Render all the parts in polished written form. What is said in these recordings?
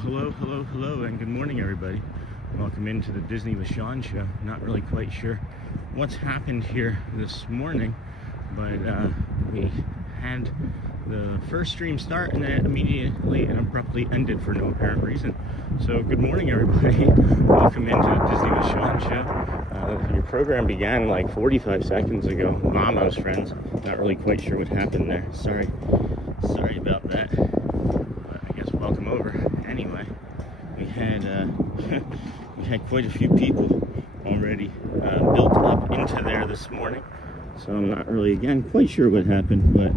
Hello, and good morning, everybody. Welcome into the Disney with Sean show. Not really quite sure what's happened here this morning, but we had the first stream start and then it immediately and abruptly ended for no apparent reason. So good morning, everybody. Welcome into the Disney with Sean show. Your program began like 45 seconds ago. Vamos, friends. Not really quite sure what happened there. Sorry about that. But I guess welcome over. Anyway, we had quite a few people already built up into there this morning. So I'm not really, again, quite sure what happened, but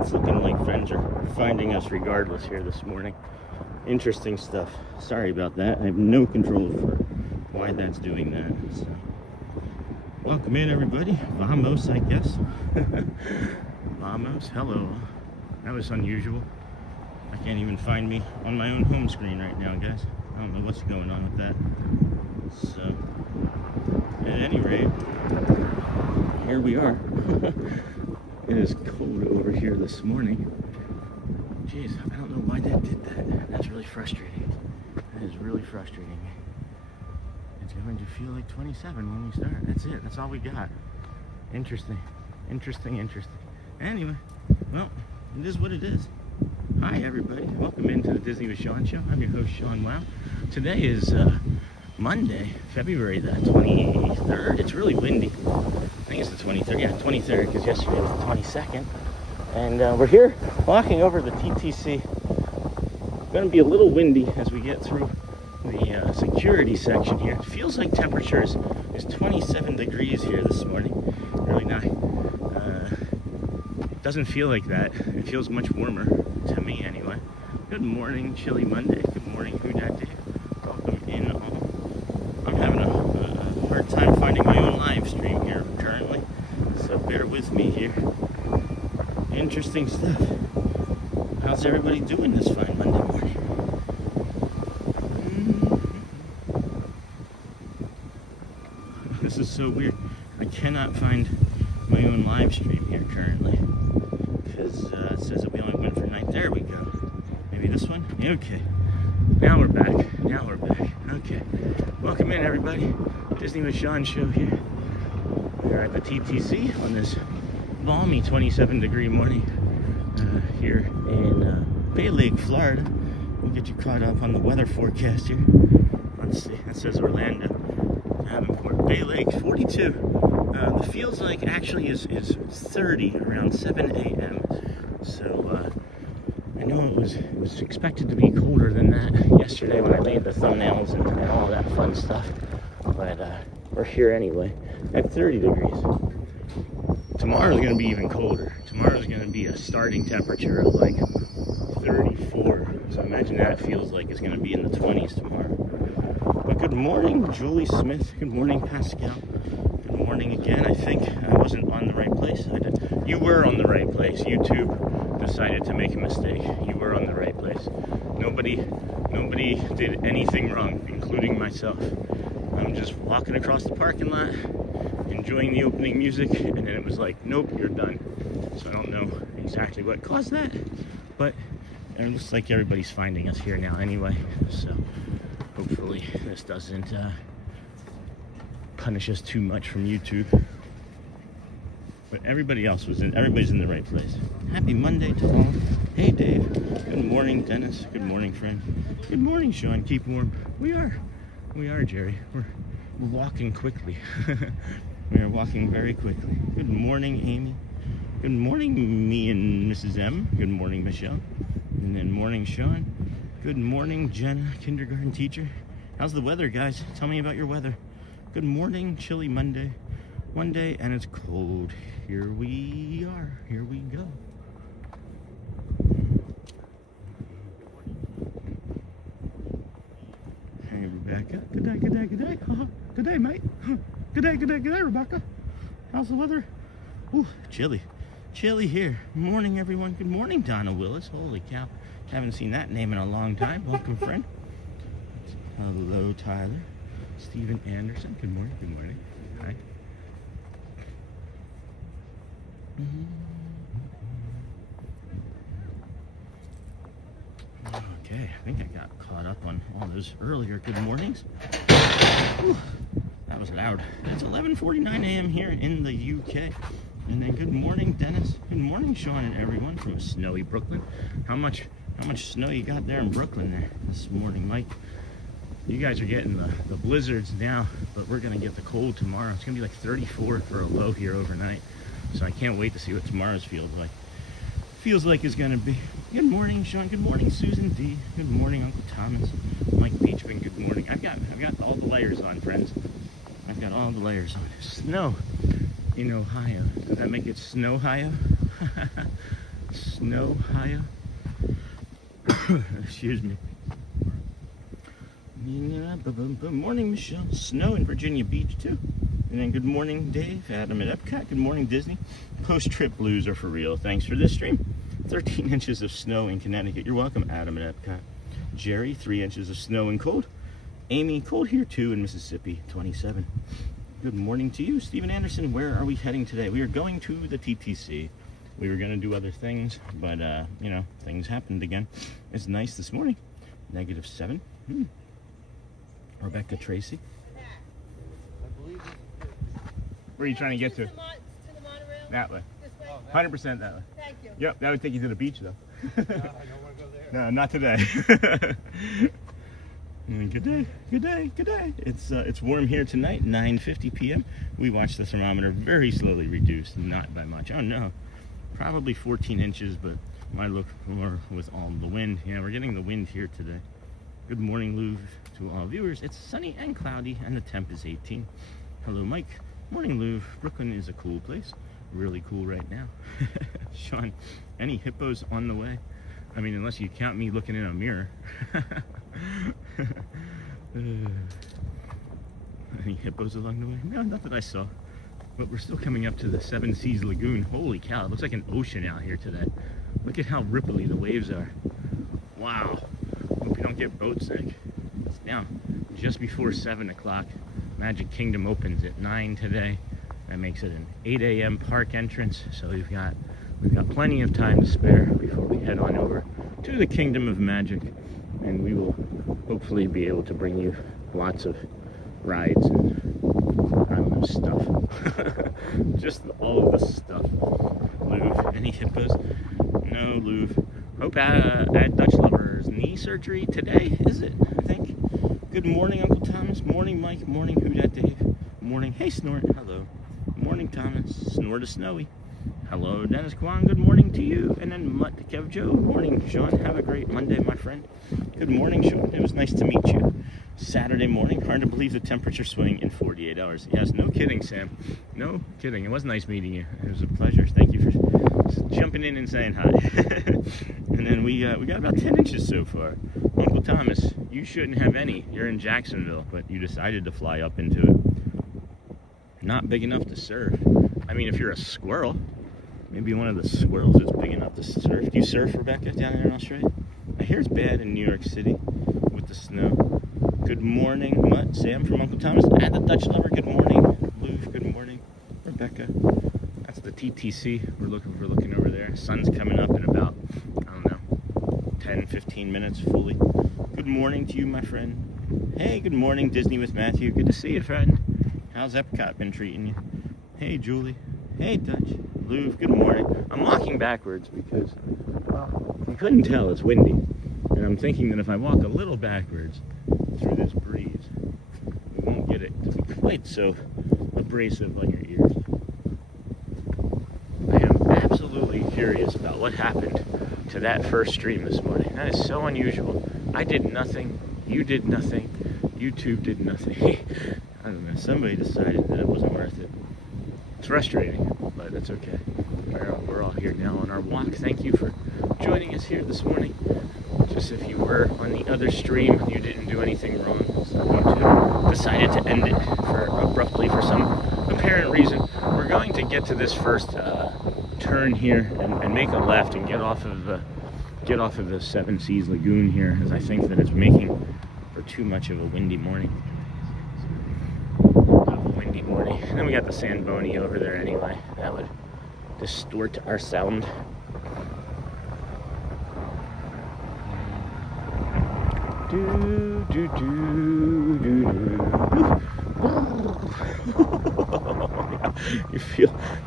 it's looking like friends are finding us regardless here this morning. Interesting stuff. Sorry about that. I have no control over why that's doing that. So, welcome in, everybody. Vamos, I guess. Vamos. Hello. That was unusual. I can't even find me on my own home screen right now, guys. I don't know what's going on with that. So, at any rate, here we are. It is cold over here this morning. Jeez, I don't know why that did that. That's really frustrating. That is really frustrating. It's going to feel like 27 when we start. That's it. That's all we got. Interesting. Anyway, well, it is what it is. Hi, everybody. Welcome into the Disney with Sean show. I'm your host, Sean Wow. Today is Monday, February the 23rd. It's really windy. I think it's the 23rd. Yeah, 23rd, because yesterday was the 22nd. And we're here walking over the TTC. It's going to be a little windy as we get through the security section here. It feels like temperature is 27 degrees here this morning. Really not. It doesn't feel like that. It feels much warmer to me anyway. Good morning, chilly Monday. Good morning, Who Dat Dave. Welcome in all. I'm having a hard time finding my own live stream here currently, so bear with me here. Interesting stuff. How's everybody doing this fine Monday morning? This is so weird. I cannot find my own live stream here currently because it says that we only went for 9. There we go. Maybe this one? Okay. Now we're back. Okay. Welcome in, everybody. Disney with Sean show here. We're at the TTC on this balmy 27 degree morning here in Bay Lake, Florida. We'll get you caught up on the weather forecast here. Let's see. That says Orlando. Davenport, Bay Lake, 42. The feels like actually is 30 around 7 a.m. So I know it was expected to be colder than that yesterday when I made the thumbnails and all that fun stuff. But we're here anyway at 30 degrees. Tomorrow's going to be even colder. Tomorrow's going to be a starting temperature of like 34. So imagine that feels like it's going to be in the 20s tomorrow. But good morning, Julie Smith. Good morning, Pascal. Good morning again. I think I wasn't on the right place. You were on the right place. YouTube decided to make a mistake. You were on the right place. Nobody did anything wrong, including myself. I'm just walking across the parking lot, enjoying the opening music, and then it was like, nope, you're done. So I don't know exactly what caused that, but it looks like everybody's finding us here now anyway. So hopefully this doesn't punish us too much from YouTube. But everybody's in the right place. Happy Monday to all. Hey, Dave. Good morning, Dennis. Good morning, friend. Good morning, Sean. Keep warm. We are, Jerry. We're walking quickly. We are walking very quickly. Good morning, Amy. Good morning, me and Mrs. M. Good morning, Michelle. And then morning, Sean. Good morning, Jenna, kindergarten teacher. How's the weather, guys? Tell me about your weather. Good morning, chilly Monday. One day, and it's cold. Here we are. Here we go. Hey, Rebecca. Good day. Good day, mate. Good day, Rebecca. How's the weather? Ooh, chilly here. Morning, everyone. Good morning, Donna Willis. Holy cow. Haven't seen that name in a long time. Welcome, friend. Hello, Tyler. Stephen Anderson. Good morning. Hi. Okay. Okay, I think I got caught up on all those earlier good mornings. Whew, that was loud. It's 11:49 a.m. here in the UK. And then good morning, Dennis. Good morning, Sean, and everyone from snowy Brooklyn. How much snow you got there in Brooklyn there this morning, Mike? You guys are getting the blizzards now, but we're gonna get the cold tomorrow. It's gonna be like 34 for a low here overnight. So I can't wait to see what tomorrow's feels like is gonna be. Good morning, Sean. Good morning, Susan D. Good morning, Uncle Thomas. Mike Beachman, good morning. I've got all the layers on, friends. I've got all the layers on. Snow in Ohio. Does that make it Snow-hio? Snow-hio? Excuse me. Good morning, Michelle. Snow in Virginia Beach, too. And then good morning, Dave. Adam at EPCOT. Good morning, Disney. Post-trip blues are for real. Thanks for this stream. 13 inches of snow in Connecticut. You're welcome, Adam at EPCOT. Jerry, 3 inches of snow and cold. Amy, cold here, too, in Mississippi, 27. Good morning to you, Stephen Anderson. Where are we heading today? We are going to the TTC. We were going to do other things, but, things happened again. It's nice this morning. -7. Rebecca Tracy. Where are you trying to get to? To the monorail? That way. This way? 100% that way. Thank you. Yep, that would take you to the beach, though. I don't want to go there. No, not today. Good day, good day, good day. It's warm here tonight, 9:50 p.m. We watched the thermometer very slowly reduce, not by much. Oh no, probably 14 inches, but might look more with all the wind. Yeah, we're getting the wind here today. Good morning, Louvre, to all viewers. It's sunny and cloudy, and the temp is 18. Hello, Mike. Morning, Louvre. Brooklyn is a cool place. Really cool right now. Sean, any hippos on the way? I mean, unless you count me looking in a mirror. Any hippos along the way? No, not that I saw. But we're still coming up to the Seven Seas Lagoon. Holy cow, it looks like an ocean out here today. Look at how ripply the waves are. Wow. Hope you don't get boat sick. It's down just before 7 o'clock. Magic Kingdom opens at 9 today. That makes it an 8 a.m. park entrance. So we've got plenty of time to spare before we head on over to the Kingdom of Magic, and we will hopefully be able to bring you lots of rides and I don't know, stuff. Just all of the stuff. Louvre, any hippos? No, Louvre. Hope at Dutch Lovers knee surgery today, is it? I think. Good morning, Uncle Thomas. Morning, Mike. Morning, Who Dat Dave. Morning. Hey, Snort. Hello. Morning, Thomas. Snort to Snowy. Hello, Dennis Kwan. Good morning to you. And then Mutt to Kev Joe. Morning, Sean. Have a great Monday, my friend. Good morning, Sean. It was nice to meet you. Saturday morning. Hard to believe the temperature swing in 48 hours. Yes, no kidding, Sam. No kidding. It was nice meeting you. It was a pleasure. Thank you for jumping in and saying hi. And then we got about 10 inches so far. Uncle Thomas, you shouldn't have any. You're in Jacksonville, but you decided to fly up into it. Not big enough to surf. I mean, if you're a squirrel, maybe one of the squirrels is big enough to surf. Do you surf, Rebecca, down there in Australia? I hear it's bad in New York City with the snow. Good morning, Mutt. Sam from Uncle Thomas. And the Dutch Lover, good morning. Louvre, good morning. Rebecca. That's the TTC. We're looking over there. Sun's coming up in about, I don't know, 10, 15 minutes fully. Good morning to you, my friend. Hey, good morning, Disney with Matthew. Good to see you, friend. How's EPCOT been treating you? Hey, Julie. Hey, Dutch. Louvre, good morning. I'm walking backwards because, well, you couldn't tell it's windy. And I'm thinking that if I walk a little backwards through this breeze, we won't get it to be quite so abrasive on your ears. I am absolutely curious about what happened to that first stream this morning. That is so unusual. I did nothing. You did nothing. YouTube did nothing. I don't know. Somebody decided that it wasn't worth it. It's frustrating, but that's okay. We're all here now on our walk. Thank you for joining us here this morning. Just if you were on the other stream and you didn't do anything wrong, so YouTube decided to end it abruptly for some apparent reason. We're going to get to this first turn here and make a left and get off of the Seven Seas Lagoon here, as I think that it's making for too much of a windy morning. And then we got the Sandboni over there anyway. That would distort our sound. Do, do, do, do, do.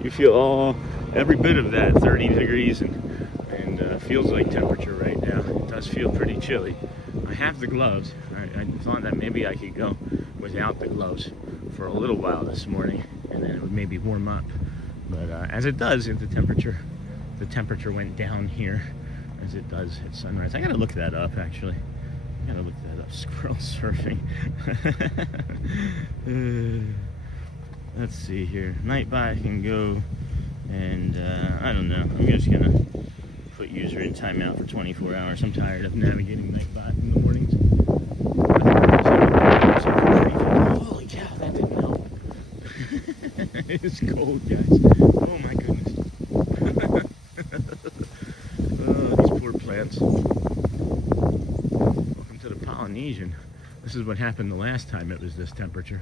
You feel every bit of that 30 degrees and feels like temperature right now. It does feel pretty chilly. I have the gloves. I thought that maybe I could go without the gloves for a little while this morning, and then it would maybe warm up. But as it does, the temperature went down here as it does at sunrise. I gotta look that up actually. I gotta look that up. Squirrel surfing. Let's see here. Night bot can go, and I don't know. I'm just gonna put user in timeout for 24 hours. I'm tired of navigating Nightbot in the mornings. Holy cow, that didn't help. It's cold, guys. Oh my goodness. Oh, these poor plants. Welcome to the Polynesian. This is what happened the last time it was this temperature.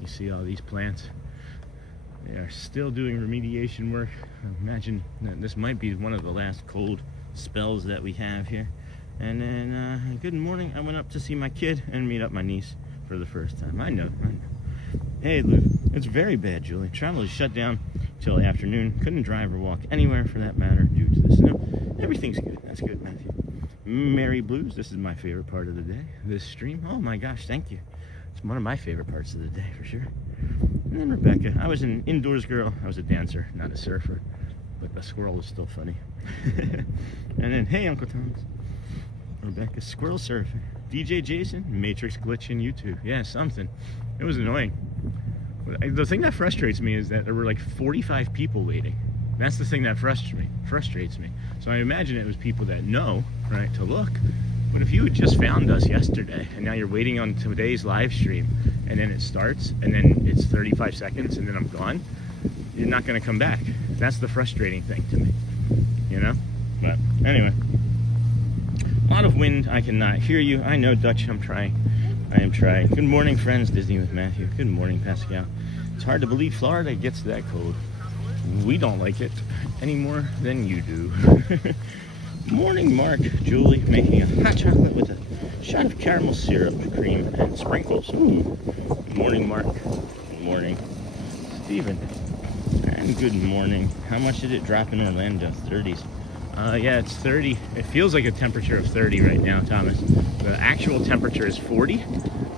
You see all these plants. They are still doing remediation work. I imagine that this might be one of the last cold spells that we have here. And then, good morning. I went up to see my kid and meet up my niece for the first time. I know. Hey, Lou. It's very bad, Julie. Travel is shut down till afternoon. Couldn't drive or walk anywhere for that matter due to the snow. Everything's good. That's good, Matthew. Merry Blues. This is my favorite part of the day. This stream. Oh my gosh, thank you. It's one of my favorite parts of the day for sure. And then Rebecca. I was an indoors girl. I was a dancer, not a surfer. But the squirrel is still funny. And then, hey, Uncle Thomas. Rebecca, squirrel surfing. DJ Jason, Matrix glitch in YouTube. Yeah, something. It was annoying. The thing that frustrates me is that there were like 45 people waiting. That's the thing that frustrates me. So I imagine it was people that know, right, to look. But if you had just found us yesterday and now you're waiting on today's live stream and then it starts and then it's 35 seconds and then I'm gone, you're not going to come back. That's the frustrating thing to me, you know? But anyway, a lot of wind. I cannot hear you. I know, Dutch. I am trying. Good morning, friends. Disney with Matthew. Good morning, Pascal. It's hard to believe Florida gets that cold. We don't like it any more than you do. Morning, Mark. Julie making a hot chocolate with a shot of caramel syrup, cream, and sprinkles. Ooh. Good morning, Mark. Good morning, Steven. And good morning. How much did it drop in Orlando? 30s. Yeah, it's 30. It feels like a temperature of 30 right now, Thomas. The actual temperature is 40,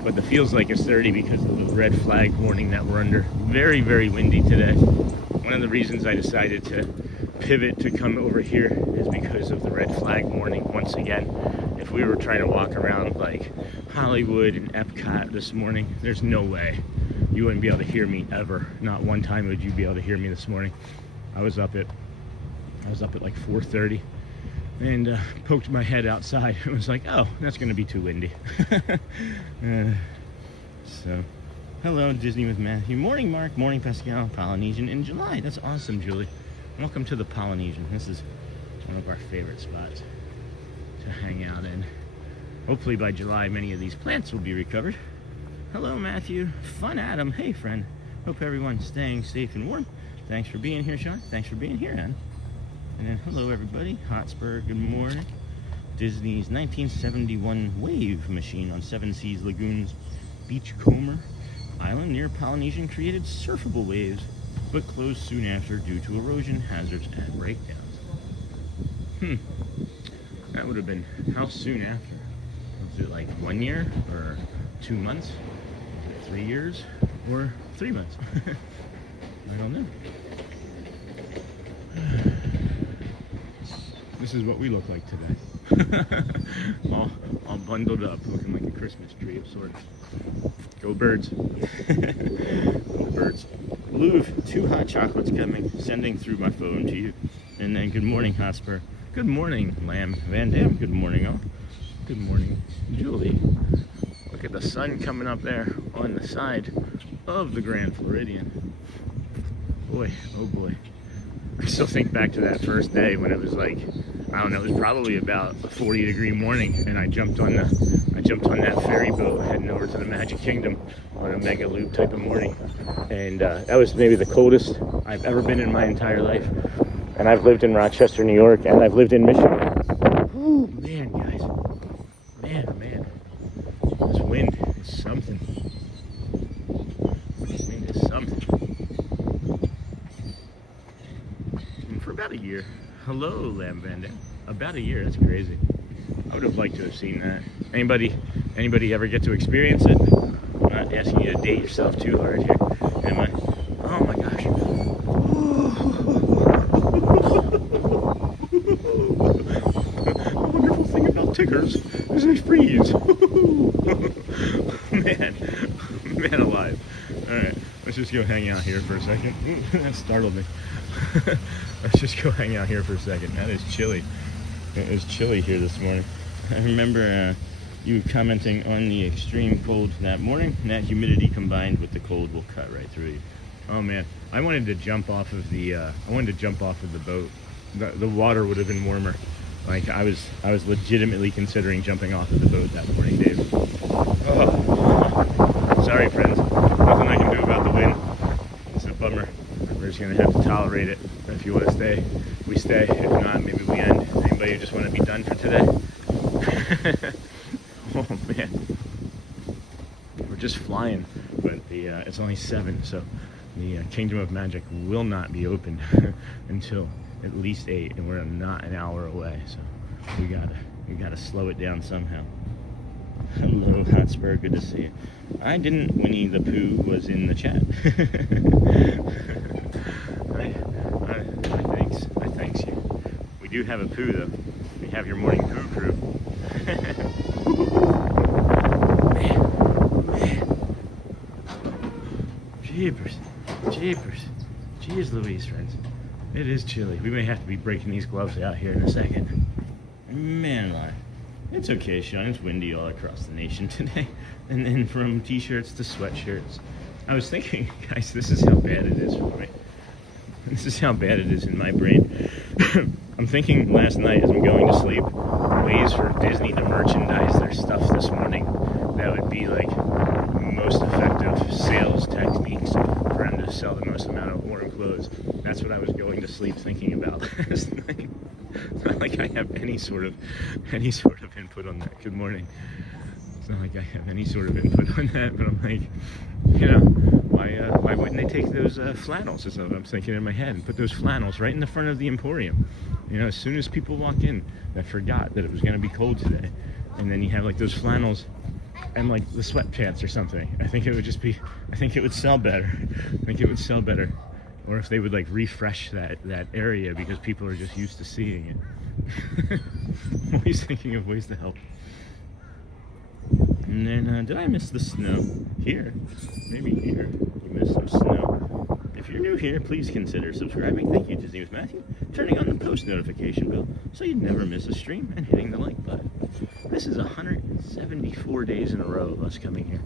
but it feels like it's 30 because of the red flag warning that we're under. Very, very windy today. One of the reasons I decided to pivot to come over here is because of the red flag warning once again. If we were trying to walk around like Hollywood and EPCOT this morning, there's no way you wouldn't be able to hear me ever. Not one time would you be able to hear me this morning. I was up at like 4:30 and poked my head outside. It was like, oh, that's going to be too windy. So, hello, Disney with Matthew. Morning, Mark. Morning, Pascal. Polynesian in July. That's awesome, Julie. Welcome to the Polynesian. This is one of our favorite spots to hang out in. Hopefully by July, many of these plants will be recovered. Hello, Matthew. Fun Adam. Hey, friend. Hope everyone's staying safe and warm. Thanks for being here, Sean. Thanks for being here, Adam. And then, hello, everybody. Hotspur, good morning. Disney's 1971 wave machine on Seven Seas Lagoon's Beachcomber Island near Polynesian created surfable waves, but closed soon after due to erosion hazards and breakdowns. That would have been how soon after? Was it like 1 year or 2 months? Was it 3 years or 3 months? I don't know. This is what we look like today. all bundled up, looking like a Christmas tree of sorts. Go birds. Go birds. Louvre, 2 hot chocolates coming, sending through my phone to you. And then good morning, Hotspur. Good morning, Lamb Van Dam. Good morning, all. Good morning, Julie. Look at the sun coming up there on the side of the Grand Floridian. Boy, oh boy. I still think back to that first day when it was like, I don't know, it was probably about a 40-degree morning, and I jumped on that ferry boat heading over to the Magic Kingdom on a mega loop type of morning. And that was maybe the coldest I've ever been in my entire life. And I've lived in Rochester, New York, and I've lived in Michigan. Ooh, man, guys. Man, man. something. This thing is something. And for about a year. Hello, Lamb Van Dam. About a year, that's crazy. I would have liked to have seen that. Anybody ever get to experience it? I'm not asking you to date yourself too hard here, am I? Oh my gosh. The wonderful thing about tickers is they freeze. Man alive. Alright, let's just go hang out here for a second. That startled me. Let's just go hang out here for a second. That is chilly. It was chilly here this morning. I remember you commenting on the extreme cold that morning, and that humidity combined with the cold will cut right through you. Oh man, I wanted to jump off of the boat. The water would have been warmer. Like I was legitimately considering jumping off of the boat that morning, Dave. Oh. Sorry, friends. Nothing I can do about the wind. It's a bummer. We're just gonna have to tolerate it. If you want to stay, we stay. If not, maybe we end. Anybody just want to be done for today? Oh man, we're just flying. But it's only 7, so the Kingdom of Magic will not be open until at least 8, and we're not an hour away. So we gotta slow it down somehow. Hello, Hotspur. Good to see you. I didn't. Winnie the Pooh was in the chat. I thanks you. We do have a poo though. We have your morning poo crew. Man. Jeepers. Jeez Louise, friends. It is chilly. We may have to be breaking these gloves out here in a second. Man alive. It's okay, Sean. It's windy all across the nation today. And then from t-shirts to sweatshirts. I was thinking, guys, this is how bad it is for me. This is how bad it is in my brain. I'm thinking last night as I'm going to sleep, ways for Disney to merchandise their stuff this morning that would be like most effective sales techniques for them to sell the most amount of warm clothes. That's what I was going to sleep thinking about last night. Not like I have any sort of input on that. Good morning. It's not like I have any sort of input on that, but I'm like, you know, why wouldn't they take those flannels, is what I'm thinking in my head, and put those flannels right in the front of the Emporium. You know, as soon as people walk in, I forgot that it was going to be cold today, and then you have like those flannels and like the sweatpants or something. I think it would sell better. Or if they would like refresh that area because people are just used to seeing it. I'm always thinking of ways to help. And then, did I miss the snow? Here. Maybe here. You missed some snow. If you're new here, please consider subscribing. Thank you, Disney with Matthew. Turning on the post notification bell so you'd never miss a stream, and hitting the like button. This is 174 days in a row of us coming here.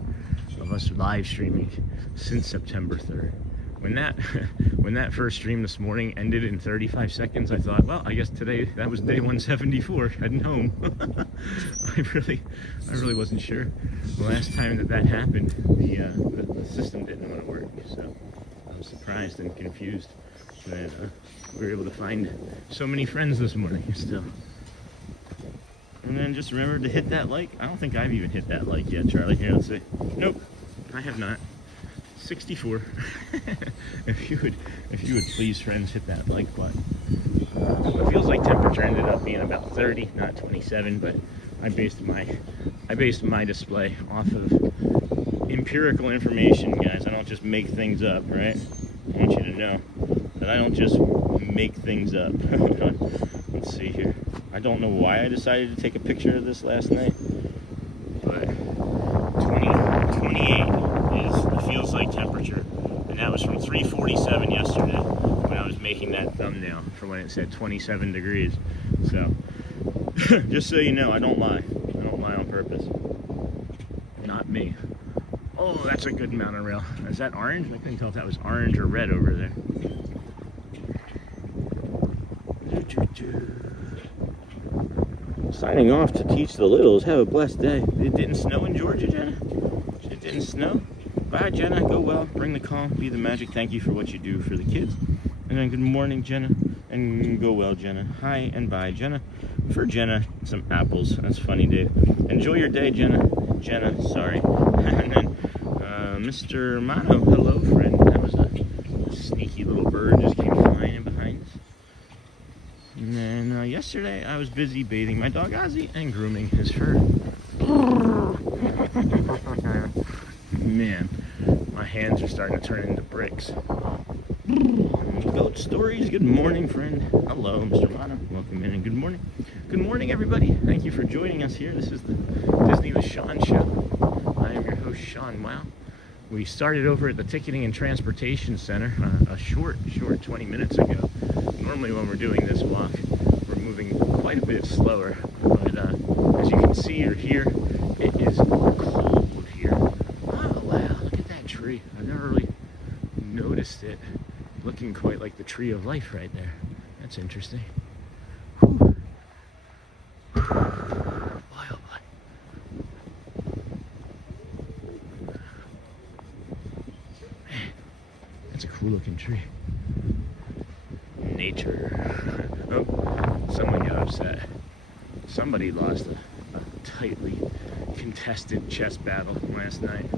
Of us live streaming since September 3rd. When that first stream this morning ended in 35 seconds, I thought, well, I guess today that was day 174, heading home. I really wasn't sure. The last time that happened, the system didn't want to work, so I was surprised and confused that we were able to find so many friends this morning still. And then just remember to hit that like. I don't think I've even hit that like yet, Charlie. Here, let's see. Nope, I have not. 64. If you would please, friends, hit that like button. It feels like temperature ended up being about 30, not 27, but I based my display off of empirical information, guys. I don't just make things up, right? I want you to know that I don't just make things up. Let's see here. I don't know why I decided to take a picture of this last night, but 28 feels like temperature, and that was from 3:47 yesterday when I was making that thumbnail for when it said 27 degrees. So just so you know, I don't lie on purpose. Not me. Oh, that's a good monorail. Is that orange? I couldn't tell if that was orange or red over there. Signing off to teach the littles. Have a blessed day. It didn't snow in Georgia, Jenna? It didn't snow? Bye, Jenna. Go well. Bring the calm. Be the magic. Thank you for what you do for the kids. And then good morning, Jenna. And go well, Jenna. Hi and bye, Jenna. For Jenna, some apples. That's funny, Dave. Enjoy your day, Jenna. Jenna, sorry. And then Mr. Mono, hello friend. That was a sneaky little bird just came flying in behind us. And then yesterday I was busy bathing my dog Ozzy and grooming his fur. Man, my hands are starting to turn into bricks. Goat Stories, good morning friend. Hello Mr. Mono, welcome in and good morning. Good morning everybody, thank you for joining us here. This is the Disney with Sean show. I am your host Sean. Wow. We started over at the Ticketing and Transportation Center a short 20 minutes ago. Normally when we're doing this walk, we're moving quite a bit slower, but as you can see or hear, it is cold here. Oh wow, look at that tree. I've never really noticed it looking quite like the tree of life right there. That's interesting. Whew. Boy, oh boy. Man, that's a cool looking tree. Nature. Oh, someone got upset. Somebody lost a tightly contested chess battle last night.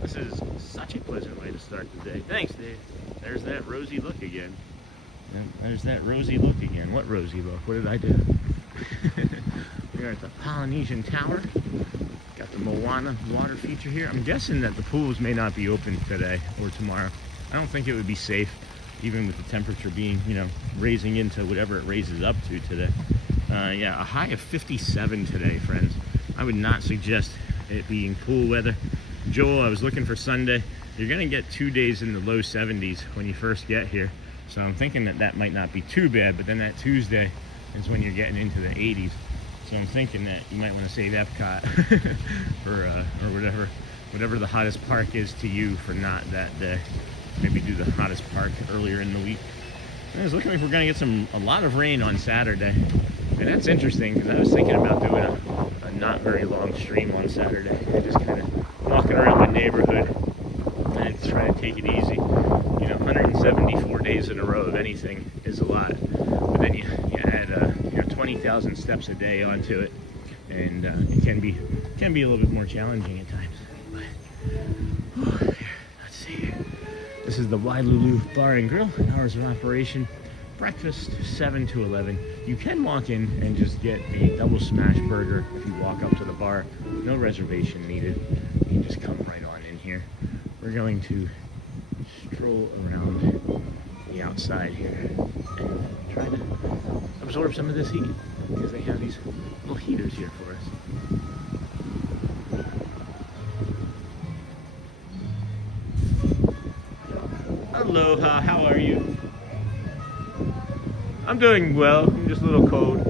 This is such a pleasant way to start the day. Thanks, Dave. There's that rosy look again. There's that rosy look again. What rosy look? What did I do? We're at the Polynesian Tower. Got the Moana water feature here. I'm guessing that the pools may not be open today or tomorrow. I don't think it would be safe, even with the temperature being, raising into whatever it raises up to today. Yeah, a high of 57 today, friends. I would not suggest it being pool weather. Joel, I was looking for Sunday. You're gonna get 2 days in the low 70s when you first get here. So I'm thinking that might not be too bad, but then that Tuesday is when you're getting into the 80s. So I'm thinking that you might want to save EPCOT or whatever the hottest park is to you for not that day. Maybe do the hottest park earlier in the week. And it's looking like we're gonna get a lot of rain on Saturday. And that's interesting because I was thinking about doing a not very long stream on Saturday. And just kind of walking around my neighborhood and trying to take it easy. 174 days in a row of anything is a lot. But then you add 20,000 steps a day onto it, and it can be a little bit more challenging at times. But let's see here. This is the Wailulu Bar and Grill. Hours of operation. Breakfast 7 to 11. You can walk in and just get a double smash burger if you walk up to the bar. No reservation needed. You just come right on in here. We're going to stroll around the outside here and try to absorb some of this heat because they have these little heaters here for us. Aloha, how are you? I'm doing well. I'm just a little cold.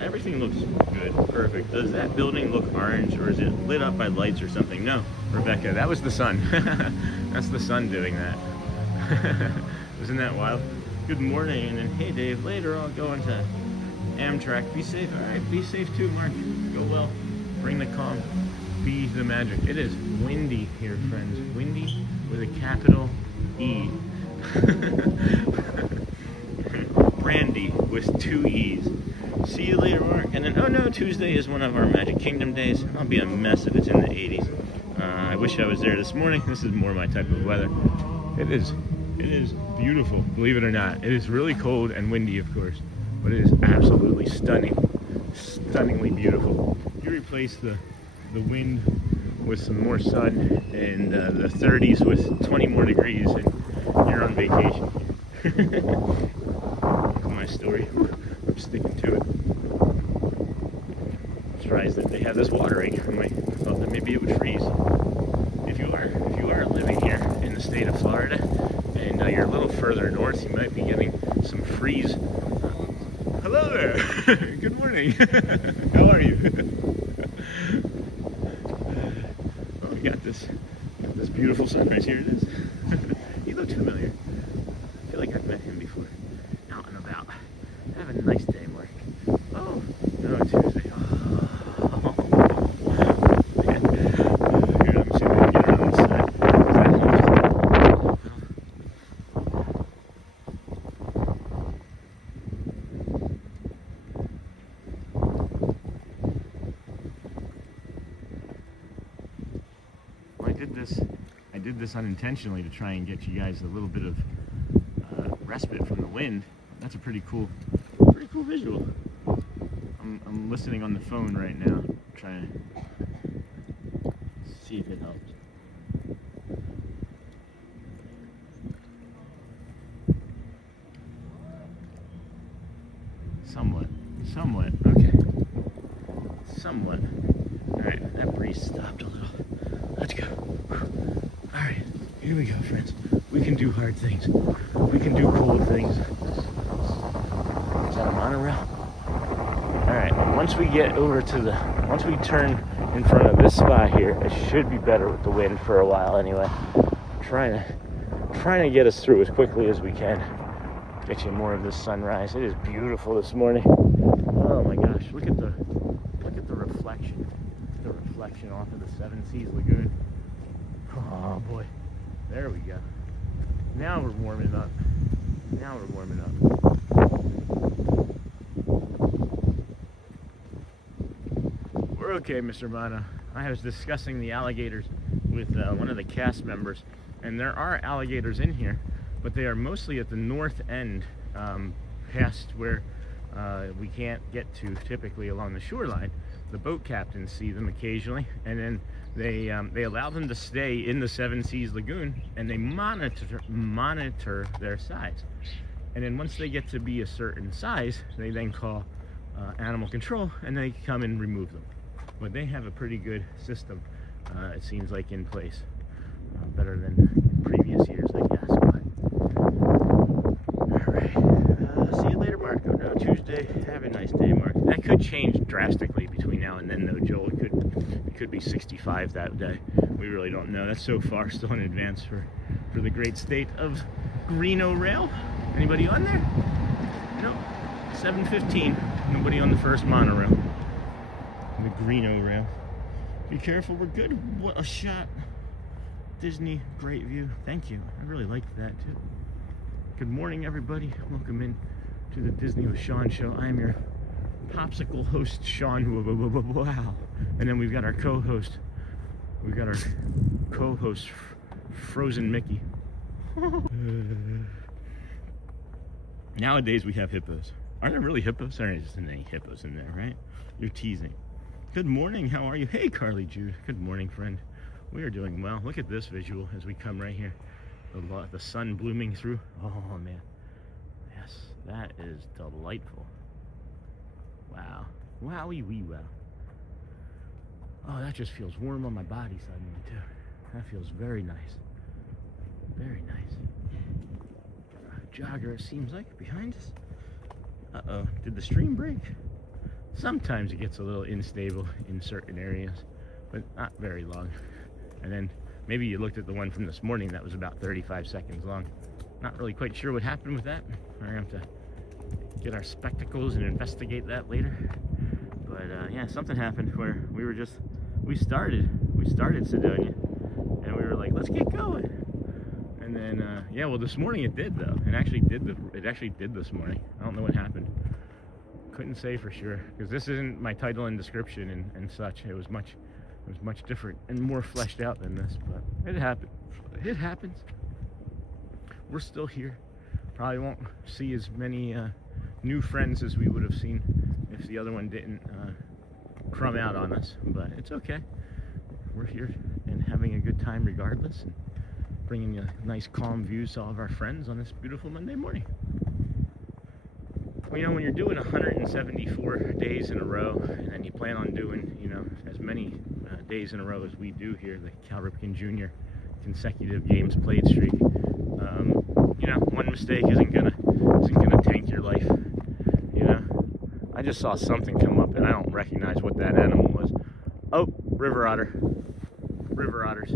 Everything looks good, perfect. Does that building look orange, or is it lit up by lights or something? No, Rebecca, that was the sun. That's the sun doing that. Isn't that wild? Good morning, and then hey Dave, later I'll go into Amtrak. Be safe. All right, be safe too, Mark. Go well. Bring the calm. Be the magic. It is windy here, friends. Windy with a capital E. Brandy with 2 E's. See you later, Mark. And then, oh no, Tuesday is one of our Magic Kingdom days. I'll be a mess if it's in the 80s. I wish I was there this morning. This is more my type of weather. It is beautiful, believe it or not. It is really cold and windy, of course, but it is absolutely stunning. Stunningly beautiful. You replace the wind with some more sun and the 30s with 20 more degrees, and you're on vacation. Look at my story. I'm sticking to it. I'm surprised that they have this watering. I thought that maybe it would freeze. If you are living here in the state of Florida and you're a little further north, you might be getting some freeze. Hello there. Good morning. How are you? Oh, we got this beautiful sunrise. Here it is. He looked familiar. I feel like I've met him before. Out and about. Have a nice day, Mark. Oh, no, Tuesday. Oh. I did this unintentionally to try and get you guys a little bit of respite from the wind. That's a pretty cool visual. I'm listening on the phone right now, trying to see if it helps. Somewhat, okay. Somewhat. Alright, that breeze stopped a little. Let's go. Alright, here we go, friends. We can do hard things. We can do cool things. Is that a monorail? Alright, once we turn in front of this spot here, it should be better with the wind for a while anyway. Trying to get us through as quickly as we can. Get you more of this sunrise. It is beautiful this morning. Oh my gosh, look at the reflection. The reflection off of the Seven Seas Lagoon. Oh boy. There we go. Now we're warming up. We're okay, Mr. Bono. I was discussing the alligators with one of the cast members, and there are alligators in here, but they are mostly at the north end, past where we can't get to typically along the shoreline. The boat captains see them occasionally, and then they allow them to stay in the Seven Seas Lagoon, and they monitor their size. And then once they get to be a certain size, they then call animal control, and they come and remove them. But they have a pretty good system, it seems like, in place. Better than previous years, I guess. Alright, see you later, Marco. No, Tuesday. Have a nice day, Mark. That could change drastically between now and then, though, Joel. It could be 65 that day. We really don't know. That's so far still in advance for the great state of Greeno Rail. Anybody on there? No. 7:15. Nobody on the first monorail. The Greeno Rail. Be careful. We're good. What a shot. Disney, great view. Thank you. I really liked that too. Good morning, everybody. Welcome in to the Disney with Sean show. I am your popsicle host, Sean. Wow. And then we've got our co-host. Frozen Mickey. Nowadays we have hippos. Aren't there really hippos? There isn't any hippos in there, right? You're teasing. Good morning. How are you? Hey, Carly Jude. Good morning, friend. We are doing well. Look at this visual as we come right here. The sun blooming through. Oh, man. Yes, that is delightful. Wow. Wowie wee wow. Oh, that just feels warm on my body suddenly, too. That feels very nice. Very nice. Got a jogger, it seems like, behind us. Uh-oh. Did the stream break? Sometimes it gets a little unstable in certain areas, but not very long. And then maybe you looked at the one from this morning that was about 35 seconds long. Not really quite sure what happened with that. We're gonna have to get our spectacles and investigate that later. But yeah, something happened where we started Sidonia, and we were like, let's get going. And then yeah, well, this morning it did though. It actually did this morning. I don't know what happened. Couldn't say for sure because this isn't my title and description and such. It was much different and more fleshed out than this, but it happened. It happens. We're still here. Probably won't see as many new friends as we would have seen if the other one didn't crumb out on us, but it's okay. We're here and having a good time regardless, and bringing you nice calm views to all of our friends on this beautiful Monday morning. Well, you know, when you're doing 174 days in a row, and then you plan on doing, you know, as many days in a row as we do here, the Cal Ripken Jr. consecutive games played streak, you know, one mistake isn't gonna tank your life. You know, I just saw something come up, and I don't recognize what that animal was. Oh, river otter. River otters.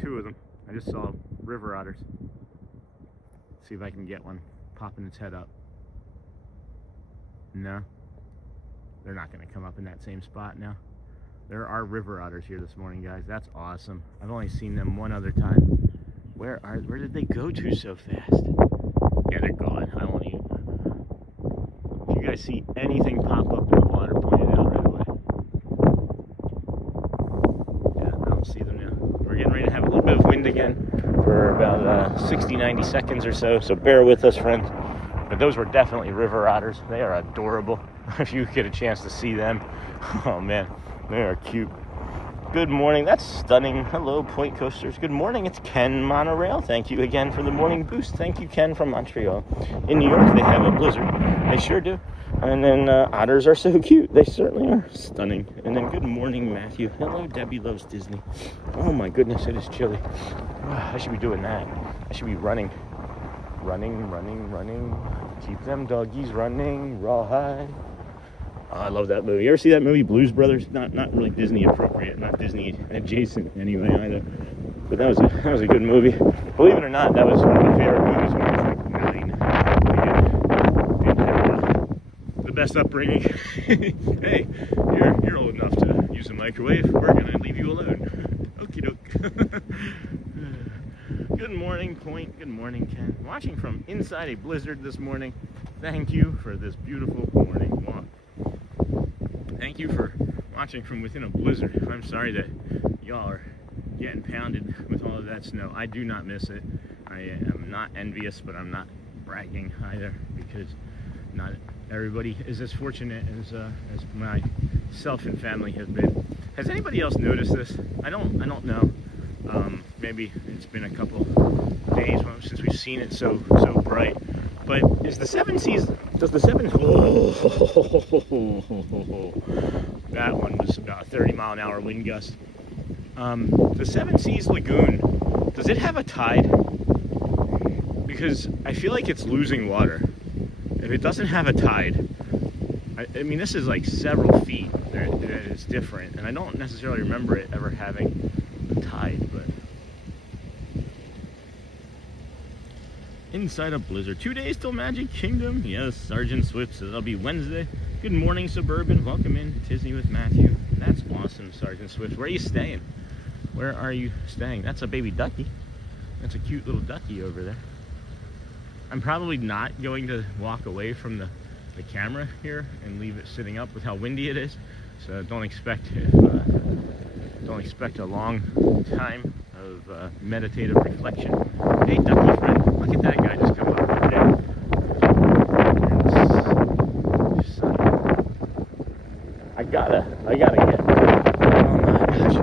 Two of them. I just saw river otters. See if I can get one popping its head up. No, they're not going to come up in that same spot now. There are river otters here this morning, guys. That's awesome. I've only seen them one other time. Where did they go to so fast? Yeah, they're gone. I won't even. If you guys see anything pop up in the water, point it out right away. Yeah, wind again for about 60, 90 seconds or so. So bear with us, friends. But those were definitely river otters. They are adorable. If you get a chance to see them, oh man, they are cute. Good morning. That's stunning. Hello, Point Coasters. Good morning. It's Ken Monorail. Thank you again for the morning boost. Thank you, Ken from Montreal. In New York, they have a blizzard. They sure do. And then otters are so cute. They certainly are stunning. And then good morning, Matthew. Hello, Debbie loves Disney. Oh my goodness, it is chilly. I should be doing that. I should be running. Running. Keep them doggies running. Rawhide. Oh, I love that movie. You ever see that movie, Blues Brothers? Not really Disney appropriate, not Disney adjacent anyway either. But that was a good movie. Believe it or not, that was one of my favorite movies when I was like 9. Didn't have the best upbringing. Hey, you're old enough to use a microwave. We're gonna leave you alone. Okie doke. Good morning, Point. Good morning, Ken. Watching from inside a blizzard this morning. Thank you for this beautiful morning walk. Thank you for watching from within a blizzard. I'm sorry that y'all are getting pounded with all of that snow. I do not miss it. I am not envious, but I'm not bragging either, because not everybody is as fortunate as myself and family have been. Has anybody else noticed this? I don't know. Maybe it's been a couple days since we've seen it so bright. But does the Seven Seas, that one was about a 30-mile-an-hour wind gust. The Seven Seas Lagoon, does it have a tide? Because I feel like it's losing water. If it doesn't have a tide, I mean, this is like several feet that it's different, and I don't necessarily remember it ever having a tide, but inside a blizzard. 2 days till Magic Kingdom. Yes, Sergeant Swift says I'll be Wednesday. Good morning, Suburban. Welcome in, Disney with Matthew. That's awesome, Sergeant Swift. Where are you staying? Where are you staying? That's a baby ducky. That's a cute little ducky over there. I'm probably not going to walk away from the camera here and leave it sitting up with how windy it is. So don't expect a long time of meditative reflection. Hey, ducky friend, look at that guy just come up right there. I gotta get. Oh my gosh, I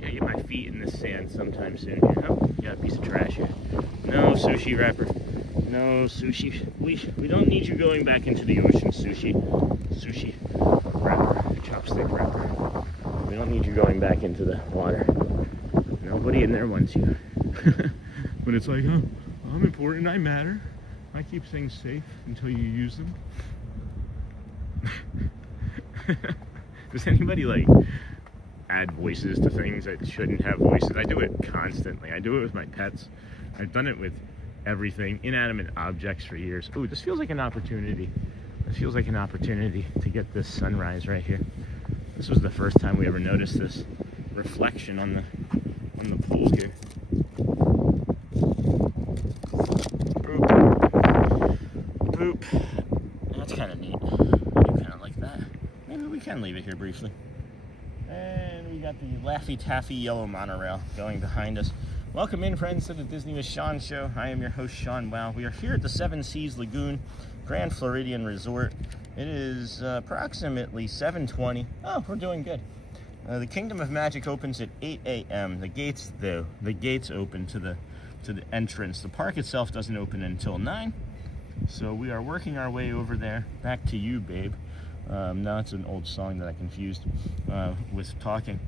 gotta get my feet in this sand sometime soon here. Oh, got a piece of trash here. No sushi wrapper. No sushi. We don't need you going back into the ocean, sushi wrapper, chopstick wrapper. We don't need you going back into the water. Nobody in there wants you. But it's like, oh, I'm important, I matter. I keep things safe until you use them. Does anybody like add voices to things that shouldn't have voices? I do it constantly. I do it with my pets. I've done it with everything, inanimate objects for years. Ooh, this feels like an opportunity. This feels like an opportunity to get this sunrise right here. This was the first time we ever noticed this reflection on the pool here. Boop. That's kind of neat. I do kind of like that. Maybe we can leave it here briefly. And we got the Laffy Taffy yellow monorail going behind us. Welcome in, friends, to the Disney with Sean show. I am your host, Sean Wow. We are here at the Seven Seas Lagoon, Grand Floridian Resort. It is approximately 7:20. Oh, we're doing good. The Kingdom of Magic opens at 8 a.m. The gates open to the entrance. The park itself doesn't open until 9. So we are working our way over there. Back to you, babe. Now it's an old song that I confused with talking.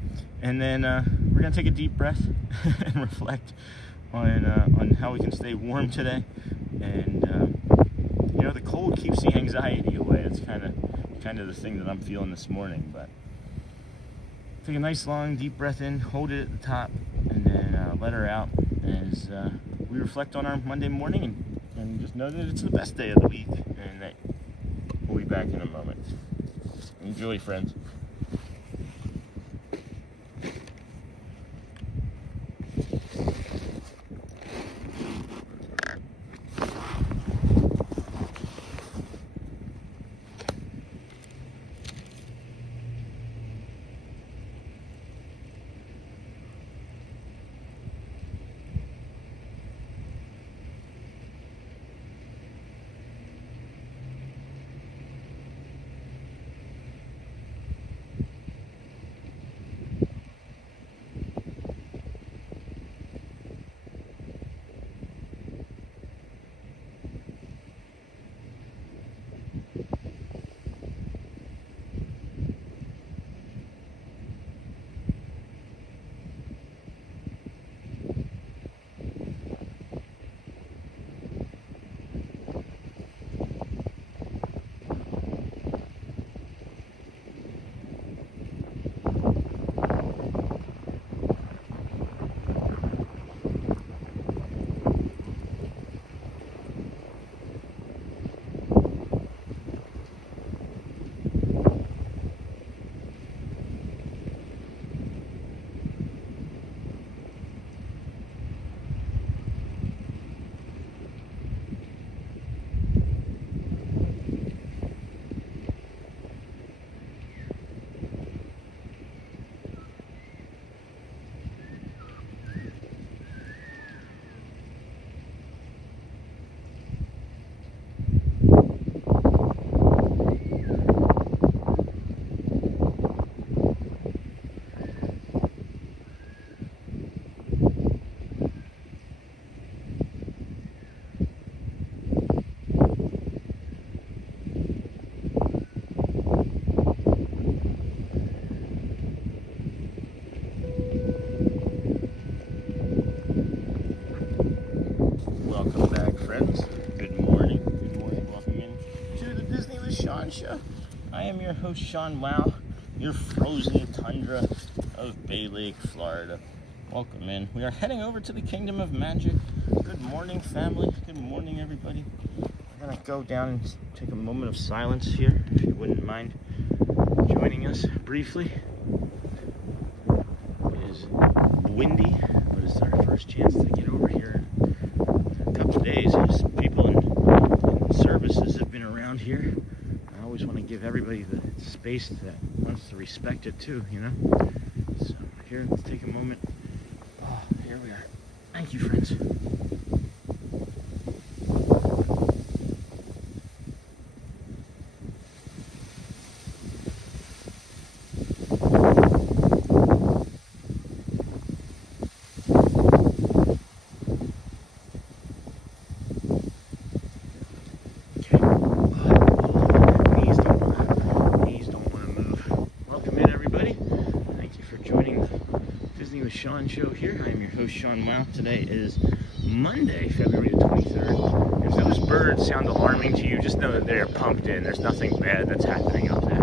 And then we're gonna take a deep breath and reflect on how we can stay warm today. And you know, the cold keeps the anxiety away. It's kind of the thing that I'm feeling this morning. But take a nice long deep breath in, hold it at the top, and then let her out as we reflect on our Monday morning, and just know that it's the best day of the week, and that we'll be back in a moment. Enjoy, friends. Show. I am your host, Sean Wow, your frozen tundra of Bay Lake, Florida. Welcome in. We are heading over to the Kingdom of Magic. Good morning, family. Good morning, everybody. We're going to go down and take a moment of silence here, if you wouldn't mind joining us briefly. It is windy, but it's our first chance to get over here in a couple of days. As people in services have been around here. I always want to give everybody the space that wants to respect it too, you know? So here, let's take a moment. Oh, here we are. Thank you, friends. Sean Show here. I am your host, Sean Wow. Today is Monday, February the 23rd. If those birds sound alarming to you, just know that they're pumped in. There's nothing bad that's happening up there.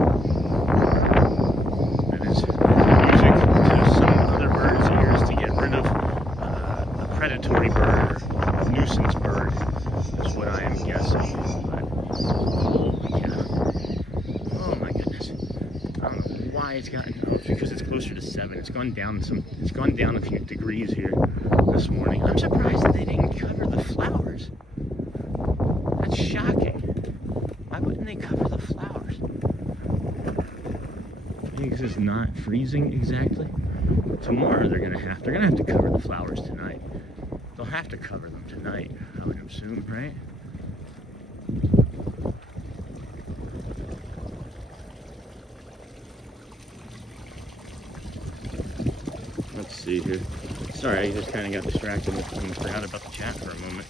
That is music to some other birds' ears to get rid of a predatory bird, a nuisance bird. That's what I am guessing. But, yeah. Oh my goodness. I don't know why it's gotten. Because it's closer to 7. It's gone down a few degrees here this morning. I'm surprised that they didn't cover the flowers. That's shocking. Why wouldn't they cover the flowers? I think it's just not freezing exactly. Tomorrow they're gonna have to cover the flowers tonight. They'll have to cover them tonight, I would assume, right? See here. Sorry, I just kind of got distracted and forgot about the chat for a moment.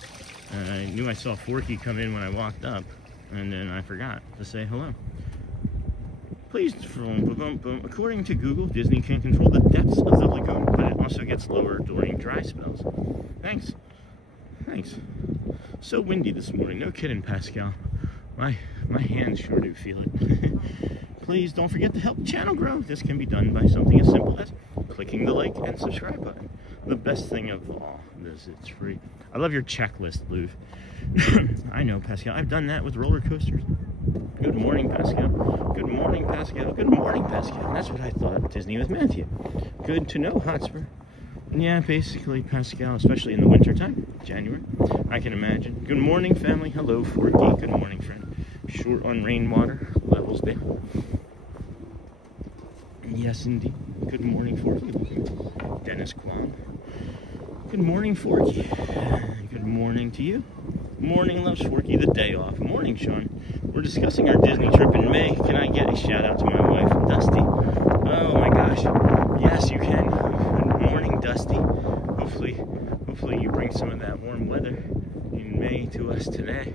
I knew I saw Forky come in when I walked up, and then I forgot to say hello. Please, according to Google, Disney can control the depths of the lagoon, but it also gets lower during dry spells. Thanks. Thanks. So windy this morning. No kidding, Pascal. My hands sure do feel it. Please don't forget to help the channel grow. This can be done by something as simple as clicking the like and subscribe button. The best thing of all is it's free. I love your checklist, Lou. I know, Pascal. I've done that with roller coasters. Good morning, Pascal. Good morning, Pascal. Good morning, Pascal. And that's what I thought Disney was Matthew. Good to know, Hotspur. Yeah, basically, Pascal, especially in the wintertime, January, I can imagine. Good morning, family. Hello, Forky. Good morning, friend. Short on rainwater. Levels down. Yes, indeed. Good morning, Forky. Dennis Kwong. Good morning, Forky. Good morning to you. Morning, loves Forky, the day off. Morning, Sean. We're discussing our Disney trip in May. Can I get a shout out to my wife, Dusty? Oh my gosh. Yes, you can. Good morning, Dusty. Hopefully you bring some of that warm weather in May to us today.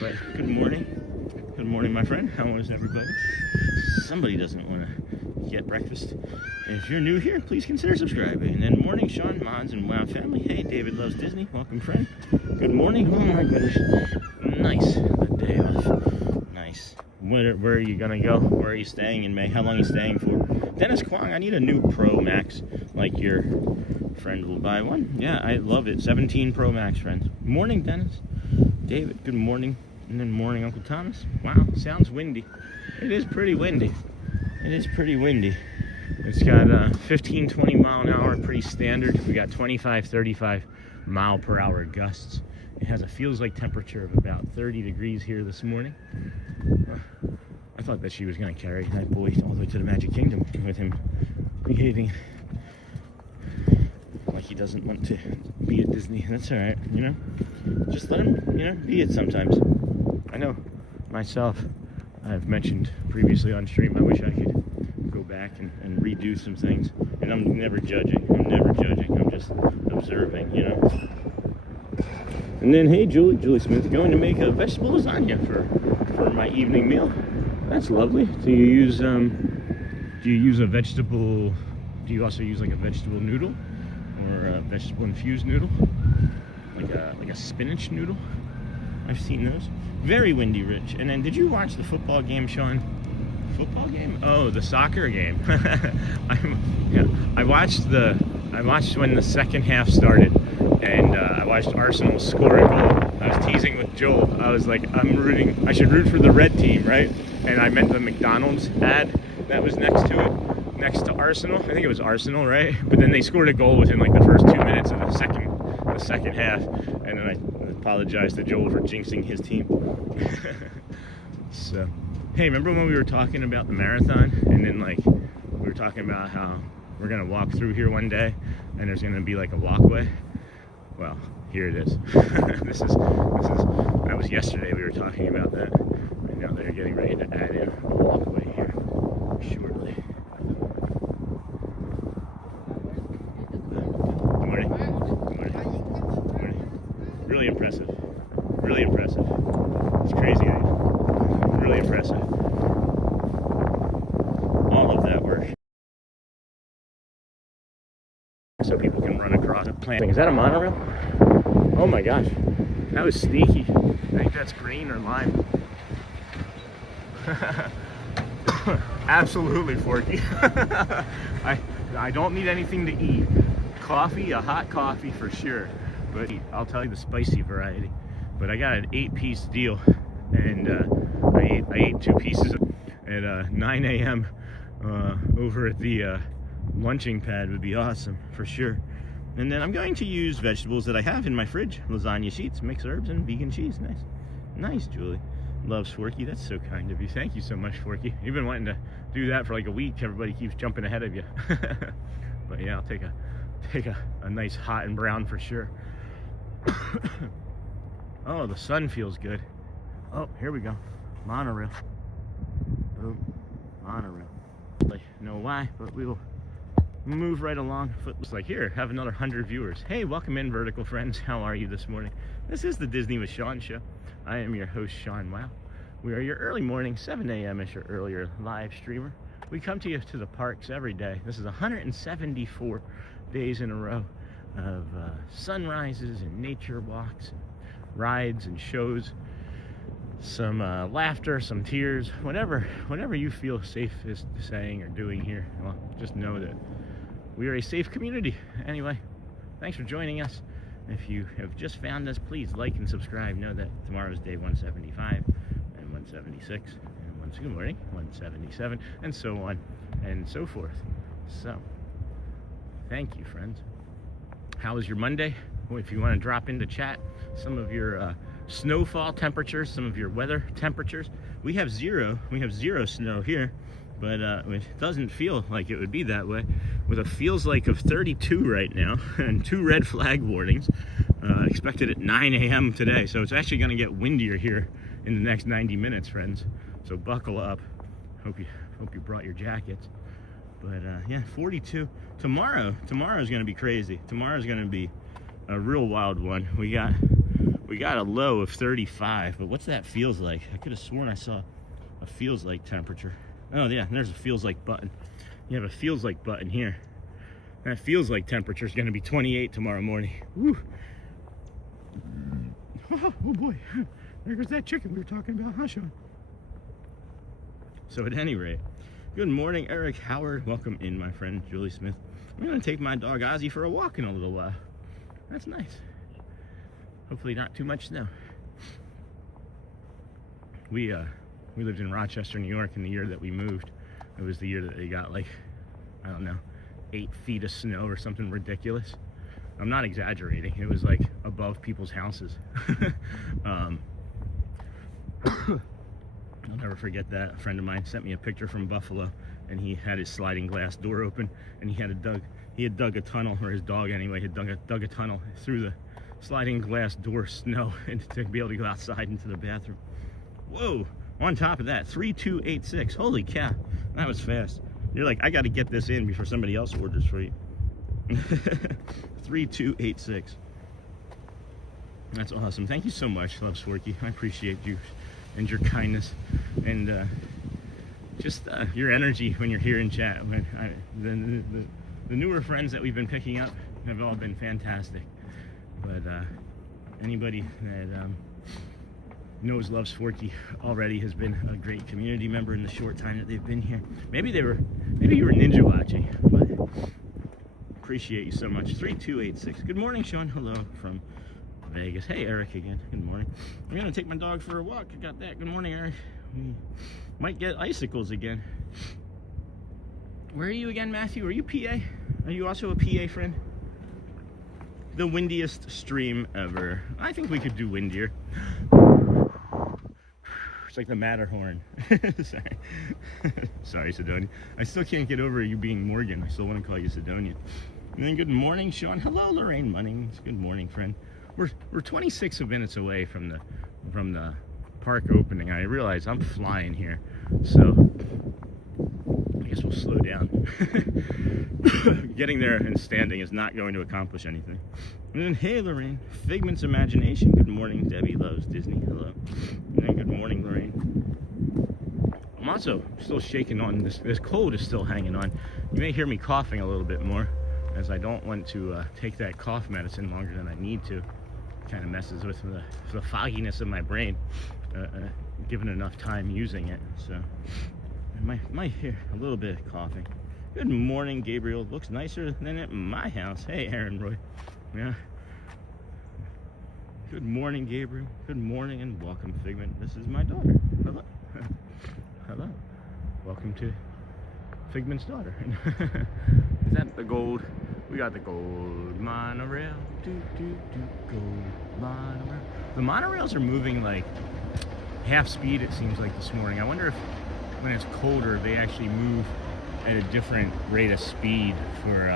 But good morning. Good morning, my friend. How is everybody? Somebody doesn't want to get breakfast. If you're new here, please consider subscribing. And then morning, Sean, Mods, and Wow family. Hey, David loves Disney. Welcome, friend. Good morning. Oh my goodness. Nice. The day off. Nice. Where are you gonna go? Where are you staying in May? How long are you staying for? Dennis Kwong, I need a new Pro Max, like your friend will buy one. Yeah, I love it. 17 Pro Max, friends. Morning, Dennis. David, good morning. And then morning, Uncle Thomas. Wow, sounds windy. It is pretty windy. It is pretty windy. It's got 15, 20 mile an hour, pretty standard. We got 25, 35 mile per hour gusts. It has a feels like temperature of about 30 degrees here this morning. I thought that she was going to carry that boy all the way to the Magic Kingdom with him behaving like he doesn't want to be at Disney. That's all right, you know? Just let him, you know, be it sometimes. I know myself, I've mentioned previously on stream, I wish I could go back and redo some things. And I'm never judging. I'm just observing, you know? And then, hey, Julie Smith, going to make a vegetable lasagna for my evening meal. That's lovely. Do you use a vegetable? Do you also use like a vegetable noodle or a vegetable infused noodle, like a spinach noodle? I've seen those. Very windy, Rich. And then, did you watch the football game, Sean? Football game? Oh, the soccer game. I watched when the second half started, and I watched Arsenal score a goal. I was teasing with Joel. I was like, I should root for the red team, right? And I meant the McDonald's ad that was next to it, next to Arsenal. I think it was Arsenal, right? But then they scored a goal within like the first 2 minutes of the second half, and then I apologized to Joel for jinxing his team. So, hey, remember when we were talking about the marathon, and then like we were talking about how we're gonna walk through here one day, and there's gonna be like a walkway? Well, here it is. That was yesterday. We were talking about that. Right now they're getting ready to add in a walkway here shortly. Good morning. Good morning. Good morning. Really impressive. Really impressive. It's crazy. Really impressive. All of that work. So people can run across a plant. Is that a monorail? Oh my gosh. That was sneaky. I think that's green or lime. Absolutely, Forky. I don't need anything to eat. Coffee, a hot coffee for sure. But I'll tell you the spicy variety. But I got an 8-piece deal, and I ate 2 pieces at 9 a.m. Over at the lunching pad would be awesome for sure. And then I'm going to use vegetables that I have in my fridge: lasagna sheets, mixed herbs, and vegan cheese. Nice, Julie. Loves Forky. That's so kind of you. Thank you so much, Forky. You've been wanting to do that for like a week. Everybody keeps jumping ahead of you. But yeah, I'll take a nice hot and brown for sure. Oh, the sun feels good. Oh, here we go. Monorail. Boom. Monorail. I know why, but we will move right along. Looks like here, have another 100 viewers. Hey, welcome in, vertical friends. How are you this morning? This is the Disney with Sean show. I am your host, Sean Wow. We are your early morning, 7 a.m.-ish or earlier live streamer. We come to you to the parks every day. This is 174 days in a row of sunrises and nature walks and rides and shows. Some laughter, some tears, whatever you feel safest saying or doing here. Well, just know that we are a safe community. Anyway, thanks for joining us. If you have just found us, please like and subscribe. Know that tomorrow's day 175 and 176 and good morning, 177, and so on and so forth. So, thank you, friends. How was your Monday? Well, if you want to drop into chat some of your snowfall temperatures, some of your weather temperatures. We have zero snow here, but it doesn't feel like it would be that way, with a feels like of 32 right now and 2 red flag warnings expected at 9 a.m. today. So it's actually going to get windier here in the next 90 minutes, friends. So buckle up. Hope you brought your jackets. But yeah, 42. Tomorrow is going to be crazy. Tomorrow's going to be a real wild one. We got a low of 35, but what's that feels like? I could have sworn I saw a feels like temperature. Oh yeah, there's a feels like button. You have a feels like button here. That feels like temperature is going to be 28 tomorrow morning. Woo. Oh boy, there goes that chicken we were talking about, huh, Sean? So at any rate, good morning, Eric Howard. Welcome in, my friend Julie Smith. I'm going to take my dog Ozzy for a walk in a little while. That's nice. Hopefully not too much snow. We lived in Rochester, New York in the year that we moved. It was the year that they got like, I don't know, 8 feet of snow or something ridiculous. I'm not exaggerating. It was like above people's houses. I'll never forget that. A friend of mine sent me a picture from Buffalo, and he had his sliding glass door open, and he had dug a tunnel, or his dog anyway, had dug a tunnel through the sliding glass door snow and to be able to go outside into the bathroom. Whoa! On top of that, 3286. Holy cow, that was fast. You're like, I got to get this in before somebody else orders for you. 3286. That's awesome. Thank you so much, Love Swarky. I appreciate you and your kindness and just your energy when you're here in chat. The newer friends that we've been picking up have all been fantastic. But anybody that knows, loves Forky already, has been a great community member in the short time that they've been here. Maybe you were ninja watching, but appreciate you so much. 3286. Good morning, Sean. Hello from Vegas. Hey, Eric again. Good morning. I'm gonna take my dog for a walk. I got that. Good morning, Eric. We might get icicles again. Where are you again, Matthew? Are you PA? Are you also a PA friend? The windiest stream ever. I think we could do windier. It's like the Matterhorn. Sorry. Sorry, Sidonia. I still can't get over you being Morgan. I still want to call you Sidonia. And then good morning, Sean. Hello, Lorraine Munnings. Good morning, friend. We're 26 minutes away from the park opening. I realize I'm flying here, so I guess we'll slow down. Getting there and standing is not going to accomplish anything. And then, hey, Lorraine, Figment's Imagination. Good morning, Debbie loves Disney. Hello. And then good morning, Lorraine. I'm also still shaking on this cold is still hanging on. You may hear me coughing a little bit more, as I don't want to take that cough medicine longer than I need to. Kind of messes with the fogginess of my brain, given enough time using it. So I might hear a little bit of coughing. Good morning, Gabriel. Looks nicer than at my house. Hey, Aaron Roy. Yeah. Good morning, Gabriel. Good morning and welcome, Figment. This is my daughter. Hello. Hello. Welcome to Figment's daughter. Is that the gold? We got the gold monorail. Gold monorail. The monorails are moving like half speed, it seems like, this morning. I wonder if when it's colder they actually move at a different rate of speed for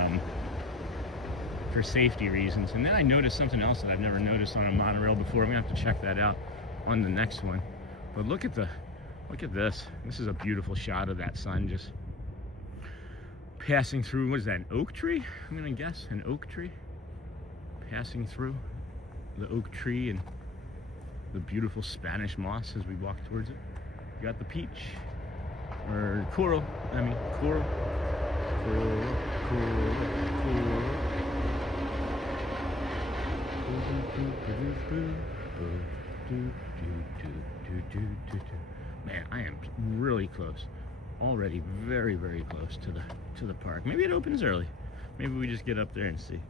safety reasons. And then I noticed something else that I've never noticed on a monorail before. I'm gonna have to check that out on the next one. But look at this. This is a beautiful shot of that sun just passing through. What is that, an oak tree? I'm gonna guess an oak tree passing through the oak tree and the beautiful Spanish moss as we walk towards it. You got the peach or coral. Coral. Man, I am really close already, very, very close to the park. Maybe it opens early. Maybe we just get up there and see.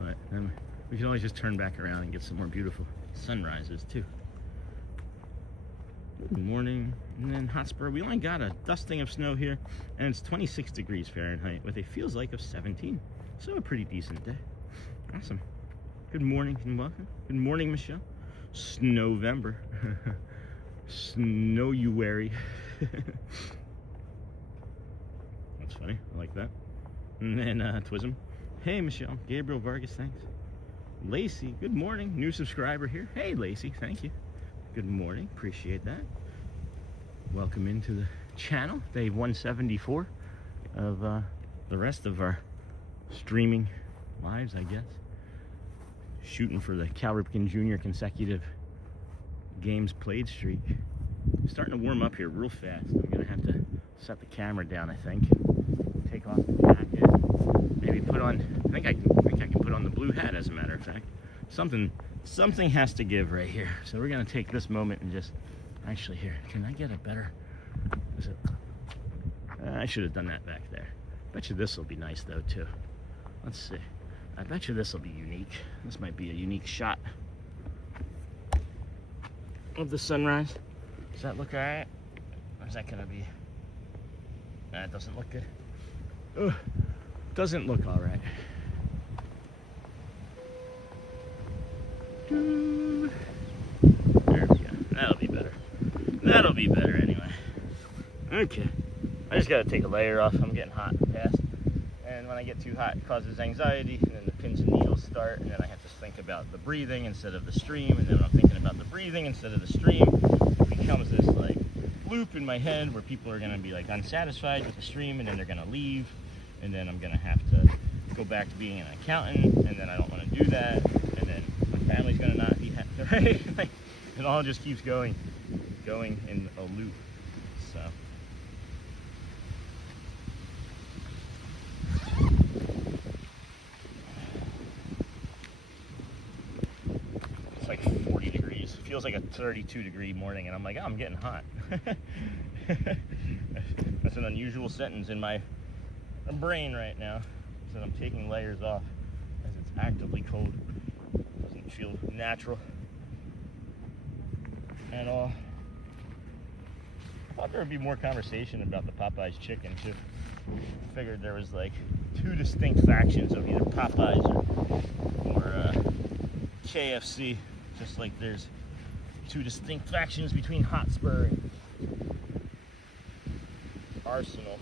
But then we can always just turn back around and get some more beautiful sunrises too. Good morning. And then Hotspur, we only got a dusting of snow here, and it's 26 degrees Fahrenheit with a feels like of 17. So a pretty decent day. Awesome. Good morning and welcome. Good morning, Michelle. Snowvember. Snow-you-wary. That's funny. I like that. And then Twism. Hey, Michelle. Gabriel Vargas, thanks. Lacey, good morning. New subscriber here. Hey, Lacey, thank you. Good morning. Appreciate that. Welcome into the channel. Day 174 of the rest of our streaming lives, I guess. Shooting for the Cal Ripken Jr. consecutive games played streak. Starting to warm up here real fast. I'm gonna have to set the camera down, I think. Take off the jacket. Maybe put on. I think I can put on the blue hat. As a matter of fact, something has to give right here. So we're gonna take this moment and just actually here. Can I get a better? Is it? I should have done that back there. Bet you this will be nice though too. Let's see. I bet you this will be unique. This might be a unique shot of the sunrise. Does that look alright? Or is that gonna be? Nah, it doesn't look good. Ugh, doesn't look alright. There we go. That'll be better. That'll be better anyway. Okay. I just gotta take a layer off. I'm getting hot fast. And when I get too hot, it causes anxiety, and then the pins and needles start, and then I have to think about the breathing instead of the stream, and then when I'm thinking about the breathing instead of the stream, it becomes this like loop in my head where people are gonna be like unsatisfied with the stream, and then they're gonna leave, and then I'm gonna have to go back to being an accountant, and then I don't want to do that, and then my family's gonna not be happy, right? Like, it all just keeps going in a loop. So. feels like a 32-degree morning, and I'm like, oh, I'm getting hot. That's an unusual sentence in my brain right now, that I'm taking layers off as it's actively cold. Doesn't feel natural at all. I thought there would be more conversation about the Popeyes chicken too. Figured there was like two distinct factions of either Popeyes or KFC, just like there's two distinct factions between Hotspur and Arsenal,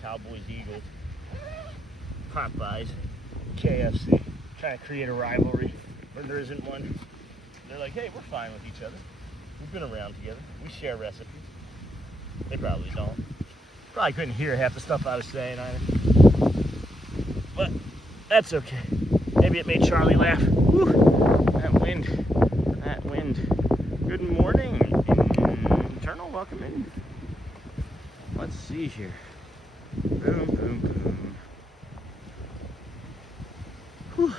Cowboys, Eagles, Popeyes, KFC, trying to create a rivalry where there isn't one. They're like, hey, we're fine with each other. We've been around together. We share recipes. They probably don't. Probably couldn't hear half the stuff I was saying either. But that's okay. Maybe it made Charlie laugh. Whew. That wind. That wind. Good morning, Internal. Welcome in. Let's see here. Boom, boom, boom. Whew.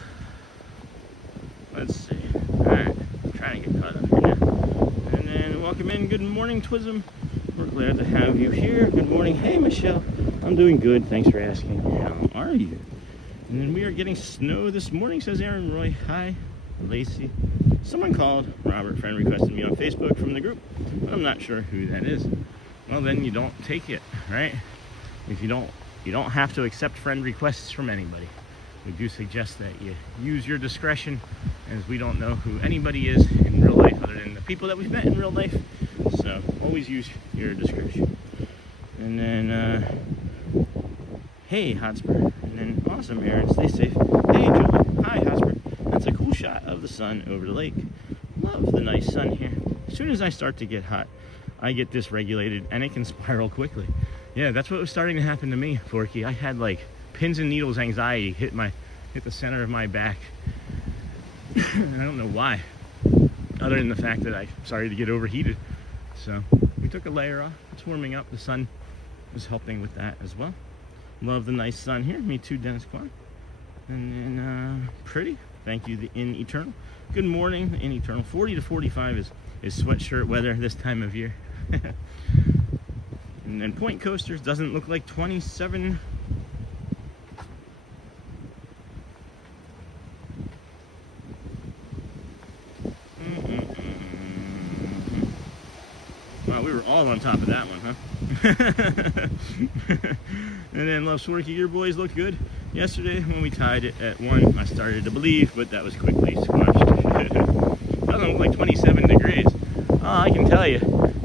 Let's see. Alright. Trying to get caught up here now. And then welcome in. Good morning, Twism. We're glad to have you here. Good morning. Hey, Michelle. I'm doing good. Thanks for asking. How are you? And then we are getting snow this morning, says Aaron Roy. Hi, Lacey. Someone called. Robert, friend requested me on Facebook from the group, but I'm not sure who that is. Well, then you don't take it, right? If you don't have to accept friend requests from anybody. We do suggest that you use your discretion, as we don't know who anybody is in real life other than the people that we've met in real life. So always use your discretion. And then, hey, Hotspur. And then, awesome, Aaron. Stay safe. Hey, Julie. Hi, Hotspur. That's a cool shot of the sun over the lake. Love the nice sun here. As soon as I start to get hot, I get dysregulated, and it can spiral quickly. Yeah, that's what was starting to happen to me, Forky. I had like pins and needles anxiety hit the center of my back. I don't know why, other than the fact that I started to get overheated. So we took a layer off. It's warming up. The sun was helping with that as well. Love the nice sun here. Me too, Dennis Kwan. And then pretty. Thank you, the In Eternal. Good morning, the In Eternal. 40 to 45 is sweatshirt weather this time of year. And then Point Coasters doesn't look like 27. Wow, we were all on top of that one, huh? And then Love Swarky, your boys looked good. Yesterday when we tied it at 1, I started to believe, but that was quickly squashed. Doesn't look like 27 degrees. Oh, I can tell you,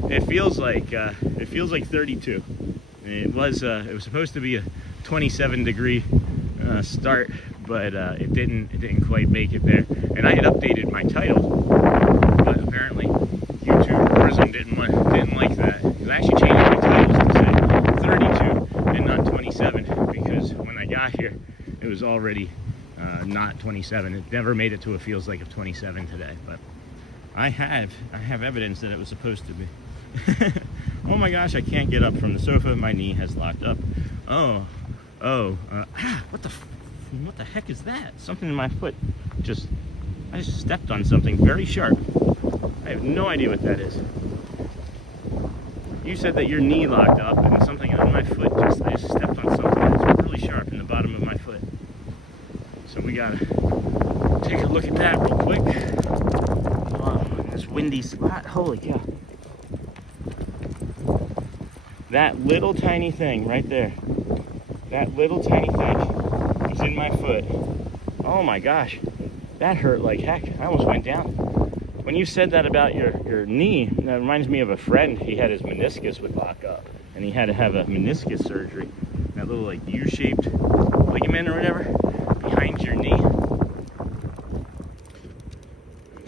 it feels like 32. It was supposed to be a 27 degree start, but it didn't quite make it there. And I had updated my title, but apparently YouTube Autism didn't like that, because I actually changed my titles to say 32 and not 27, because when I got here it was already not 27. It never made it to a feels like of 27 today, but I have evidence that it was supposed to be. Oh my gosh, I can't get up from the sofa. My knee has locked up. What the heck is that? Something in my foot. I just stepped on something very sharp. I have no idea what that is. You said that your knee locked up, and something on my foot I just stepped on something that's really sharp in the bottom of my foot. So we gotta take a look at that real quick. Oh, this windy spot. Holy cow. That little tiny thing right there. That little tiny thing is in my foot. Oh my gosh. That hurt like heck. I almost went down. When you said that about your knee, that reminds me of a friend. He had his meniscus would lock up, and he had to have a meniscus surgery. That little like U-shaped ligament or whatever behind your knee.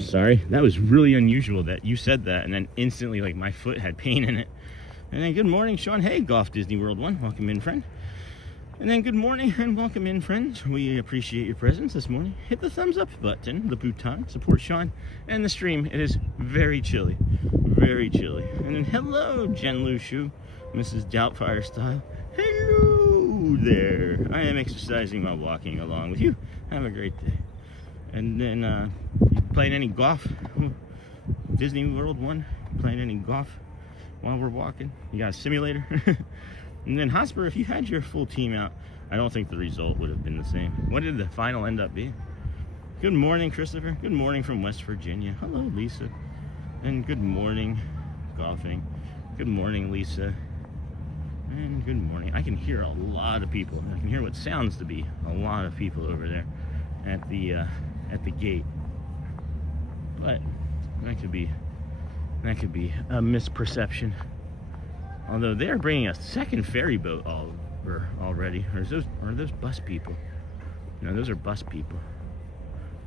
Sorry, that was really unusual that you said that, and then instantly like my foot had pain in it. And then good morning, Sean. Hey, Golf Disney World 1. Welcome in, friend. And then good morning and welcome in, friends. We appreciate your presence this morning. Hit the thumbs up button, the bouton, support Sean and the stream. It is very chilly, very chilly. And then hello, Jen Lu Shu, Mrs. Doubtfire Style. Hello there. I am exercising while walking along with you. Have a great day. And then playing any golf? Disney World one? Playing any golf while we're walking? You got a simulator? And then Hotspur, if you had your full team out, I don't think the result would have been the same. What did the final end up being? Good morning, Christopher. Good morning from West Virginia. Hello, Lisa. And good morning, golfing. Good morning, Lisa. And good morning. I can hear a lot of people. I can hear what sounds to be a lot of people over there at the gate. But that could be a misperception. Although they're bringing a second ferry boat over already. Or are those bus people? No, those are bus people.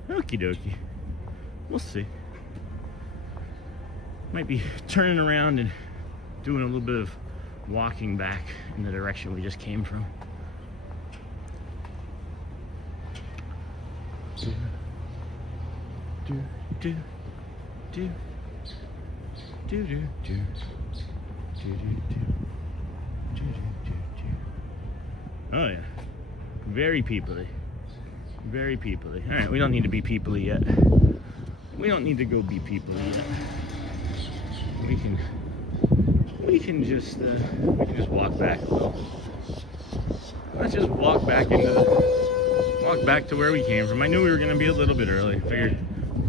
Okie dokie. We'll see. Might be turning around and doing a little bit of walking back in the direction we just came from. Oh yeah, very peoply. Very peoply. All right, we don't need to be peoply yet. We don't need to go be peoply yet. We can just walk back a little. Let's just walk back to where we came from. I knew we were gonna be a little bit early.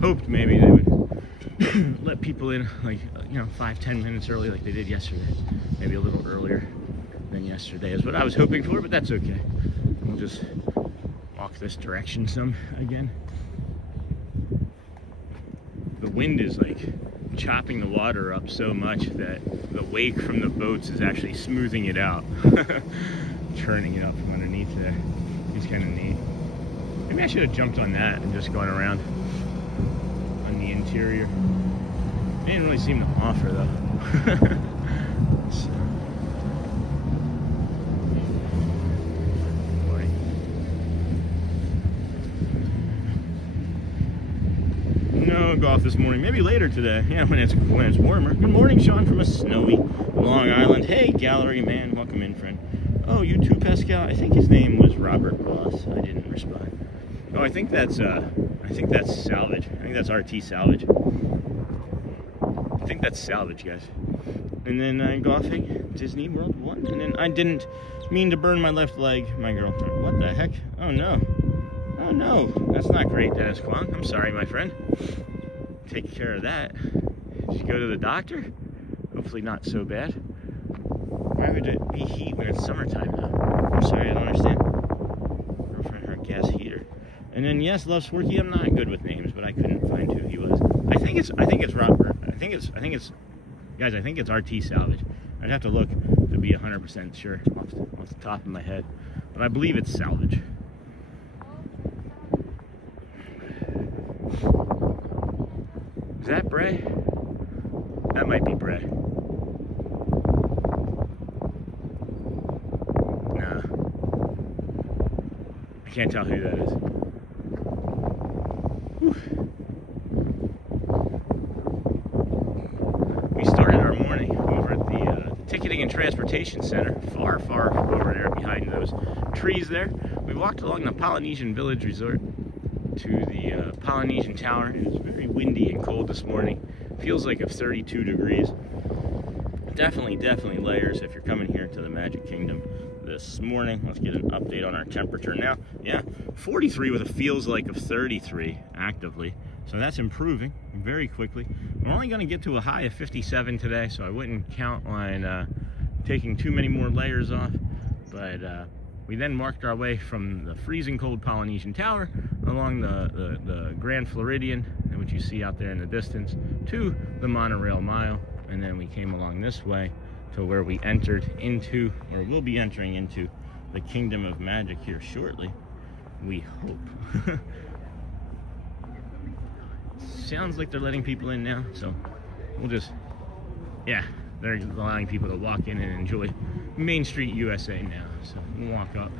Hoped maybe they would let people in, like, 5-10 minutes early, like they did yesterday. Maybe a little earlier than yesterday is what I was hoping for, but that's okay. We'll just walk this direction some again. The wind is like chopping the water up so much that the wake from the boats is actually smoothing it out. Churning it up from underneath there. It's kind of neat. Maybe I should have jumped on that and just gone around on the interior. They didn't really seem to offer though. So. No golf this morning. Maybe later today. Yeah, when it's warmer. Good morning, Sean, from a snowy Long Island. Hey, gallery man, welcome in, friend. Oh, you too, Pascal. I think his name was Robert Ross. I didn't respond. Oh, I think that's salvage. I think that's RT salvage. I think that's salvage, guys. And then golfing, Disney World 1. And then I didn't mean to burn my left leg, my girlfriend. What the heck? Oh no. Oh no. That's not great, Dennis Kwong. I'm sorry, my friend. Take care of that. Did you go to the doctor? Hopefully not so bad. Why would it be heat when it's summertime though? I'm sorry, I don't understand. Girlfriend, her gas heater. And then yes, Love Sworky. I'm not good with names, but I couldn't find who he was. I think it's Robert. I think it's guys, I think it's RT salvage. I'd have to look to be 100% sure off the top of my head. But I believe it's salvage. Is that Bray? That might be Bray. Nah. I can't tell who that is. Whew. We started our morning over at the Ticketing and Transportation Center, far over there behind those trees there. We walked along the Polynesian Village Resort to the Polynesian Tower. It was very windy and cold this morning. Feels like it's 32 degrees. Definitely layers if you're coming here to the Magic Kingdom this morning. Let's get an update on our temperature now. Yeah, 43 with a feels like of 33 actively. So that's improving very quickly. We're only going to get to a high of 57 today, so I wouldn't count on taking too many more layers off. But we then marked our way from the freezing cold Polynesian Tower along the Grand Floridian, which you see out there in the distance, to the monorail mile. And then we came along this way to where we entered into, or will be entering into, the Kingdom of Magic here shortly, we hope. Sounds like they're letting people in now, so we'll just, yeah, they're allowing people to walk in and enjoy Main Street USA now. So we'll walk up.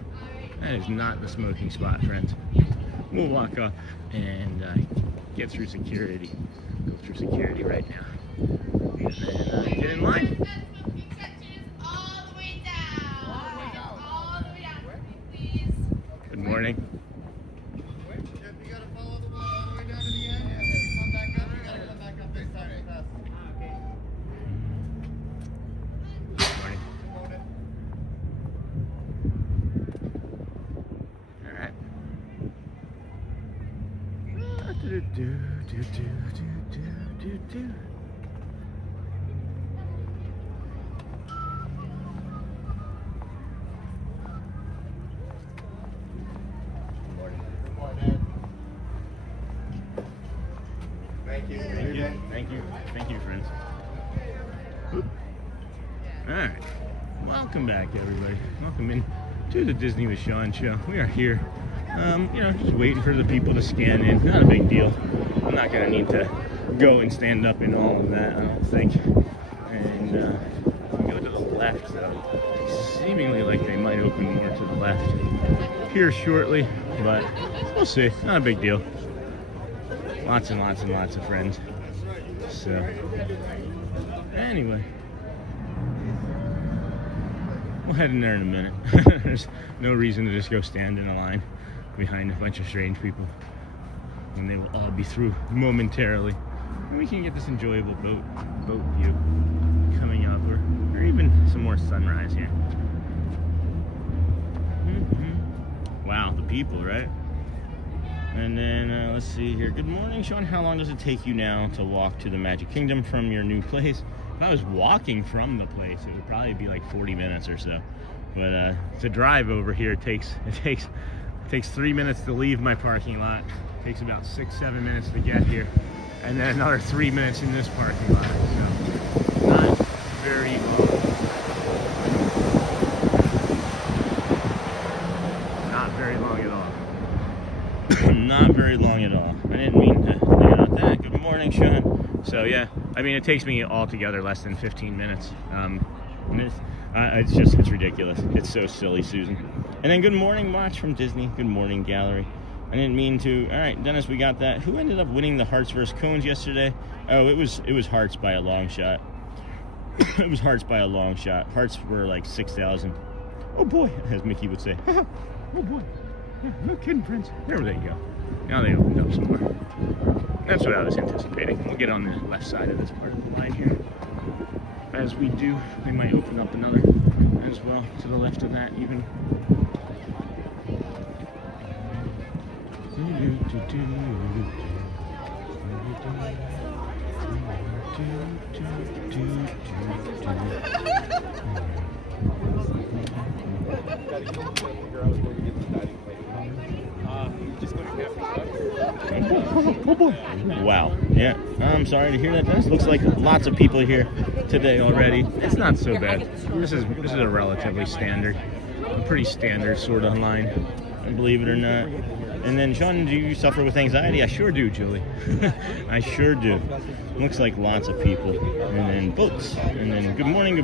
That is not the smoking spot, friends. We'll walk up and get through security. Go through security right now. And then get in line. Good morning. Thank you. Thank you, friends. All right, welcome back, everybody. Welcome in to the Disney with Sean show. We are here, just waiting for the people to scan in. Not a big deal. I'm not gonna need to go and stand up in all of that, I don't think. And go to the left, though. Seemingly like they might open more to the left here shortly, but we'll see. Not a big deal. Lots and lots and lots of friends. So, anyway, we'll head in there in a minute. There's no reason to just go stand in a line behind a bunch of strange people, and they will all be through momentarily. And we can get this enjoyable boat view coming up, or even some more sunrise here. Wow, the people, right? And then let's see here. Good morning, Sean. How long does it take you now to walk to the Magic Kingdom from your new place? If I was walking from the place, it would probably be like 40 minutes or so. But to drive over here, it takes 3 minutes to leave my parking lot. It takes about 6-7 minutes to get here, and then another 3 minutes in this parking lot. So not very long. Not very long at all. Not very long at all. I didn't mean to lay out that. Good morning, Sean. So yeah, I mean, it takes me altogether less than 15 minutes. It's ridiculous. It's so silly, Susan. And then good morning, watch from Disney. Good morning, gallery. I didn't mean to. All right, Dennis, we got that. Who ended up winning the Hearts versus Cones yesterday? Oh, it was Hearts by a long shot. It was Hearts by a long shot. Hearts were like 6,000. Oh boy, as Mickey would say. Oh boy. Yeah, no kidding, friends. There they go. Now they opened up some more. That's what I was anticipating. We'll get on the left side of this part of the line here. As we do, they might open up another as well to the left of that even. Oh boy. Wow. Yeah. I'm sorry to hear that. This looks like lots of people here today already. It's not so bad. This is a relatively pretty standard sort of line, believe it or not. And then, Sean, do you suffer with anxiety? I sure do, Julie. I sure do. Looks like lots of people. And then boats. And then good morning.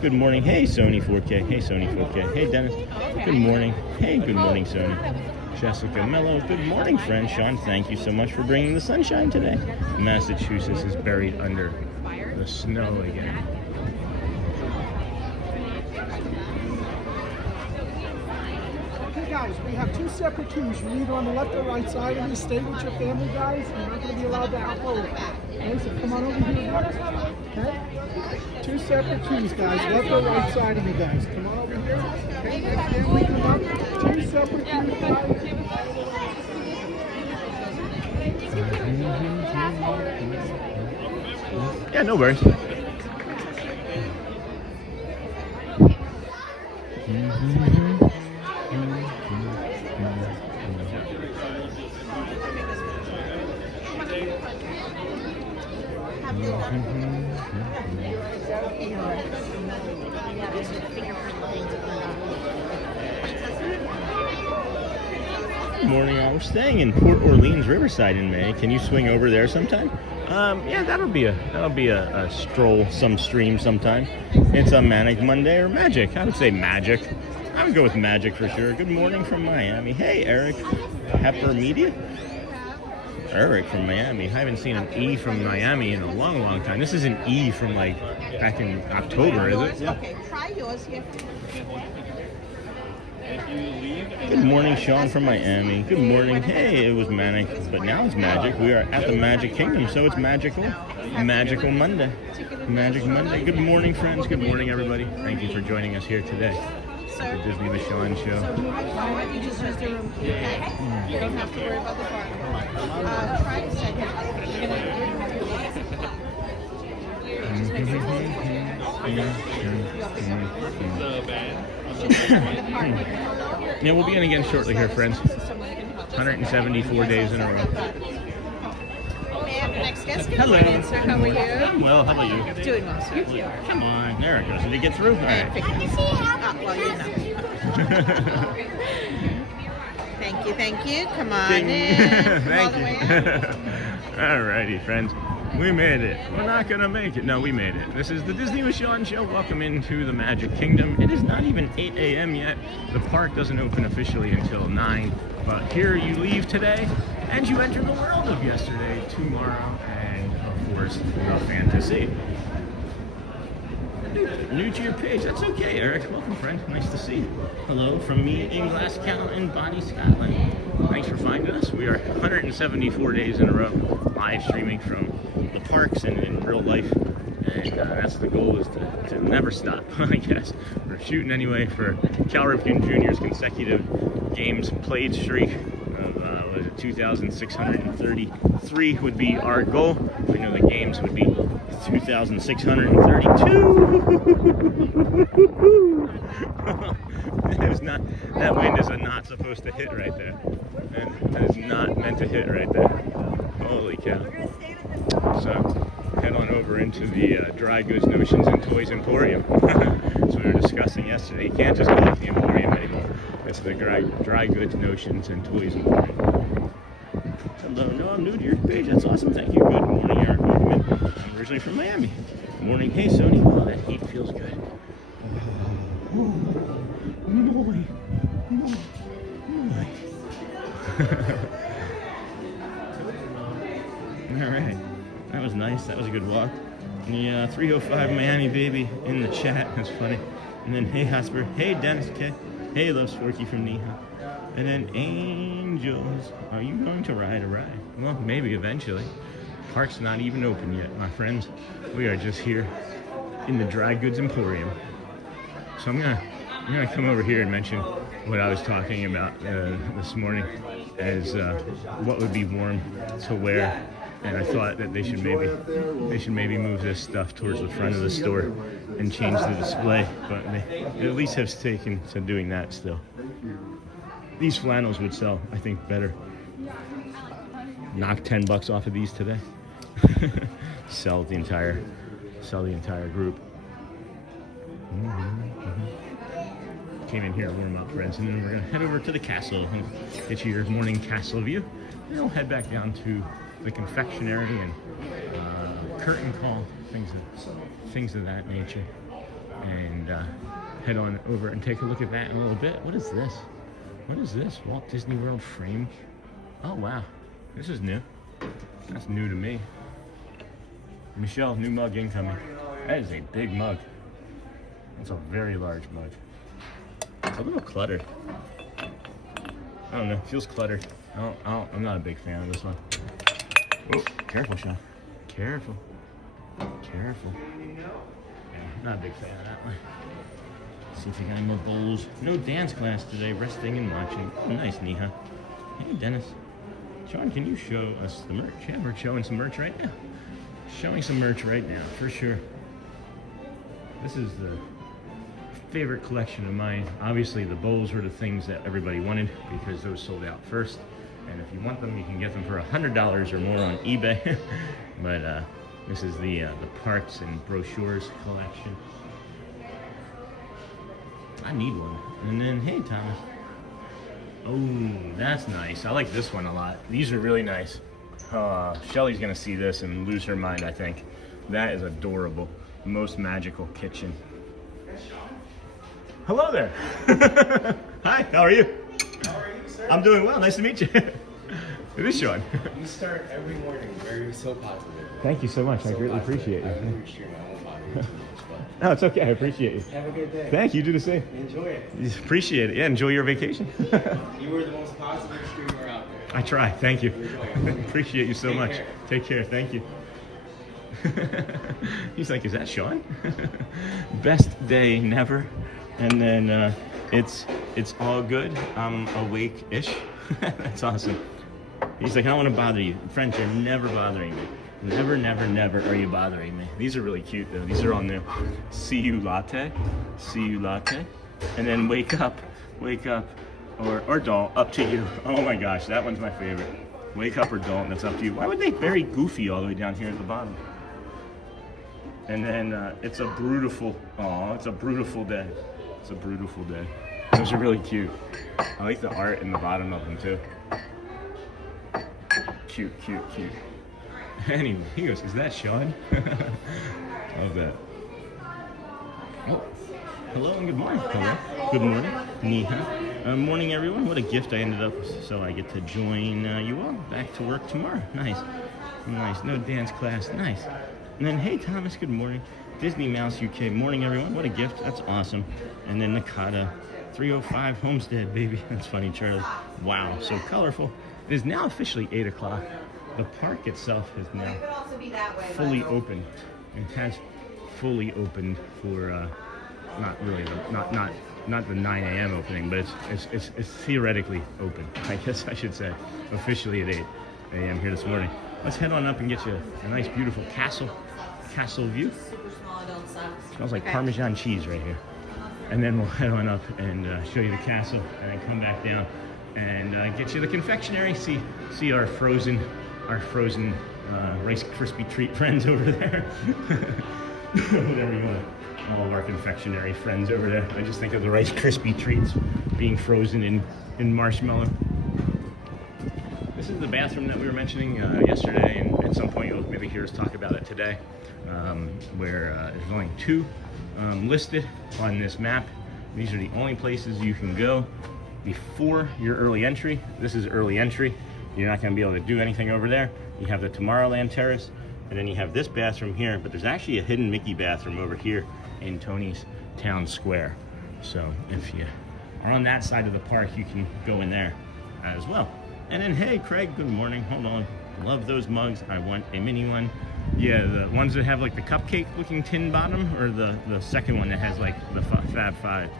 Good morning. Hey, Sony 4K. Hey, Sony 4K. Hey, Dennis. Good morning. Hey, good morning, Sony. Jessica Mello. Good morning, friend. Sean, thank you so much for bringing the sunshine today. Massachusetts is buried under the snow again. Okay, guys, we have two separate queues. You're either on the left or right side of me. Stay with your family, guys. You're not going to be allowed to out over. Okay, so come on over here. Okay? Two separate queues, guys. Left or right side of you guys. Come on over here. Okay, next family, come up. Two separate queues, guys. Yeah, no worries. Good morning, we're staying in Port Orleans Riverside in May. Can you swing over there sometime? Yeah, that'll be a stroll, some stream sometime. It's a Manic Monday or Magic. I would say Magic. I would go with Magic for sure. Good morning from Miami. Hey, Eric. Pepper Media? Eric from Miami. I haven't seen an E from Miami in a long, long time. This is an E from like back in October, is it? Okay, try yours here. Good morning, Sean from Miami. Good morning. Hey, it was Manic, but now it's Magic. We are at the Magic Kingdom, so it's magical. Magical Monday. Magic Monday. Good morning, friends. Good morning, everybody. Thank you for joining us here today. sir. The Disney with Sean show. So moving forward, you just use the room key, okay? You don't have to worry about the park. Try to set Yeah, we'll begin again shortly here, friends. 174 days in a row. And the next guest, good Hello. morning, sir. How are you? I'm well. How about you? Doing well, sir. Come on. There it goes. Did it get through? All right. Well, you know. Thank you. Come on Ding. in. Come all Thank the way you. in. Alrighty, friends. We made it. We're not gonna make it. No, we made it. This is the Disney with Sean show. Welcome into the Magic Kingdom. It is not even 8 a.m. yet. The park doesn't open officially until 9. But here you leave today, and you enter the world of yesterday, tomorrow, and of course, the fantasy. New to your page, that's okay, Eric. Welcome, friend. Nice to see you. Hello from me in Glasgow and Bonnie, Scotland. Thanks for finding us. We are 174 days in a row live streaming from the parks and in real life. And that's the goal, is to never stop, I guess. We're shooting anyway for Cal Ripken Jr.'s consecutive games played streak of 2,633 would be our goal. We know the games would be 2,632. That wind is not supposed to hit right there. And that is not meant to hit right there. Holy cow. So head on over into the Dry Goods, Notions, and Toys Emporium. That's what we were discussing yesterday. You can't just go to the Emporium anymore. It's the Dry Goods, Notions, and Toys Emporium. Hello, no, I'm new to your page. That's awesome. Thank you. Good morning, Eric. I'm originally from Miami. Good morning. Hey, Sony. Oh, that heat feels good. Oh, boy. All right. That was nice. That was a good walk. And the 305 Miami baby in the chat. That's funny. And then, hey, Hosper. Hey, Dennis K. Hey, Love Sporky from Neha. And then, Angels. Are you going to ride a ride? Well, maybe eventually. Park's not even open yet, my friends. We are just here in the Dry Goods Emporium. So I'm gonna come over here and mention what I was talking about this morning as what would be warm to wear. And I thought that they should maybe move this stuff towards the front of the store and change the display. But they at least have taken to doing that still. These flannels would sell, I think, better. Knock $10 off of these today. Sell the entire group. Came in here, warm up, friends, and then we're gonna head over to the castle and get you your morning castle view. Then we'll head back down to the confectionery and curtain call, things of that nature, and head on over and take a look at that in a little bit. What is this? What is this? Walt Disney World frame? Oh wow, this is new. That's new to me. Michelle, new mug incoming. That is a big mug. It's a very large mug. It's a little cluttered. I don't know, feels cluttered. I'm not a big fan of this one. Oh, careful, Sean. Careful. Careful. Yeah, not a big fan of that one. See if you got any more bowls. No dance class today, resting and watching. Oh, nice, Neha. Hey, Dennis. Sean, can you show us the merch? Yeah, we're showing some merch right now. Showing some merch right now, for sure. This is the favorite collection of mine. Obviously, the bowls were the things that everybody wanted because those sold out first. And if you want them, you can get them for $100 or more on eBay. But this is the parts and brochures collection. I need one. And then, hey, Thomas. Oh, that's nice. I like this one a lot. These are really nice. Shelly's gonna see this and lose her mind, I think. That is adorable. Most magical kitchen. Hello there. Hi, how are you? How are you, sir? I'm doing well. Nice to meet you. It is Sean. You start every morning so positive. Thank you so much. I greatly appreciate I it. really appreciate I won't bother you too much, No, it's okay. I appreciate you. but have a good day. Thank you. Do the same. Enjoy it. Appreciate it. Yeah, enjoy your vacation. You were the most positive streamer out there. I try. Thank you. Enjoy it. Appreciate you so Take much. care. Take care. Thank you. He's like, is that Sean? Best day never. And then It's all good. I'm awake-ish. That's awesome. He's like, I don't want to bother you. Friends, you're never bothering me. Never, never, never are you bothering me. These are really cute though. These are on there. See you latte. See you latte. And then wake up. Or don't. Up to you. Oh my gosh, that one's my favorite. Wake up or don't. That's up to you. Why would they bury Goofy all the way down here at the bottom? And then it's a beautiful. Oh, it's a beautiful day. It's a beautiful day. Those are really cute. I like the art in the bottom of them too. Cute. Anyway, he goes, is that Sean? Love that. Oh, hello and good morning. Hello. Good morning. Niha. Morning, everyone. What a gift I ended up with. So I get to join you all. Back to work tomorrow. Nice. No dance class. Nice. And then, hey, Thomas, good morning. Disney Mouse UK. Morning, everyone. What a gift. That's awesome. And then Nakata. 305 Homestead, baby. That's funny, Charlie. Wow, so colorful. It is now officially 8 o'clock. The park itself is now fully open. It has fully opened for not really not the 9 a.m. opening, but it's theoretically open. I guess I should say officially at 8 a.m. here this morning. Let's head on up and get you a nice, beautiful castle view. Smells like Parmesan cheese right here. And then we'll head on up and show you the castle, and then come back down and get you the confectionery. See our frozen Rice Krispie treat friends over there. Whatever you want. All of our confectionery friends over there. I just think of the Rice Krispie treats being frozen in marshmallow. This is the bathroom that we were mentioning yesterday, and at some point you'll maybe hear us talk about it today, where there's only 2 listed on this map. These are the only places you can go before your early entry. This is early entry. You're not going to be able to do anything over there. You have the Tomorrowland Terrace, and then you have this bathroom here, but there's actually a hidden Mickey bathroom over here in Tony's Town Square. So if you are on that side of the park, you can go in there as well. And then, hey, Craig, good morning. Hold on. Love those mugs. I want a mini one. Yeah, the ones that have like the cupcake looking tin bottom, or the second one that has like the Fab Five.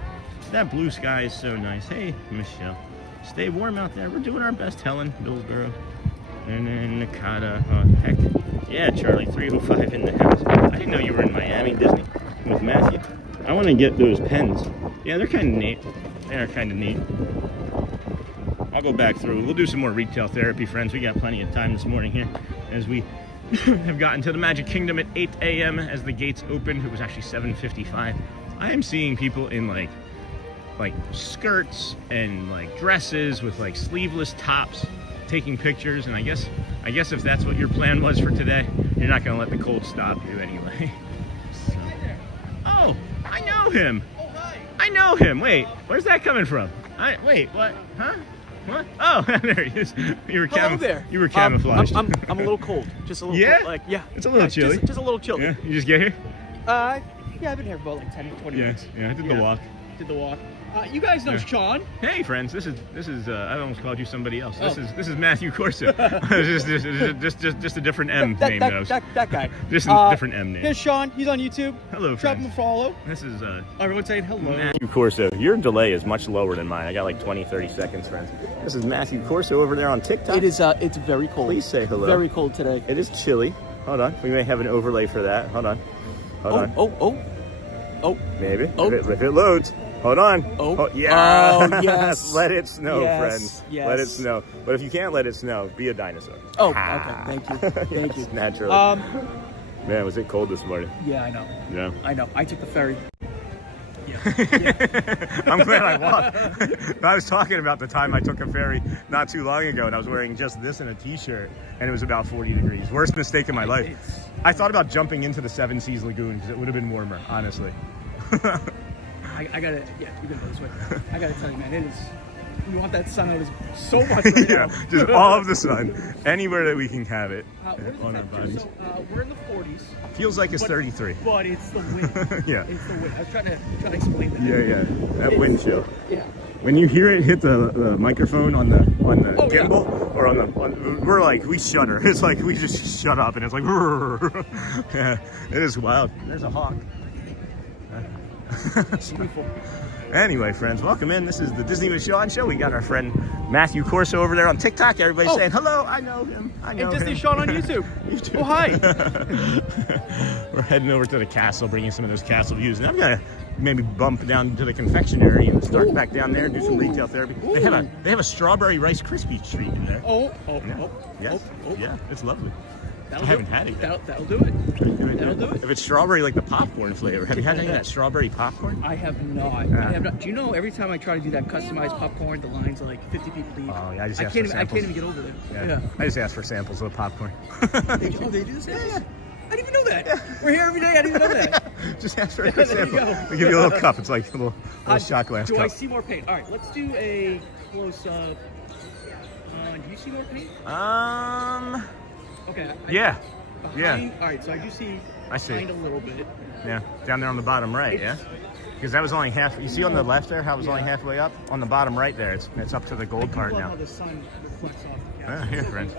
That blue sky is so nice. Hey, Michelle. Stay warm out there. We're doing our best, Helen, Billsboro. And then Nakata. Oh, heck. Yeah, Charlie, 305 in the house. I didn't know you were in Miami, Disney, with Matthew. I want to get those pens. Yeah, they're kind of neat. They are kind of neat. I'll go back through. We'll do some more retail therapy, friends. We got plenty of time this morning here as we have gotten to the Magic Kingdom at 8 a.m. as the gates opened. It was actually 7:55. I am seeing people in like skirts and like dresses with like sleeveless tops taking pictures, and I guess if that's what your plan was for today, you're not gonna let the cold stop you anyway. So. Oh, I know him. Oh, hi. I know him. Wait, where's that coming from? Wait, what? Huh? What? Oh, there he is. You were Hello there. You were camouflaged. I'm a little cold. Just a little Yeah? cold. Like, yeah. It's a little chilly. Just a little chilly. Yeah, you just get here? Yeah, I've been here for about like 10, 20 minutes. Yeah, I did the walk. Did the walk. You guys know Yeah. Sean. Hey friends, this is I almost called you somebody else. Oh. This is Matthew Corso. just a different M name though. That guy. Just a different M name. Here's Sean. He's on YouTube. Hello Drop him friends. a follow. This is Everyone saying hello. Matthew Corso. Your delay is much lower than mine. I got like 20-30 seconds, friends. This is Matthew Corso over there on TikTok. It is. It's very cold. Please say hello. Very cold today. It is chilly. Hold on. We may have an overlay for that. Hold on. Oh. Maybe. Oh. If it loads. Hold on. Oh. Yeah. Oh, yes. Let it snow, Yes, friends. yes. Let it snow. But if you can't let it snow, be a dinosaur. Oh. Okay. Thank you. Thank you. Naturally. Man, was it cold this morning? Yeah, I know. Yeah. I know. I took the ferry. I'm glad I walked. I was talking about the time I took a ferry not too long ago, and I was wearing just this and a t-shirt, and it was about 40 degrees. Worst mistake in my life. I thought about jumping into the Seven Seas Lagoon because it would have been warmer, honestly. I gotta, you can go this way. I gotta tell you, man, it is. You want that sun out so much right Yeah, now. just all of the sun, anywhere that we can have it What is on the our temperature? bodies. So, we're in the 40s. Feels like it's but- 33. But it's the wind. Yeah. It's the wind. I was trying to explain that. Yeah, that wind chill. Yeah. When you hear it hit the microphone on the Oh, yeah. gimbal or we're like, we shudder. It's like we just shut up and it's like, yeah, it is wild. There's a hawk. It's beautiful. Anyway, friends, welcome in. This is the Disney with Sean show. We got our friend Matthew Corso over there on TikTok. Everybody's saying hello. I know him. I know And Disney him. Sean on YouTube. YouTube. Oh, hi. We're heading over to the castle, bringing some of those castle views, and I'm gonna maybe bump down to the confectionery and start back down there and do some retail therapy. They have a strawberry Rice Krispie treat in there. Yeah, it's lovely. I haven't had it yet. That'll do it. That'll do it. If it's strawberry, like the popcorn flavor, have you had any of that strawberry popcorn? I have not. I have not. Do you know every time I try to do that customized popcorn, the lines are like 50 people deep. Oh yeah, I just asked can't for even, I samples. can't even get over there. Yeah. I just asked for samples of the popcorn. They do the samples? Yeah. I didn't even know that. We're here every day. I didn't even know that. Just ask for a There you sample. go. We give you a little cup. It's like a little shot glass Do cup. I see more paint? All right, let's do a close up. Do you see more paint? Okay. Yeah. Behind, all right, so I do see. I see. Behind a little bit. Yeah, down there on the bottom right, yeah? Because that was only half. You see on the left there how it was only halfway up? On the bottom right there, it's up to the gold part I now. love how the sun reflects off the Yeah, castle. here, friends.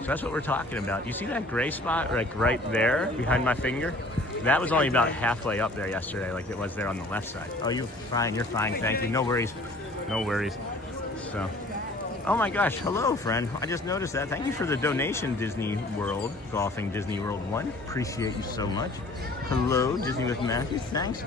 So that's what we're talking about. You see that gray spot, like right there behind my finger? That was only about halfway up there yesterday, like it was there on the left side. Oh, you're fine, thank you. No worries, no worries. So, oh my gosh, hello, friend. I just noticed that. Thank you for the donation, Disney World, Golfing Disney World 1. Appreciate you so much. Hello, Disney with Matthew, thanks.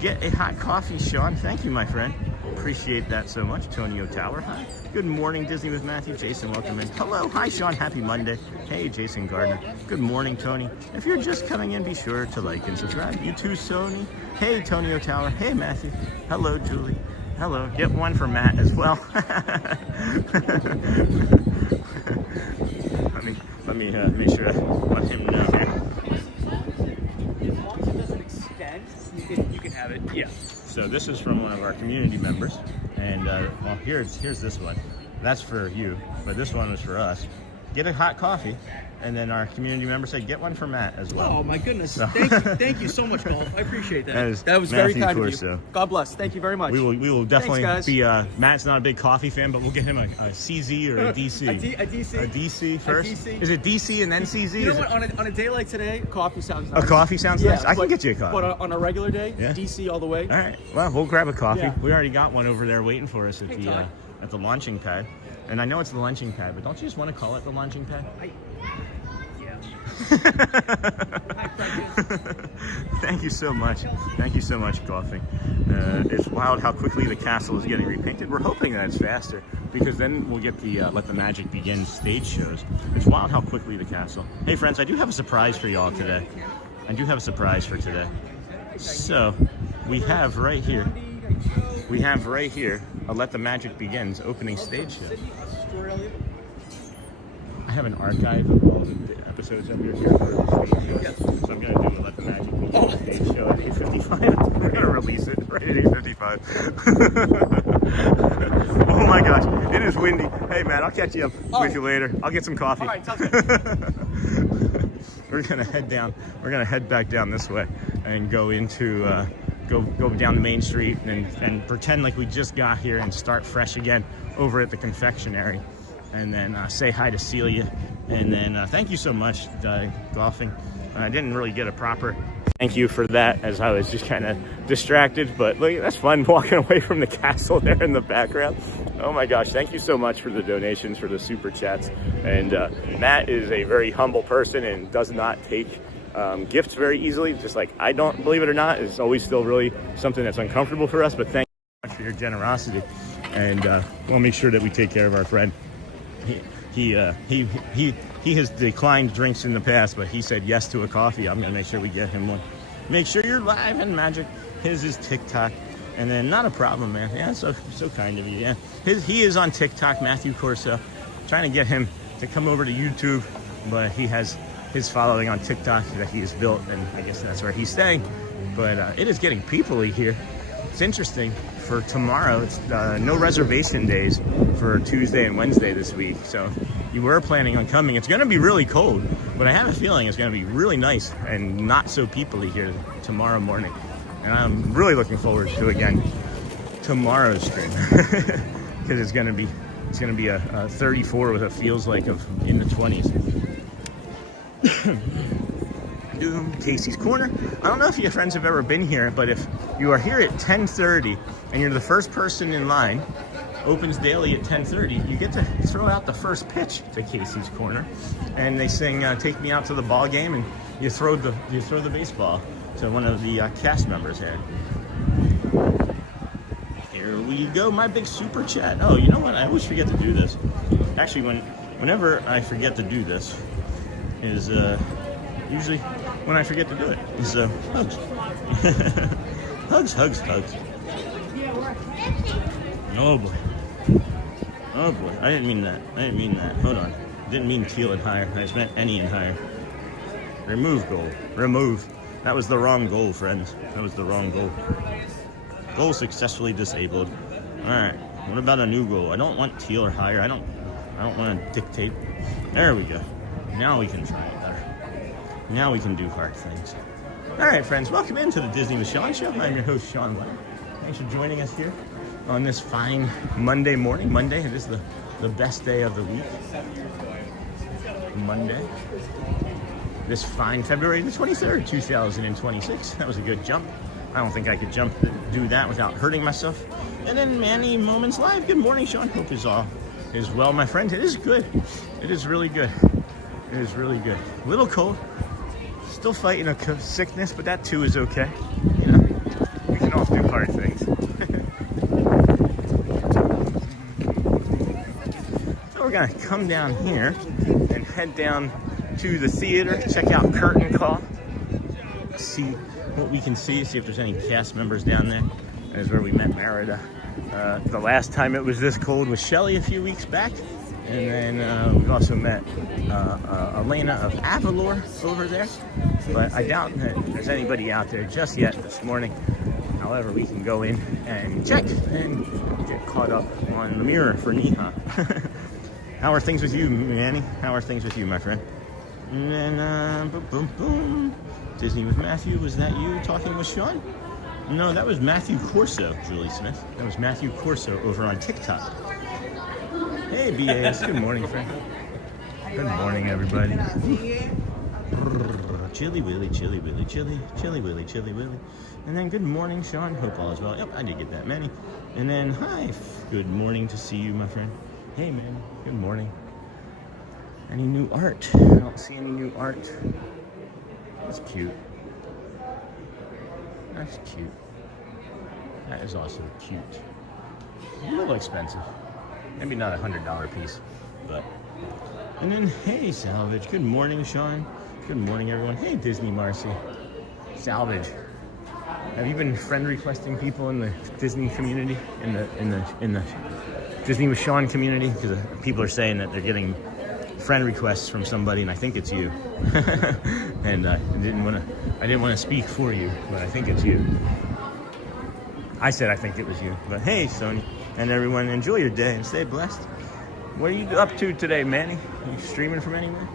Get a hot coffee, Sean. Thank you, my friend. Appreciate that so much. Tonio Tower, hi. Good morning, Disney with Matthew. Jason, welcome in. Hello, hi, Sean. Happy Monday. Hey, Jason Gardner. Good morning, Tony. If you're just coming in, be sure to like and subscribe. You too, Sony. Hey, Tonio Tower. Hey, Matthew. Hello, Julie. Hello. Get one for Matt as well. let me make sure I let him know here. As long as it doesn't extend, you can have it. Yeah. So this is from one of our community members, and well, here's this one. That's for you, but this one is for us. Get a hot coffee, and then our community member said, get one for Matt as well. Oh my goodness! So. Thank you so much, Golf. I appreciate that. That was Matthew very kind Corso. of you. God bless. Thank you very much. We will definitely Thanks, guys. be. Matt's not a big coffee fan, but we'll get him a CZ or a DC. a DC. A DC first. DC. Is it DC and then CZ? You know Is what? On a day like today, coffee sounds nice. A coffee sounds nice. I can get you a coffee. But on a regular day, Yeah. DC all the way. All right. Well, we'll grab a coffee. Yeah. We already got one over there waiting for us at Hey, the Todd. at the launching pad. And I know it's the launching pad, but don't you just want to call it the launching pad? Yeah. Thank you so much. Thank you so much, Golfing. It's wild how quickly the castle is getting repainted. We're hoping that it's faster because then we'll get the Let the Magic Begin stage shows. It's wild how quickly the castle. Hey, friends, I do have a surprise for y'all today. I do have a surprise for today. So, we have right here a Let the Magic Begins opening stage show. I have an archive of all the episodes under here for the stage show. So I'm going to do a Let the Magic Begin stage show at 8:55. We're going to release it right at 8:55. Oh my gosh, it is windy. Hey, Matt, I'll catch you up with you later. I'll get some coffee. All right, sounds good. We're going to head down. We're going to head back down this way and go into... Go down the main street and pretend like we just got here and start fresh again over at the confectionery, and then say hi to Celia, and then thank you so much, Golfing. I didn't really get a proper thank you for that as I was just kind of distracted, but look, that's fun walking away from the castle there in the background. Oh my gosh, thank you so much for the donations, for the super chats, and Matt is a very humble person and does not take gifts very easily, just like I don't, believe it or not. It's always still really something that's uncomfortable for us, but thank you so much for your generosity, and we'll make sure that we take care of our friend. He has declined drinks in the past, but he said yes to a coffee. I'm gonna make sure we get him one. Make sure you're live and magic. His is TikTok, and then not a problem, man. Yeah, so kind of you. Yeah, he is on TikTok, Matthew Corso. Trying to get him to come over to YouTube, but he has his following on TikTok that he has built, and I guess that's where he's staying. But it is getting people-y here. It's interesting. For tomorrow, it's no reservation days for Tuesday and Wednesday this week. So you were planning on coming. It's going to be really cold, but I have a feeling it's going to be really nice and not so people-y here tomorrow morning. And I'm really looking forward to, again, tomorrow's stream because it's going to be a 34 with a feels like of in the 20s. Casey's Corner. I don't know if your friends have ever been here, but if you are here at 10:30 and you're the first person in line, opens daily at 10:30, you get to throw out the first pitch to Casey's Corner, and they sing "Take Me Out to the Ball Game," and you throw the baseball to one of the cast members here. Here we go, my big super chat. Oh, you know what? I always forget to do this. Actually, whenever I forget to do this, is usually when I forget to do it. Is hugs. Hugs. Oh boy. Oh boy. I didn't mean that. Hold on. Didn't mean teal and higher. I just meant any and higher. Remove goal. Remove. That was the wrong goal, friends. That was the wrong goal. Goal successfully disabled. Alright. What about a new goal? I don't want teal or higher. I don't want to dictate. There we go. Now we can try it better. Now we can do hard things. Alright, friends. Welcome into the Disney with Sean Show. I'm your host, Sean White. Thanks for joining us here on this fine Monday morning. Monday, it is the best day of the week. Monday. This fine February the 23rd, 2026. That was a good jump. I don't think I could do that without hurting myself. And then Manny Moments Live. Good morning, Sean. Hope is all is well, my friend. It is good. It is really good. It is really good. A little cold. Still fighting a sickness, but that too is okay. You know, we can all do hard things. So we're gonna come down here and head down to the theater, check out Curtain Call, see what we can see if there's any cast members down there. That is where we met Merida. The last time it was this cold was Shelly a few weeks back. And then we've also met Elena of Avalor over there. But I doubt that there's anybody out there just yet this morning. However, we can go in and check and get caught up on the mirror for Niha. How are things with you, Manny? How are things with you, my friend? And then, boom, boom, boom. Disney with Matthew. Was that you talking with Sean? No, that was Matthew Corso, Julie Smith. That was Matthew Corso over on TikTok. Hey, BAS. Good morning, friend. Good morning, everybody. Chilly Willy, Chilly Willy, Chilly Willy, Chilly Willy. And then good morning, Sean. Hope all is well. Yep, I did get that many. And then hi. Good morning to see you, my friend. Hey, man. Good morning. Any new art? I don't see any new art. That's cute. That's cute. That is also cute. A little expensive. Maybe not $100 piece, but. And then, hey, Salvage. Good morning, Sean. Good morning, everyone. Hey, Disney Marcy. Salvage. Have you been friend requesting people in the Disney community, in the Disney with Sean community? Because people are saying that they're getting friend requests from somebody, and I think it's you. And I didn't want to speak for you, but I think it's you. I said I think it was you, but hey, Sony, and everyone, enjoy your day and stay blessed. What are you up to today, Manny? Are you streaming from anywhere?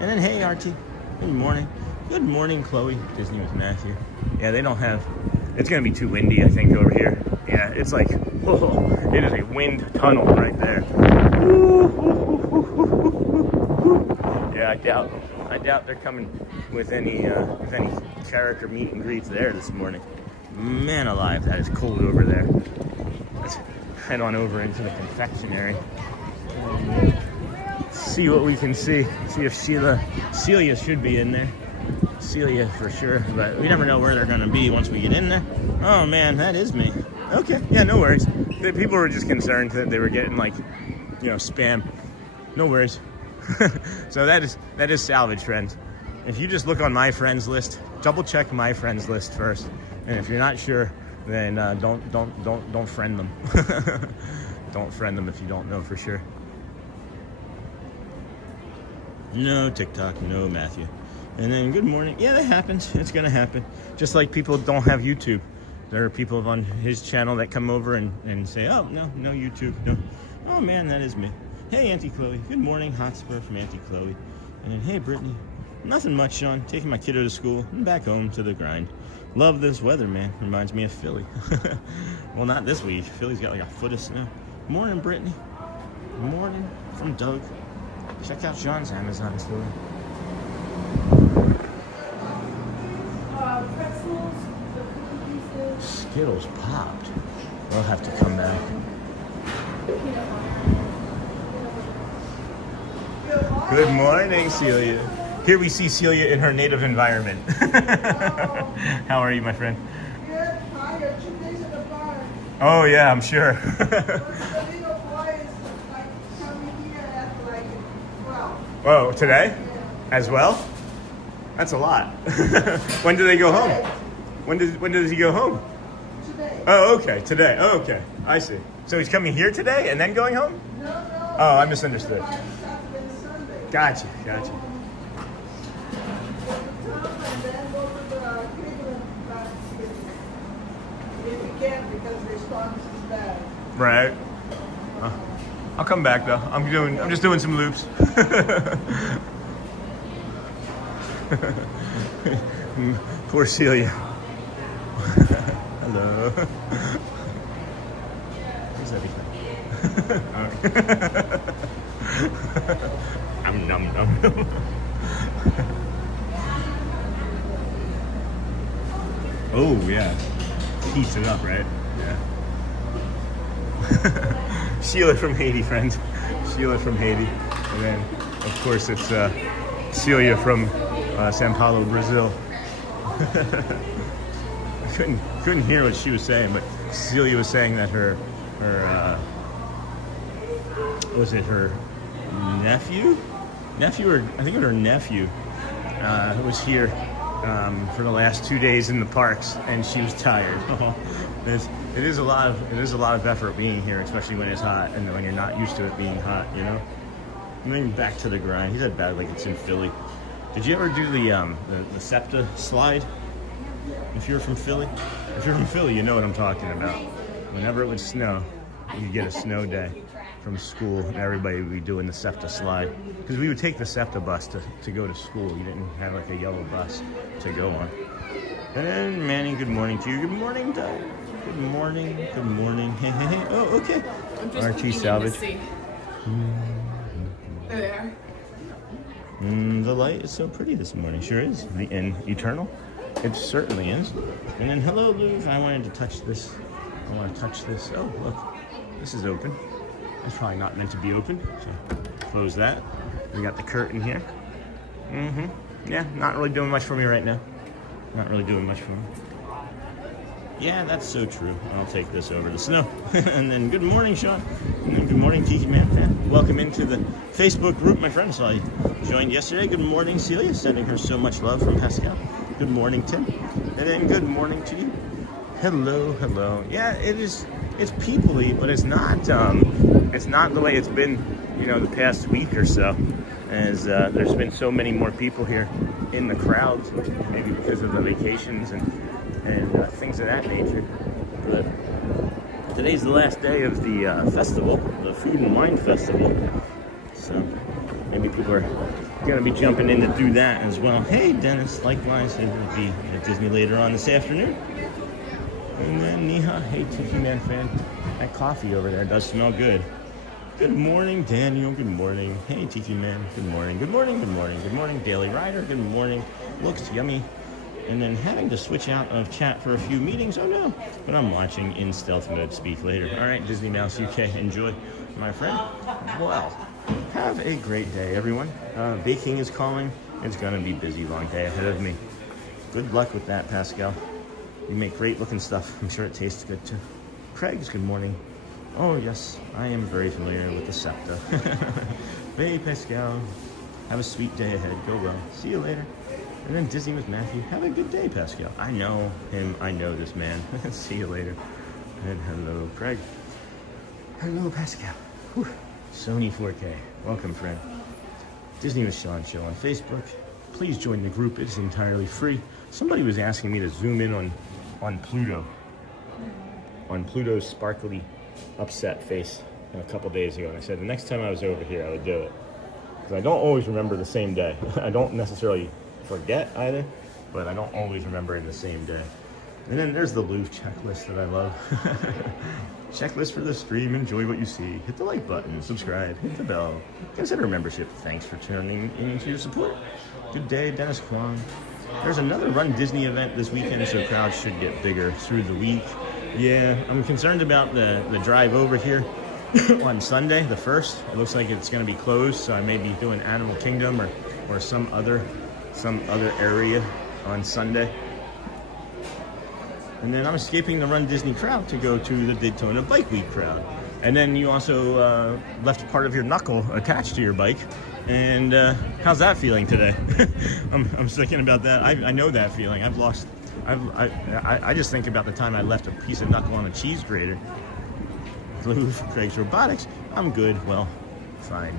And then hey, RT, good morning. Good morning, Chloe. Disney with Matthew. Yeah, they don't have. It's gonna be too windy, I think, over here. Yeah, it's like, whoa, it is a wind tunnel right there. Yeah, I doubt they're coming with any character meet and greets there this morning. Man alive, that is cold over there. Let's head on over into the confectionery. See what we can see. See if Celia should be in there. Celia for sure, but we never know where they're gonna be once we get in there. Oh man, that is me. Okay, yeah, no worries. The people were just concerned that they were getting like, spam. No worries. So that is Salvage, friends. If you just look on my friends list, double check my friends list first, and if you're not sure, then don't friend them. Don't friend them if you don't know for sure. No TikTok, no Matthew. And then good morning. Yeah, that happens. It's gonna happen. Just like people don't have YouTube. There are people on his channel that come over and say, oh, no YouTube. No. Oh man, that is me. Hey, Auntie Chloe. Good morning, Hotspur from Auntie Chloe. And then, hey, Brittany. Nothing much, Sean. Taking my kiddo to school and back home to the grind. Love this weather, man. Reminds me of Philly. Well, not this week. Philly's got like a foot of snow. Morning, Brittany. Morning from Doug. Check out Sean's Amazon store. Pretzels, the cookie pieces. Skittles popped. We'll have to come back. Good morning, Celia. Here we see Celia in her native environment. How are you, my friend? Good, tired, 2 days in the bar. Oh yeah, I'm sure. The little boy is like coming here at like 12. Whoa, today? As well? That's a lot. When do they go home? When does he go home? Today. Oh, okay, today. Oh, okay, I see. So he's coming here today and then going home? No, no. Oh, I misunderstood. Friday, Saturday, and Sunday. Gotcha. Go to town and then go to the Cleveland Stadium. If we can, because the storm is bad. Right. I'll come back though. I'm just doing some loops. Poor Celia. Hello. Where's everything? I'm numb. Oh yeah. Heats it up, right? Yeah. Sheila from Haiti, friend. Sheila from Haiti. And then, of course, it's Celia from Sao Paulo, Brazil. I couldn't hear what she was saying, but Celia was saying that her was it her nephew, or I think it was her nephew, who was here for the last 2 days in the parks, and she was tired. It is a lot of effort being here, especially when it's hot and when you're not used to it being hot, you know. I mean, back to the grind. He said bad like it's in Philly. Did you ever do the SEPTA slide? If you're from Philly, you know what I'm talking about. Whenever it would snow, you'd get a snow day from school, and everybody would be doing the SEPTA slide. Because we would take the SEPTA bus to go to school. You didn't have like a yellow bus to go on. And then Manny, good morning to you. Good morning, Doug. Good morning. Good morning. Hey, hey, hey. Oh, okay. I'm just RT looking in to salvage. see. There they are. The light is so pretty this morning. Sure is. And eternal. It certainly is. And then hello, Luke. I wanted to touch this. I want to touch this. Oh, look. This is open. It's probably not meant to be open. So close that. We got the curtain here. Yeah, not really doing much for me right now. Not really doing much for me. Yeah, that's so true. I'll take this over the snow. And then good morning, Sean. And then good morning, Tiki Man. Welcome into the Facebook group, my friend. So I joined yesterday. Good morning, Celia. Sending her so much love from Pascal. Good morning, Tim. And then good morning to you. Hello, hello. Yeah, it's peoply, but it's not the way it's been, you know, the past week or so. As there's been so many more people here in the crowds, maybe because of the vacations and things of that nature. But today's the last day of the festival, the Food and Wine Festival. So maybe people are going to be jumping in to do that as well. Hey, Dennis, likewise, he will be at Disney later on this afternoon. And then Neha, hey, Tiki Man fan, that coffee over there does smell good. Good morning, Daniel. Good morning. Hey, Tiki Man. Good morning. Good morning. Good morning. Good morning, Daily Rider. Good morning. Looks yummy. And then having to switch out of chat for a few meetings. Oh no, but I'm watching in stealth mode. Speak later. All right, Disney Mouse UK. Enjoy, my friend. Well, have a great day, everyone. Baking is calling. It's gonna be busy, long day ahead of me. Good luck with that, Pascal. You make great looking stuff. I'm sure it tastes good too. Craig's good morning. Oh yes, I am very familiar with the SEPTA. Hey Pascal, have a sweet day ahead. Go well. See you later. And then Disney with Matthew. Have a good day, Pascal. I know him. I know this man. See you later. And hello, Craig. Hello, Pascal. Whew. Sony 4K. Welcome, friend. Disney with Sean Show on Facebook. Please join the group. It's entirely free. Somebody was asking me to zoom in on Pluto. On Pluto's sparkly upset face a couple days ago. And I said the next time I was over here, I would do it. Because I don't always remember the same day. I don't necessarily forget either, but I don't always remember in the same day. And then there's the Louvre checklist that I love. Checklist for the stream. Enjoy what you see. Hit the like button. Subscribe. Hit the bell. Consider membership. Thanks for turning into your support. Good day, Dennis Kwan. There's another Run Disney event this weekend, so crowds should get bigger through the week. Yeah, I'm concerned about the drive over here on Sunday, the 1st. It looks like it's going to be closed, so I may be doing Animal Kingdom or some other area on Sunday. And then I'm escaping the Run Disney crowd to go to the Daytona Bike Week crowd. And then you also left part of your knuckle attached to your bike. And how's that feeling today? I'm thinking about that. I know that feeling. I just think about the time I left a piece of knuckle on a cheese grater. Blue for Craig's Robotics. I'm good. Well, fine.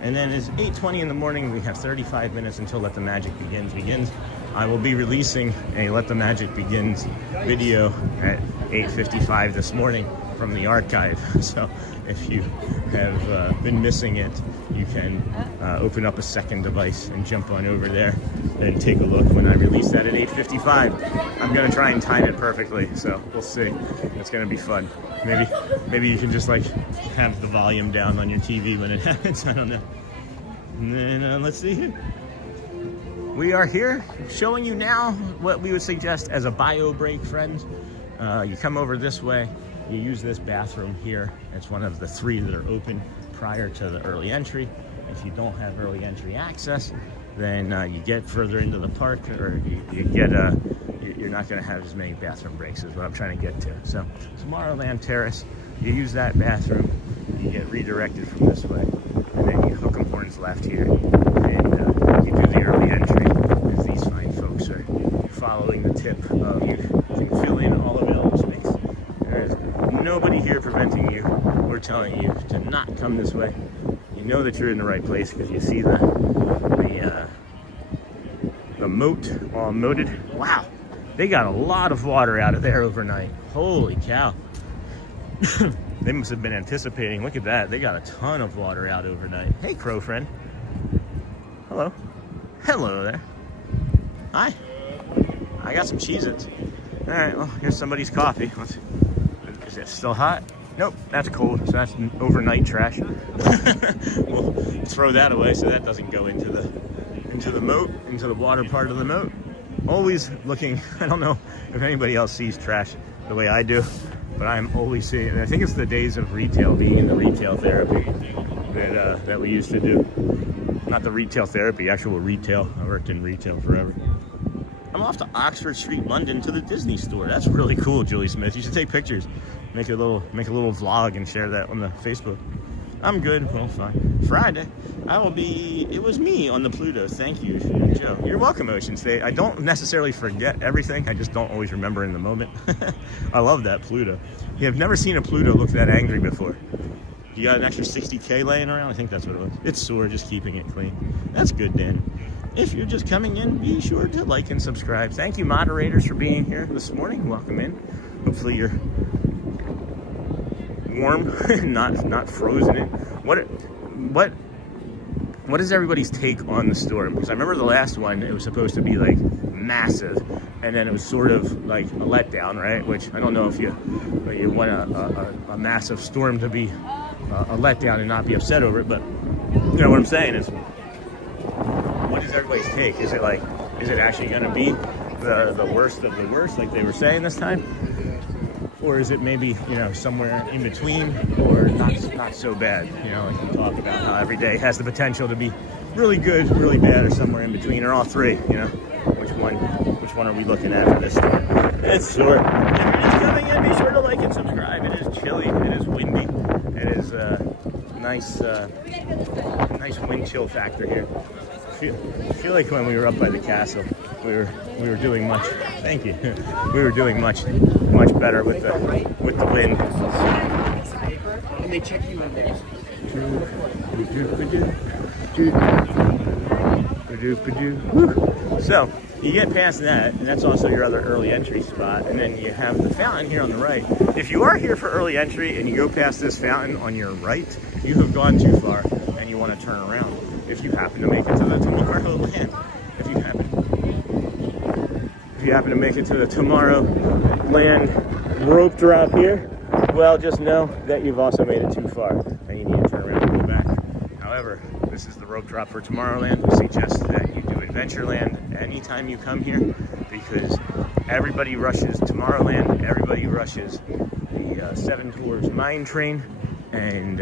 And then it's 8:20 in the morning. We have 35 minutes until Let the Magic begins. I will be releasing a Let the Magic Begins video at 8:55 this morning from the archive. So if you have been missing it, you can open up a second device and jump on over there and take a look when I release that at 8:55. I'm gonna try and time it perfectly, so we'll see. It's gonna be fun. Maybe you can just like have the volume down on your TV when it happens. I don't know. And then let's see here. We are here showing you now what we would suggest as a bio break, friends. You come over this way, you use this bathroom here. It's one of the 3 that are open prior to the early entry. If you don't have early entry access, then you get further into the park, or you're not going to have as many bathroom breaks is what I'm trying to get to. So Tomorrowland Terrace, you use that bathroom, you get redirected from this way, and then you hook 'em horns left here, and you do the early entry, as these fine folks are following the tip of you can fill in all available space. There is nobody here preventing you or telling you to not come this way. You know that you're in the right place because you see the moat all moated. Wow, they got a lot of water out of there overnight. Holy cow. They must have been anticipating. Look at that. They got a ton of water out overnight. Hey, crow friend. Hello. Hello there. Hi. I got some Cheez-Its. All right, well, here's somebody's coffee. Is it still hot? Nope, that's cold, so that's overnight trash. We'll throw that away so that doesn't go into the moat, into the water part of the moat. Always looking. I don't know if anybody else sees trash the way I do, but I'm always seeing it. I think it's the days of retail, being in the retail therapy that we used to do. Not the retail therapy, actual retail. I worked in retail forever. I'm off to Oxford Street, London, to the Disney store. That's really cool, Julie Smith. You should take pictures, make a little vlog, and share that on the Facebook. I'm good. Well, fine. Friday, it was me on the Pluto. Thank you, Joe. You're welcome, Ocean State. I don't necessarily forget everything. I just don't always remember in the moment. I love that Pluto. You have never seen a Pluto look that angry before. You got an extra 60K laying around? I think that's what it was. It's sore, just keeping it clean. That's good, Dan. If you're just coming in, be sure to like and subscribe. Thank you, moderators, for being here this morning. Welcome in. Hopefully you're warm, not frozen in. What is everybody's take on the storm? Because I remember the last one, it was supposed to be like massive, and then it was sort of like a letdown, right? Which I don't know if you want a massive storm to be a letdown and not be upset over it, but you know what I'm saying is, what is everybody's take? Is it actually going to be the worst of the worst, like they were saying this time? Or is it maybe, somewhere in between, or not so bad? Like we talk about how every day has the potential to be really good, really bad, or somewhere in between, or all three, Which one are we looking at for this storm? It's sore. If you're just coming in, be sure to like and subscribe. It is chilly, it is windy, it is nice wind chill factor here. I feel like when we were up by the castle, we were doing much. Thank you. We were doing much better with the wind. And they check you in there. So you get past that, and that's also your other early entry spot, and then you have the fountain here on the right. If you are here for early entry and you go past this fountain on your right, you have gone too far and you want to turn around. If you happen to make it to the Tomorrowland, if you happen to make it to the Tomorrowland rope drop here, well, just know that you've also made it too far and you need to turn around and go back. However, this is the rope drop for Tomorrowland. We suggest that you do it Adventureland anytime you come here, because everybody rushes Tomorrowland, everybody rushes the 7 Tours Mine Train, and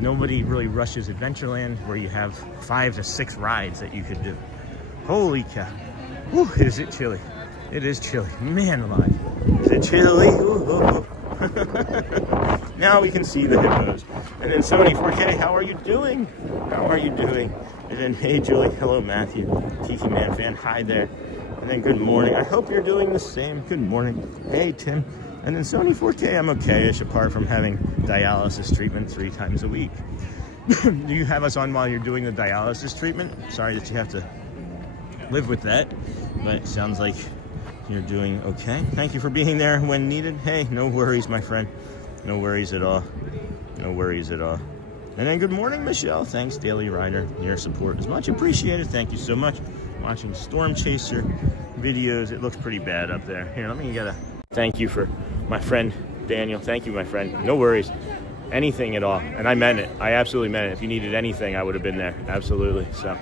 nobody really rushes Adventureland, where you have 5 to 6 rides that you could do. Holy cow. Whew, is it chilly? It is chilly. Man alive. Is it chilly? Ooh. Now we can see the hippos. And then 74K, how are you doing? How are you doing? And then, hey Julie, hello Matthew, Tiki Man fan, hi there. And then good morning, I hope you're doing the same. Good morning. Hey Tim. And then 74K, I'm okay-ish, apart from having dialysis treatment 3 times a week. Do you have us on while you're doing the dialysis treatment? Sorry that you have to live with that, but it sounds like you're doing okay. Thank you for being there when needed. Hey, no worries, my friend. No worries at all. No worries at all. And then good morning, Michelle. Thanks, Daily Rider. Your support is much appreciated. Thank you so much. Watching Storm Chaser videos. It looks pretty bad up there. Here, let me get a thank you for my friend Daniel. Thank you, my friend. No worries. Anything at all. And I meant it. I absolutely meant it. If you needed anything, I would have been there. Absolutely. So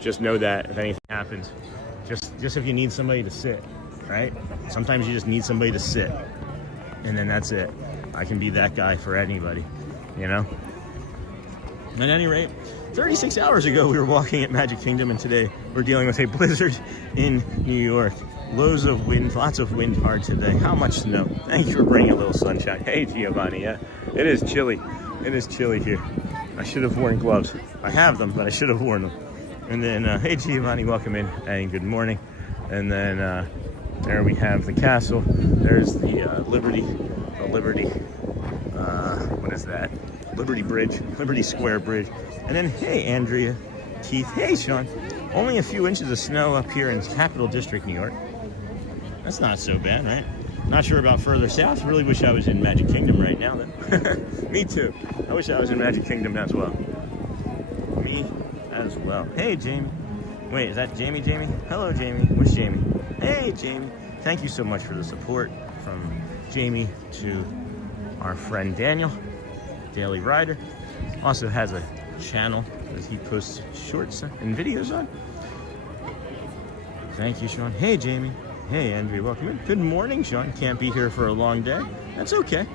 just know that if anything happens, just if you need somebody to sit, right? Sometimes you just need somebody to sit. And then that's it. I can be that guy for anybody, you know? At any rate, 36 hours ago, we were walking at Magic Kingdom, and today we're dealing with a blizzard in New York. Loads of wind, lots of wind hard today. How much snow? Thank you for bringing a little sunshine. Hey, Giovanni, yeah, it is chilly. It is chilly here. I should have worn gloves. I have them, but I should have worn them. And then, hey, Giovanni, welcome in, and good morning. And then there we have the castle. There's the Liberty, what is that? Liberty Bridge, Liberty Square Bridge. And then, hey, Andrea, Keith, hey, Sean. Only a few inches of snow up here in Capital District, New York. That's not so bad, right? Not sure about further south. Really wish I was in Magic Kingdom right now, then. Me too. I wish I was in Magic Kingdom as well. Me as well. Hey, Jamie. Wait, is that Jamie? Hello, Jamie. Where's Jamie? Hey, Jamie. Thank you so much for the support from Jamie to our friend Daniel, Daily Rider. Also has a channel that he posts shorts and videos on. Thank you, Sean. Hey, Jamie. Hey, Andrea, welcome in. Good morning, Sean. Can't be here for a long day. That's okay.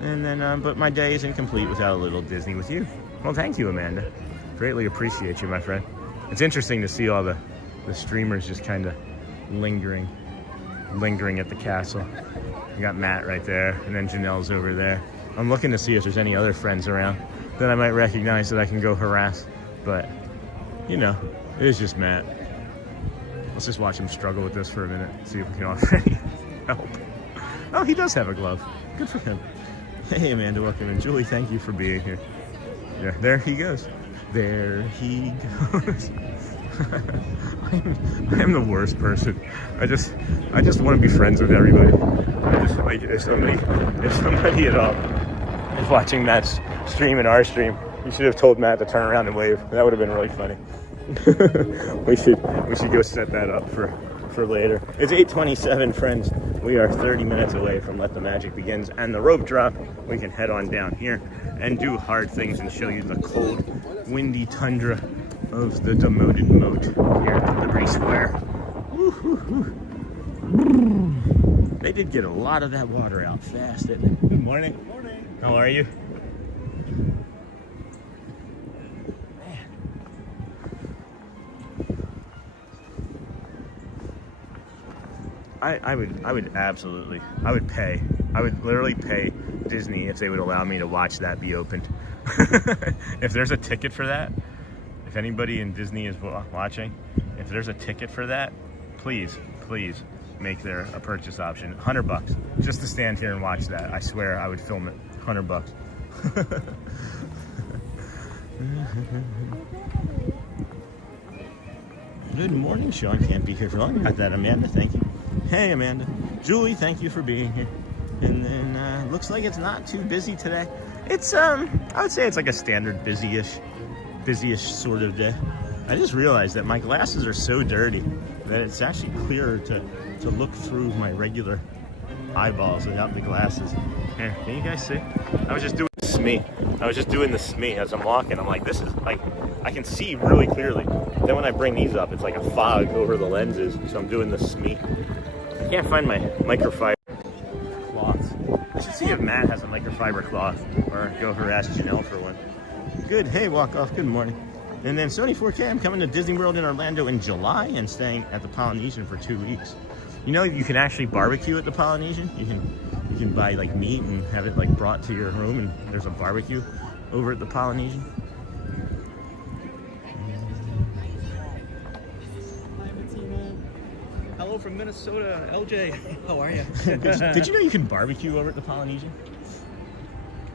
And then, but my day is incomplete without a little Disney with you. Well, thank you, Amanda. Greatly appreciate you, my friend. It's interesting to see all the streamers just kind of lingering at the castle. You got Matt right there, and then Janelle's over there. I'm looking to see if there's any other friends around that I might recognize that I can go harass. But, you know, it is just Matt. Let's just watch him struggle with this for a minute, see if we can offer any help. Oh, he does have a glove. Good for him. Hey, Amanda, welcome in. Julie, thank you for being here. Yeah, there he goes. There he goes. I am the worst person. I just want to be friends with everybody. I just like if somebody at all is watching Matt's stream and our stream, you should have told Matt to turn around and wave. That would have been really funny. we should go set that up for later. It's 8:27, friends. We are 30 minutes away from Let the Magic Begins and the rope drop. We can head on down here and do hard things and show you the cold, windy tundra of the demoted moat here at Liberty Square. Woo-hoo-hoo. They did get a lot of that water out fast, didn't they? Good morning. Good morning. How are you? I would literally pay Disney if they would allow me to watch that be opened. If there's a ticket for that, if anybody in Disney is watching, if there's a ticket for that, please make there a purchase option. $100 just to stand here and watch that. I swear I would film it. $100. Good morning, Sean. Can't be here for long. Got that, Amanda. Thank you. Hey, Amanda. Julie, thank you for being here. And then looks like it's not too busy today. It's I would say it's like a standard busy-ish sort of day. I just realized that my glasses are so dirty that it's actually clearer to look through my regular eyeballs without the glasses. Here, can you guys see? I was just doing the smee. I was just doing the smee as I'm walking. I'm like, this is like, I can see really clearly. Then when I bring these up, it's like a fog over the lenses. So I'm doing the SME. I can't find my microfiber cloths. I should see if Matt has a microfiber cloth, or go harass Janelle for one. Good. Hey, walk off. Good morning. And then Sony 4K, I'm coming to Disney World in Orlando in July and staying at the Polynesian for 2 weeks. You know, you can actually barbecue at the Polynesian. You can buy like meat and have it like brought to your home, and there's a barbecue over at the Polynesian. Hi, Bettina. Hello from Minnesota, LJ. How are you? Did you know you can barbecue over at the Polynesian?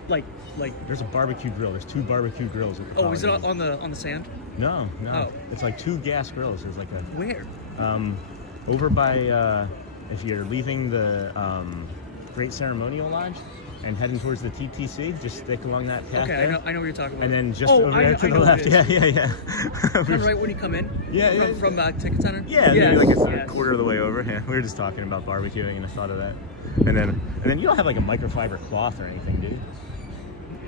like There's a barbecue grill. There's 2 barbecue grills at the is it Polynesian. on the sand? No. Oh. It's like 2 gas grills. There's like a Where? over by if you're leaving the Great Ceremonial Lodge and heading towards the TTC, just stick along that path. Okay, there. I know what you're talking about. And then just over there to the left. Yeah. Turn right when you come in. Yeah. From Ticket Center. Yeah, Yes, maybe like a yes. quarter of the way over. Yeah, we were just talking about barbecuing, and I thought of that. And then you don't have like a microfiber cloth or anything, do you?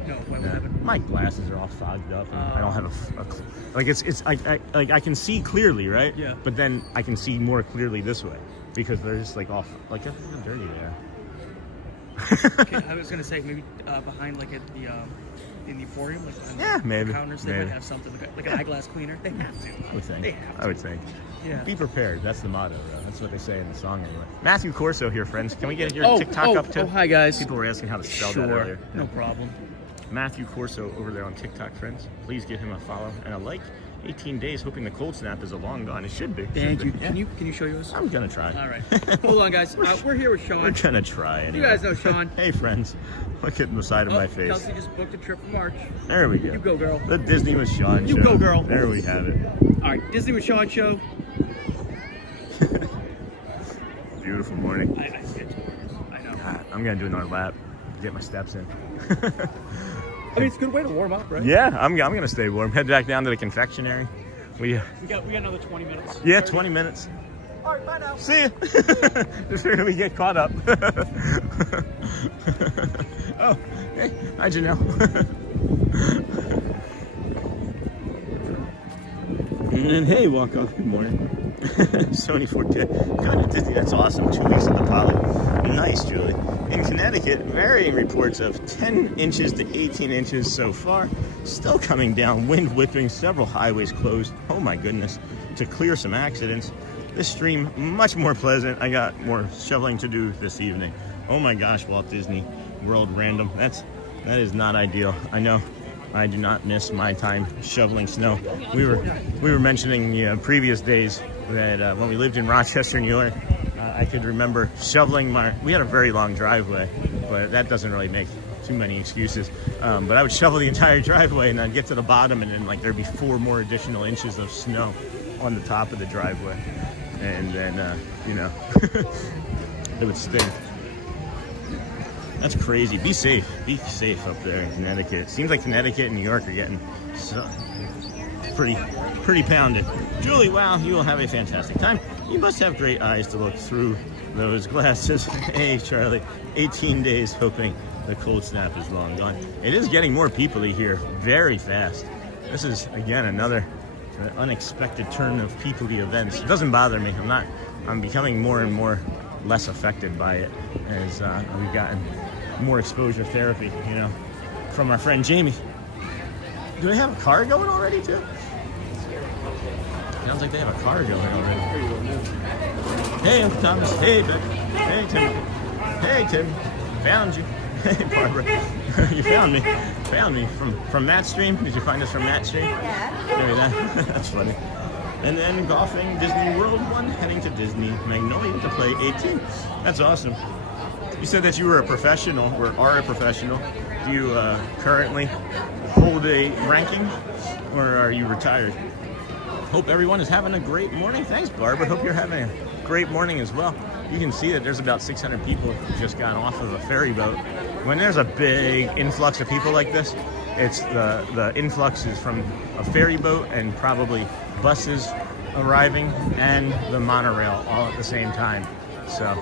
No, why would happen? My glasses are all fogged up, and I don't have I can see clearly, right? Yeah. But then I can see more clearly this way because they're just like off, like it's dirty there. Okay, I was gonna say maybe behind like at the in the emporium, like behind maybe, the counters, they maybe. might have something like an eyeglass cleaner. They have to. I would think. They have to. I would think. Yeah. Be prepared. That's the motto, though. That's what they say in the song, anyway. Matthew Corso here, friends. Can we get your TikTok up too? Oh, hi guys. People were asking how to spell that earlier. No problem. Matthew Corso over there on TikTok, friends. Please give him a follow and a like. 18 days, hoping the cold snap is a long gone. It should be. Thank you. Yeah. Can you show yours? I'm gonna try. All right. Hold on, guys. We're here with Sean. We're gonna try anyway. You guys know Sean. Hey, friends. Look at the side of my face. Kelsey just booked a trip for March. There we go. You go, girl. The Disney with Sean You show. go, girl. There we have it. All right, Disney with Sean show. Beautiful morning. I know. God, I'm gonna do another lap. Get my steps in. I mean, it's a good way to warm up, right? Yeah, I'm gonna stay warm. Head back down to the confectionery. We got another 20 minutes. Yeah, 20 minutes. All right, bye now. See ya. Just here we get caught up. Oh, hey, hi Janelle. And hey, walk off. Good morning. Sony 4K. Going to Disney. That's awesome. 2 weeks at the Poly. Nice, Julie. In Connecticut, varying reports of 10 inches to 18 inches so far. Still coming down. Wind whipping. Several highways closed. Oh my goodness. To clear some accidents. This stream much more pleasant. I got more shoveling to do this evening. Oh my gosh, Walt Disney World random. That is not ideal. I know. I do not miss my time shoveling snow. We were mentioning the previous days that when we lived in Rochester, New York, I could remember shoveling we had a very long driveway, but that doesn't really make too many excuses. But I would shovel the entire driveway and I'd get to the bottom and then like there'd be 4 more additional inches of snow on the top of the driveway. And then, you know, it would stink. That's crazy. Be safe. Be safe up there in Connecticut. It seems like Connecticut and New York are getting pretty pounded. Julie, wow, you will have a fantastic time. You must have great eyes to look through those glasses. Hey, Charlie, 18 days hoping the cold snap is long gone. It is getting more people-y here very fast. This is, again, another unexpected turn of people-y events. It doesn't bother me. I'm becoming more and more less affected by it as we've gotten more exposure therapy, you know, from our friend Jamie. Do they have a car going already too? Sounds like they have a car going already. Hey, Uncle Thomas. Hey, Beck. Hey, Tim. Hey, Tim. Found you. Hey, Barbara. You found me. Found me from Matt's stream. Did you find us from Matt's stream? Yeah. That's funny. And then golfing Disney World 1, heading to Disney Magnolia to play 18. That's awesome. You said that you were a professional, or are a professional. Do you currently hold a ranking, or are you retired? Hope everyone is having a great morning. Thanks, Barbara. Hope you're having a great morning as well. You can see that there's about 600 people who just got off of a ferry boat. When there's a big influx of people like this, it's the influx is from a ferry boat and probably buses arriving and the monorail all at the same time. So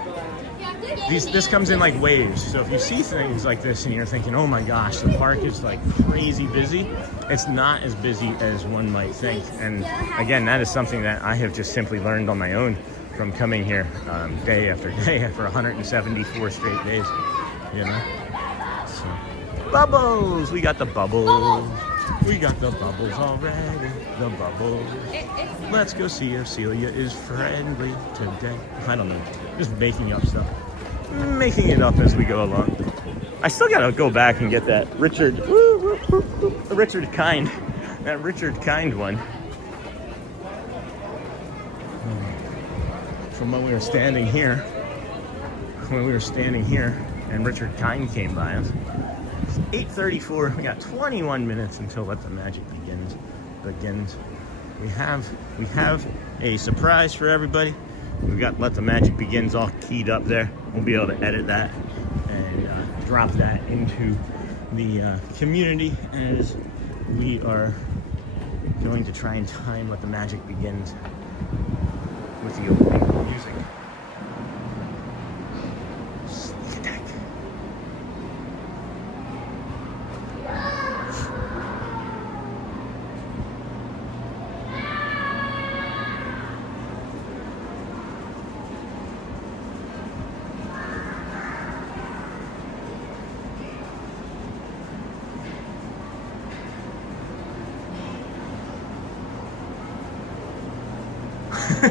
this comes in like waves. So if you see things like this and you're thinking, oh my gosh, the park is like crazy busy, it's not as busy as one might think. And again, that is something that I have just simply learned on my own from coming here day after day for 174 straight days, you know? So, bubbles! We got the bubbles. We got the bubbles already. The bubbles. Let's go see if Celia is friendly today. I don't know. Just making up stuff. Making it up as we go along. I still gotta go back and get that Richard Kind. That Richard Kind one. From when we were standing here. When we were standing here and Richard Kind came by us. It's 8:34. We got 21 minutes until Let the Magic begins. We have a surprise for everybody. We've got Let the Magic Begins all keyed up there. We'll be able to edit that and drop that into the community as we are going to try and time Let the Magic Begins with the opening music. Sneak attack.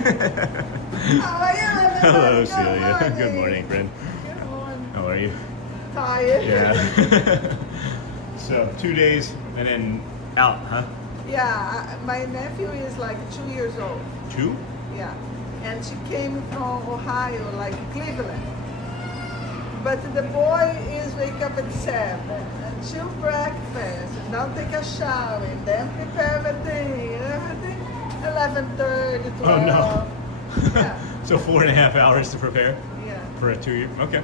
How are you? Hello, Celia. Good morning, friend. Good morning. How are you? Tired? Yeah. So 2 days and then out, huh? Yeah, my nephew is like 2 years old. 2? Yeah. And she came from Ohio, like Cleveland. But the boy is wake up at 7 and chill breakfast and now take a shower and then prepare everything. 11:30, 12. Oh no. Yeah. So 4.5 hours to prepare Yeah. for a 2 year. Okay.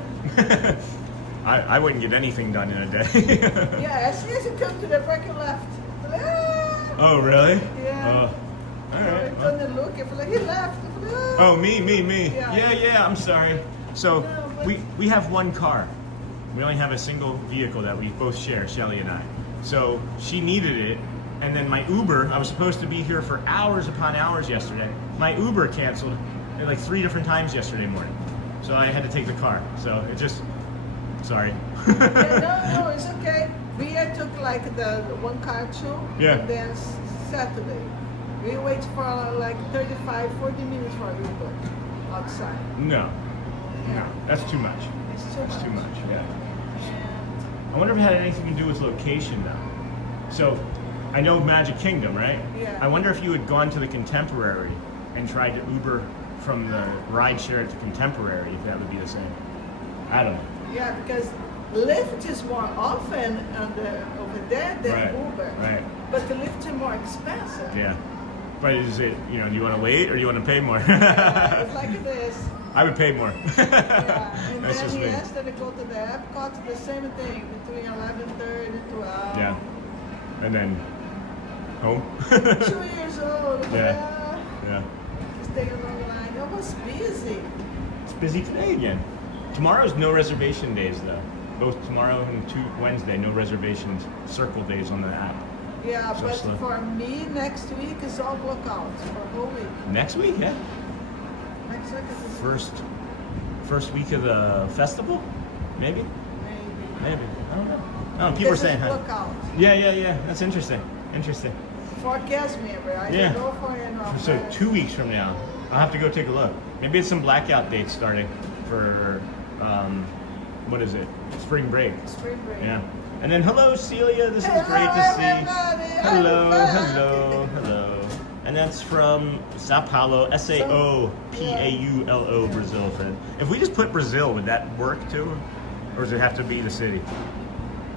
I wouldn't get anything done in a day. Yeah, as soon as you come to the park, you left. Ah! Oh really? Yeah. All I right. turned and looked, I feel like he left. I feel like, Oh me. Yeah. Yeah. I'm sorry. So No, but- we have one car. We only have a single vehicle that we both share, Shelly and I. So she needed it. And then my Uber, I was supposed to be here for hours upon hours yesterday. My Uber canceled like 3 different times yesterday morning. So I had to take the car. So it just, sorry. Yeah, no, it's okay. We took like the one car too. Yeah. And then Saturday, we wait for like 35, 40 minutes for Uber outside. No, Yeah. that's too much. It's That's too much, yeah. And I wonder if it had anything to do with location though. So, I know Magic Kingdom, right? Yeah. I wonder if you had gone to the Contemporary and tried to Uber from the rideshare to Contemporary, if that would be the same. I don't know. yeah, because Lyft is more often over there than Right, Uber. right. But the Lyft is more expensive. Yeah. But is it, do you want to wait or do you want to pay more? Yeah, it's like this. I would pay more. Yeah. And That's then just he me. asked her to go to the EPCOT, the same thing, between 11:30 and 12. Yeah. And then home. 2 years old. Yeah. Yeah. Stay on the line. I was busy. It's busy today again. Tomorrow's no reservation days though. Both tomorrow and Wednesday, no reservations, circle days on the app. Yeah, So but slow. for me, next week is all blocked out for a whole week. Next week, yeah. Next week is First week of the festival? Maybe? maybe. I don't know. Oh, people are saying, block out. Yeah. That's interesting. Forecast me, but I Yeah. can go for it. No, So 2 weeks from now, I'll have to go take a look. Maybe it's some blackout dates starting for, what is it? Spring break. Spring break. Yeah. And then, hello, Celia. This is Hello, great to see. everybody. Hello. Hello. And that's from Sao Paulo, SAOPAULO, Brazil. Friend. If we just put Brazil, would that work too? Or does it have to be the city?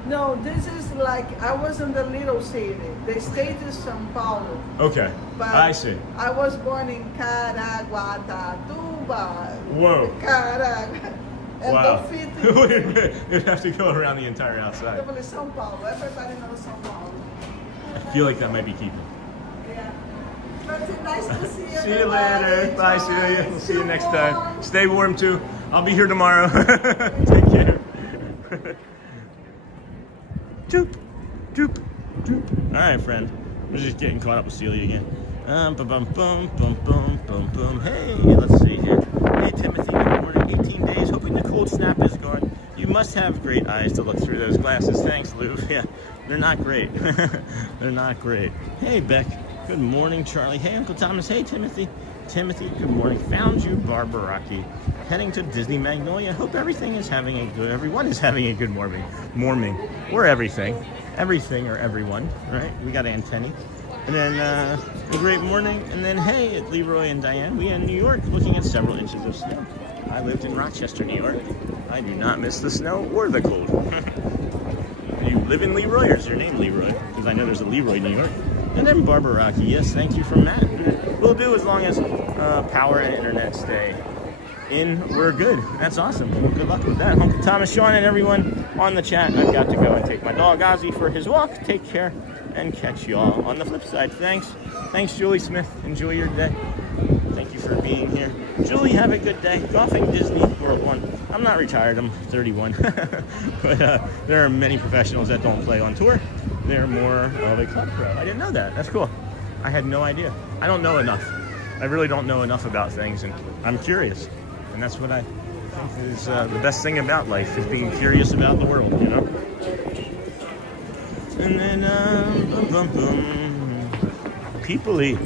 No, this is like, I was in the little city. The state is São Paulo. Okay. But I see. I was born in Caraguatatuba. Whoa. Caragua. And Wow. don't fit in. Wait a minute. You'd have to go around the entire outside. Definitely São Paulo. Everybody knows São Paulo. I feel like that might be keeping. Yeah. But it's nice to see you. See you later. Bye, Celia. We'll see you next time. Stay warm too. I'll be here tomorrow. Take care. Doop, doop, doop. All right, friend. We're just getting caught up with Celia again. Bum, bum, bum, bum, bum, bum, bum. Hey, let's see here. Hey, Timothy, good morning. 18 days. Hoping the cold snap is gone. You must have great eyes to look through those glasses. Thanks, Lou. Yeah, they're not great. They're not great. Hey, Beck. Good morning, Charlie. Hey, Uncle Thomas. Hey, Timothy. Timothy, good morning. Found you, Barbaraki. Heading to Disney Magnolia. Hope everyone is having a good morning. Or everything. Everything or everyone, right? We got antennae. And then a great morning. And then, hey, it's Leroy and Diane. We in New York looking at several inches of snow. I lived in Rochester, New York. I do not miss the snow or the cold. You live in Leroy, or is your name Leroy? Because I know there's a Leroy, New York. And then Barbaraki, yes, thank you from Matt. We'll do as long as power and internet stay in. We're good. That's awesome. Well, good luck with that. Uncle Thomas, Sean, and everyone on the chat. I've got to go and take my dog Ozzy for his walk. Take care and catch y'all on the flip side. Thanks. Thanks, Julie Smith. Enjoy your day. Thank you for being here. Julie, have a good day. Golfing Disney World 1. I'm not retired. I'm 31. But there are many professionals that don't play on tour. They're more of a club pro. I didn't know that. That's cool. I had no idea. I don't know enough. I really don't know enough about things, and I'm curious. And that's what I think is the best thing about life, is being curious about the world, you know? And then, boom, boom, boom. People eat,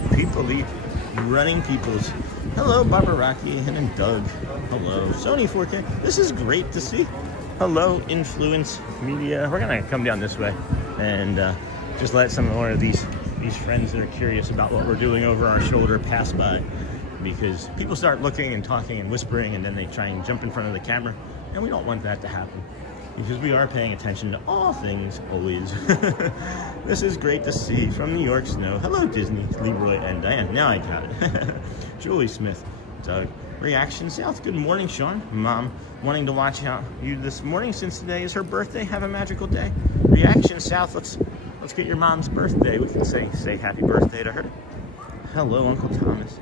running peoples. Hello, Barbaraki, and then Doug. Hello, Sony 4K. This is great to see. Hello, Influence Media. We're gonna come down this way and just let some more of these friends that are curious about what we're doing over our shoulder pass by, because people start looking and talking and whispering, and then they try and jump in front of the camera, and we don't want that to happen, because we are paying attention to all things always. This is great to see from New York snow. Hello, Disney, Leroy, and Diane. Now I got it. Julie Smith, Doug. Reaction South. Good morning, Sean. Mom wanting to watch out you this morning since today is her birthday. Have a magical day. Reaction South. Let's get your mom's birthday. We can say happy birthday to her. Hello, Uncle Thomas.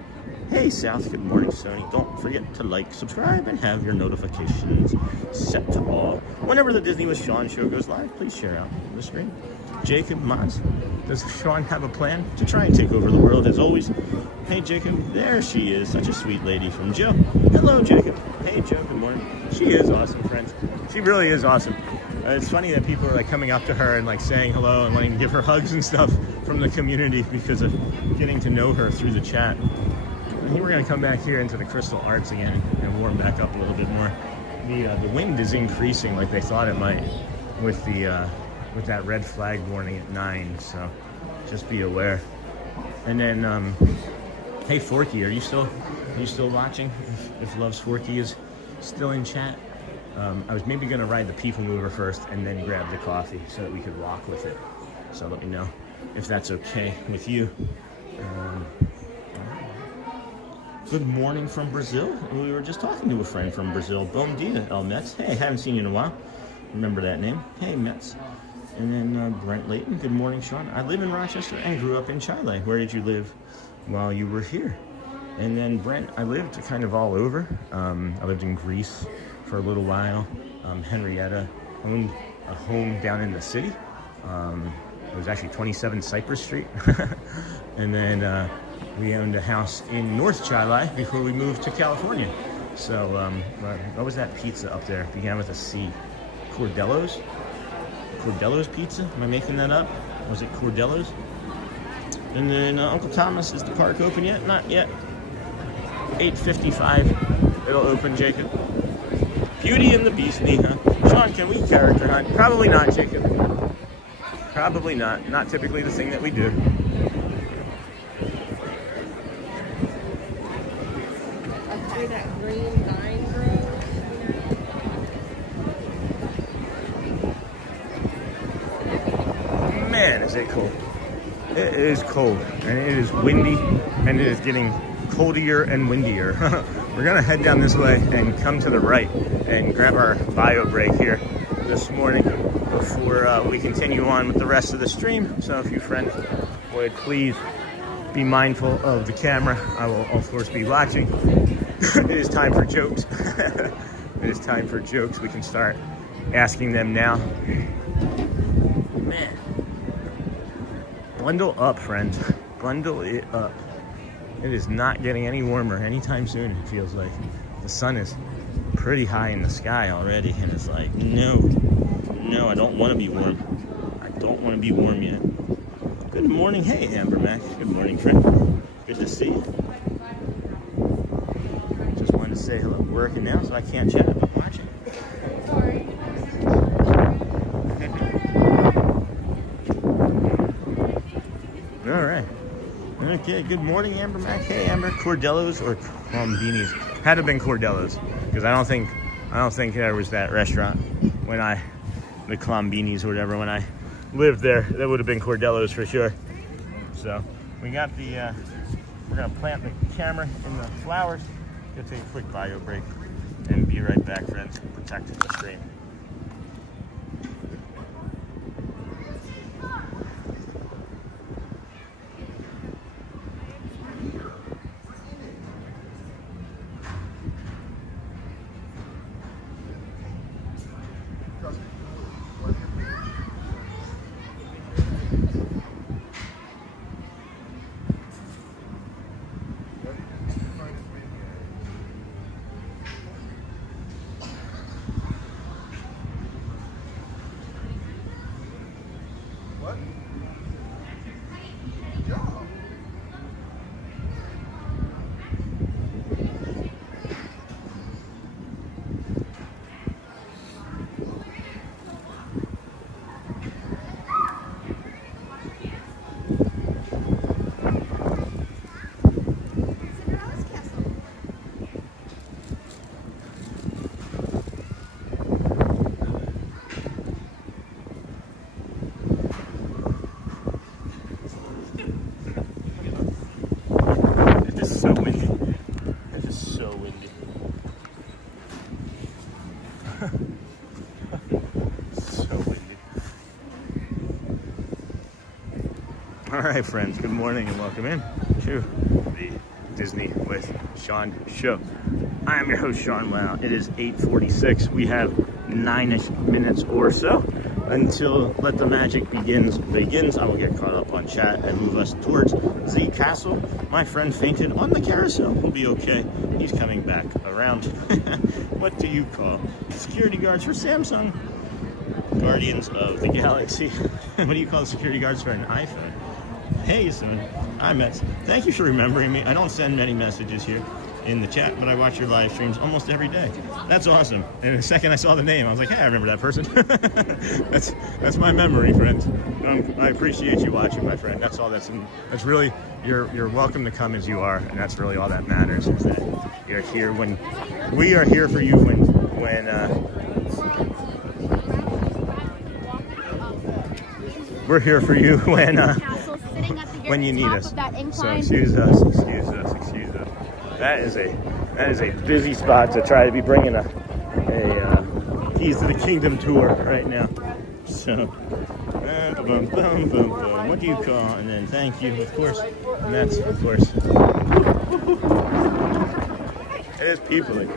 Hey, South. Good morning, Sony. Don't forget to like, subscribe, and have your notifications set to all. Whenever the Disney with Sean show goes live, please share out the screen. Jacob Mons. Does Sean have a plan to try and take over the world as always? Hey, Jacob. There she is. Such a sweet lady from Joe. Hello, Jacob. Hey, Joe. Good morning. She is awesome, friends. She really is awesome. It's funny that people are like coming up to her and like saying hello and wanting to give her hugs and stuff from the community because of getting to know her through the chat. I think we're going to come back here into the Crystal Arts again and warm back up a little bit more. The wind is increasing like they thought it might with that red flag warning at 9, so just be aware. And then hey, Forky, are you still watching? If Loves Forky is still in chat. I was maybe going to ride the People Mover first and then grab the coffee so that we could walk with it. So let me know if that's okay with you. Good morning from Brazil. We were just talking to a friend from Brazil. Bom dia, El Mets. Hey, haven't seen you in a while. Remember that name? Hey, Mets. And then Brent Layton. Good morning, Sean. I live in Rochester and grew up in Chile. Where did you live while you were here? And then Brent, I lived kind of all over. I lived in Greece for a little while. Henrietta owned a home down in the city. It was actually 27 Cypress Street. And then we owned a house in North Chile before we moved to California. So what was that pizza up there? It began with a C. Cordello's? Cordello's Pizza? Am I making that up? Was it Cordello's? And then Uncle Thomas, is the park open yet? Not yet. 8:55. It'll open, Jacob. Beauty and the Beast, Neha. Sean, can we character hunt? Probably not, Jacob. Probably not. Not typically the thing that we do. That green vine grows. Man, is it cold. It is cold, and it is windy, and it is getting colder and windier. We're gonna head down this way and come to the right and grab our bio break here this morning before we continue on with the rest of the stream. So if you friends would please be mindful of the camera. I will of course be watching. It is time for jokes. It is time for jokes. We can start asking them now. Man. Bundle up, friends. Bundle it up. It is not getting any warmer anytime soon, it feels like. The sun is pretty high in the sky already, and it's like, no, I don't want to be warm. I don't want to be warm yet. Good morning. Hey, Amber Mac. Good morning, friend. Good to see you. Just wanted to say hello. I'm working now, so I can't chat. I'm watching. Sorry. All right. Okay, good morning, Amber Mac. Hey, Amber. Cordello's or Clombinis? Had to have been Cordello's, because I don't think there was that restaurant when the Clombinis or whatever, when I lived there. That would have been Cordello's for sure. So we got the we're gonna plant the camera in the flowers. Gonna take a quick bio break and be right back, friends. Protect the stream. All right, friends, good morning and welcome in to the Disney with Sean show. I am your host, Sean. Wow, it is 8:46. We have 9-ish minutes or so until Let the Magic begins. I will get caught up on chat and move us towards the castle. My friend fainted on the carousel. We'll be okay. He's coming back around. What do you call security guards for Samsung? Guardians of the Galaxy. What do you call security guards for an iPhone? Hey, son, thank you for remembering me. I don't send many messages here in the chat, but I watch your live streams almost every day. That's awesome. And the second I saw the name, I was like, hey, I remember that person. that's my memory, friends. I appreciate you watching, my friend. That's all. That's really, you're welcome to come as you are, and that's really all that matters, is that you're here when we are here for you we're here for you when you need us. So excuse us. That is a busy spot to try to be bringing a Keys to the Kingdom tour right now. So, what do you call? And then thank you, of course. And that's, of course, it is peopling.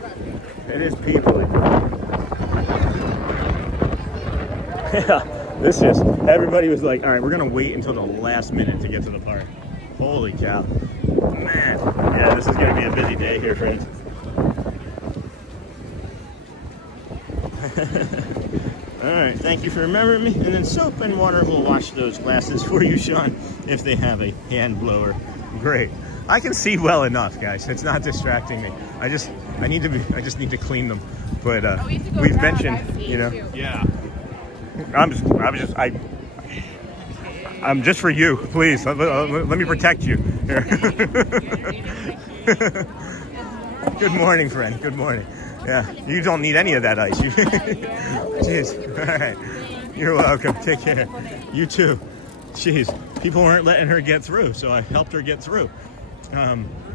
Yeah. This is, everybody was like, all right, we're going to wait until the last minute to get to the park. Holy cow. Man. Yeah, this is going to be a busy day here, friends. All right, thank you for remembering me. And then soap and water will wash those glasses for you, Sean, if they have a hand blower. Great. I can see well enough, guys. It's not distracting me. I just need to clean them. But we've mentioned, you know. Yeah. I'm just for you, please. Let me protect you. Good morning, friend. Good morning. Yeah, you don't need any of that ice. Jeez. All right. You're welcome. Take care. You too. Jeez. People weren't letting her get through, so I helped her get through.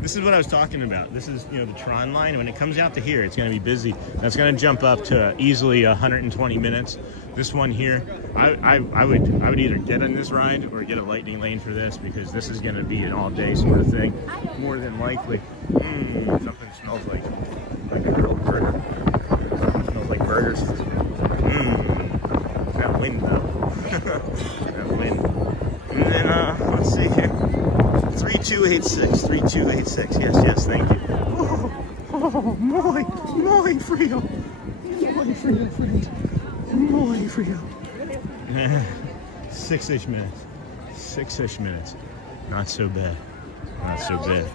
This is what I was talking about. This is, the Tron line. When it comes out to here, it's going to be busy. That's going to jump up to easily 120 minutes. This one here, I would either get on this ride or get a lightning lane for this, because this is going to be an all-day sort of thing, more than likely. Something smells like a grilled burger. burgers. That wind though. That wind. And then let's see here. 3286. 3286. Yes, thank you. Oh, muy frío. Muy frío. 6-ish minutes. 6-ish minutes. Not so bad.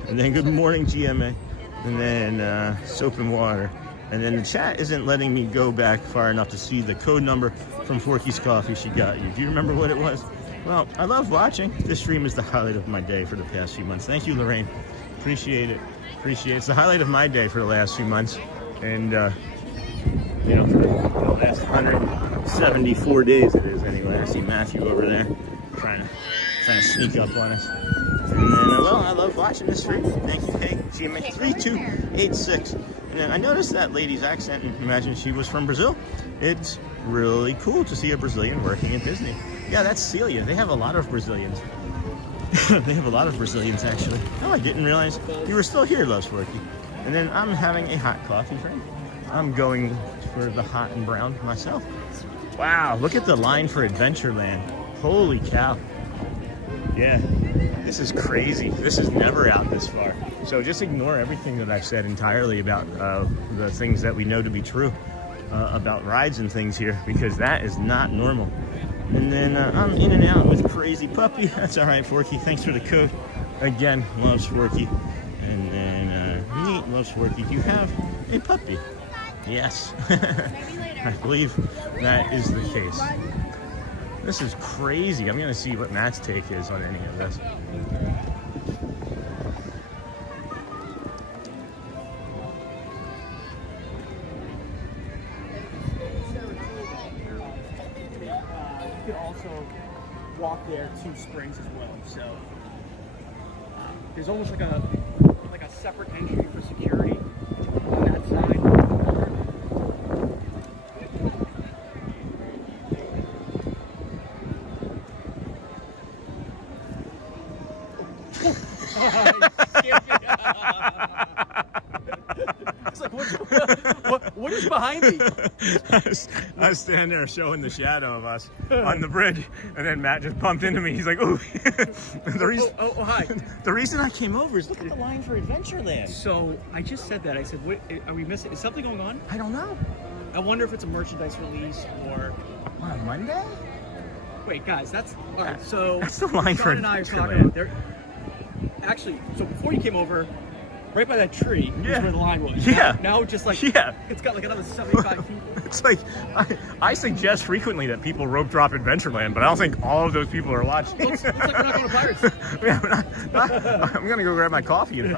And then good morning, GMA. And then soap and water. And then the chat isn't letting me go back far enough to see the code number from Forky's Coffee she got you. Do you remember what it was? Well, I love watching. This stream is the highlight of my day for the past few months. Thank you, Lorraine. Appreciate it. It's the highlight of my day for the last few months. And, you know, for the last 174 days it is anyway. I see Matthew over there trying to sneak up on us. And then, well, I love watching this stream. Thank you, hey, GMA 3286. And then I noticed that lady's accent, and imagine she was from Brazil. It's really cool to see a Brazilian working at Disney. Yeah, that's Celia. They have a lot of Brazilians. They have a lot of Brazilians, actually. Oh, I didn't realize you were still here, Loves Forky. And then I'm having a hot coffee, friend. I'm going for the hot and brown myself. Wow, look at the line for Adventureland. Holy cow. Yeah, this is crazy. This is never out this far. So just ignore everything that I've said entirely about the things that we know to be true about rides and things here, because that is not normal. And then I'm in and out with Crazy Puppy. That's all right, Forky. Thanks for the code. Again, Loves Forky. And then Neat Loves Forky. Do you have a puppy? Yes. I believe that is the case. This is crazy. I'm going to see what Matt's take is on any of this. You could also walk there to Springs as well. So there's almost like a separate entry for security on that side. It's like, what is behind me? I was standing there showing the shadow of us on the bridge, and then Matt just bumped into me. He's like, "Ooh!" Hi. The reason I came over is look at the line for Adventureland. So I just said that. I said, "What are we missing? Is something going on?" I don't know. I wonder if it's a merchandise release or On a Monday? Wait, guys, that's all right. So That's the line for John and I are talking Adventureland. about there. Actually, so before you came over, right by that tree is Yeah. where the line was. Yeah. Now it's just like it's got like another 75 people. It's like I suggest frequently that people rope drop Adventureland, but I don't think all of those people are watching. Looks like we're not going to Pirates. Yeah, I'm gonna go grab my coffee and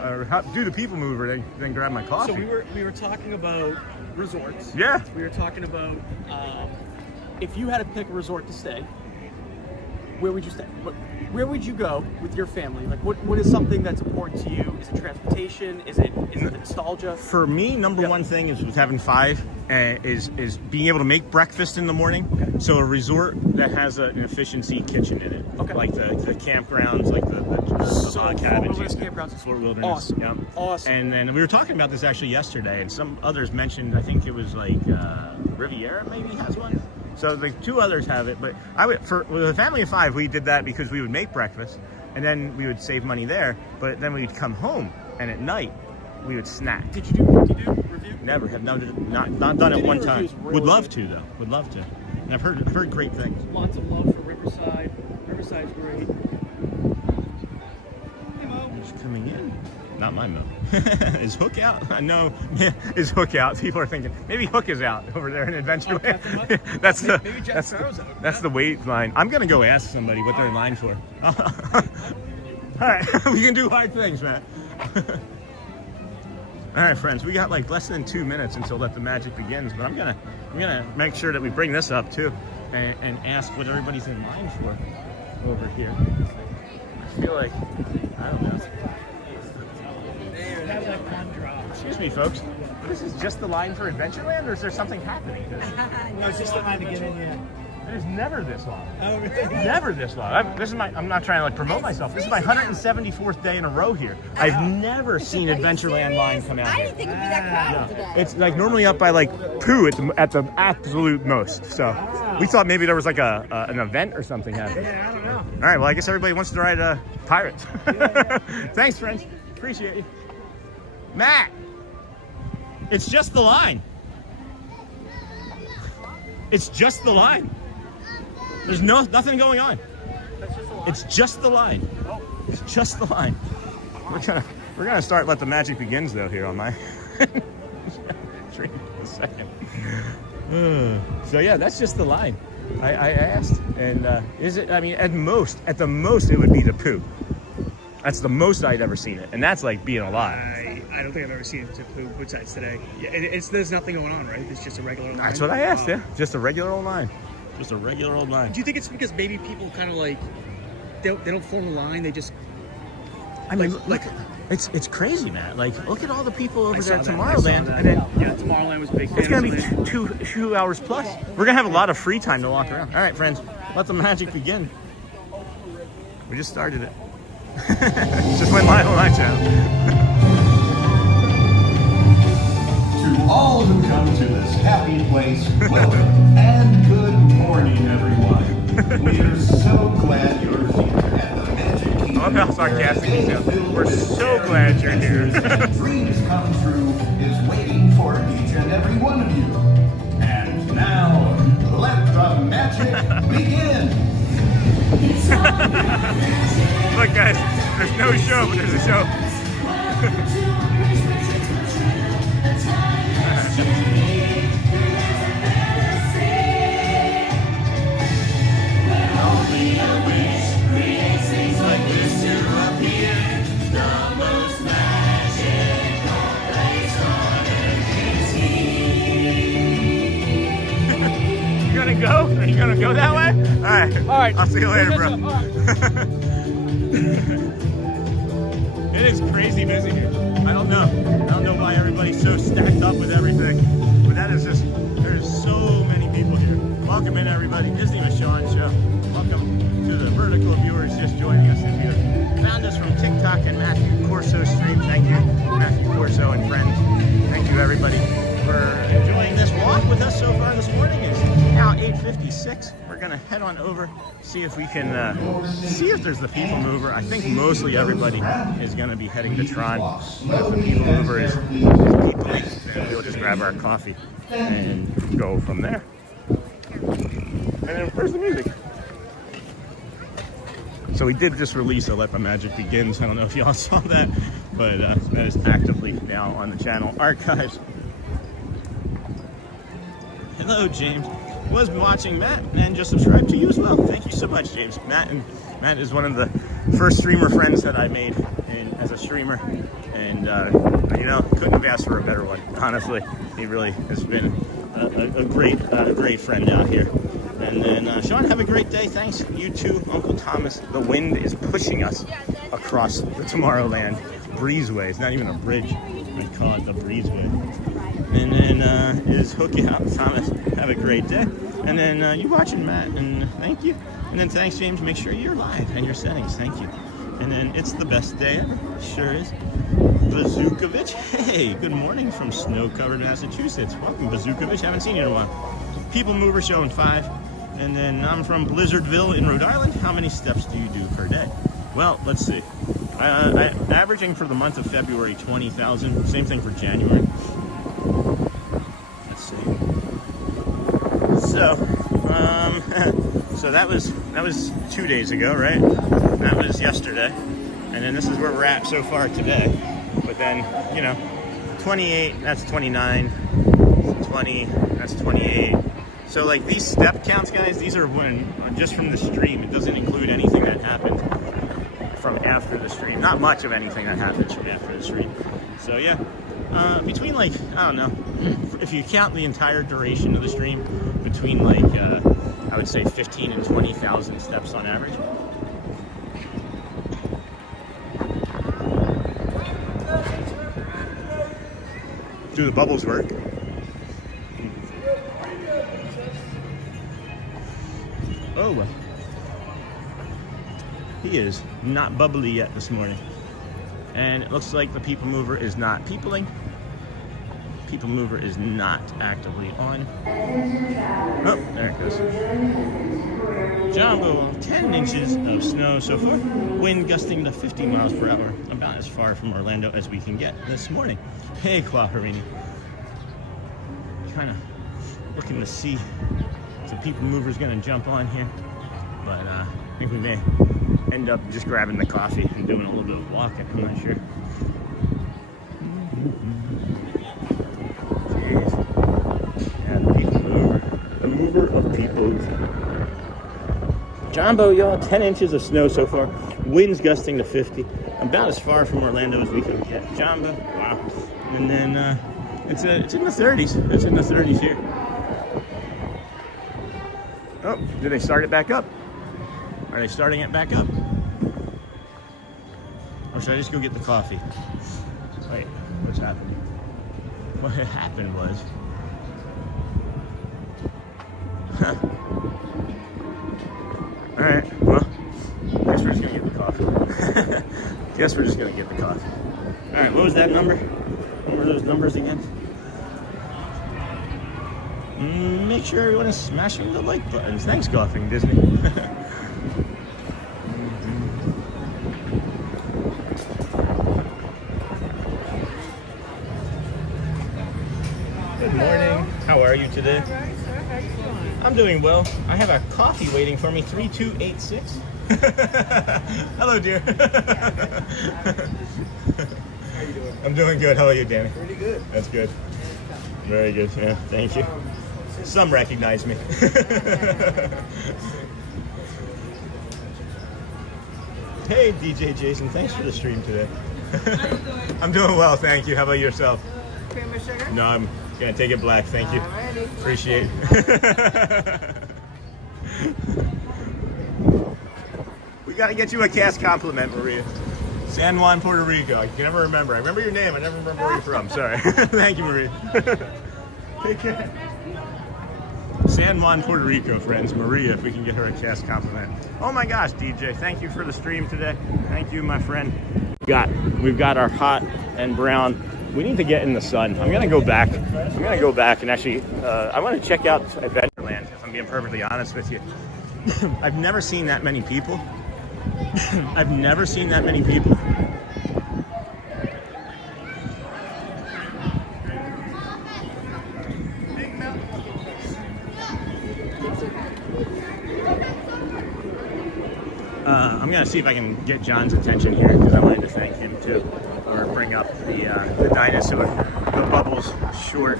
do the people mover, then grab my coffee. So we were talking about resorts. Yeah. We were talking about if you had to pick a resort to stay, where would you stay? Where would you go with your family? Like, what is something that's important to you? Is it transportation? Is it the nostalgia? For me, number one thing is with having five is being able to make breakfast in the morning. Okay. So a resort that has an efficiency kitchen in it. Okay. Like the campgrounds, like the cabins. Wilderness campgrounds. Florida Wilderness. Awesome. Yep. Awesome. And then we were talking about this actually yesterday, and some others mentioned, I think it was like Riviera maybe has one. So the two others have it, but with a family of five, we did that because we would make breakfast, and then we would save money there. But then we'd come home, and at night we would snack. Did you do review? Never have not done it one time. Really Would love to though. Would love to. And I've heard great things. Lots of love for Riverside. Riverside's great. Hey Mo. Who's coming in? Not my Mo. Is Hook out? No. Is Hook out? People are thinking maybe Hook is out over there in Adventureland. Maybe Jack Sparrow's out. That's the wait line. I'm gonna go ask somebody what they're in line for. All right, we can do hard things, Matt. All right, friends, we got like less than 2 minutes until the magic begins, but I'm gonna make sure that we bring this up too, and ask what everybody's in line for over here. I feel like I don't know. Excuse me, folks. This is just the line for Adventureland, or is there something happening? No, it's just the line to get in here. There's never this long. Oh, really? Never this long. I'm not trying to like promote myself. This is my 174th day in a row here. I've never seen Adventureland line come out. I here. didn't think it'd be that crowded today. It's like normally up by like 2 at the absolute most. So we thought maybe there was like an event or something happening. Yeah, I don't know. All right, well I guess everybody wants to ride Pirates. Thanks, friends. Appreciate you. Matt, it's just the line. It's just the line. There's nothing going on. It's just the line. It's just the line. We're gonna start Let the Magic Begins though here on my stream in a second. So yeah, that's just the line. I asked, and is it? I mean, at the most, it would be the poo. That's the most I'd ever seen it, and that's like being alive. I don't think I've ever seen it to poo besides today. Yeah, there's nothing going on, right? It's just a regular line. That's what I asked. Yeah, just a regular old line. Just a regular old line. Do you think it's because maybe people kind of like they don't form a line? They just I mean, look, it's crazy, man. Like, look at all the people over there at Tomorrowland, and then yeah, Tomorrowland was a big. it's gonna be two hours plus. We're gonna have a lot of free time to walk around. All right, friends, let the magic begin. We just started it. Just went live on my channel. To all who come to this happy place, welcome and good morning, everyone. We are so glad you're here at the Magic Kingdom. I love how sarcastic he sounds. We're so glad you're here. Dreams Come True is waiting for each and every one of you. And now, let the magic begin. Look, guys, there's no show, but there's a show. Go? Are you gonna go that way? All right. I'll see you later, bro. It is crazy busy here. I don't know why everybody's so stacked up with everything, but that is just, there's so many people here. Welcome in, everybody. Disney with Sean show. Welcome to the vertical viewers just joining us in here. Found us from TikTok and Matthew Corso stream. Thank you, Matthew Corso and friends. Thank you, everybody, for enjoying this walk with us so far this morning. It's now 8:56. We're gonna head on over, see if we can see if there's the people mover. I think mostly everybody is gonna be heading to Tron. But if the people mover is people, then we'll just grab our coffee and go from there. And then where's the music? So we did just release a Let the Magic Begins. I don't know if y'all saw that, but that is actively now on the channel archives. Hello, James. Was watching Matt and just subscribed to you as well. Thank you so much, James. Matt is one of the first streamer friends that I made as a streamer, and you know, couldn't have asked for a better one. Honestly, he really has been a great friend out here. And then Sean, have a great day. Thanks. You too, Uncle Thomas. The wind is pushing us across the Tomorrowland breezeway. It's not even a bridge. I call it the breezeway. And then is Hook You Out, Thomas. Have a great day. And then you watching Matt, and thank you. And then thanks, James. Make sure you're live and your settings. Thank you. And then it's the best day ever. Sure is. Bazookovich. Hey, good morning from snow-covered Massachusetts. Welcome, Bazookovich. Haven't seen you in a while. People Mover showing 5. And then I'm from Blizzardville in Rhode Island. How many steps do you do per day? Well, let's see. Averaging for the month of February, 20,000. Same thing for January. Let's see. So, so that was 2 days ago, right? That was yesterday. And then this is where we're at so far today. But then, you know, 28, that's 29, 20, that's 28. So like these step counts, guys, these are when just from the stream. It doesn't include anything that happened from after the stream. Not much of anything that happens from after the stream. So yeah, between like, I don't know, if you count the entire duration of the stream, between like, I would say 15 and 20,000 steps on average. Do the bubbles work? Oh, he is not bubbly yet this morning. And it looks like the people mover is not peopling. People mover is not actively on. Oh, there it goes. Jumbo, 10 inches of snow so far. Wind gusting to 50 miles per hour. About as far from Orlando as we can get this morning. Hey, Quaharini. Kind of looking to see if the people mover is going to jump on here. But I think we may end up just grabbing the coffee and doing a little bit of walking. I'm not sure. Yeah, the people mover. The mover of peoples. Jumbo, y'all, 10 inches of snow so far. Winds gusting to 50. About as far from Orlando as we can get. Jumbo, wow. And then it's in the 30s. It's in the 30s here. Oh, did they start it back up? Are they starting it back up? Or should I just go get the coffee? Wait, what's happening? What had happened was... Huh. Alright, well, guess we're just gonna get the coffee. Guess we're just gonna get the coffee. Alright, what was that number? What were those numbers again? Make sure everyone is smashing the like buttons. Thanks, Golfing Disney. Good morning. How are you today? I'm doing well. I have a coffee waiting for me, 3286. Hello, dear. How you doing? I'm doing good. How are you, Danny? Pretty good. That's good. Very good. Yeah, thank you. Some recognize me. Hey, DJ Jason. Thanks for the stream today. I'm doing well, thank you. How about yourself? Cream of sugar? No, I'm gonna take it black. Thank you. Alrighty. Appreciate it. We gotta get you a cast compliment, Maria. San Juan, Puerto Rico. I can never remember. I remember your name. I never remember where you're from. Sorry. Thank you, Maria. Take care. San Juan, Puerto Rico, friends. Maria, if we can get her a cast compliment. Oh my gosh, DJ. Thank you for the stream today. Thank you, my friend. We've got our hot and brown. We need to get in the sun. I'm gonna go back. And actually, I want to check out Adventureland, if I'm being perfectly honest with you. I've never seen that many people. I've never seen that many people. I'm gonna see if I can get John's attention here because I wanted to thank him too, or bring up the dinosaur, the Bubbles short.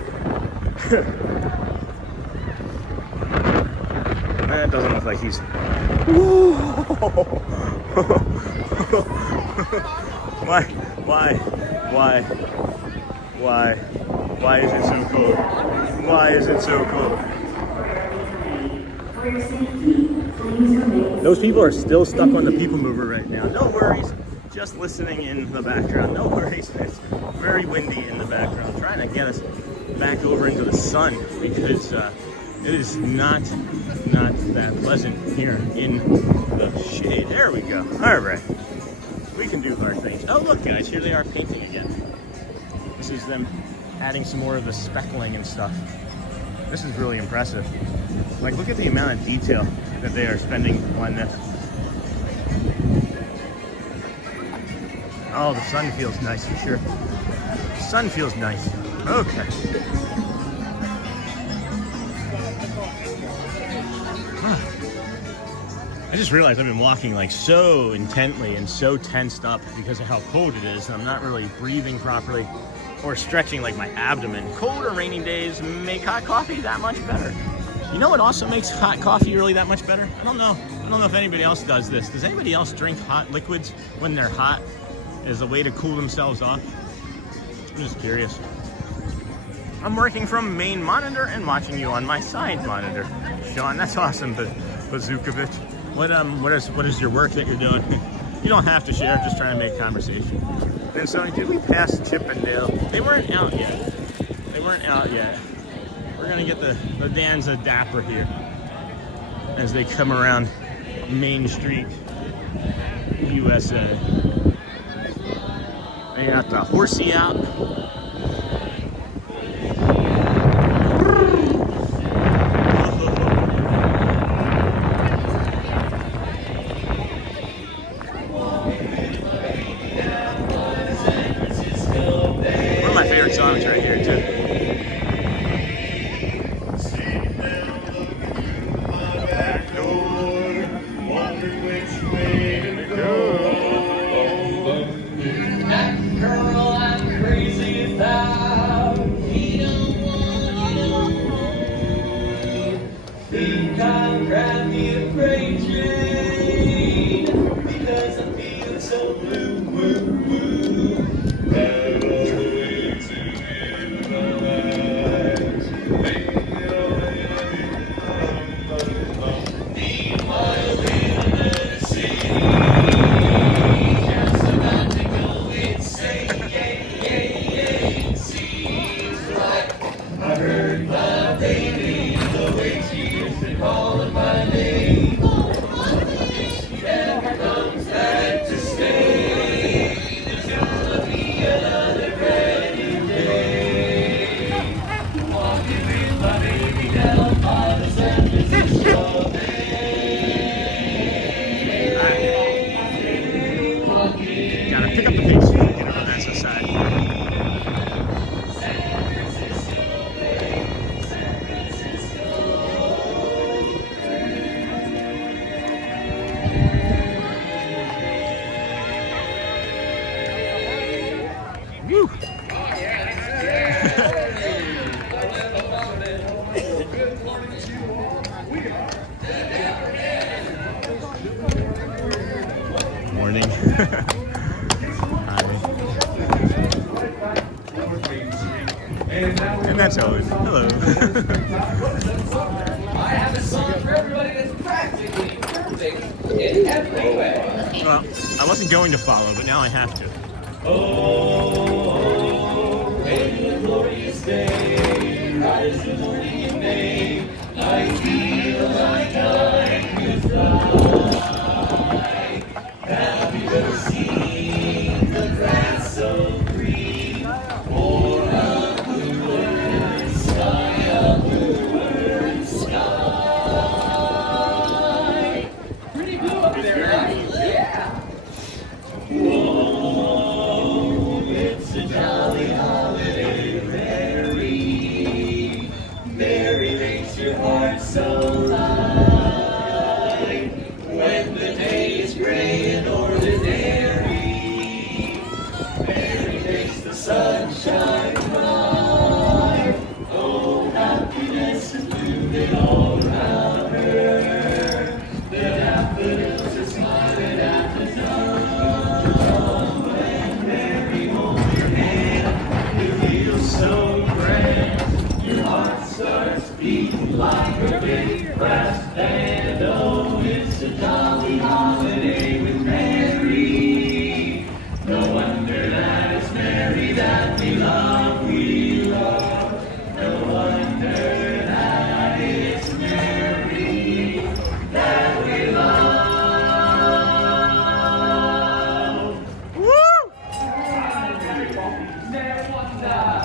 That doesn't look like he's. Why is it so cold? Why is it so cold? Those people are still stuck on the people mover right now. No worries. Just listening in the background. No worries. It's very windy in the background. Trying to get us back over into the sun because it is not that pleasant here in the shade. There we go. All right. We can do our things. Oh, look, guys. Here they are painting again. This is them adding some more of the speckling and stuff. This is really impressive. Like, look at the amount of detail that they are spending on this. Oh, the sun feels nice for sure. The sun feels nice. Okay. I just realized I've been walking like so intently and so tensed up because of how cold it is. I'm not really breathing properly or stretching like my abdomen. Cold or rainy days make hot coffee that much better. You know what also makes hot coffee really that much better? I don't know if anybody else does this. Does anybody else drink hot liquids when they're hot as a way to cool themselves off? I'm just curious. I'm working from main monitor and watching you on my side monitor. Sean, that's awesome, Bazookovich. What is your work that you're doing? You don't have to share, just trying to make conversation. And so, did we pass Chip and Dale? They weren't out yet. We're gonna get the Danza Dapper here. as they come around Main Street, USA. They got the horsey out. One of my favorite songs right here, too. And that's Owen. Hello. I have a song for everybody that's practically perfect in every way. Well, I wasn't going to follow, but now I have to. Oh, in the glorious day, rise the morning in May, I feel like I could fly. Happy to see the grass so green, or a bluer sky, Pretty blue up there, right? Yeah. Whoa, it's a jolly holiday, merry, merry makes your heart so light. When the day is gray and ordinary, merry makes the sunshine bright. Oh, happiness is moving all around her. The daffodils are smiling at the sun. When Mary holds your hand, you feel so grand. Your heart starts beating like a big brass band. Oh, it's a jolly holiday with Mary. No wonder that it's Mary that we love, we love. No wonder that it's Mary that we love. Woo!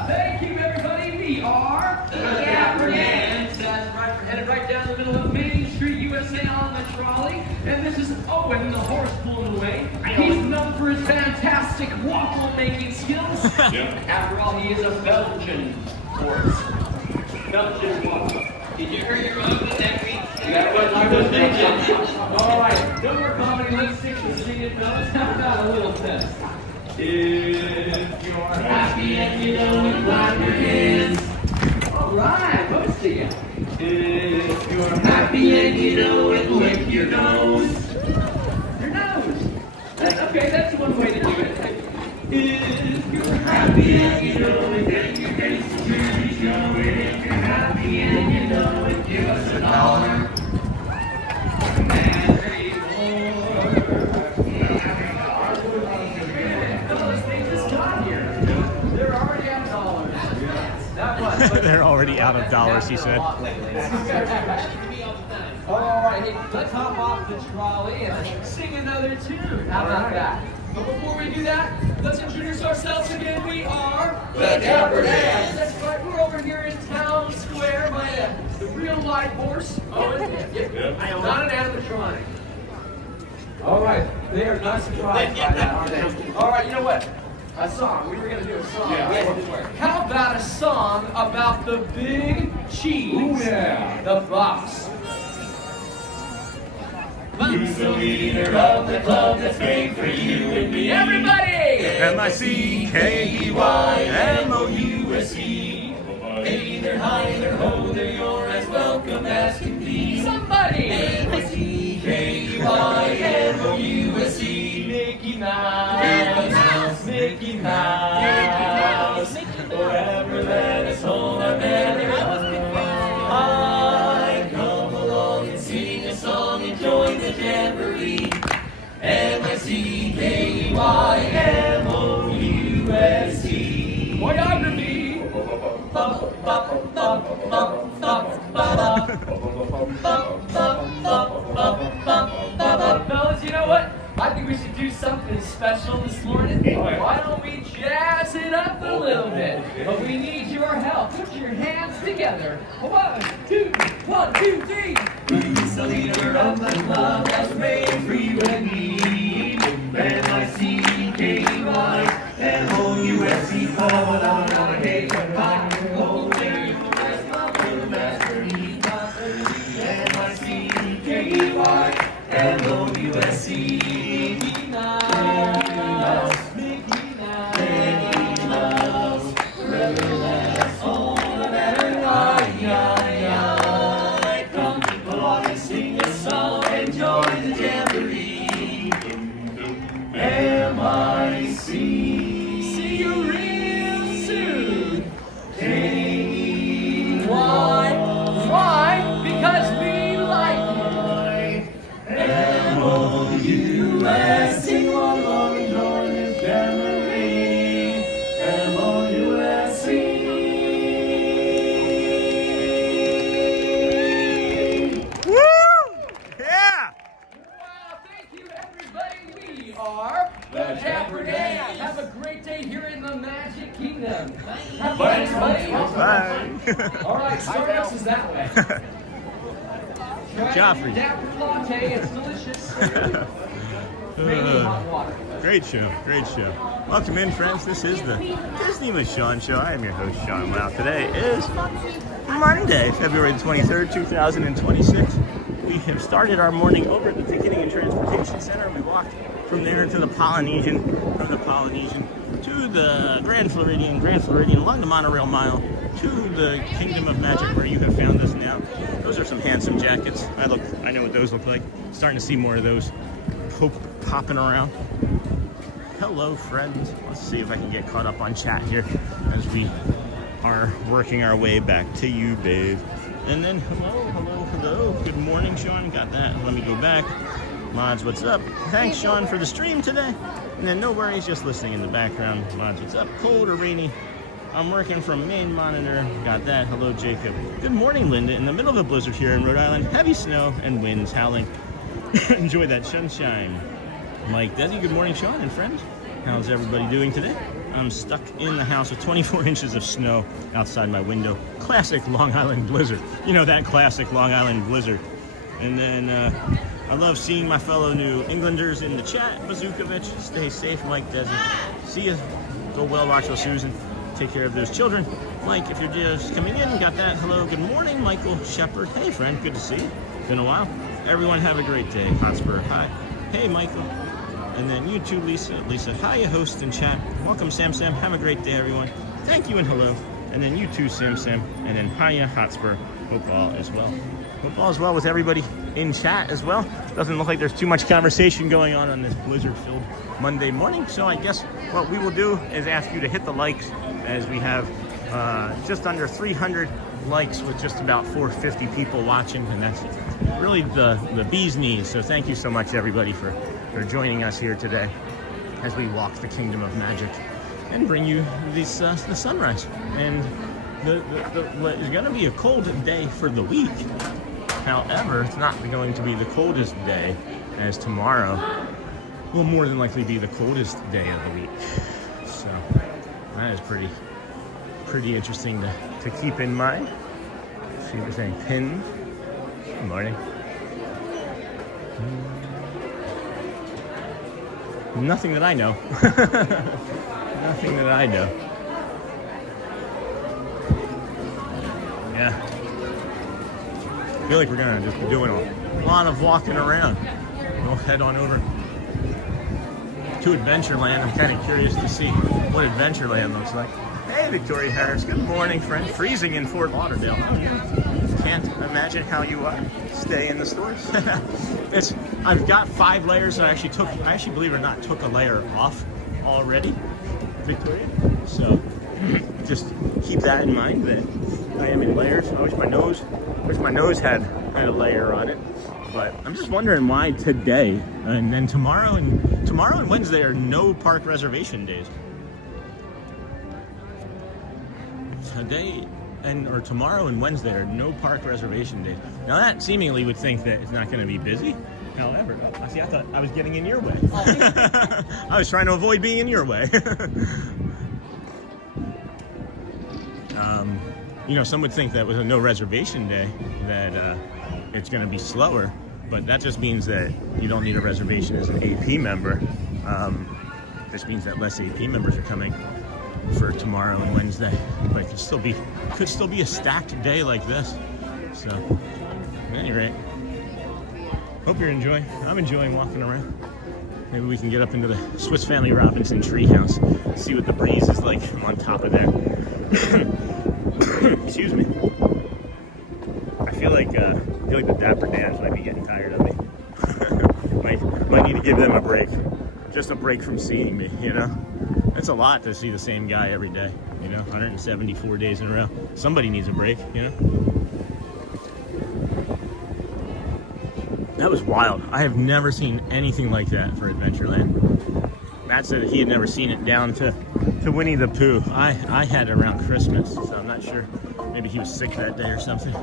Thank you, everybody. We are the Dapper Dans. That's right. We're headed right down the middle of Main Street, USA on the trolley. And this is Owen, the horse pulling away. He's known for his fantastic waffle making skills. After all, he is a Belgian horse. Belgian waffle. Did you hear your own that week? That was I was thinking. All right, no more comedy. Let's stick to singing, fellas. How about a little test? If you're happy and you know it, clap your hands. All right, most of you. If you're happy and you know it, lick your nose. Your nose. Okay, that's one way to do it. If you're happy and you know it, then your face is really show it. If you're happy and you know it, give us $1. And 3 more. Those things just got here. They're already out of dollars. Not much. They're already out of dollars, he said. All right. right, hey, let's hop off the trolley and let's sing another tune. How about that? But before we do that, let's introduce ourselves again. We are The Dapper Dans. That's right. We're over here in Town Square by the real live horse. Oh, isn't it? Yep. Not an animatronic. All right. They are not surprised by that, are they? All right. You know what? A song. We were going to do a song. Yeah. How about a song about the big cheese? Ooh, yeah. The boss. Who's the leader of the club that's made for you and me? Everybody! M-I-C-K-E-Y-M-O-U-S-E. Hey there, hi there, ho there, you're as welcome as can be. Somebody! M-I-C-K-E-Y-M-O-U-S-E. Mickey Mouse! Mickey Mouse! Forever let us hold our banner up high. Come along and sing a song and join the jamboree. M-I-C-K-E-Y-M-O-U-S-E. Choreography! Fellas, you know what? I think we should do something special this morning. Why don't we jazz it up a little bit? But we need your help. Put your hands together. 1, 2, 1, 2, 3. Who's the leader of the club that's made for you and me? M-I-C-K-E-Y-M-O-U-S-E. Forward on our day to rock and roll. There you rest my little master. M-I-C-K-E-Y-M-O-U-S-E. Mickey Mouse. Mickey Mouse. Mickey Mouse. Forever let us hold our banner high. Come along and sing a song and join the jamboree. M-I-C. See you real soon. K-E-Y. Why? Why? Because we like you. M-O-U-S. Sing along and join this jamboree. M-O-U-S-E. Woo! Yeah! Wow, thank you, everybody. We are the Dapper Dans. Have a great day here in the Magic Kingdom. Have fun, everybody. Bye. All right, Circus is that way. Joffrey. Dapper latte, it's delicious. Maybe hot water. Great show, great show. Welcome in, friends. This is the Disney with Sean show. I am your host, Sean. Wow, today is Monday, February 23rd, 2026. We have started our morning over at the Ticketing and Transportation Center. We walked from there to the Polynesian, from the Polynesian to the Grand Floridian, along the monorail mile, to the Kingdom of Magic, where you have found us now. Those are some handsome jackets. I know what those look like. Starting to see more of those popping around. Hello, friends. Let's see if I can get caught up on chat here as we are working our way back to you, babe. And then hello. Good morning, Sean. Got that. Let me go back. Mods, what's up? Thanks, Sean, for the stream today. And then no worries, just listening in the background. Mods, what's up? Cold or rainy? I'm working from main monitor. Got that. Hello, Jacob. Good morning, Linda. In the middle of a blizzard here in Rhode Island. Heavy snow and winds howling. Enjoy that sunshine. Mike Desi, good morning, Sean and friends. How's everybody doing today? I'm stuck in the house with 24 inches of snow outside my window. Classic Long Island blizzard. You know, that classic Long Island blizzard. And then I love seeing my fellow New Englanders in the chat. Bazookovich, stay safe, Mike Desi. See you. Go well, Rachel Susan. Take care of those children. Mike, if you're just coming in, got that. Hello, good morning, Michael Shepard. Hey, friend, good to see you. Been a while. Everyone have a great day. Hotspur, hi. Hey, Michael. And then you too, Lisa. Lisa, hi, host in chat. Welcome, Sam. Have a great day, everyone. Thank you and hello. And then you too, Sam. And then hiya, Hotspur. Hope all is well. Hope all is well with everybody in chat as well. Doesn't look like there's too much conversation going on this blizzard-filled Monday morning. So I guess what we will do is ask you to hit the likes, as we have just under 300 likes with just about 450 people watching, and that's really the bee's knees. So thank you so much, everybody, for joining us here today as we walk the Kingdom of Magic and bring you this the sunrise. And what is going to be a cold day for the week However, it's not going to be the coldest day, as tomorrow will more than likely be the coldest day of the week. So that is pretty interesting to keep in mind. Let's see what they're saying. Pin. Good morning. Nothing that I know. Nothing that I know. Yeah. I feel like we're gonna just be doing a lot of walking around. We'll head on over to Adventureland. I'm kind of curious to see what Adventureland looks like. Hey, Victoria Harris. Good morning, friend. Freezing in Fort Lauderdale. Oh, yeah. Can't imagine how you stay in the stores. I've got 5 layers. I actually, believe it or not, took a layer off already, Victoria. So just keep that in mind that I am in layers. I wish my nose had a layer on it. But I'm just wondering why today and then tomorrow and Wednesday are no park reservation days. Today or tomorrow and Wednesday are no park reservation days. Now that seemingly would think that it's not going to be busy. However, see, I thought I was getting in your way. I was trying to avoid being in your way. You know, some would think that with a no reservation day that it's going to be slower, but that just means that you don't need a reservation as an AP member. This means that less AP members are coming for tomorrow and Wednesday, but it could still be a stacked day like this. So, at any rate, hope you're enjoying. I'm enjoying walking around. Maybe we can get up into the Swiss Family Robinson Treehouse, see what the breeze is like from on top of there. Excuse me. I feel like the Dapper Dans might be getting tired of me. might need to give them a break. Just a break from seeing me, you know? It's a lot to see the same guy every day, you know? 174 days in a row. Somebody needs a break, you know? That was wild. I have never seen anything like that for Adventureland. Matt said that he had never seen it down to Winnie the Pooh. I had it around Christmas, so I'm not sure. Maybe he was sick that day or something.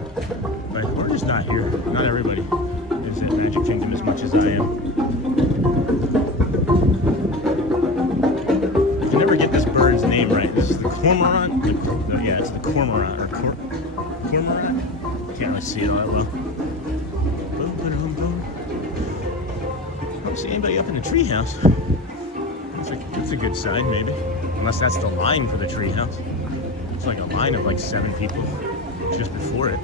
But we're just not here. Not everybody is at Magic Kingdom as much as I am. I can never get this bird's name right. This is the cormorant? Yeah, it's the cormorant. Or cormorant? Can't really see it all that well. I don't see anybody up in the treehouse. That's a good sign, maybe. Unless that's the line for the treehouse. It's like a line of like 7 people just before it.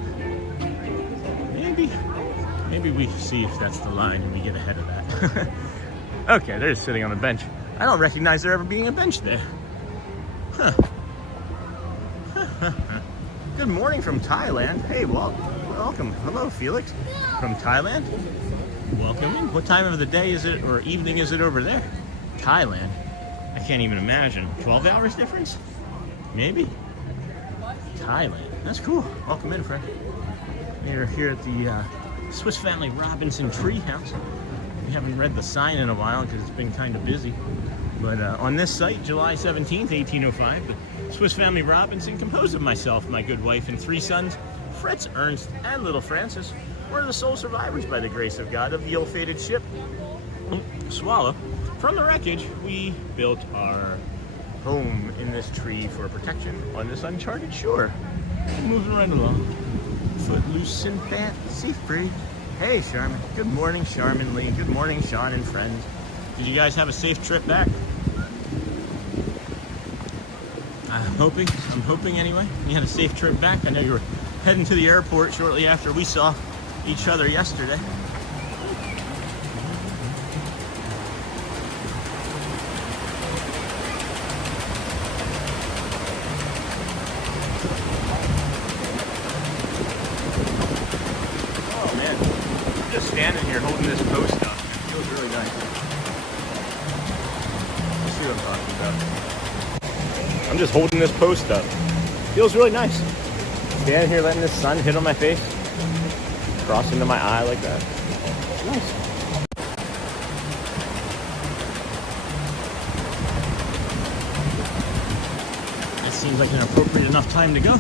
Maybe we see if that's the line and we get ahead of that. Okay, they're just sitting on a bench. I don't recognize there ever being a bench there. Huh. Good morning from Thailand. Hey, Walt. Welcome. Hello, Felix. From Thailand. Welcome in. What time of the day is it or evening is it over there? Thailand. I can't even imagine. 12 hours difference? Maybe. Thailand. That's cool. Welcome in, friend. We're here at the Swiss Family Robinson Treehouse. We haven't read the sign in a while because it's been kind of busy. But on this site, July 17th, 1805, the Swiss Family Robinson, composed of myself, my good wife, and 3 sons, Fritz, Ernst, and little Francis, were the sole survivors by the grace of God of the ill-fated ship Swallow. From the wreckage, we built our home in this tree for protection on this uncharted shore. Moving right along. Footloose and fancy free. Hey, Charmin. Good morning, Charmin Lee. Good morning, Sean and friends. Did you guys have a safe trip back? I'm hoping anyway. You had a safe trip back. I know you were heading to the airport shortly after we saw each other yesterday. Standing here holding this post up. It feels really nice. Let's see what I'm talking about. I'm just holding this post up. Feels really nice. Standing here letting the sun hit on my face. Cross into my eye like that. It's nice. It seems like an appropriate enough time to go.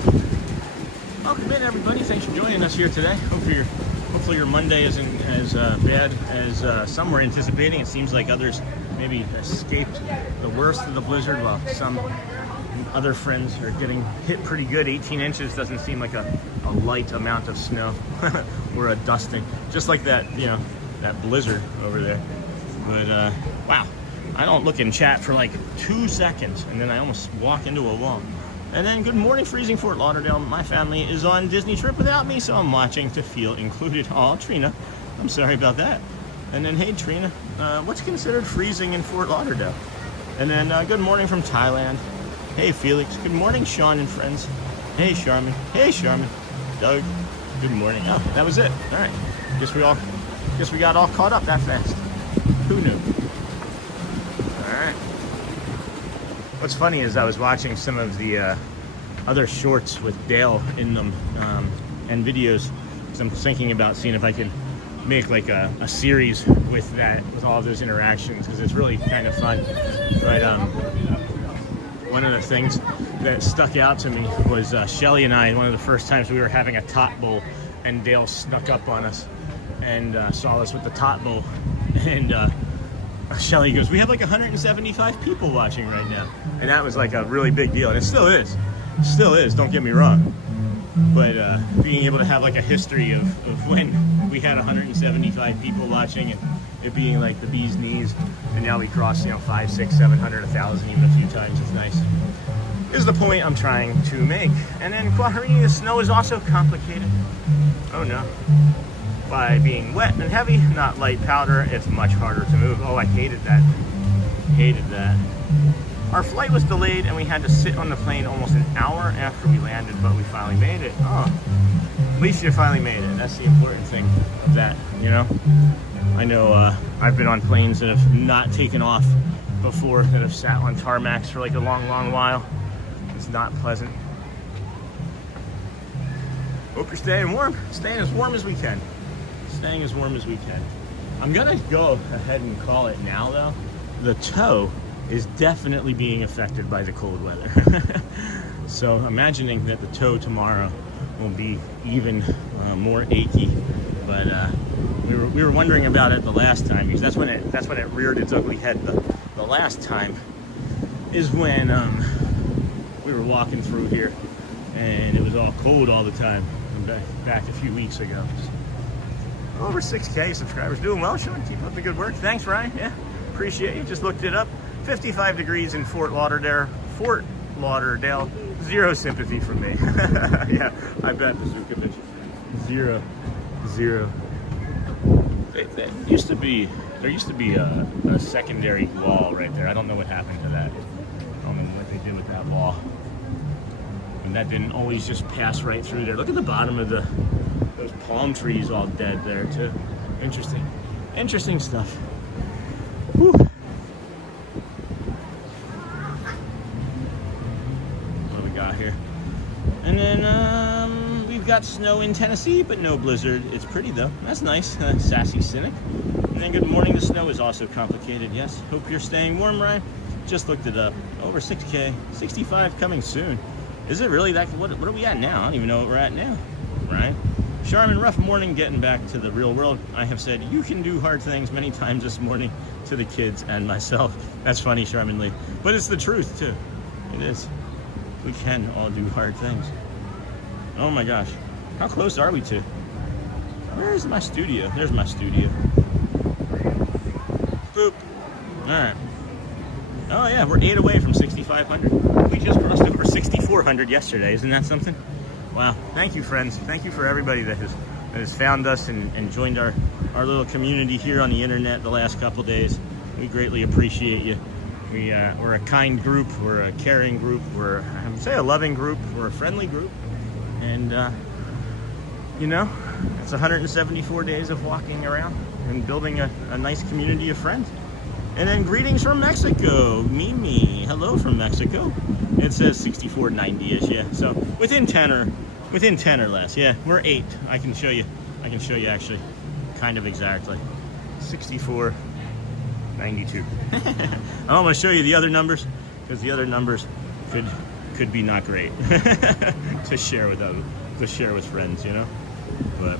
Welcome in, everybody. Thanks for joining us here today. Hope you're Hopefully your Monday isn't as bad as some were anticipating. It seems like others maybe escaped the worst of the blizzard, while some other friends are getting hit pretty good. 18 inches doesn't seem like a light amount of snow or a dusting, just like that, you know, that blizzard over there. But wow, I don't look in chat for like 2 seconds and then I almost walk into a wall. And then good morning, freezing Fort Lauderdale. My family is on Disney trip without me, so I'm watching to feel included. Oh, Trina, I'm sorry about that. And then, hey Trina, what's considered freezing in Fort Lauderdale? And then good morning from Thailand. Hey Felix, good morning Sean and friends. Hey Charmin, hey Charmin. Doug, good morning. Oh, that was it. All right, guess we got all caught up that fast. Who knew? All right. What's funny is I was watching some of the other shorts with Dale in them and videos, because I'm thinking about seeing if I can make like a series with that, with all those interactions, because it's really kind of fun. But one of the things that stuck out to me was Shelly and I, one of the first times we were having a tot bowl, and Dale snuck up on us and saw us with the tot bowl, and Shelly goes, we have like 175 people watching right now. And that was like a really big deal, and it still is. Still is, don't get me wrong. But being able to have like a history of when we had 175 people watching and it being like the bee's knees, and now we crossed, you know, 500, 600, 700, 1,000 even a few times. It's nice. Is the point I'm trying to make. And then Quahari, the snow is also complicated. Oh no. By being wet and heavy, not light powder, it's much harder to move. Oh, I hated that. Hated that. Our flight was delayed and we had to sit on the plane almost an hour after we landed, but we finally made it. Oh, at least you finally made it. That's the important thing of that, you know? I know I've been on planes that have not taken off before, that have sat on tarmacs for like a long, long while. It's not pleasant. Hope you're staying warm. Staying as warm as we can. Staying as warm as we can. I'm gonna go ahead and call it now though. The toe is definitely being affected by the cold weather. So imagining that the toe tomorrow will be even more achy. But we were wondering about it the last time, because that's when it reared its ugly head. The last time is when we were walking through here and it was all cold all the time. Back a few weeks ago. Over 6K subscribers. Doing well, Sean. Keep up the good work. Thanks, Ryan. Yeah, appreciate you. Just looked it up. 55 degrees in Fort Lauderdale. Fort Lauderdale. Zero sympathy from me. Yeah, I bet Bazooka bitch. Zero. There used to be a secondary wall right there. I don't know what happened to that. I don't know what they did with that wall. And that didn't always just pass right through there. Look at the bottom of those palm trees all dead there too. Interesting stuff. Whew. What do we got here? And then we've got snow in Tennessee, but no blizzard. It's pretty though. That's nice. Sassy cynic. And then good morning. The snow is also complicated. Yes. Hope you're staying warm, Ryan. Just looked it up. Over 6K. 65 coming soon. Is it really that? What are we at now? I don't even know what we're at now. Right? Charmin, rough morning getting back to the real world. I have said you can do hard things many times this morning to the kids and myself. That's funny, Charmin Lee. But it's the truth, too. It is. We can all do hard things. Oh my gosh. How close are we to? Where's my studio? There's my studio. Boop. Alright. Oh yeah, we're 8 away from 6,500. We just crossed over 6,400 yesterday. Isn't that something? Wow. Thank you, friends. Thank you for everybody that has found us and joined our little community here on the internet the last couple days. We greatly appreciate you. We're a kind group. We're a caring group. We're, I would say, a loving group. We're a friendly group. And, you know, it's 174 days of walking around and building a nice community of friends. And then greetings from Mexico. Mimi, hello from Mexico. It says 6490-ish, yeah. So within 10 or less. Yeah, we're 8. I can show you actually kind of exactly. 6492. I don't want to show you the other numbers because the other numbers could be not great to share with friends, you know. But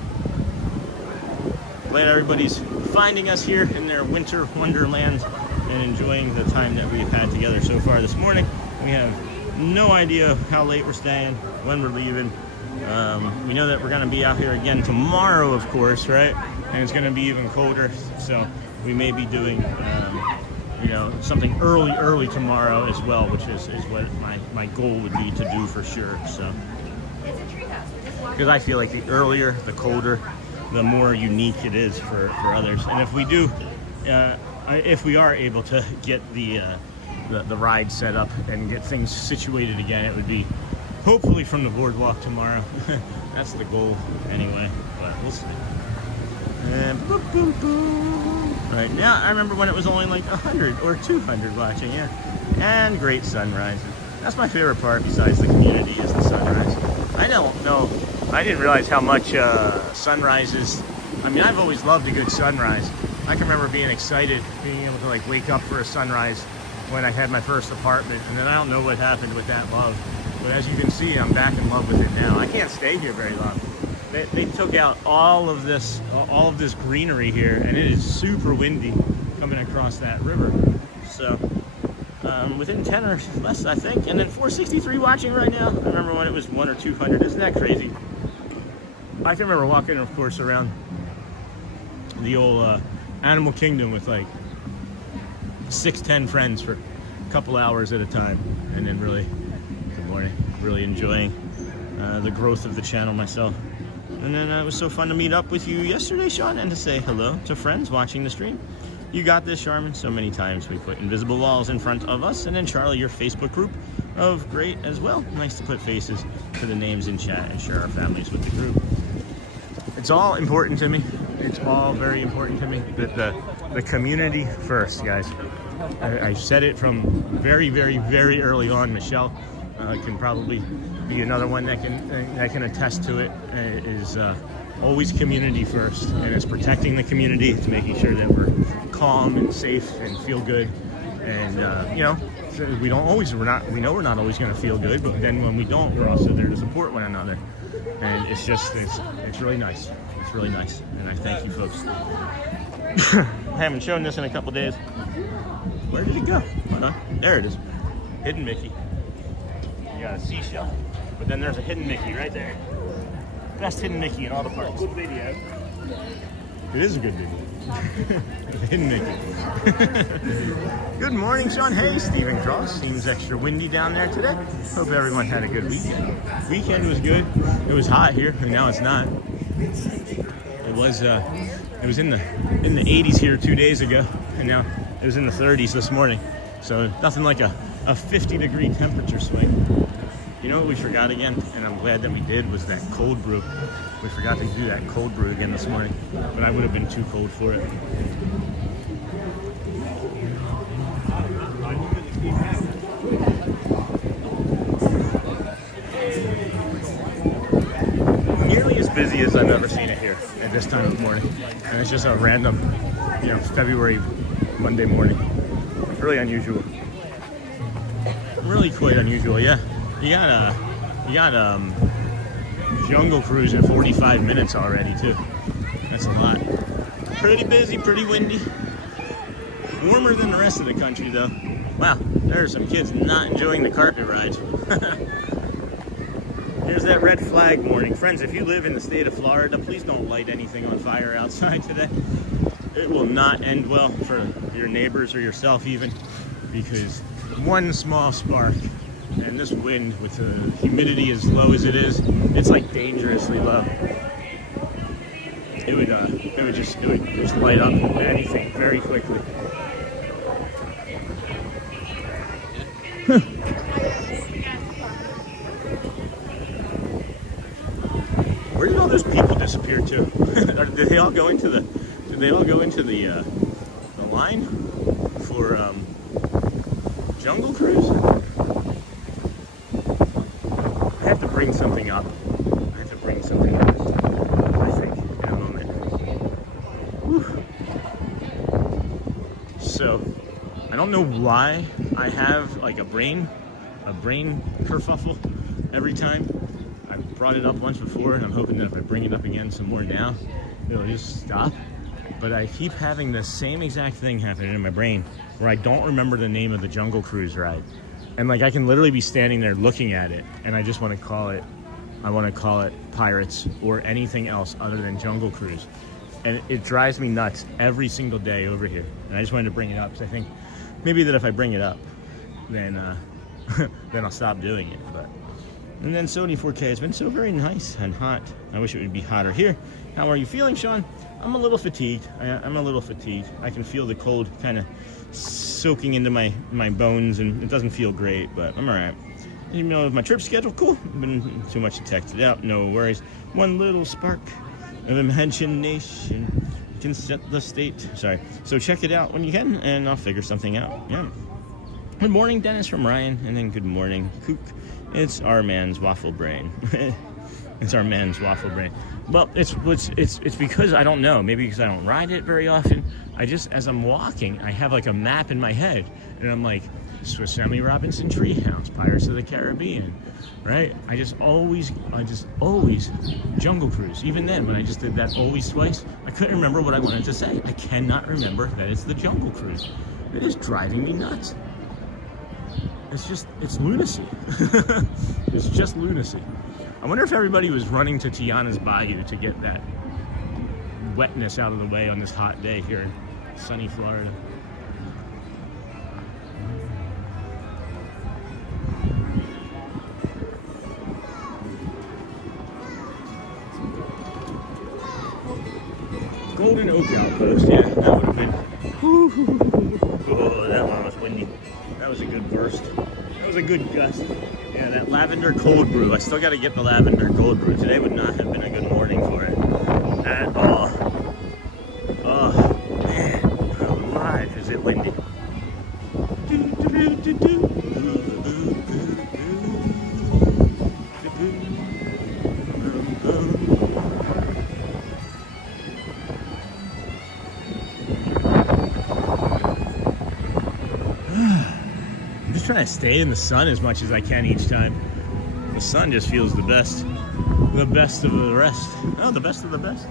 glad everybody's finding us here in their winter wonderland and enjoying the time that we've had together so far this morning. We have no idea how late we're staying, when we're leaving. We know that we're going to be out here again tomorrow, of course, right? And it's going to be even colder, so we may be doing, you know, something early tomorrow as well, which is what my goal would be to do for sure. So, because I feel like the earlier, the colder, the more unique it is for others. And if we do, if we are able to get the ride set up and get things situated again, it would be hopefully from the boardwalk tomorrow. That's the goal anyway, but we'll see. And boop, boop, boop. Right now, I remember when it was only like 100 or 200 watching, yeah. And great sunrise. That's my favorite part besides the community, is the sunrise. I don't know, I didn't realize how much sunrises, I mean, I've always loved a good sunrise. I can remember being excited, being able to like wake up for a sunrise when I had my first apartment, and then I don't know what happened with that love. But as you can see, I'm back in love with it now. I can't stay here very long. They took out all of this greenery here, and it is super windy coming across that river. So within 10 or less, I think. And then 463 watching right now. I remember when it was 100 or 200. Isn't that crazy? I can remember walking, of course, around the old Animal Kingdom with like 6-10 friends for a couple hours at a time, and then really, good morning, really enjoying the growth of the channel myself. And then it was so fun to meet up with you yesterday, Sean, and to say hello to friends watching the stream. You got this, Charmin. So many times we put invisible walls in front of us. And then Charlie, your Facebook group of great as well. Nice to put faces to the names in chat and share our families with the group. It's all important to me. It's all very important to me that the community first, guys. I said it from very, very, very early on. Michelle can probably be another one that can attest to it. Is always community first, and it's protecting the community. It's making sure that we're calm and safe and feel good. And you know, we know we're not always going to feel good, but then when we don't, we're also there to support one another. And it's really nice. It's really nice, and I thank you folks. I haven't shown this in a couple days. Where did it go? Hold on. There it is. Hidden Mickey. You got a seashell, but then there's a hidden Mickey right there. Best hidden Mickey in all the parks. Good video. It is a good video. Hidden Mickey. Good morning, Sean. Hey, Stephen Cross. Seems extra windy down there today. Hope everyone had a good weekend. Weekend was good. It was hot here, and now it's not. It was in the 80s here 2 days ago, and now it was in the 30s this morning. So nothing like a 50-degree temperature swing. You know what we forgot again, and I'm glad that we did, was that cold brew. We forgot to do that cold brew again this morning, but I would have been too cold for it. Nearly as busy as I've ever seen it here at this time of morning, and it's just a random, you know, February Monday morning. Really unusual. Really quite unusual, yeah. You got Jungle Cruise in 45 minutes already too. That's a lot. Pretty busy, pretty windy. Warmer than the rest of the country though. Wow, there are some kids not enjoying the carpet rides. Here's that red flag warning. Friends, if you live in the state of Florida, please don't light anything on fire outside today. It will not end well for your neighbors or yourself even, because one small spark, and this wind with the humidity as low as it is, it's like dangerously low. It would just light up anything very quickly. Where did all those people disappear to? Did they all go into the? Did they all go into the line for Jungle Cruise? I have to bring something up. I think, in a moment. Whew. So, I don't know why I have like a brain kerfuffle every time. I've brought it up once before, and I'm hoping that if I bring it up again some more now, it'll just stop. but I keep having the same exact thing happening in my brain where I don't remember the name of the Jungle Cruise ride. And like I can literally be standing there looking at it and I just want to call it, Pirates or anything else other than Jungle Cruise. And it drives me nuts every single day over here. And I just wanted to bring it up because I think maybe that if I bring it up, then then I'll stop doing it. But and then Sony 4K has been so very nice and hot. I wish it would be hotter here. How are you feeling, Sean? I'm a little fatigued. I'm a little fatigued. I can feel the cold kind of soaking into my bones, and it doesn't feel great, but I'm all right. You know, my trip schedule, cool. Been too much to text it out, no worries. One little spark of imagination can set the state. Sorry. So check it out when you can, and I'll figure something out. Yeah. Good morning, Dennis from Ryan, and then good morning, Kook. It's our man's waffle brain. It's our man's waffle brain. Well, it's because I don't know. Maybe because I don't ride it very often. I just, as I'm walking, I have like a map in my head, and I'm like, Swiss Family Robinson Treehouse, Pirates of the Caribbean, right? I just always Jungle Cruise. Even then, when I just did that always twice, I couldn't remember what I wanted to say. I cannot remember that it's the Jungle Cruise. It is driving me nuts. It's lunacy. It's just lunacy. I wonder if everybody was running to Tiana's Bayou to get that wetness out of the way on this hot day here in sunny Florida. Golden Oak Outpost, yeah, that would have been. Oh, that one was windy. That was a good burst. That was a good gust. Yeah, that lavender cold brew. I still got to get the lavender cold brew. Today would not have been a good morning for it at all. Oh, man. How alive is it windy? Trying to stay in the sun as much as I can each time. The sun just feels the best of the rest. Oh, the best of the best.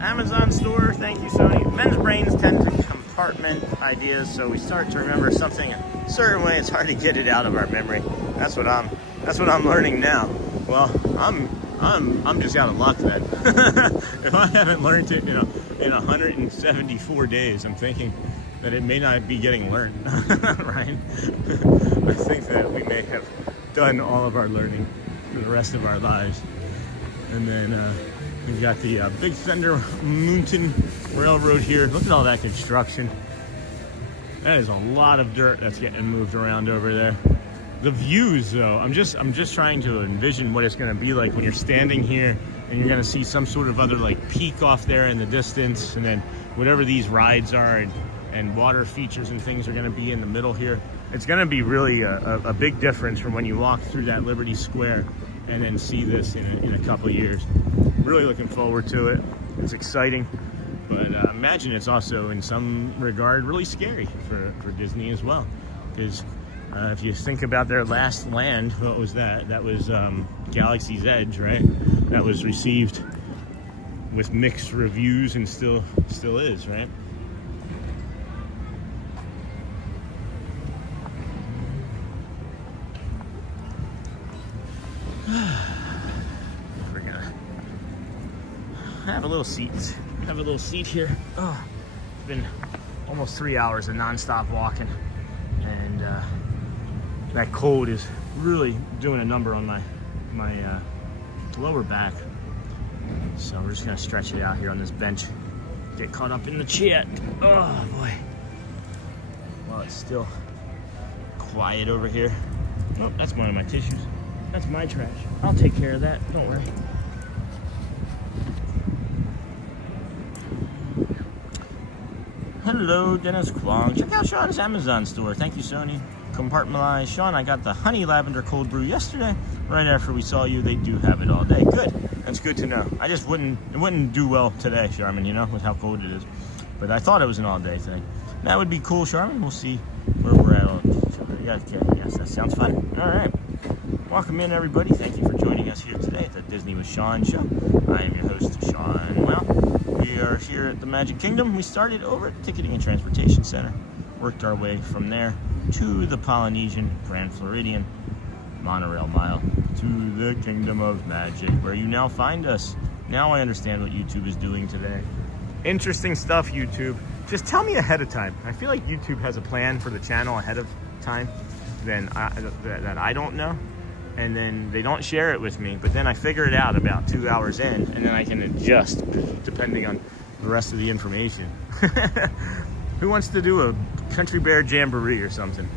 Amazon store, thank you, Sony. Men's brains tend to compartment ideas, so we start to remember something a certain way. It's hard to get it out of our memory. That's what I'm learning now. Well, I'm just out of luck then. If I haven't learned it in 174 days, I'm thinking that it may not be getting learned, right? I think that we may have done all of our learning for the rest of our lives. And then we've got the Big Thunder Mountain Railroad here. Look at all that construction. That is a lot of dirt that's getting moved around over there. The views, though, I'm just trying to envision what it's going to be like when you're standing here and you're going to see some sort of other like peak off there in the distance, and then whatever these rides are and water features and things are going to be in the middle here. It's going to be really a big difference from when you walk through that Liberty Square and then see this in a couple of years. Really looking forward to it. It's exciting, but imagine it's also in some regard really scary for Disney as well, because if you think about their last land, what was that? That was Galaxy's Edge, right? That was received with mixed reviews and still is, right? We're gonna have a little seat here. Oh, it's been almost 3 hours of non-stop walking, and that cold is really doing a number on my lower back. So we're just gonna stretch it out here on this bench, get caught up in the chat. Oh boy. While it's still quiet over here. Oh, that's one of my tissues. That's my trash. I'll take care of that. Don't worry. Hello, Dennis Kwong. Check out Sean's Amazon store. Thank you, Sony. Compartmentalized. Sean, I got the honey lavender cold brew yesterday. Right after we saw you, they do have it all day. Good. That's good to know. I just wouldn't do well today, Charmin, with how cold it is. But I thought it was an all-day thing. That would be cool, Charmin. We'll see where we're at. Yes, that sounds fun. All right. Welcome in, everybody. Thank you for joining us here today at the Disney with Sean show. I am your host, Sean. Well, We are here at the Magic Kingdom. We started over at the Ticketing and Transportation Center, worked our way from there to the Polynesian Grand Floridian monorail mile to the Kingdom of Magic, where you now find us. Now I understand what YouTube is doing today. Interesting stuff, YouTube. Just tell me ahead of time. I feel like YouTube has a plan for the channel ahead of time that I don't know. And then they don't share it with me, but then I figure it out about 2 hours in, and then I can adjust depending on the rest of the information. Who wants to do a Country Bear Jamboree or something?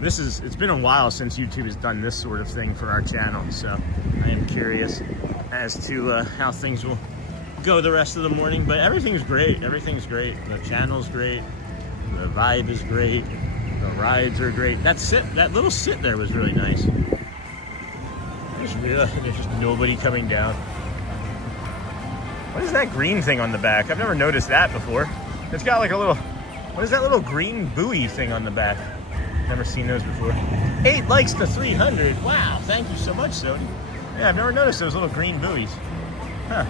It's been a while since YouTube has done this sort of thing for our channel, so I am curious as to how things will go the rest of the morning. But everything's great. Everything's great. The channel's great. The vibe is great. The rides are great. That little sit there was really nice. There's just nobody coming down. What is that green thing on the back? I've never noticed that before. It's got like a little, what is that little green buoy thing on the back? Never seen those before. 8 likes to 300. Wow, thank you so much, Sony. Yeah, I've never noticed those little green buoys. Huh.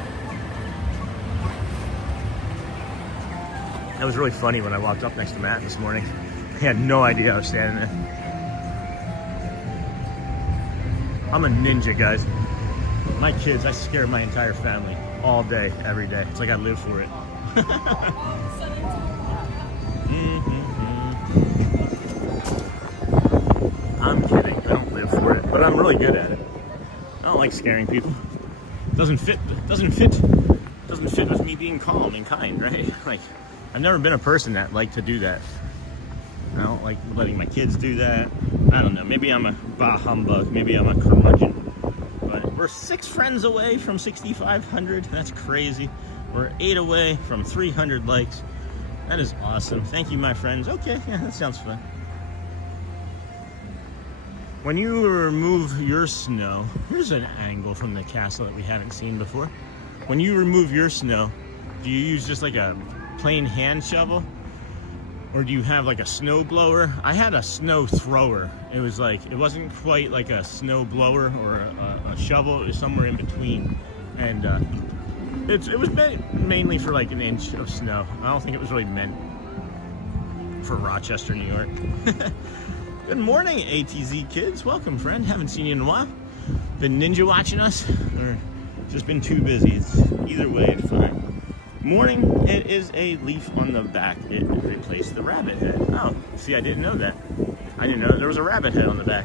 That was really funny when I walked up next to Matt this morning. He had no idea I was standing there. I'm a ninja, guys. My kids, I scare my entire family all day, every day. It's like I live for it. I'm kidding. I don't live for it, but I'm really good at it. I don't like scaring people. It doesn't fit with me being calm and kind, right? Like, I've never been a person that liked to do that. I don't like letting my kids do that. I don't know. Maybe I'm a bah humbug. Maybe I'm a curmudgeon. But we're 6 friends away from 6,500. That's crazy. We're 8 away from 300 likes. That is awesome. Thank you, my friends. Okay, yeah, that sounds fun. When you remove your snow, here's an angle from the castle that we haven't seen before. When you remove your snow, do you use just like a plain hand shovel? Or do you have like a snow blower? I had a snow thrower. It was like, it wasn't quite like a snow blower or a shovel. It was somewhere in between. And it was meant mainly for like an inch of snow. I don't think it was really meant for Rochester, New York. Good morning, ATZ kids. Welcome, friend. Haven't seen you in a while. Been ninja watching us or just been too busy? It's either way, it's fine. Morning, it is a leaf on the back. It replaced the rabbit head. Oh, see, I didn't know that. I didn't know there was a rabbit head on the back.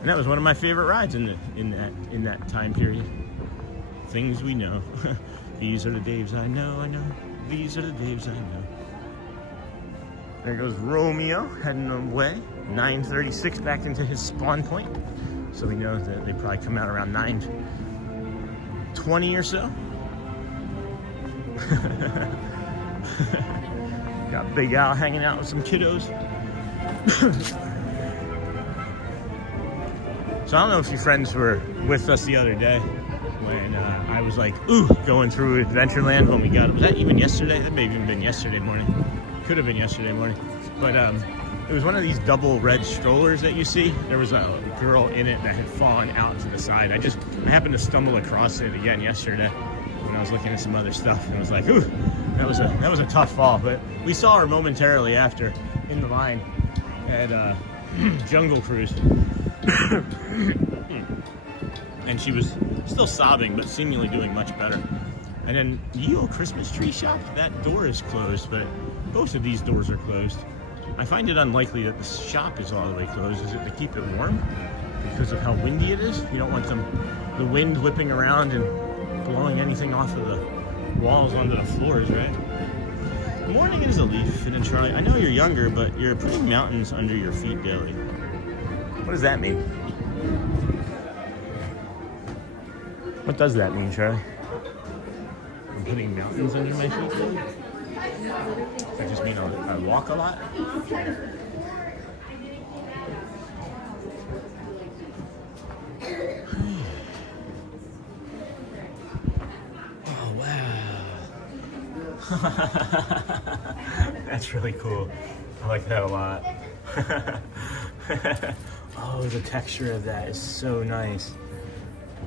And that was one of my favorite rides in that time period. Things we know. These are the Daves I know. These are the Daves I know. There goes Romeo heading away. 9:36 back into his spawn point. So we know that they probably come out around 9:20 or so. Got Big Al hanging out with some kiddos. So I don't know if you friends were with us the other day when I was like, ooh, going through Adventureland when we got, was that even yesterday? That may have even been yesterday morning. Could have been yesterday morning. But it was one of these double red strollers that you see. There was a girl in it that had fallen out to the side. I happened to stumble across it again yesterday when I was looking at some other stuff, and I was like, ooh, that was a tough fall. But we saw her momentarily after in the line at Jungle Cruise. And she was still sobbing, but seemingly doing much better. And then Yeo Christmas Tree Shop, that door is closed, but both of these doors are closed. I find it unlikely that the shop is all the way closed. Is it to keep it warm because of how windy it is? You don't want the wind whipping around and blowing anything off of the walls onto the floors, right? Good morning, it is a leaf. And Charlie, I know you're younger, but you're putting mountains under your feet daily. What does that mean? What does that mean, Charlie? I'm putting mountains under my feet daily? Does that just mean I walk a lot? Oh, wow. That's really cool. I like that a lot. Oh, the texture of that is so nice.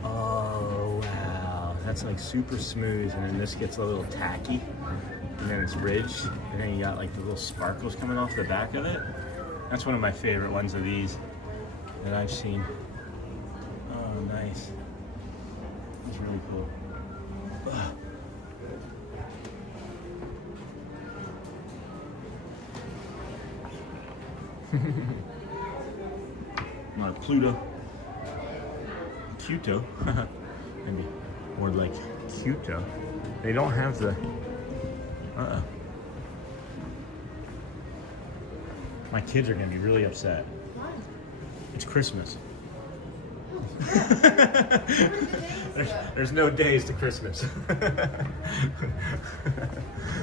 Oh, wow. That's like super smooth, and then this gets a little tacky, and then it's ridged, and then you got like the little sparkles coming off the back of it. That's one of my favorite ones of these that I've seen. Oh, nice. That's really cool. Ugh. Not Pluto. Cuto. Maybe more like Cuto. They don't have the. My kids are gonna be really upset. Why? It's Christmas. There's no days to Christmas. Well,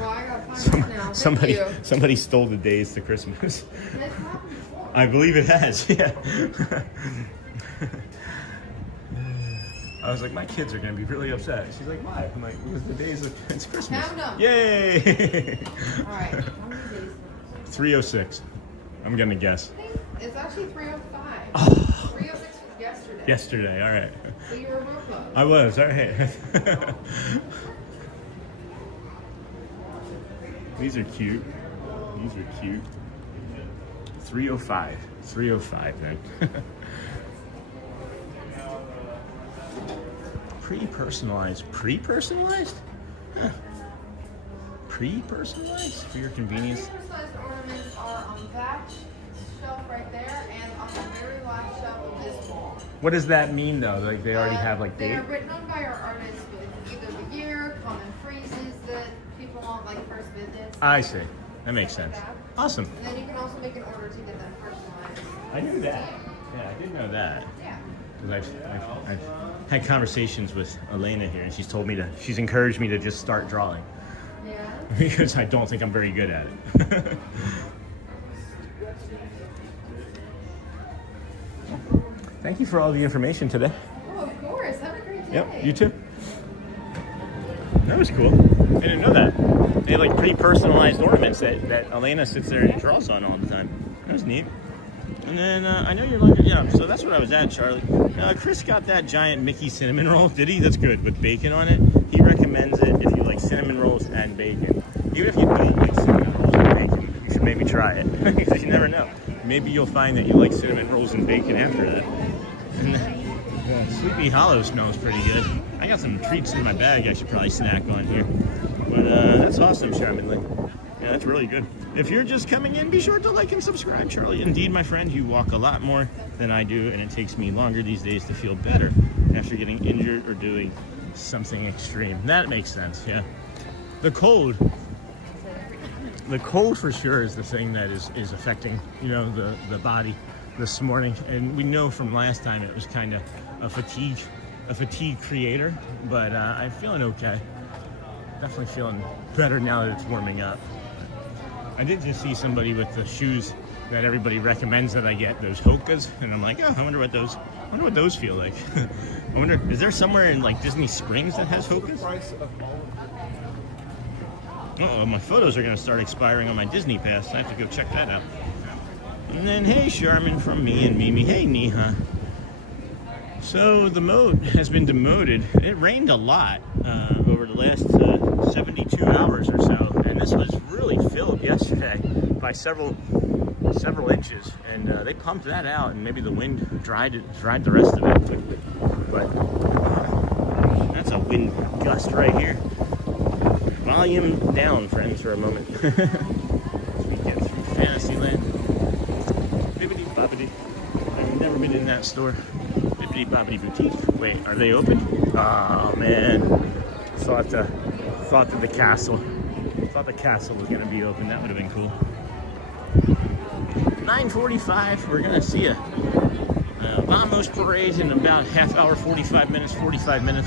I got 5 minutes now. Thank you. Somebody stole the days to Christmas. That's happened before. I believe it has. Yeah. I was like, my kids are gonna be really upset. She's like, why? I'm like, because the days of it's Christmas. Count 'em. Yay! All right. How many days? 306. I'm gonna guess. It's actually 305. Oh. 306 was yesterday. Yesterday. All right. So you were real close. I was. All right. These are cute. These are cute. 305. 305 then. Pre-personalized. Pre-personalized? Huh. Pre-personalized for your convenience. Personalized ornaments are on that shelf right there and on the very last shelf of this wall. What does that mean though? Like they already have like They date? are written on by our artists with either the year, common phrases that people want, like first visits. I see. That makes sense. Like that. Awesome. And then you can also make an order to get them personalized. I knew that. Yeah, I did know that. Yeah. Because I've had conversations with Elena here, and she's encouraged me to just start drawing. Yeah. Because I don't think I'm very good at it. Thank you for all the information today. Oh, of course. Have a great day. Yep, you too. That was cool. I didn't know that. They have like pretty personalized ornaments that Elena sits there and draws on all the time. That was neat. And then I know you're like, yeah, so that's what I was at, Charlie. Chris got that giant Mickey cinnamon roll, did he? That's good, with bacon on it. He recommends it if you like cinnamon rolls and bacon. Even if you don't like cinnamon rolls and bacon, you should maybe try it, because you never know. Maybe you'll find that you like cinnamon rolls and bacon after that. And then, Sleepy Hollow smells pretty good. I got some treats in my bag I should probably snack on here. But that's awesome, Charmingly. Yeah, that's really good. If you're just coming in, be sure to like and subscribe, Charlie. Indeed, my friend, you walk a lot more than I do, and it takes me longer these days to feel better after getting injured or doing something extreme. That makes sense, yeah. The cold for sure is the thing that is affecting, you know, the body this morning. And we know from last time it was kind of a fatigue creator, but I'm feeling okay. Definitely feeling better now that it's warming up. I did just see somebody with the shoes that everybody recommends that I get, those Hokas, and I'm like, oh, I wonder what those feel like. I wonder, is there somewhere in like Disney Springs that has Hokas? Uh-oh, my photos are gonna start expiring on my Disney Pass. I have to go check that out. And then, hey, Charmin from me and Mimi. Hey, Neha. So the moat has been demoted. It rained a lot over the last 72 hours or so, and this was really filled yesterday by several inches, and they pumped that out, and maybe the wind dried the rest of it. But that's a wind gust right here. Volume down, friends, for a moment. As we get through Fantasyland. Bibbidi bobbidi. I've never been in that store. Bibbidi bobbidi boutique. Wait, are they open? Oh man. Thought the castle was gonna be open. That would have been cool. 9:45. We're gonna see a Vamos parade in about half hour, 45 minutes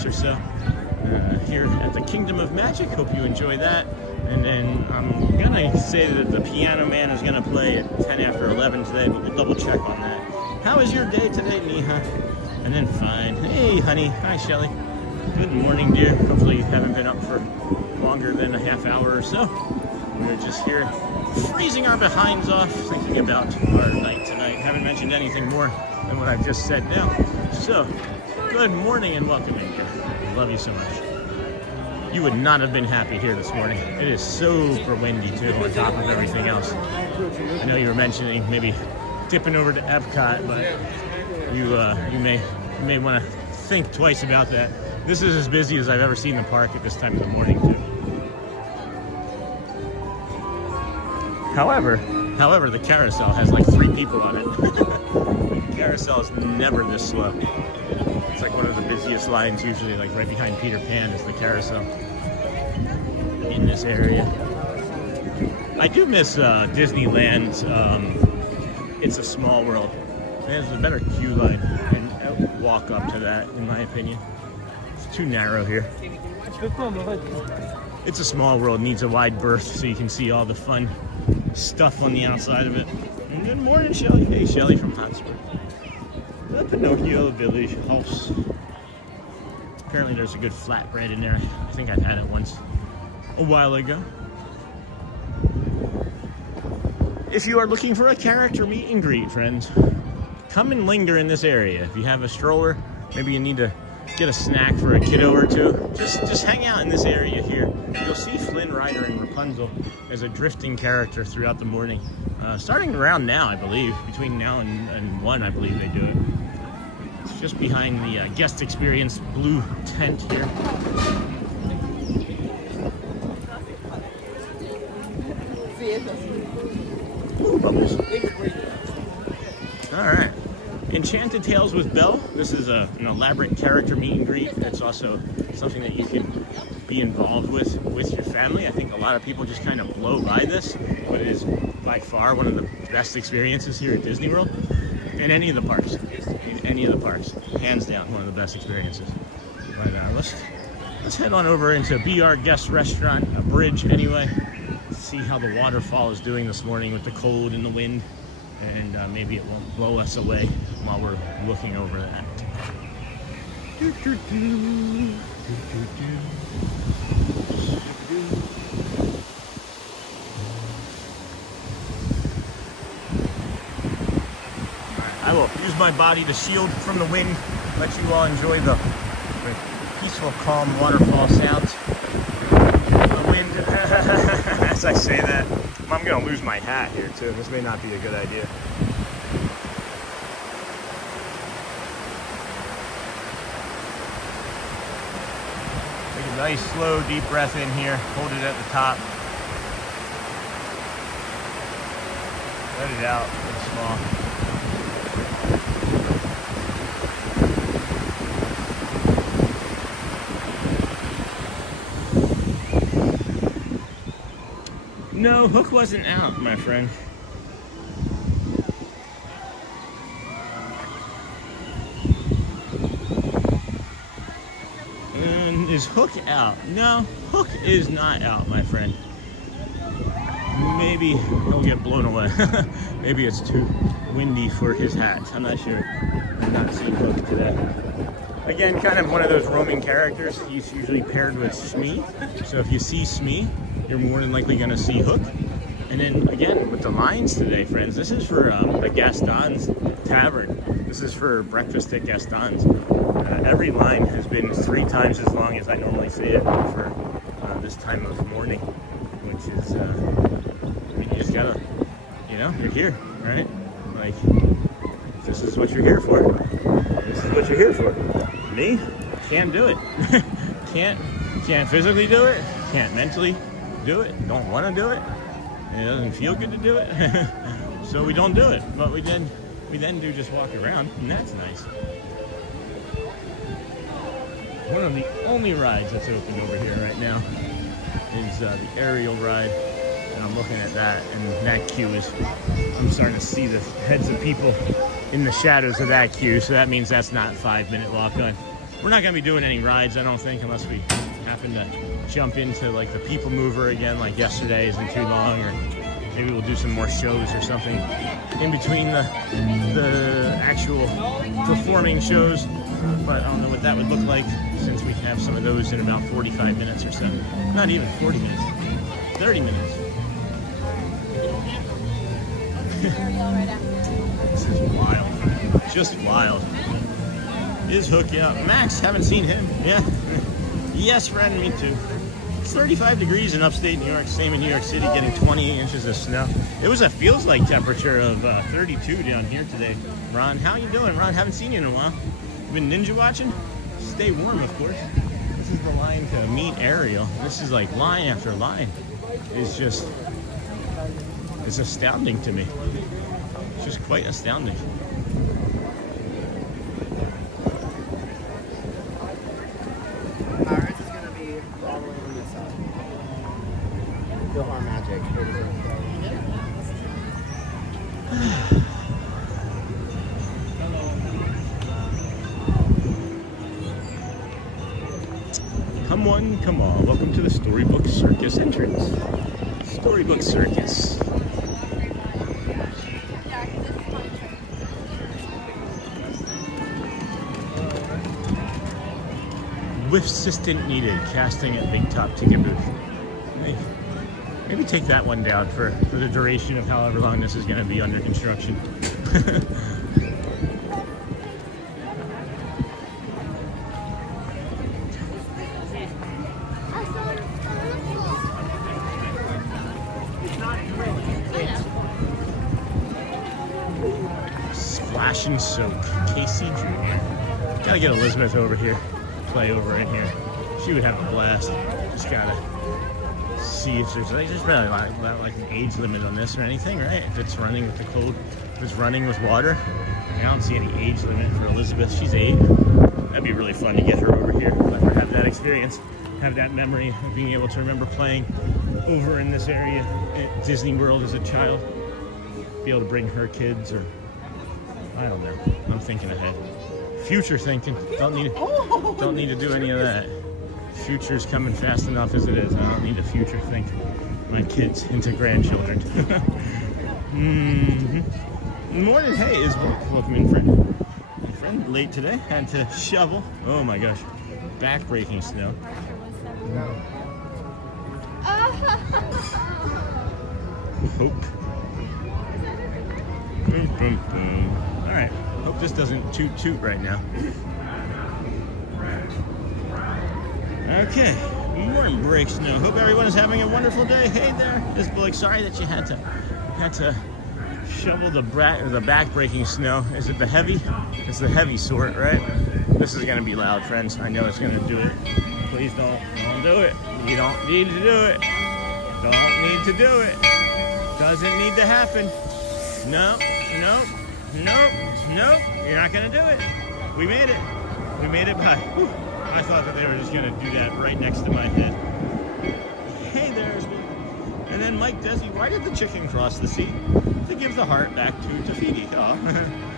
or so. Here at the Kingdom of Magic. Hope you enjoy that. And then I'm gonna say that the Piano Man is gonna play at 10 after 11 today, but we'll double check on that. How was your day today, Neha? And then fine. Hey, honey. Hi, Shelly. Good morning, dear. Hopefully you haven't been up for longer than a half hour or so. We're just here freezing our behinds off, thinking about our night tonight. Haven't mentioned anything more than what I've just said now. So, good morning and welcome in here. Love you so much. you would not have been happy here this morning. It is super windy too, on top of everything else. I know you were mentioning maybe dipping over to EPCOT, but you may want to think twice about that. This is as busy as I've ever seen the park at this time of the morning too. However, the carousel has like 3 people on it. The carousel is never this slow. It's like one of the busiest lines, usually like right behind Peter Pan is the carousel in this area. I do miss Disneyland's It's a Small World. There's a better queue line and walk up to that, in my opinion. It's too narrow here. It's a Small World, needs a wide berth so you can see all the fun stuff on the outside of it. And good morning, Shelly. Hey, Shelly from Hotspur. The Pinocchio Village House. Apparently there's a good flatbread in there. I think I've had it once a while ago. If you are looking for a character meet and greet, friends, come and linger in this area. If you have a stroller, maybe you need to get a snack for a kiddo or two, just hang out in this area here. You'll see Flynn Rider and Rapunzel as a drifting character throughout the morning. Starting around now, I believe. Between now and 1, I believe they do it. It's just behind the guest experience blue tent here. Ooh, bubbles. All right. Enchanted Tales with Belle. This is an elaborate character meet and greet. It's also something that you can be involved with your family. I think a lot of people just kind of blow by this, but it is by far one of the best experiences here at Disney World. In any of the parks. In any of the parks. Hands down, one of the best experiences. But let's head on over into Be Our Guest Restaurant, a bridge anyway. See how the waterfall is doing this morning with the cold and the wind. And maybe it won't blow us away while we're looking over that. I will use my body to shield from the wind, let you all enjoy the peaceful, calm waterfall sounds. The wind, as I say that, I'm gonna lose my hat here too. This may not be a good idea. Take a nice, slow, deep breath in here. Hold it at the top. Let it out real small. No, Hook wasn't out, my friend. And is Hook out? No, Hook is not out, my friend. Maybe he'll get blown away. Maybe it's too windy for his hat. I'm not sure. I'm not seeing Hook today. Again, kind of one of those roaming characters. He's usually paired with Smee. So if you see Smee, you're more than likely going to see Hook. And then again, with the lines today, friends, this is for the Gaston's Tavern. This is for breakfast at Gaston's. Every line has been 3 times as long as I normally see it for this time of morning, which is, I mean, you just gotta, you're here, right? Like, this is what you're here for. This is what you're here for. Me? Can't do it. Can't physically do it. Can't mentally do it. Don't want to do it. It doesn't feel good to do it. So we don't do it. But we then do just walk around, and that's nice. One of the only rides that's open over here right now is the aerial ride. And I'm looking at that, and that queue is, I'm starting to see the heads of people in the shadows of that queue, so that means that's not 5-minute walk on. We're not going to be doing any rides, I don't think, unless we happen to jump into like the People Mover again, like yesterday isn't too long, or maybe we'll do some more shows or something in between the actual performing shows. But I don't know what that would look like, since we have some of those in about 45 minutes or so. Not even 40 minutes, 30 minutes. This is wild, just wild. Is Hook out? Max, haven't seen him. Yeah. Yes, friend, me too. It's 35 degrees in upstate New York, same in New York City, getting 28 inches of snow. It was a feels like temperature of 32 down here today. Ron, how you doing? Ron, haven't seen you in a while. You been ninja watching? Stay warm, of course. This is the line to meet Ariel. This is like line after line. It's astounding to me. It's just quite astounding. Ours is going to be all the way on this side. Feel our magic. Come on, come on. Welcome to the Storybook Circus entrance. Storybook Circus. With assistant needed, casting at Big Top Ticket Booth. Maybe take that one down for the duration of however long this is going to be under construction. Splash and Soak, Casey Jr. Gotta get Elizabeth over here. Play over in here. She would have a blast. Just gotta see if there's really like an age limit on this or anything, right? If it's running with the cold, if it's running with water. I don't see any age limit for Elizabeth. She's 8. That'd be really fun to get her over here. Let her have that experience, have that memory of being able to remember playing over in this area at Disney World as a child. Be able to bring her kids, or I don't know. I'm thinking ahead. Future thinking. Don't need to do any of that. Future's coming fast enough as it is. I don't need to future think my kids into grandchildren. Morning, hey, is welcome in, friend. My friend late today, had to shovel. Oh my gosh, back-breaking snow. Hope. Boom, boom, boom. All right. Hope this doesn't toot right now. Okay, morning break snow. Hope everyone is having a wonderful day. Hey there, it's Blake. Sorry that you had to shovel the back-breaking snow. Is it the heavy? It's the heavy sort, right? This is gonna be loud, friends. I know it's gonna do it. Please don't do it. You don't need to do it. Don't need to do it. Doesn't need to happen. No. Nope, you're not gonna do it. We made it. We made it by. Whew. I thought that they were just gonna do that right next to my head. Hey there's me. And then Mike Desi, why did the chicken cross the sea? To give the heart back to Tafiti. Oh,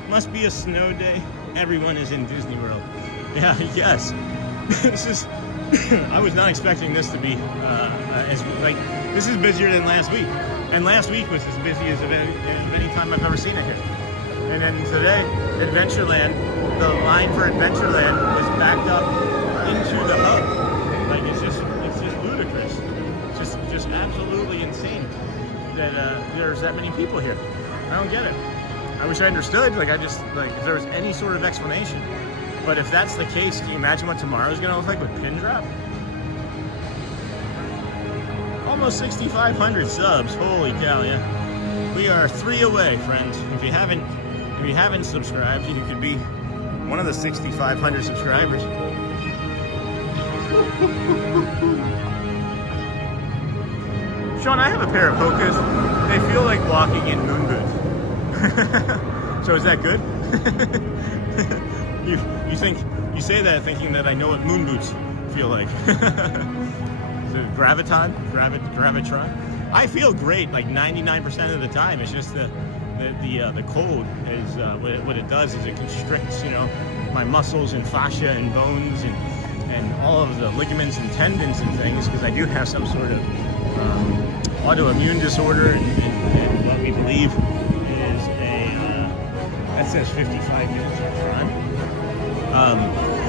must be a snow day. Everyone is in Disney World. Yeah, yes. This is. I was not expecting this to be this is busier than last week. And last week was as busy as any time I've ever seen it here. And then today, Adventureland, the line for Adventureland was backed up into the hub. Like it's just ludicrous. Just absolutely insane that there's that many people here. I don't get it. I wish I understood. If there was any sort of explanation. But if that's the case, can you imagine what tomorrow's gonna look like with pin drop? Almost 6,500 subs. Holy cow! Yeah, we are 3 away, friends. If you haven't subscribed, you could be one of the 6,500 subscribers. Sean, I have a pair of Hokas. They feel like walking in moon boots. So is that good? you say that thinking that I know what moon boots feel like. Gravitron. I feel great like 99% of the time. It's just the cold is what it does is it constricts, my muscles and fascia and bones and all of the ligaments and tendons and things, because I do have some sort of autoimmune disorder and what we believe is that says 55 minutes of time.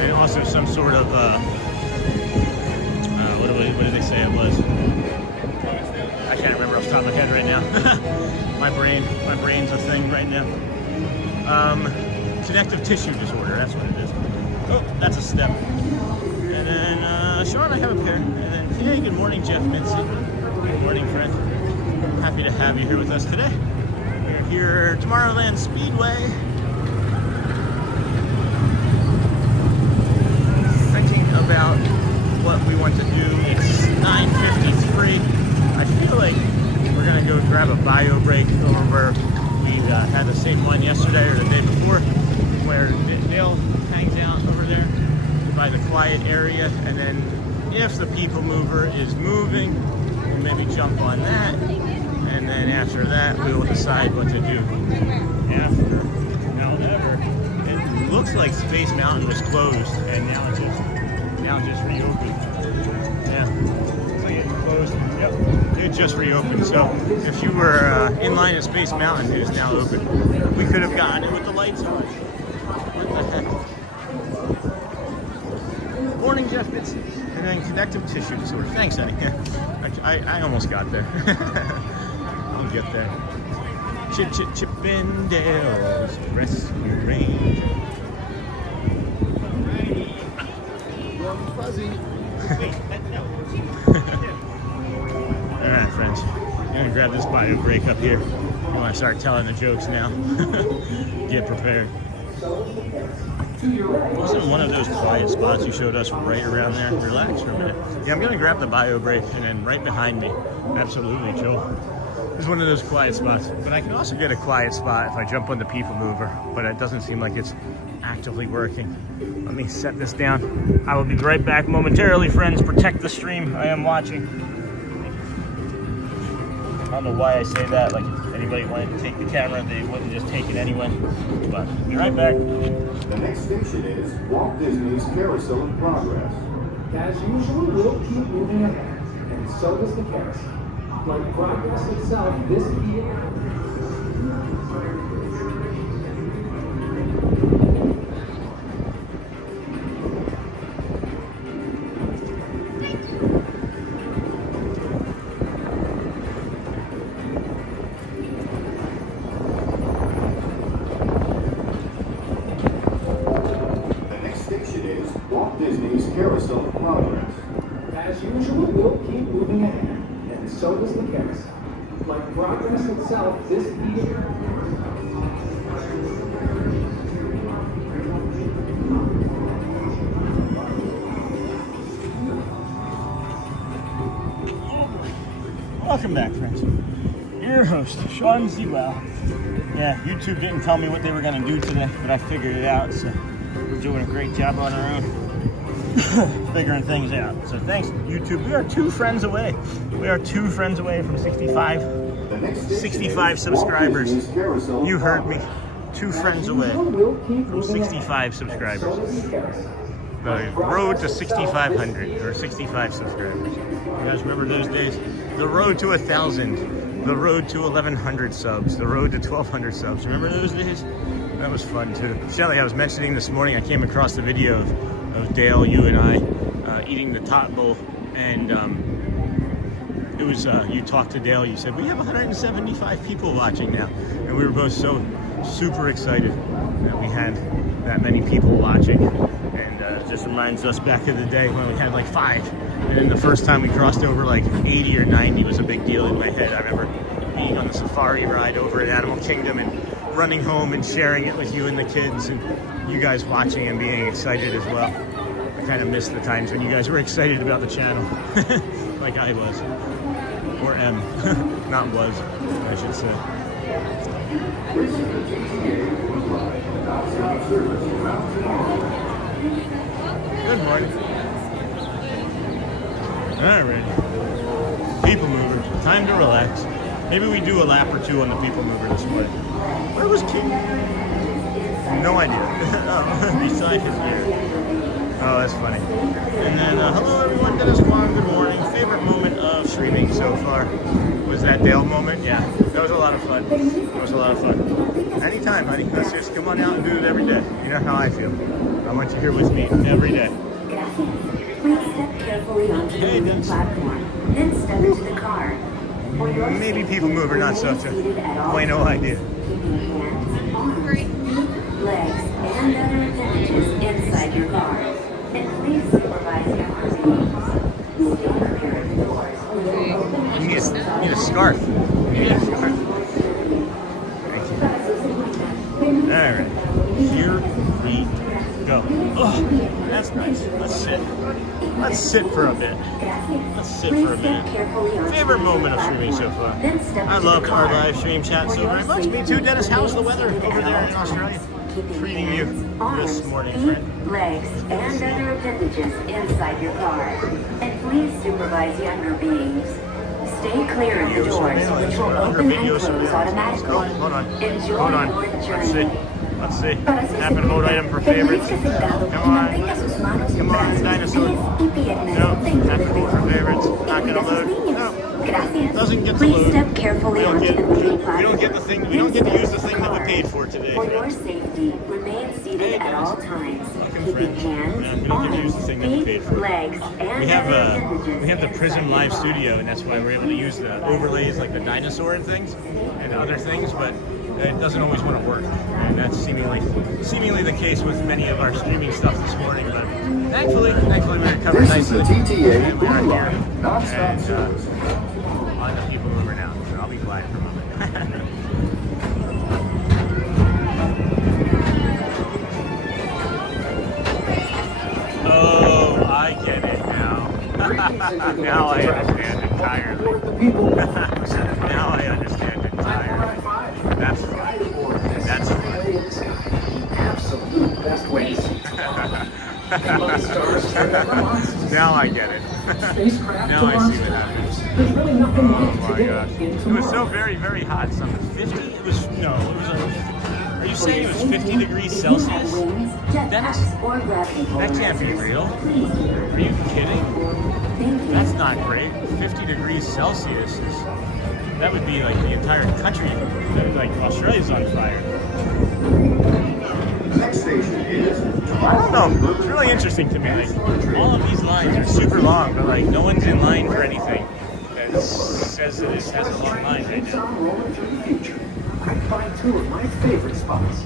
And also some sort of what did they say it was? I can't remember off the top of my head right now. my brain's a thing right now. Connective tissue disorder, that's what it is. Oh, that's a step. And then Sean, I have a pair. And then, hey, good morning, Jeff Mincy. Good morning, friend. Happy to have you here with us today. We're here at Tomorrowland Speedway. Thinking about what we want to do. It's 9:53. I feel like we're gonna go grab a bio break over where we had the same one yesterday or the day before, where Dale hangs out over there by the quiet area, and then if the people mover is moving, we'll maybe jump on that, and then after that we will decide what to do after. However, it looks like Space Mountain was closed and now it just reopened. Yeah, looks like it closed. Yep, it just reopened. So if you were in line at Space Mountain, it is now open. We could have gotten it with the lights on. What the heck? Morning, Jeff. It's and then connective tissue disorder. Thanks, honey. I almost got there. I'll get there. Chippendales Rescue Range. Fuzzy. All right, friends. I'm gonna grab this bio break up here. You want to start telling the jokes now? Get prepared. Wasn't one of those quiet spots you showed us right around there? Relax for a minute. Yeah, I'm gonna grab the bio break, and then right behind me, absolutely, Joe. It's one of those quiet spots. But I can also get a quiet spot if I jump on the people mover, but it doesn't seem like it's actively working. Let me set this down. I will be right back momentarily, friends. Protect the stream. I am watching. I don't know why I say that. Like, if anybody wanted to take the camera, they wouldn't just take it anyway. But I'll be right back. The next station is Walt Disney's Carousel of Progress. As usual, we'll keep moving ahead, and so does the carousel. Like progress itself, this vehicle. The next station is Walt Disney's Carousel of Progress. As usual, we'll keep moving ahead, and so does the carousel. Like progress itself, this vehicle. Welcome back, friends. Your host, Sean Zewell. Yeah, YouTube didn't tell me what they were going to do today, but I figured it out, so we're doing a great job on our own. Figuring things out. So thanks, YouTube. We are 2 friends away. We are 2 friends away from 65 subscribers. You heard me. 2 friends away from 65 subscribers. The road to 6,500 or 65 subscribers. You guys remember those days? The road to 1,000. The road to 1,100 subs. The road to 1,200 subs. Remember those days? That was fun too. Shelly, I was mentioning this morning, I came across the video of Dale, you and I, eating the tot bowl, and it was, you talked to Dale, you said, we have 175 people watching now, and we were both so super excited that we had that many people watching, and it just reminds us back in the day when we had like 5, and then the first time we crossed over like 80 or 90 was a big deal in my head. I remember being on the safari ride over at Animal Kingdom and running home and sharing it with you and the kids, and you guys watching and being excited as well. I kind of miss the times when you guys were excited about the channel, like I was, or am, not was, I should say. Good morning. All right, people mover, time to relax. Maybe we do a lap or 2 on the people mover this morning. Where was King? No idea. Oh, beside his ear. Oh, that's funny. And then, hello everyone, Dennis Kwan, good morning. Favorite moment of streaming so far was that Dale moment. Yeah, that was a lot of fun. That was a lot of fun. Anytime, honey. Let's just come on out and do it every day. You know how I feel. I want you here with me every day. Please step carefully onto the main platform, then step into the car. Maybe people move or not such a way, no idea. Arms, feet, legs, and other appendages inside your car. And please supervise your proceedings. Stay clear of the doors. You need a scarf. You need a scarf. Alright, here we go. Oh, that's nice. Let's sit. Let's sit for a bit. Let's sit for a minute. Favorite moment of streaming so far. I love our live stream chat so very much. Me too, Dennis. How's the weather over there in Australia? Treating you this morning, friend. Legs, and other appendages inside your car. And please supervise younger beings. Stay clear of the doors, which will open and close automatically. Hold on. Enjoy Hold on. your Let's see. journey. Let's see. Tap and hold item for favorites. Come on. Come on, dinosaur. No. Tap and hold for favorites. Not gonna load. No. Doesn't get to Please load. step carefully onto the moving platform. We don't get the thing. We don't get to use the thing that we paid for today. For your safety, remain seated at all times. Keeping hands, We don't get to use the arms, thing that we paid feet, for. legs, and We have other appendages we have the Prism Live Studio, and that's why we're able to use the overlays like the dinosaur and things and other things, but it doesn't always want to work, and that's seemingly the case with many of our streaming stuff this morning. But thankfully we recovered This nicely. is the TTA And we are Blue here, Line, non-stop and service. on the people mover now. So I'll be quiet for a moment. Oh, I get it now. Now I understand entirely. Now I understand entirely. That's fine. That's fine. Absolute best way to see Now I get it. Now I see what happens. There's really nothing Oh like my today gosh. in It was so tomorrow. very, very hot. Something 50? It was, no, it was, are you saying it was 50 degrees Celsius? Dennis? That can't be real. Are you kidding? That's not great. 50 degrees Celsius is, that would be like the entire country, like Australia's on fire. The next station is I don't know. It's really interesting to me. Like, all of these lines are super long, but like no one's in line for anything that says that it has a long line right Keeps now. on rolling through the future. I find two of my favorite spots.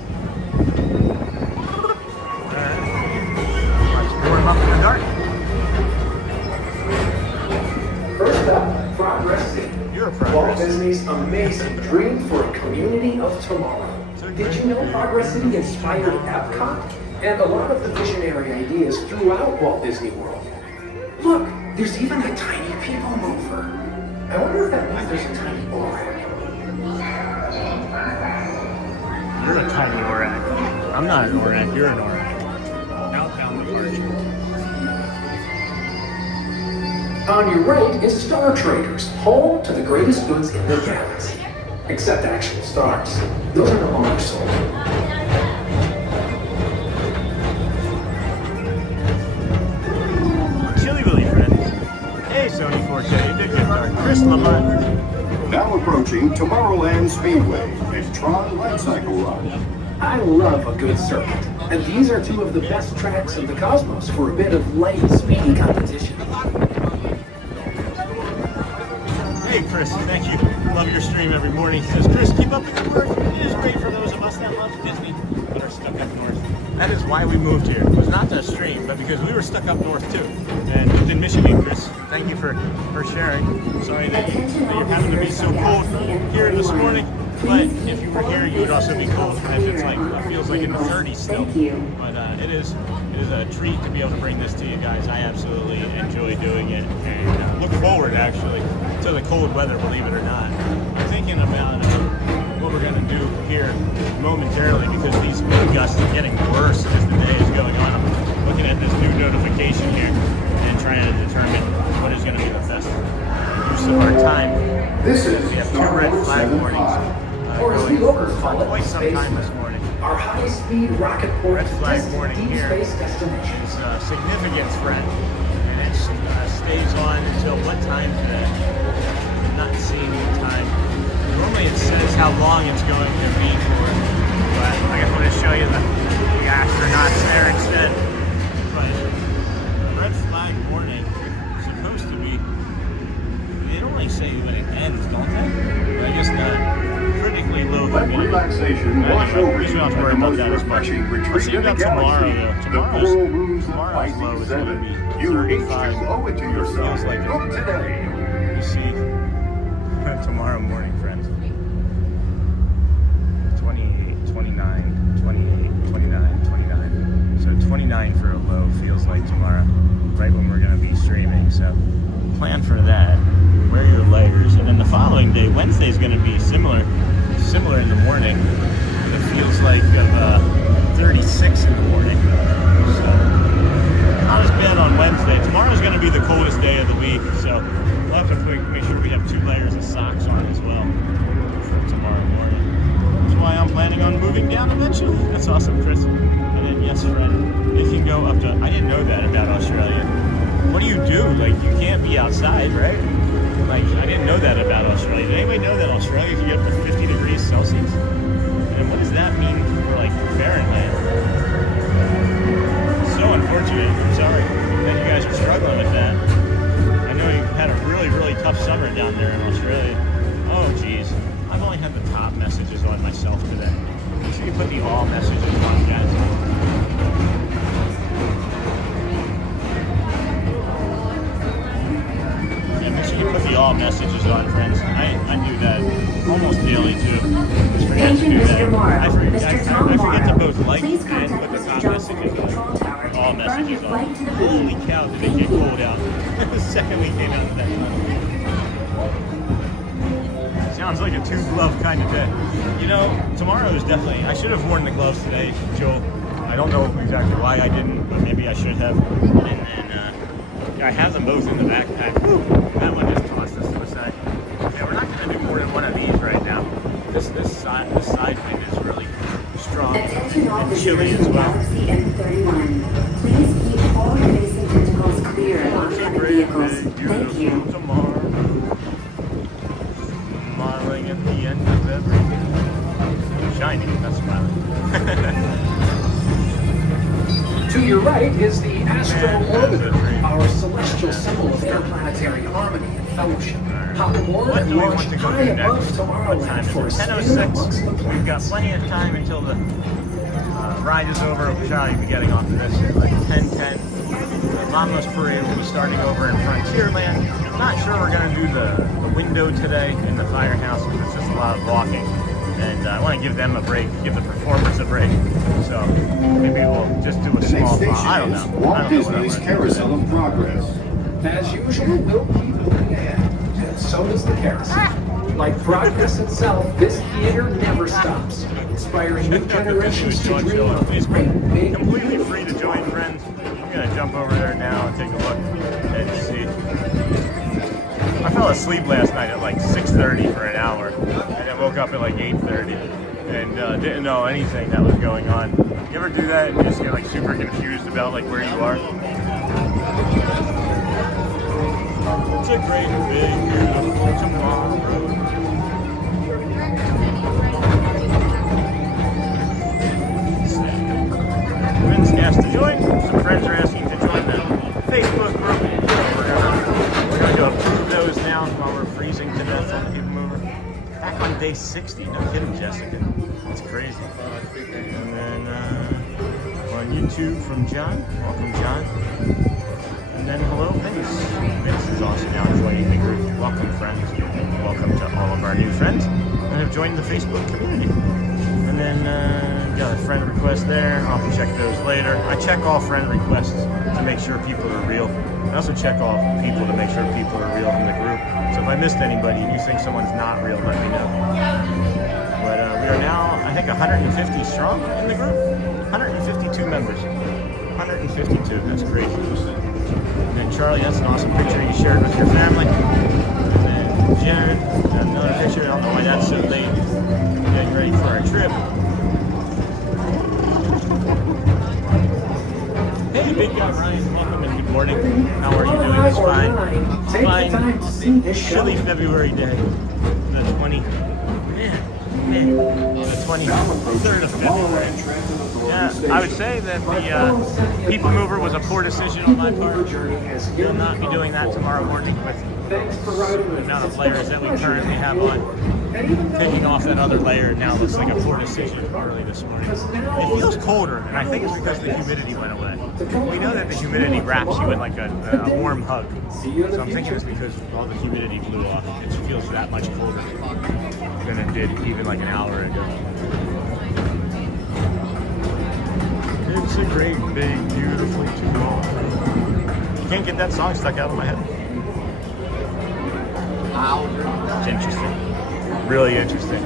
Alright. Let's warm up in the dark. First up, Progress City. You're a Walt progress. Disney's amazing dream for a community of tomorrow. Did you know Progress City inspired EPCOT and a lot of the visionary ideas throughout Walt Disney World? Look, there's even a tiny people mover. I wonder if that means there's a tiny ORAC. You're a tiny ORAC. I'm not an ORAC, you're an ORAC. Outbound departure. On your right is Star Traders, home to the greatest goods in the galaxy. Except actual stars. Those are no longer sold. Chili Willy, friends. Hey, Sony 4K, you did good start. Chris Lamont. now approaching Tomorrowland Speedway and Tron Light Cycle Run. I love a good circuit, and these are two of the best tracks in the cosmos for a bit of light, speedy competition. Hey, Chris, thank you. Love your stream every morning. Says Chris, keep up the good work. It is great for those of us that love Disney but are stuck up north. That is why we moved here. It was not to stream, but because we were stuck up north too. And we didn't miss you, Chris. Thank you for sharing. Sorry that you're having to be so cold here this morning. But if you were here, you would also be cold, as it's like it feels like in the 30s still. But it is a treat to be able to bring this to you guys. I absolutely enjoy doing it, and look forward actually to the cold weather. Believe it or not, I'm thinking about what we're gonna do here momentarily because these wind gusts are getting worse as the day is going on. I'm looking at this new notification here and trying to determine what is going to be the best use of our time. This is We have 2 red flag warnings. Or as we lovers call it, Quite some time this morning. our high-speed rocket port Red flag to warning deep here space destination. is significance, friend, and it stays on until what time today? I'm not seeing the time. Normally it says how long it's going to be for, but I guess I'm going to show you the astronauts there instead. But red flag warning is supposed to be, they don't really say when it ends, don't they? But I guess the critically low Let relaxation wash over you have to in worry the about most that as much. refreshing Let's retreat see in the about tomorrow, galaxy. though. The coral rooms of Tomorrow's low is going to be You 35. H2O it to yourself. Feels like it. Book today. You see, tomorrow morning, friends. 28, 29, 28, 29, 29. So 29 for a low feels like tomorrow, right when we're going to be streaming. So plan for that. Wear your layers. And then the following day, Wednesday, is going to be similar in the morning. It feels like 36 in the morning. So not as bad on Wednesday. Tomorrow's going to be the coldest day of the week. So we'll have to make sure we have 2 layers of socks on as well for tomorrow morning. That's why I'm planning on moving down eventually. That's awesome, Chris. And then, yes, friend, you can go up to, I didn't know that about Australia. What do you do? Like, you can't be outside, right? Like, I didn't know that about Australia. Did anybody know that Australia can get up to 50 degrees Celsius? And what does that mean for, like, Fahrenheit? So unfortunate. I'm sorry that you guys are struggling with that. I know you've had a really, really tough summer down there in Australia. Oh, geez. I've only had the top messages on myself today. Make sure you put the all messages on, guys. Yeah, make sure you put the all messages on, friends. I do that almost daily, too. Just forget to do that. I forget to both like and put the top messages on. All messages on. Holy cow, did it get cold out. The second we came out of that tunnel. Sounds like a 2-glove kind of day. You know, tomorrow is definitely, I should have worn the gloves today, Joel. I don't know exactly why I didn't, but maybe I should have. And then, I have them both in the backpack. Whew, that one just tossed us to the side. Yeah, we're not going to do more than one of these right now. This side wind is really strong and chilly as well. Please keep all your facing tentacles clear of oncoming vehicles. Thank you. Tomorrow, smiling at the end of everything. Shining, not smiling. To your right is the Astro Orbiter, our celestial symbol of interplanetary harmony and fellowship. Hop aboard and launch high above Tomorrowland for a spin amongst the 10:06. We've got planets. plenty of time until the ride is over. We'll probably be getting off of this at like 10:10. The Mama's Parade will be starting over in Frontierland. Not sure we're going to do the window today in the firehouse because it's just a lot of walking. And I want to give them a break, give the performers a break. So maybe we'll just do a small I don't know. Walt Disney's Carousel of Progress. As usual, we'll keep moving ahead, and so does the carousel. Like progress itself, this theater never stops, inspiring new generations to dream of great big completely free to join, friends. I'm going to jump over there now and take a look and see. I fell asleep last night at like 6:30 for an hour, and I woke up at like 8:30 and didn't know anything that was going on. You ever do that and just get like super confused about like where you are? It's a great big beautiful tomorrow. Friends asked to join. Some friends are asking to join the Facebook group. We're gonna go approve those now while we're freezing to death on the people mover. Back on day 60. No kidding, Jessica. That's crazy. And then on YouTube from John. Welcome, John. And then hello, Vince. Vince is also now joining the group. Welcome, friends. Welcome to all of our new friends that have joined the Facebook community. And then got a friend request there. I'll have to check those later. I check all friend requests to make sure people are real. I also check all people to make sure people are real in the group. So if I missed anybody and you think someone's not real, let me know. But we are now, I think, 150 strong in the group. 152 members. 152, that's great. And then Charlie, that's an awesome picture you shared with your family. And then Jared, another picture. I don't know why that's so late. Getting ready for our trip. Hey, big guy Ryan, welcome and good morning. How are you doing? It's fine. Fine. Chilly February day. The 23rd of February. Yeah, I would say that the People Mover was a poor decision on my part. We'll not be doing that tomorrow morning with Thanks for riding with amount us. of layers that we currently have on. Taking off that other layer now looks like a poor decision early this morning. It feels colder, and I think it's because the humidity went away. We know that the humidity wraps you in like a warm hug. So I'm thinking it's because all the humidity blew off. It feels that much colder than it did even like an hour ago. It's a great, big, beautiful tomorrow. Can't get that song stuck out of my head. It's interesting. Really interesting.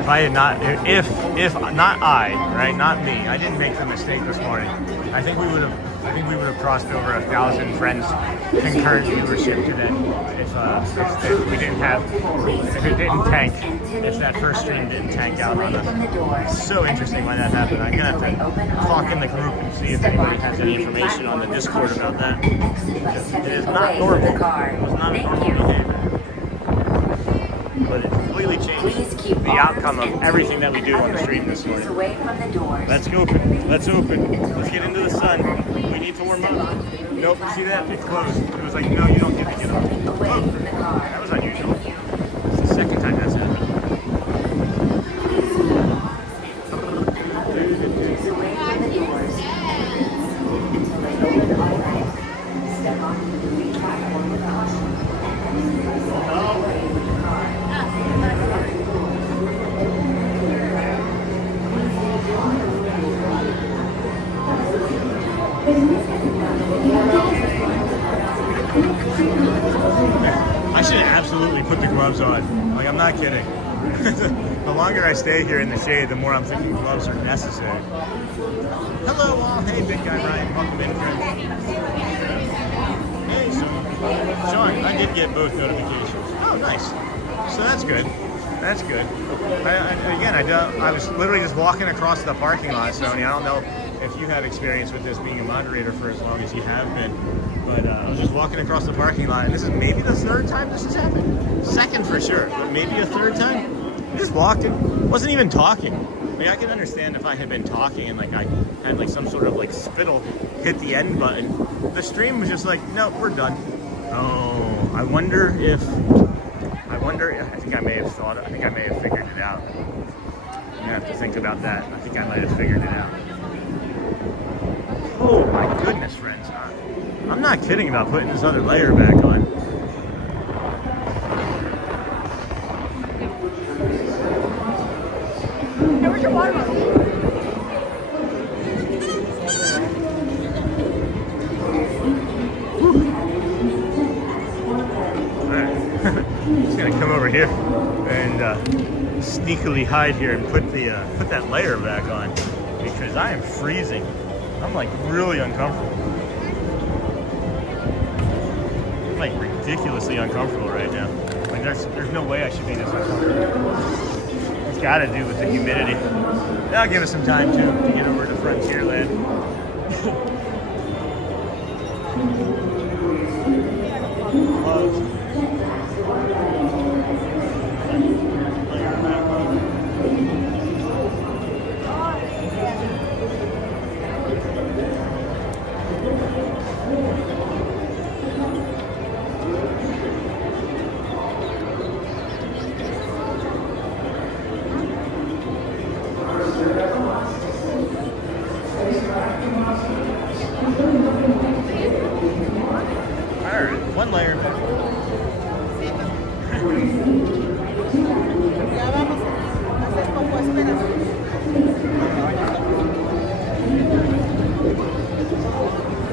If I had not, if not I, right, not me, I didn't make the mistake this morning. I think we would have crossed over 1,000 friends concurrent viewership today if we didn't have, if it didn't tank, if that first stream didn't tank out on us. It's so interesting why that happened. I'm gonna have to talk in the group and see if anybody has any information on the Discord about that. It is not normal. It was not a normal behavior. But it completely changed the outcome of everything that we do on the stream this morning. Let's open. Let's open. Let's get into the sun. We need to warm up. Nope, see that? It closed. It was like, no, you don't get to get up. Oh, that was unusual. It's the second time that's happened. I should absolutely put the gloves on. Like, I'm not kidding. The longer I stay here in the shade, the more I'm thinking gloves are necessary. Hello all. Hey, big guy Ryan. Welcome in, friend. Hey, Sean, I did get both notifications. Oh, nice. So that's good. That's good. I was literally just walking across the parking lot, Sony. I don't know if you have experience with this being a moderator for as long as you have been, but I was just walking across the parking lot, and this is maybe the third time this has happened. Second for sure, but maybe a third time. Just walking, wasn't even talking. Like, I can understand if I had been talking and like I had like some sort of like spittle hit the end button. The stream was just like, no, we're done. Oh, I think I may have figured it out. I'm gonna have to think about that. I think I might have figured it out. Oh my goodness, friends. I'm not kidding about putting this other layer back on. Hey, where's your water bottle? Just gonna come over here and sneakily hide here and put that layer back on because I am freezing. I'm like really uncomfortable. I'm like ridiculously uncomfortable right now. Like there's no way I should be this uncomfortable. It's got to do with the humidity. That'll give us some time too to get over to Frontierland. One layer.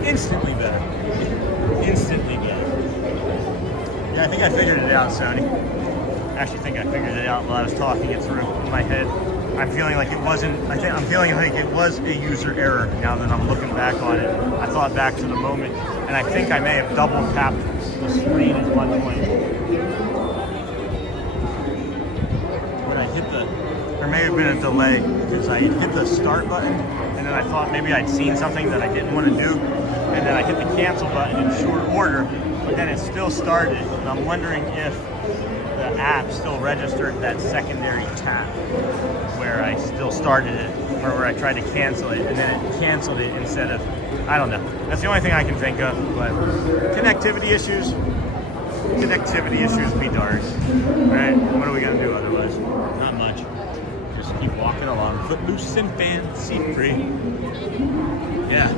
Instantly better. Instantly better. Yeah, I think I figured it out, Sony. I actually think I figured it out while I was talking it through in my head. I'm feeling like it wasn't, I'm feeling like it was a user error now that I'm looking back on it. I thought back to the moment, and I think I may have double tapped the screen at one point. When I hit there may have been a delay because I hit the start button, and then I thought maybe I'd seen something that I didn't want to do, and then I hit the cancel button in short order, but then it still started, and I'm wondering if the app still registered that secondary tap where I still started it, or where I tried to cancel it and then it canceled it instead of, I don't know. That's the only thing I can think of, but connectivity issues, connectivity issues be darned. Right? What are we gonna do otherwise? Not much. Just keep walking along, footloose and fancy free. Yeah.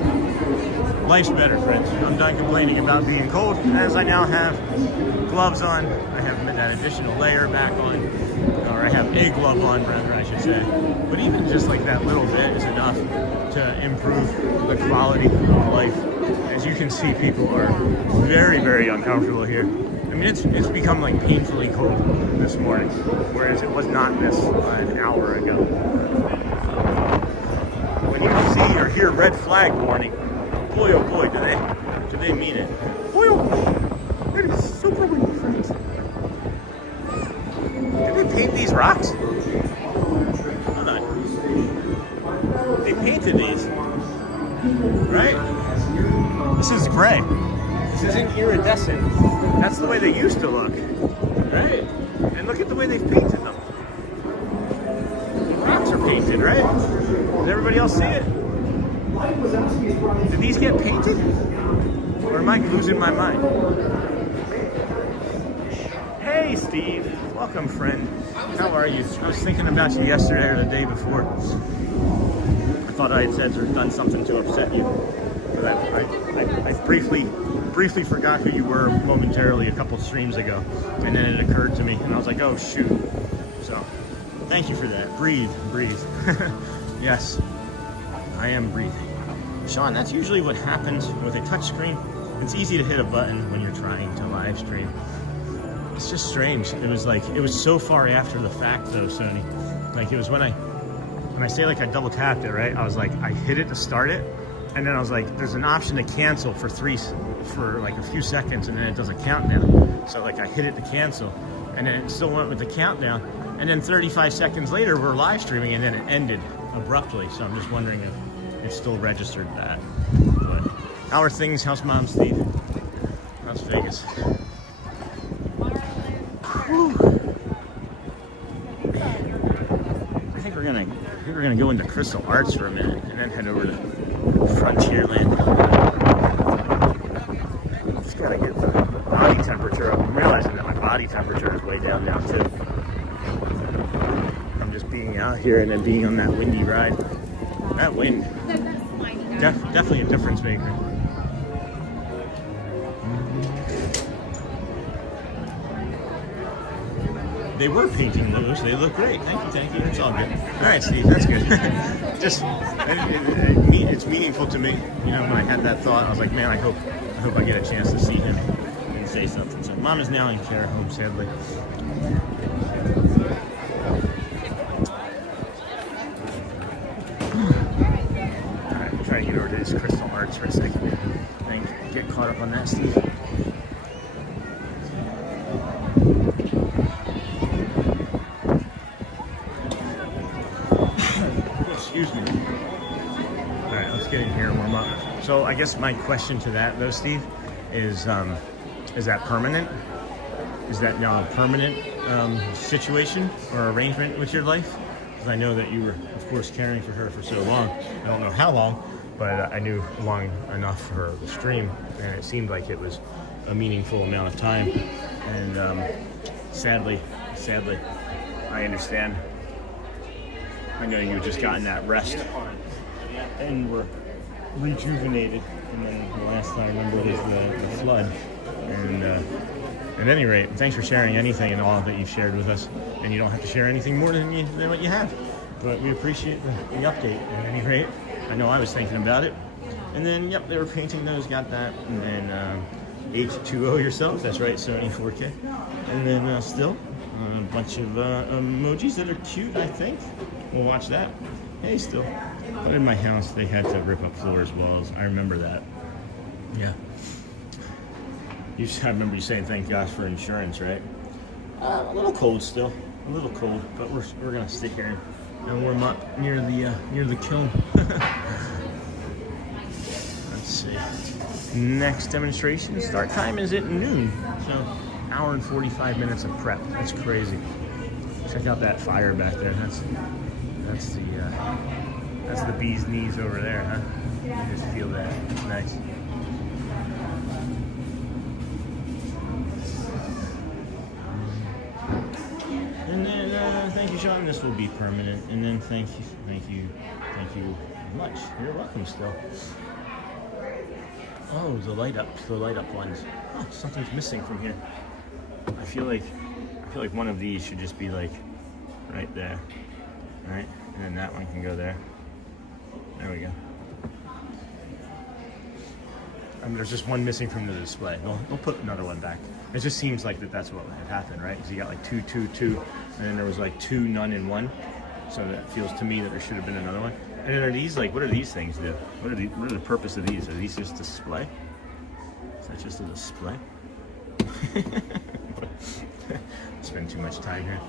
Life's better, friends. I'm done complaining about being cold, as I now have gloves on. I have that additional layer back on, or I have a glove on, rather, I should say. But even just like that little bit is enough to improve the quality of life. As you can see, people are very, very uncomfortable here. I mean, it's become like painfully cold this morning, whereas it was not this an hour ago. When you see or hear red flag warning, boy oh boy, do they mean it. Boy oh boy, it is super windy, friends. Did they paint these rocks? Hold on. They painted these, right? This is gray. This isn't iridescent. That's the way they used to look, right? And look at the way they've painted them. The rocks are painted, right? Did everybody else see it? Did these get painted? Or am I losing my mind? Hey, Steve. Welcome, friend. How are you? I was thinking about you yesterday or the day before. I thought I had said or done something to upset you. But I briefly forgot who you were momentarily a couple streams ago. And then it occurred to me. And I was like, oh, shoot. So, thank you for that. Breathe. Yes, I am breathing. Sean, that's usually what happens with a touchscreen. It's easy to hit a button when you're trying to live stream. It's just strange. It was so far after the fact though, Sony. Like it was when I say like I double tapped it, right? I was like, I hit it to start it. And then I was like, there's an option to cancel for like a few seconds, and then it does a countdown. So like I hit it to cancel, and then it still went with the countdown. And then 35 seconds later, we're live streaming, and then it ended abruptly. So I'm just wondering if it still registered that. But how are things? How's Mom, Steve? Las Vegas. Whew. I think we're gonna go into Crystal Arts for a minute, and then head over to Frontierland. Just gotta get the body temperature up. I'm realizing that my body temperature is way down now too. I'm just being out here and then being on that windy ride. That wind, definitely a difference maker. They were painting those. They look great. Thank you. It's all good. All right, Steve, that's good. Just, it's meaningful to me. You know, when I had that thought, I was like, man, I hope I get a chance to see him and say something. So, Mom is now in care home, sadly. All right, we'll try to get over to this Crystal Arts for a second and get caught up on that, Steve. Excuse me. All right, let's get in here and warm up. So I guess my question to that, though, Steve, is that permanent? Is that now a permanent situation or arrangement with your life? Because I know that you were, of course, caring for her for so long. I don't know how long, but I knew long enough for the stream, and it seemed like it was a meaningful amount of time. And sadly, I understand. I know you've just gotten that rest and were rejuvenated. And then the last thing I remember was the flood. And at any rate, thanks for sharing anything and all that you've shared with us. And you don't have to share anything more than what you have. But we appreciate the update at any rate. I know I was thinking about it. And then, yep, they were painting those, got that. And then H2O yourself, that's right, Sony 4K. And then still a bunch of emojis that are cute, I think. We'll watch that. Hey, still. But in my house, they had to rip up floors, walls. I remember that. Yeah. I remember you saying thank gosh for insurance, right? A little cold still. A little cold, but we're gonna sit here and warm up near the kiln. Let's see. Next demonstration start time is at noon. So hour and 45 minutes of prep. That's crazy. Check out that fire back there. That's the bee's knees over there, huh? You just feel that. Nice. thank you, Sean. This will be permanent. And then thank you much. You're welcome still. Oh, the light up ones. Oh, something's missing from here. I feel like one of these should just be like right there, right? And then that one can go there. There we go. I mean, there's just one missing from the display. We'll put another one back. It just seems like that's what had happened, right? Because you got like 2, 2, 2, and then there was like 2, none, and 1. So that feels to me that there should have been another one. And then are these like, what do these things do? What are the purpose of these? Are these just display? Is that just a display? Spend too much time here.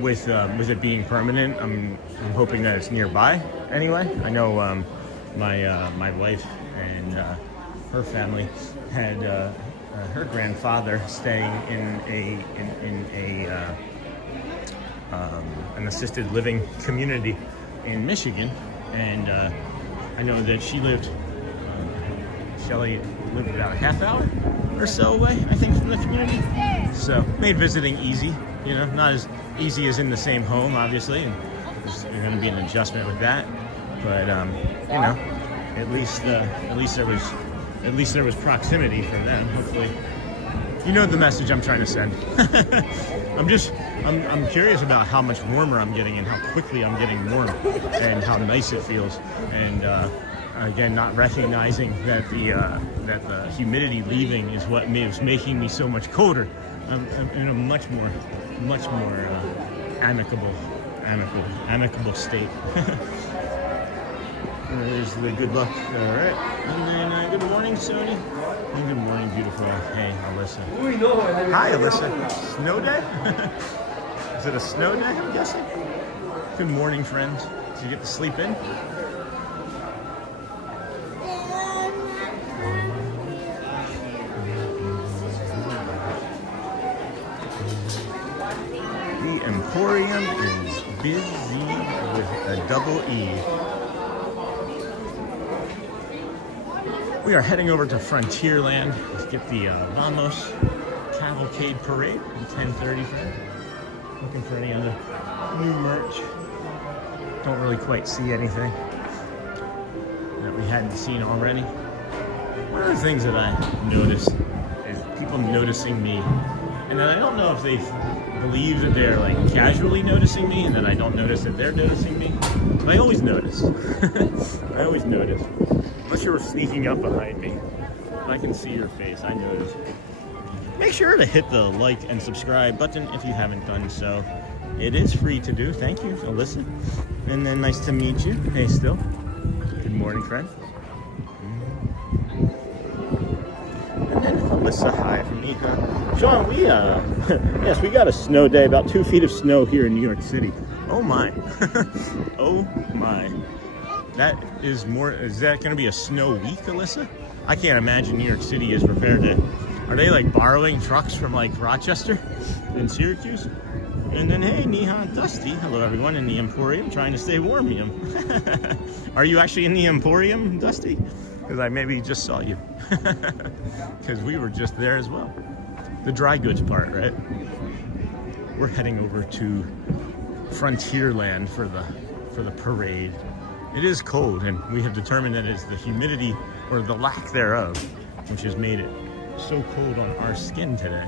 With it being permanent, I'm hoping that it's nearby. Anyway, I know my wife and her family had her grandfather staying in an assisted living community in Michigan, and I know that Shelley lived about a half hour or so away, I think, from the community. So made visiting easy, you know, not as easy as in the same home, obviously, and there's going to be an adjustment with that. But you know, at least there was proximity for them. Hopefully, you know the message I'm trying to send. I'm curious about how much warmer I'm getting and how quickly I'm getting warm and how nice it feels. And again, not recognizing that the humidity leaving is what is making me so much colder. I'm in a much more amicable state. There's the good luck. All right. And then good morning, Sony. And good morning, beautiful. Hey, Alyssa. Hi, Alyssa. Snow day? Is it a snow day, I'm guessing? Good morning, friends. Did you get to sleep in? The Emporium is busy with a double E. We are heading over to Frontierland to get the Vamos Cavalcade Parade at 10:30. Looking for any other new merch. Don't really quite see anything that we hadn't seen already. One of the things that I noticed is people noticing me, and then I don't know if they believe that they're like casually noticing me and that I don't notice that they're noticing me. But I always notice. I always notice. Unless you're sneaking up behind me. I can see your face, I notice. Make sure to hit the like and subscribe button if you haven't done so. It is free to do. Thank you, Alyssa. And then nice to meet you. Hey, still. Good morning, friend. And then Alyssa, hi from me. Sean, we yes, we got a snow day, about 2 feet of snow here in New York City. Oh my. Oh my. That is more, is that going to be a snow week, Alyssa? I can't imagine New York City is prepared to, are they like borrowing trucks from like Rochester and Syracuse? And then, hey, Neha, Dusty, hello everyone in the Emporium, trying to stay warm. Are you actually in the Emporium, Dusty? Because I maybe just saw you. Because we were just there as well. The dry goods part, right? We're heading over to Frontierland for the parade. It is cold, and we have determined that it's the humidity, or the lack thereof, which has made it so cold on our skin today,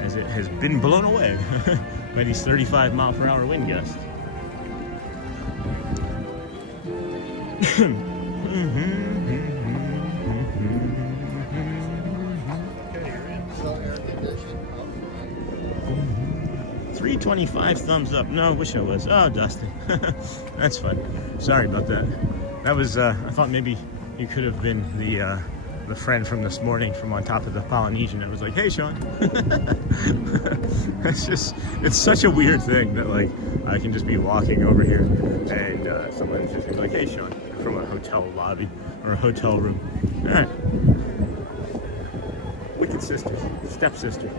as it has been blown away by these 35-mile-per-hour wind gusts. 325 thumbs up. No, wish I was. Oh, Dustin. That's fun. Sorry about that. That was, I thought maybe you could have been the friend from this morning from on top of the Polynesian. It was like, hey, Sean. It's such a weird thing that, like, I can just be walking over here and someone's just like, hey, Sean, from a hotel lobby or a hotel room. All right. Wicked sister, stepsister.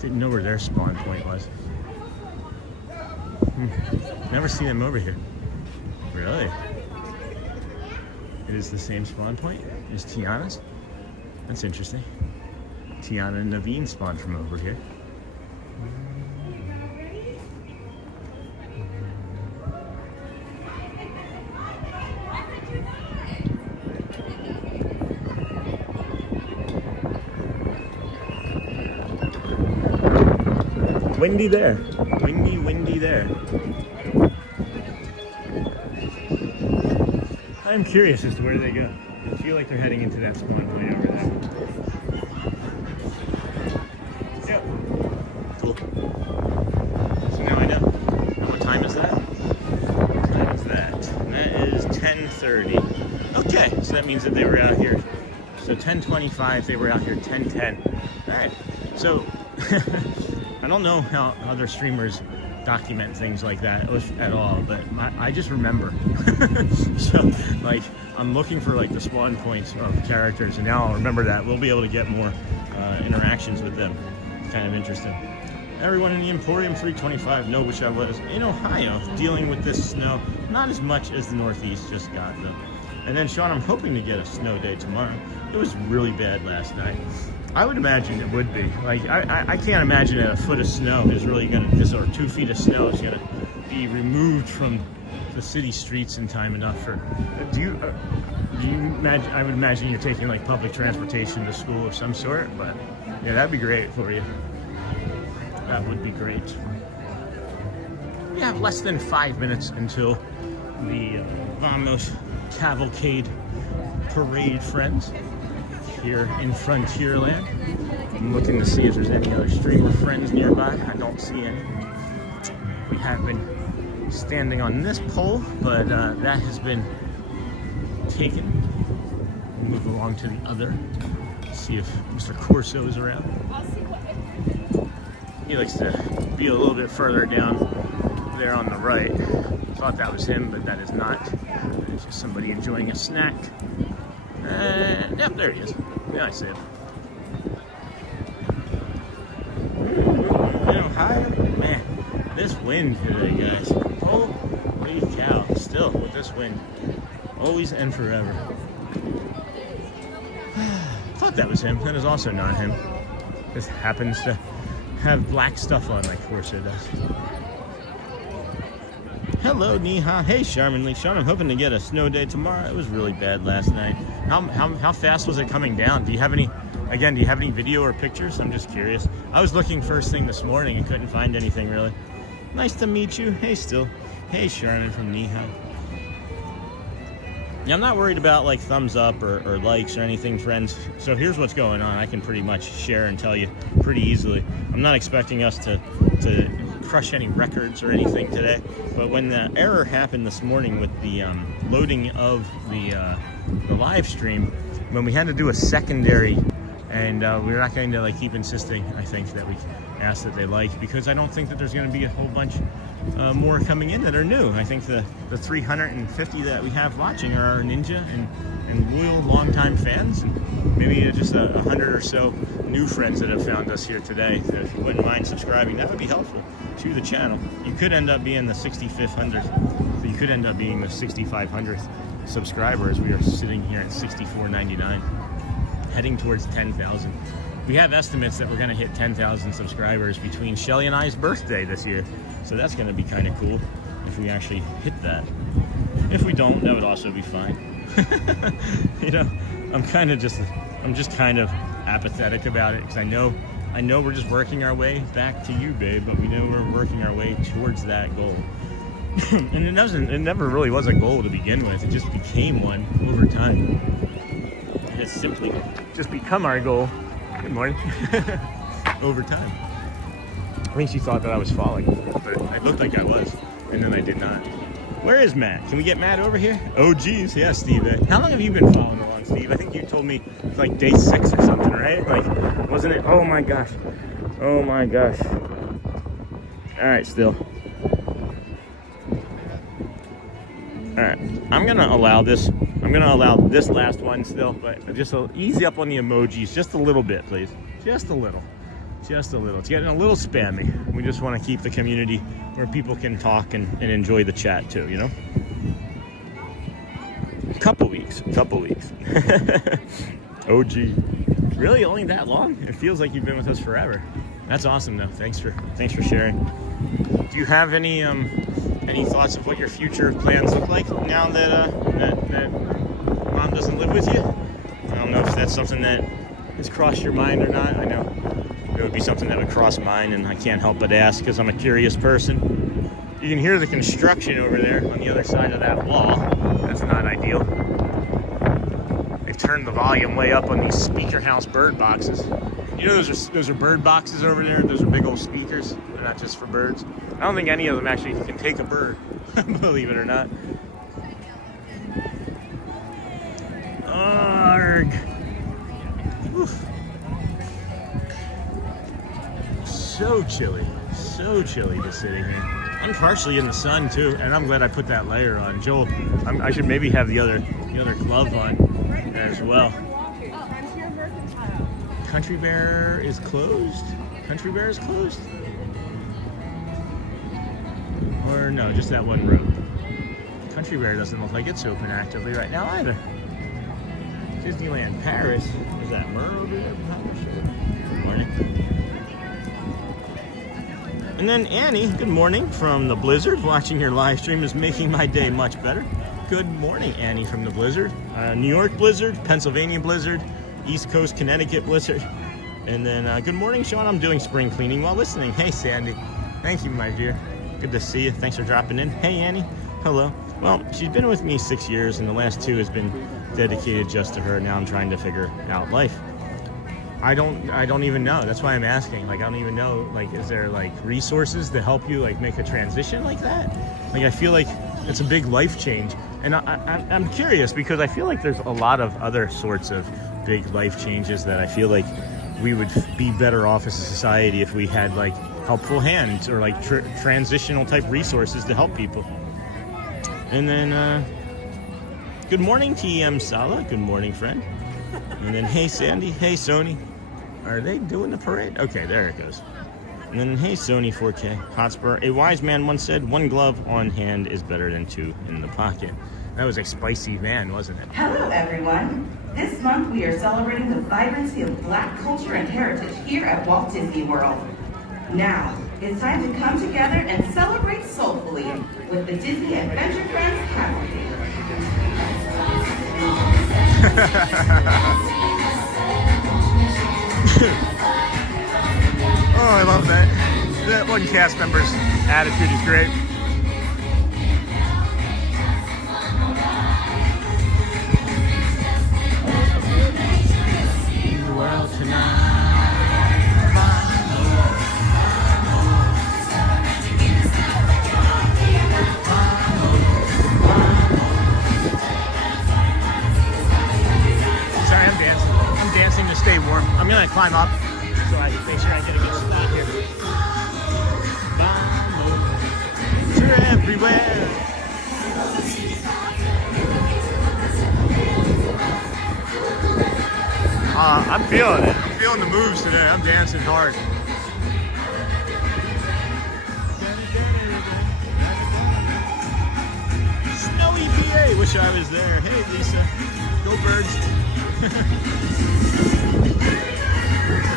Didn't know where their spawn point was. Never seen them over here. Really? It is the same spawn point as Tiana's? That's interesting. Tiana and Naveen spawned from over here. Windy there. Windy there. I'm curious as to where they go. I feel like they're heading into that spawn point over there. Yep. Cool. So now I know. Now what time is that? What time is that? That is 10:30. Okay, so that means that they were out here. So 10:25, they were out here 10:10. All right. So I don't know how other streamers document things like that at all, but I just remember. So like I'm looking for like the spawn points of characters, and now I'll remember that. We'll be able to get more interactions with them. Kind of interesting. Everyone in the Emporium 325 know which I was in Ohio dealing with this snow. Not as much as the Northeast just got though. And then Sean, I'm hoping to get a snow day tomorrow. It was really bad last night. I would imagine it would be. Like, I can't imagine that a foot of snow is really going to, or 2 feet of snow is going to be removed from the city streets in time enough for, do you imagine, I would imagine you're taking like public transportation to school of some sort, but yeah, that'd be great for you. That would be great. We have less than 5 minutes until the Vamos Cavalcade Parade, friends, here in Frontierland. I'm looking to see if there's any other streamer friends nearby. I don't see any. We have been standing on this pole, but that has been taken. We'll move along to the other. See if Mr. Corso is around. He likes to be a little bit further down there on the right. Thought that was him, but that is not. It's just somebody enjoying a snack. Yep, there he is. Yeah, I see him. In Ohio, man, this wind today, guys. Holy cow! Still with this wind, always and forever. Thought that was him. That is also not him. Just happens to have black stuff on like Corso does. Hello, Neha. Hey, Charminley. Sean, I'm hoping to get a snow day tomorrow. It was really bad last night. How fast was it coming down? Do you have any video or pictures? I'm just curious. I was looking first thing this morning and couldn't find anything really. Nice to meet you. Hey, still. Hey, Charmin from Neha. Yeah, I'm not worried about like thumbs up or likes or anything, friends. So here's what's going on. I can pretty much share and tell you pretty easily. I'm not expecting us to crush any records or anything today, but when the error happened this morning with the loading of the live stream, when we had to do a secondary, and we're not going to like keep insisting, I think, that we ask that they like, because I don't think that there's going to be a whole bunch more coming in that are new. I think the 350 that we have watching are our Ninja and loyal longtime fans, and maybe just 100 or so new friends that have found us here today. So if you wouldn't mind subscribing, that would be helpful to the channel. You could end up being the 6500th. So you could end up being the 6500th subscribers. We are sitting here at 64.99, heading towards 10,000. We have estimates that we're going to hit 10,000 subscribers between Shelly and I's birthday this year. So that's going to be kind of cool if we actually hit that. If we don't, that would also be fine. You know, I'm just kind of apathetic about it, because I know we're just working our way back to you, babe, but we know we're working our way towards that goal. And it never really was a goal to begin with. It just became one over time. It's simply just become our goal. Good morning. Over time. I think she thought that I was falling, but it looked like I was, and then I did not. Where is Matt? Can we get Matt over here? Oh, geez. Yeah, Steve. How long have you been following along, Steve? I think you told me it's like day 6 or something, right? Like, wasn't it? Oh, my gosh. Oh, my gosh. All right, still. All right. I'm going to allow this. I'm going to allow this last one still, but just easy up on the emojis just a little bit, please. Just a little. Just a little. It's getting a little spammy. We just want to keep the community where people can talk and enjoy the chat too, you know? Couple weeks. Oh gee. Really? Only that long? It feels like you've been with us forever. That's awesome though. Thanks for sharing. Do you have any thoughts of what your future plans look like now that that Mom doesn't live with you? I don't know if that's something that has crossed your mind or not. I know it would be something that would cross mine, and I can't help but ask because I'm a curious person. You can hear the construction over there on the other side of that wall. That's not ideal. They've turned the volume way up on these speaker house bird boxes. You know those are bird boxes over there? Those are big old speakers. They're not just for birds. I don't think any of them actually can take a bird, believe it or not. Arg. Oof. So chilly just sitting here. I'm partially in the sun too, and I'm glad I put that layer on. Joel, I should maybe have the other glove on as well. Country Bear is closed? Country Bear is closed? Or no, just that one road. Country Bear doesn't look like it's open actively right now either. Disneyland Paris. Is that Mur over there behind the show? Good morning. And then Annie, good morning from the Blizzard. Watching your live stream is making my day much better. Good morning, Annie from the Blizzard. New York Blizzard, Pennsylvania Blizzard, East Coast Connecticut Blizzard. And then good morning, Sean. I'm doing spring cleaning while listening. Hey, Sandy. Thank you, my dear. Good to see you. Thanks for dropping in. Hey, Annie. Hello. Well, she's been with me 6 years, and the last 2 has been dedicated just to her. Now I'm trying to figure out life. I don't even know. That's why I'm asking. Like, I don't even know. Like, is there like resources to help you like make a transition like that? Like, I feel like it's a big life change, and I'm curious because I feel like there's a lot of other sorts of big life changes that I feel like we would be better off as a society if we had like helpful hands or like transitional type resources to help people. And then, good morning, TM Sala. Good morning, friend. And then, hey, Sandy. Hey, Sony. Are they doing the parade? Okay, there it goes. And then, hey, Sony 4K. Hotspur. A wise man once said, 1 glove on hand is better than 2 in the pocket. That was a spicy van, wasn't it? Hello, everyone. This month, we are celebrating the vibrancy of Black culture and heritage here at Walt Disney World. Now, it's time to come together and celebrate soulfully with the Disney Adventure Friends Cavalcade. Oh, I love that. That one cast member's attitude is great. The world tonight. Sorry, I'm dancing. I'm dancing to stay warm. I'm gonna climb up so I can make sure I get a good spot here. You're everywhere. I'm feeling it. I'm feeling the moves today. I'm dancing hard. Snowy PA. Wish I was there. Hey, Lisa. Go Birds.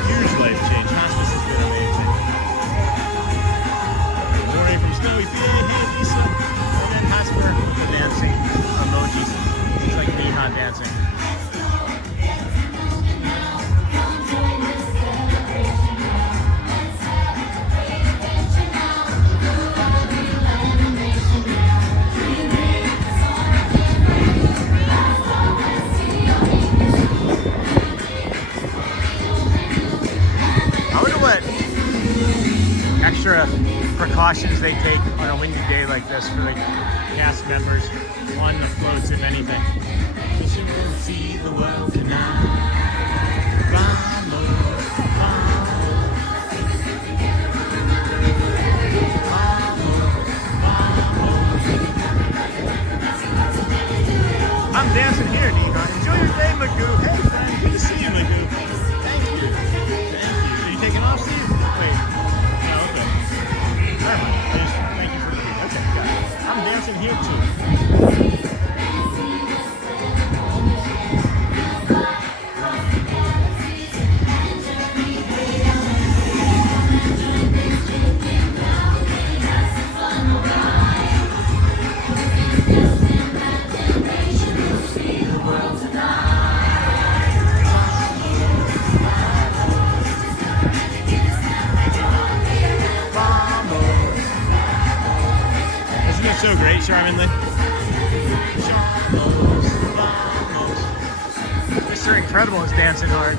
Huge life change. Hospice has been amazing. Lori from Snowy PA. Hey, Lisa. And then Hosper with the dancing emojis. It's like me not dancing. Extra precautions they take on a windy day like this for the cast members on the floats, if anything. We should see the world tonight. Vamos, vamos. Vamos, vamos. I'm dancing here, Neva. Enjoy your day, Magoo. Hey, friend. Good to see you, Magoo. Thank you. Thank you. Are you taking off, Steve? world tonight. Isn't it so great, Charminley? Mr. Incredible is dancing hard.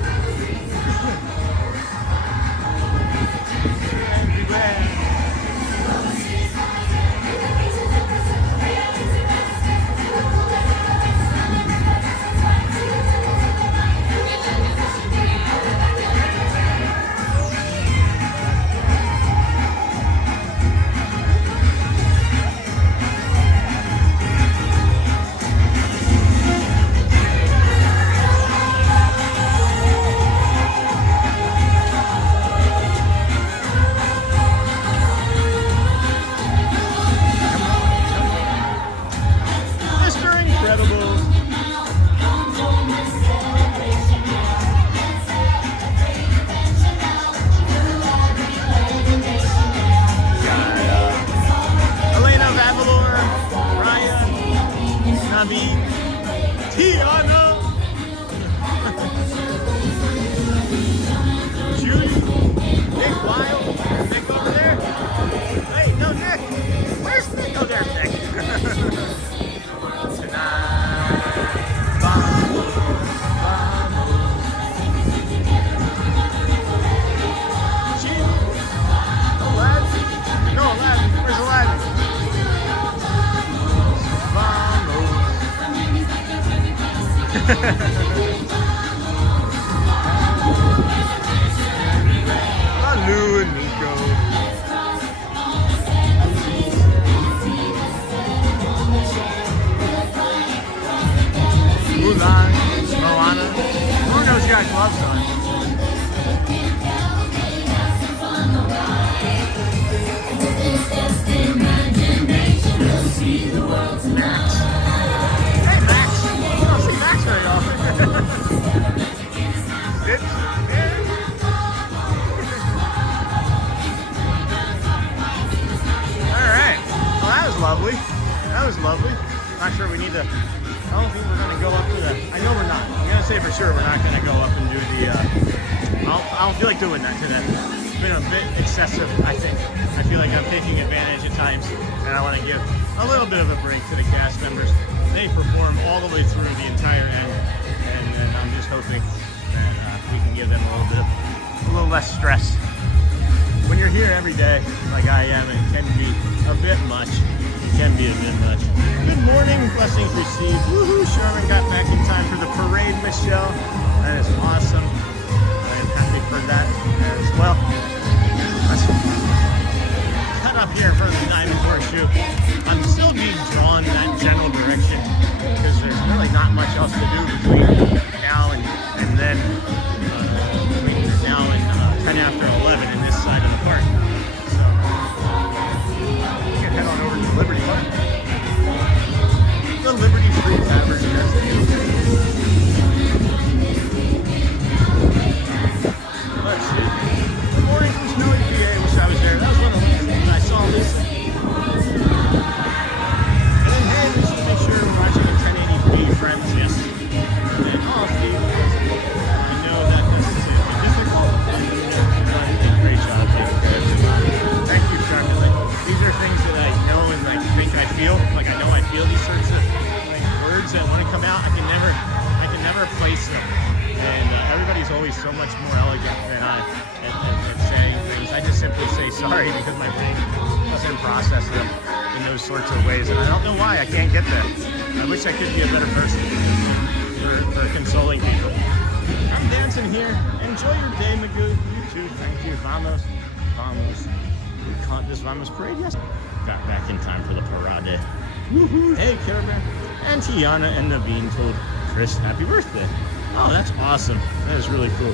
Tiana and Naveen told Chris happy birthday. Oh, that's awesome. That is really cool.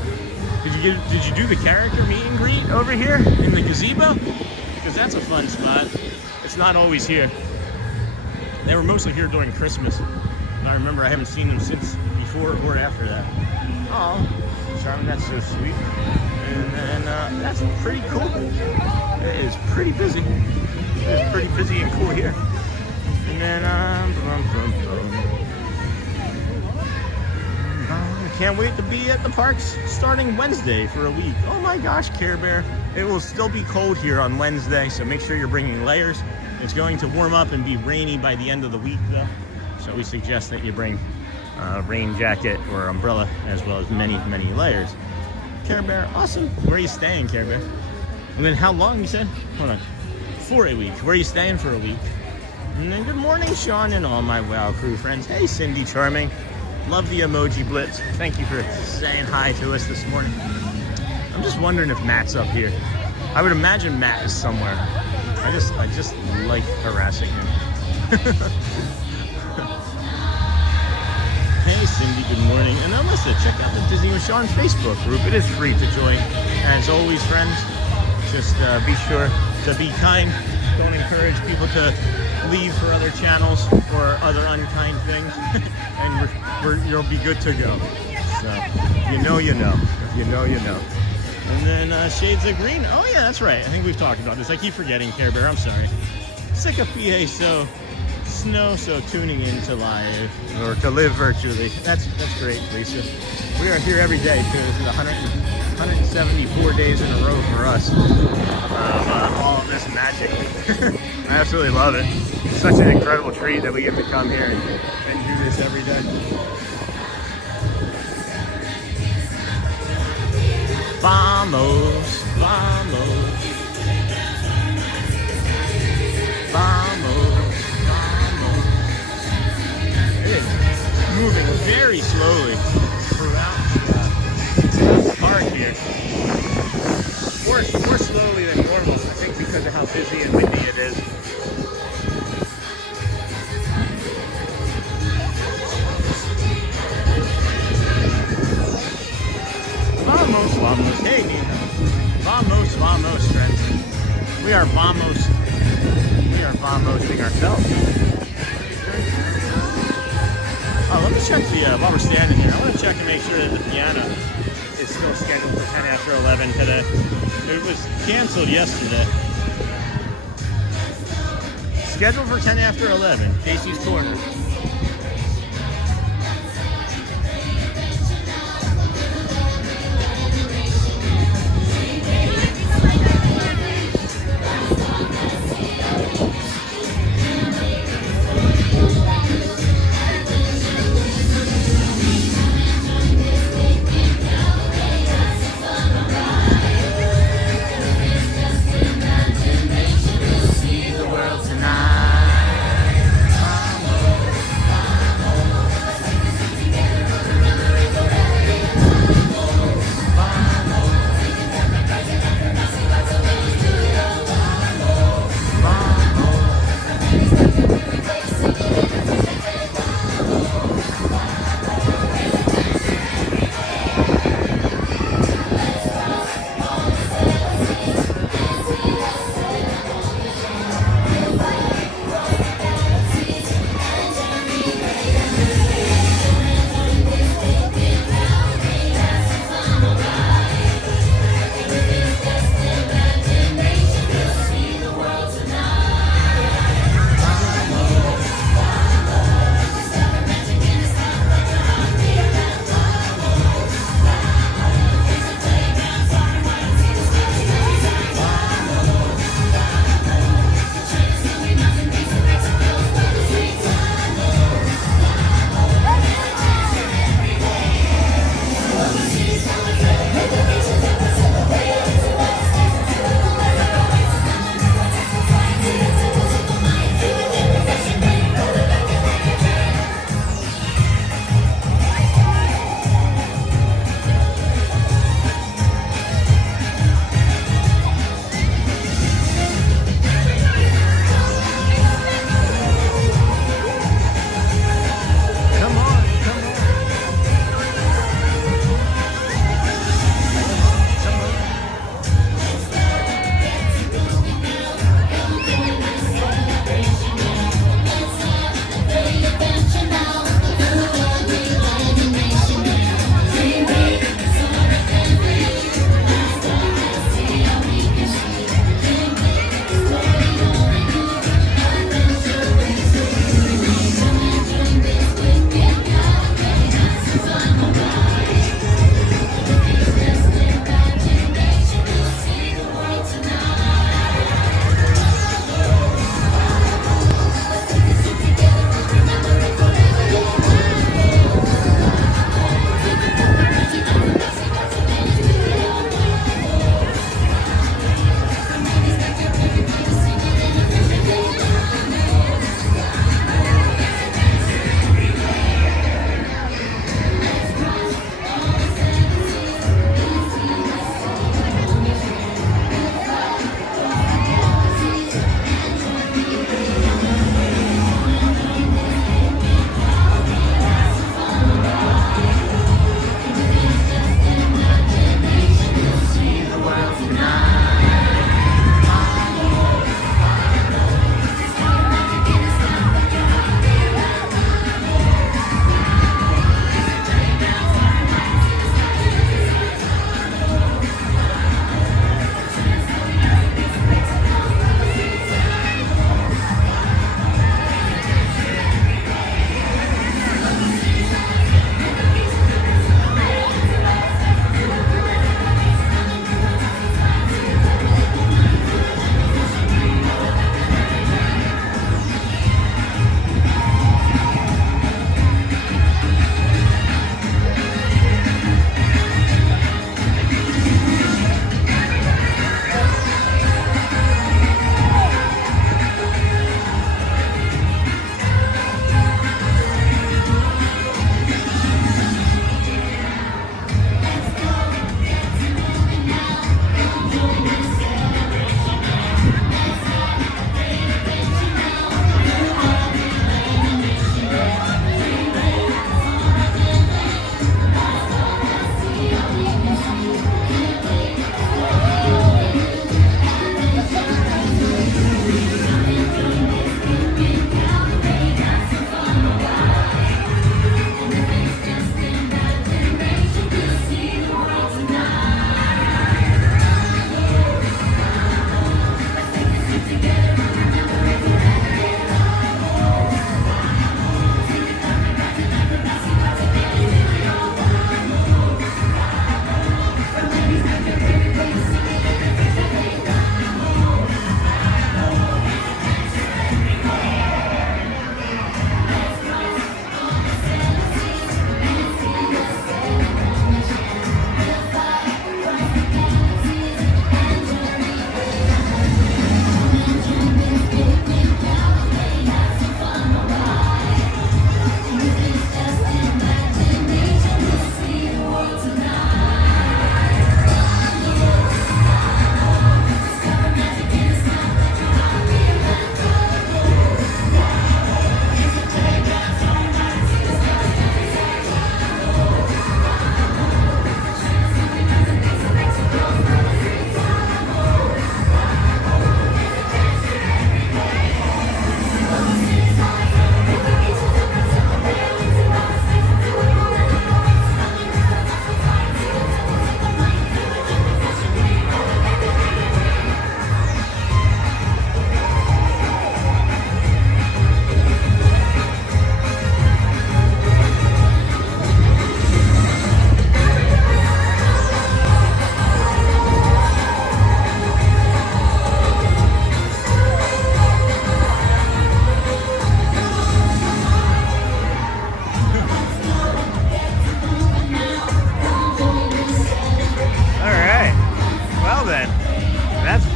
Did you do the character meet and greet over here in the gazebo? Because that's a fun spot. It's not always here. They were mostly here during Christmas. And I remember I haven't seen them since before or after that. Oh, Charmin, that's so sweet. And then that's pretty cool. It is pretty busy. It's pretty busy and cool here. And then can't wait to be at the parks starting Wednesday for a week. Oh my gosh, Care Bear. It will still be cold here on Wednesday, so make sure you're bringing layers. It's going to warm up and be rainy by the end of the week though. So we suggest that you bring a rain jacket or umbrella as well as many, many layers. Care Bear, awesome. Where are you staying, Care Bear? And then how long you said? Hold on. For a week. Where are you staying for a week? And then good morning, Sean and all my WoW crew friends. Hey, Cindy Charming. Love the emoji blitz. Thank you for saying hi to us this morning. I'm just wondering if Matt's up here. I would imagine Matt is somewhere. I just like harassing him. Hey Cindy, good morning. And Alyssa, check out the Disney with Sean Facebook group. It is free to join. As always, friends, just be sure to be kind. Don't encourage people to leave for other channels or other unkind things. And you'll be good to go. So, you know. And then Shades of Green. Oh yeah, that's right. I think we've talked about this. I keep forgetting, Care Bear. I'm sorry. Sick of PA so tuning in to live or to live virtually. That's great, Lisa. We are here every day too. This is 174 days in a row for us. All of this magic. I absolutely love it. It's such an incredible treat that we get to come here and do this every day. Vamos, vamos, vamos, vamos. It is moving very slowly throughout the park here. More slowly than normal, I think, because of how busy and windy it is. Vamos, vamos. Hey, Nina. Vamos, vamos, friends. We are vamosing ourselves. Oh, let me check the, while we're standing here, I want to check and make sure that the piano is still scheduled for 10 after 11 today. It was canceled yesterday. Scheduled for 10 after 11, Casey's Corner.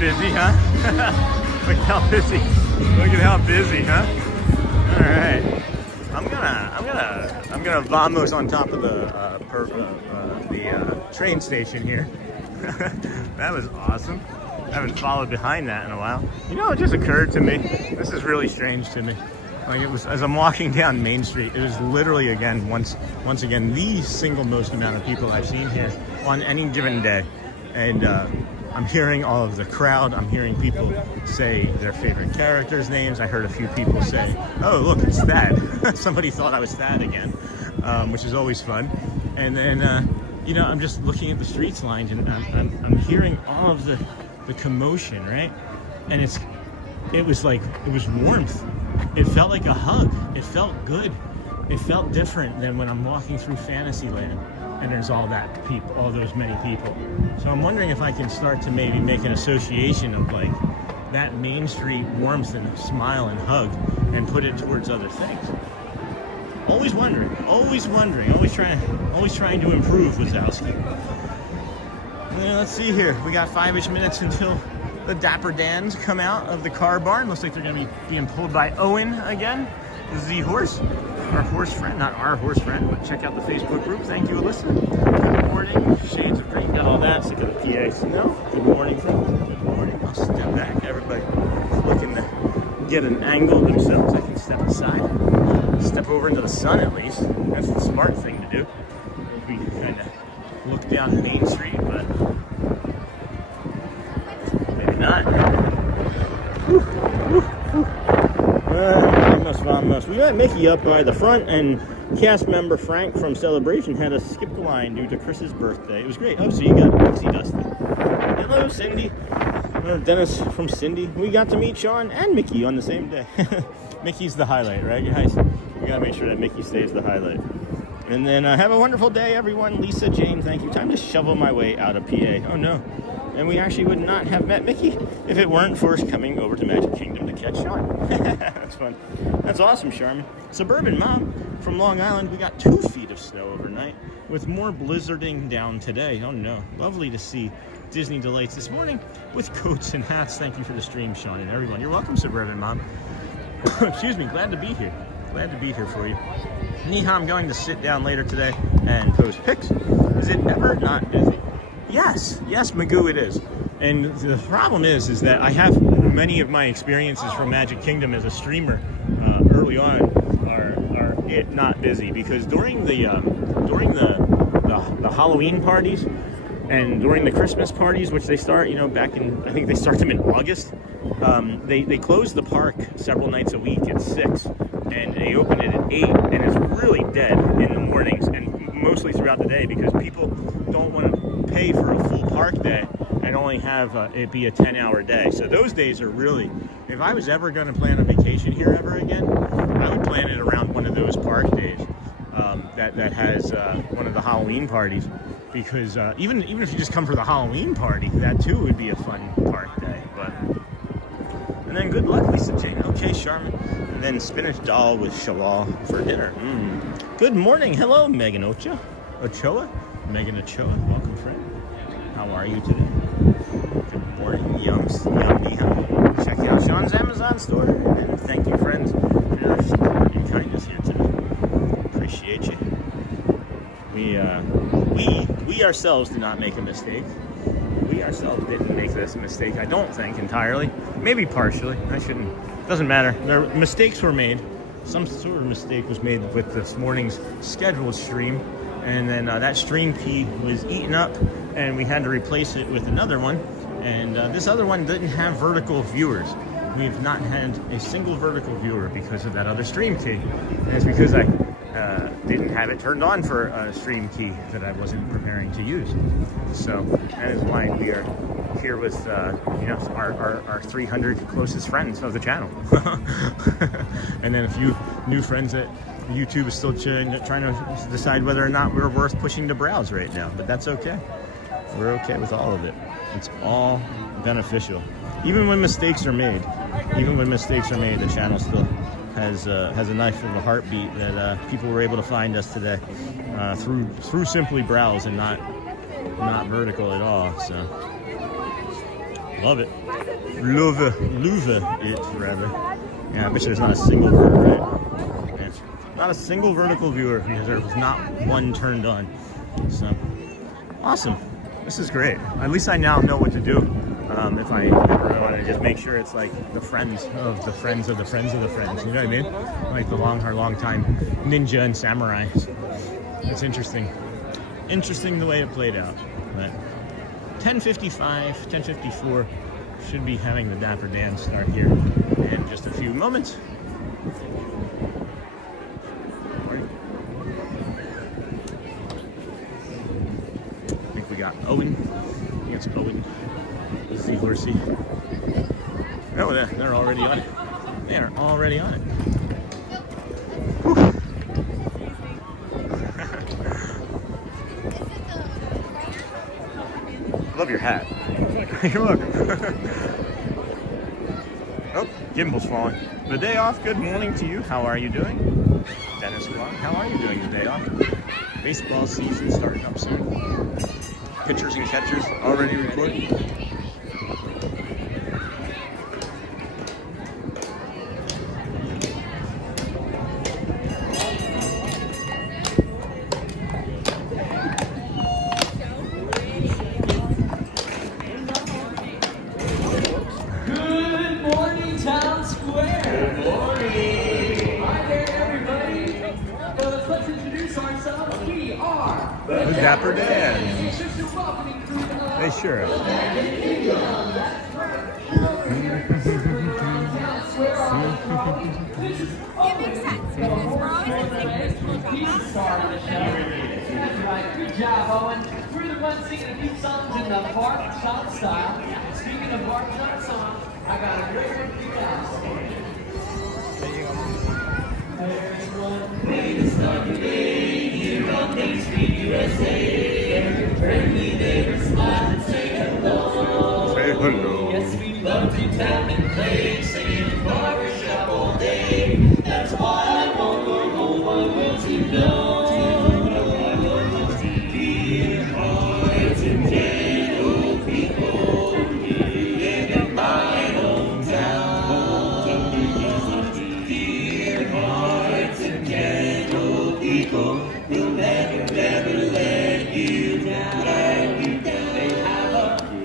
busy, huh? Look at how busy. Look at how busy, huh? All right. I'm gonna vamos on top of the train station here. That was awesome. I haven't followed behind that in a while. You know, it just occurred to me. This is really strange to me. Like, it was, as I'm walking down Main Street, it was literally again, once again, the single most amount of people I've seen here on any given day. And I'm hearing all of the crowd. I'm hearing people say their favorite characters' names. I heard a few people say, "Oh, look, it's Thad." Somebody thought I was Thad again, which is always fun. And then, you know, I'm just looking at the streets lines, and I'm hearing all of the commotion, right? And it was warmth. It felt like a hug. It felt good. It felt different than when I'm walking through Fantasyland and there's all those many people. So I'm wondering if I can start to maybe make an association of like that Main Street warmth and smile and hug and put it towards other things. Always wondering, always trying to improve, Wazowski. Let's see here. We got 5-ish minutes until the Dapper Dans come out of the car barn. Looks like they're going to be being pulled by Owen again. This is the horse, our horse friend, not our horse friend, but check out the Facebook group. Thank you, Alyssa. Good morning. Shades of green, got all that. Sick of the PA snow. Good morning, friends. Good morning. I'll step back. Everybody looking to get an angle themselves. I can step aside. Step over into the sun at least. That's the smart thing to do. We can kind of look down Main Street, but maybe not. Vamos. We got Mickey up by the front, and cast member Frank from Celebration had to skip the line due to Chris's birthday. It was great. Oh, so you got Pixie Dusty. Hello, Cindy. Dennis from Cindy. We got to meet Sean and Mickey on the same day. Mickey's the highlight, right, guys? We gotta make sure that Mickey stays the highlight. And then have a wonderful day, everyone. Lisa, Jane, thank you. Time to shovel my way out of PA. Oh no. And we actually would not have met Mickey if it weren't for coming over to Magic Kingdom to catch Sean. That's fun. That's awesome, Charmin. Suburban Mom from Long Island. We got 2 feet of snow overnight with more blizzarding down today. Oh no. Lovely to see Disney Delights this morning with coats and hats. Thank you for the stream, Sean, and everyone. You're welcome, Suburban Mom. Excuse me. Glad to be here. Glad to be here for you. Neha, I'm going to sit down later today and post pics. Is it ever not busy? Yes, Magoo, it is. And the problem is that I have many of my experiences from Magic Kingdom as a streamer early on are it not busy, because during the Halloween parties and during the Christmas parties, which they start, you know, back in, I think they start them in August. They close the park several nights a week at 6, and they open it at 8, and it's really dead in the mornings and mostly throughout the day, because people don't want to pay for a full park day and only have it be a 10-hour day. So those days are really, if I was ever going to plan a vacation here ever again, I would plan it around one of those park days that has one of the Halloween parties, because even if you just come for the Halloween party, that too would be a fun park day. And then good luck, Lisa Jane. Okay, Charmin. And then spinach dal with shalal for dinner. Good morning. Hello, Megan Ochoa. Megan Ochoa. Welcome, friend. How are you today? Good morning. Yum. Check out Sean's Amazon store. And thank you, friends, for your support and kindness here today. Appreciate you. We ourselves did not make a mistake. We ourselves didn't make this mistake, I don't think, entirely. Maybe partially. Doesn't matter. Mistakes were made. Some sort of mistake was made with this morning's scheduled stream, and then that stream key was eaten up, and we had to replace it with another one. And this other one didn't have vertical viewers. We've not had a single vertical viewer because of that other stream key. And it's because I didn't have it turned on for a stream key that I wasn't preparing to use. So that is why we are here with our 300 closest friends of the channel. And then a few new friends that YouTube is still trying to decide whether or not we're worth pushing to browse right now. But that's okay. We're okay with all of it. It's all beneficial. Even when mistakes are made, the channel still has a knife of a heartbeat that people were able to find us today through simply browse and not vertical at all. So Love it. Love it, rather. Yeah, I bet you there's not a single right? Yeah. Not a single vertical viewer because there was not one turned on. So, awesome. This is great. At least I now know what to do. If I ever want to just make sure it's like the friends of the friends of the friends of the friends. You know what I mean? Like the long time ninja and samurai. It's interesting. Interesting the way it played out. But 10:55, 10:54 should be having the Dapper Dans start here in just a few moments. I think we got Owen. I think it's Owen. Seahorsey. Oh, they're already on it. They are already on it. Whew. I love your hat. You're welcome. Oh, gimbal's falling. The day off, good morning to you. How are you doing? Dennis Wong, how are you doing the day off? Baseball season starting up soon. Pitchers and catchers already recording. Dapper Dans. They sure are. Good job, Owen. We're the ones singing a few songs in the barbershop style. Speaking of barbershop songs, I got a great one for you guys. There's one way to start the day here on Main Street, USA. Friendly neighbors smile and say hello. Say hello. Yes, we love to tap and play, singing the barbershop all day. That's why I won't go home, I want to know. Dear hearts and gentle people, here in my hometown. Dear hearts and gentle people, we'll never let you down. They have a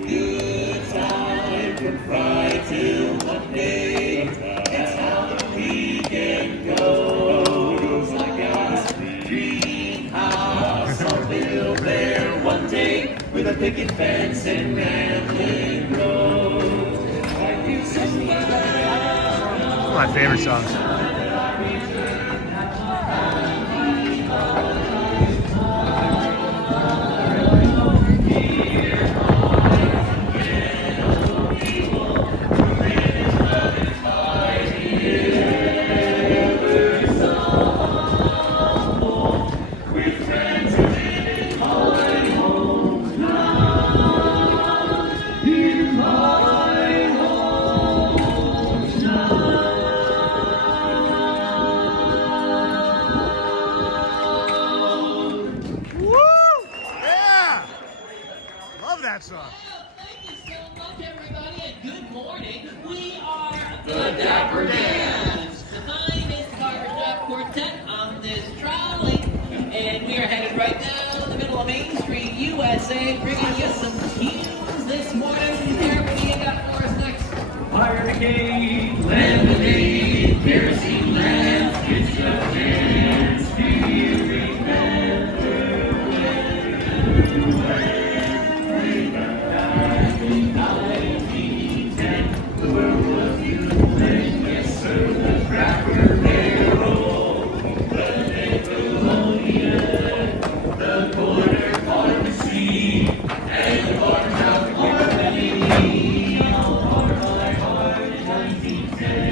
good time from Friday till Monday. That's how the weekend goes. I got a dream house I'll build there one day with a picket fence and rambling road. I feel so glad. One of my favorite songs. Dapper Dans, the finest barbershop quartet on this trolley. And we are headed right now in the middle of Main Street, USA, bringing you some tunes this morning. There, what do you got for us next? Fire brigade, lemonade, kerosene lamp, it's your chance. Do you remember when we got back in 1910? The world was beautiful. Yes, sir, the Cracker Barrel, the Nickelodeon, the Corner Pharmacy, and the Barbershop Harmony. All part of my heart in 1910.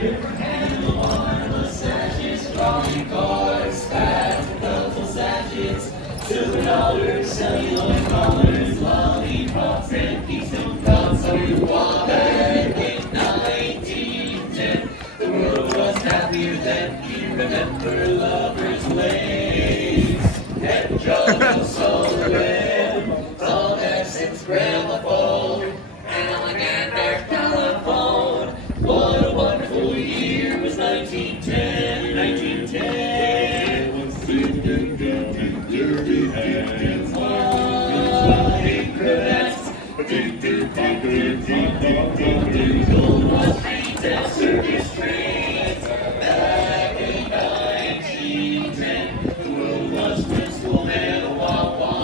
Different handlebar mustaches, trolley cars, spats, belts, sachets, $2 celluloid collars, lollipops, and Keystone cups. So you walk back in 1910. The world was happier then. You remember lovers' ways. And Joe Sullivan, Tom Hanks, and Grandma Ford. dirty hands. Flying crevettes. Gold Wall Street and Circus Street. Back in 1910, the world was principal and a wild one.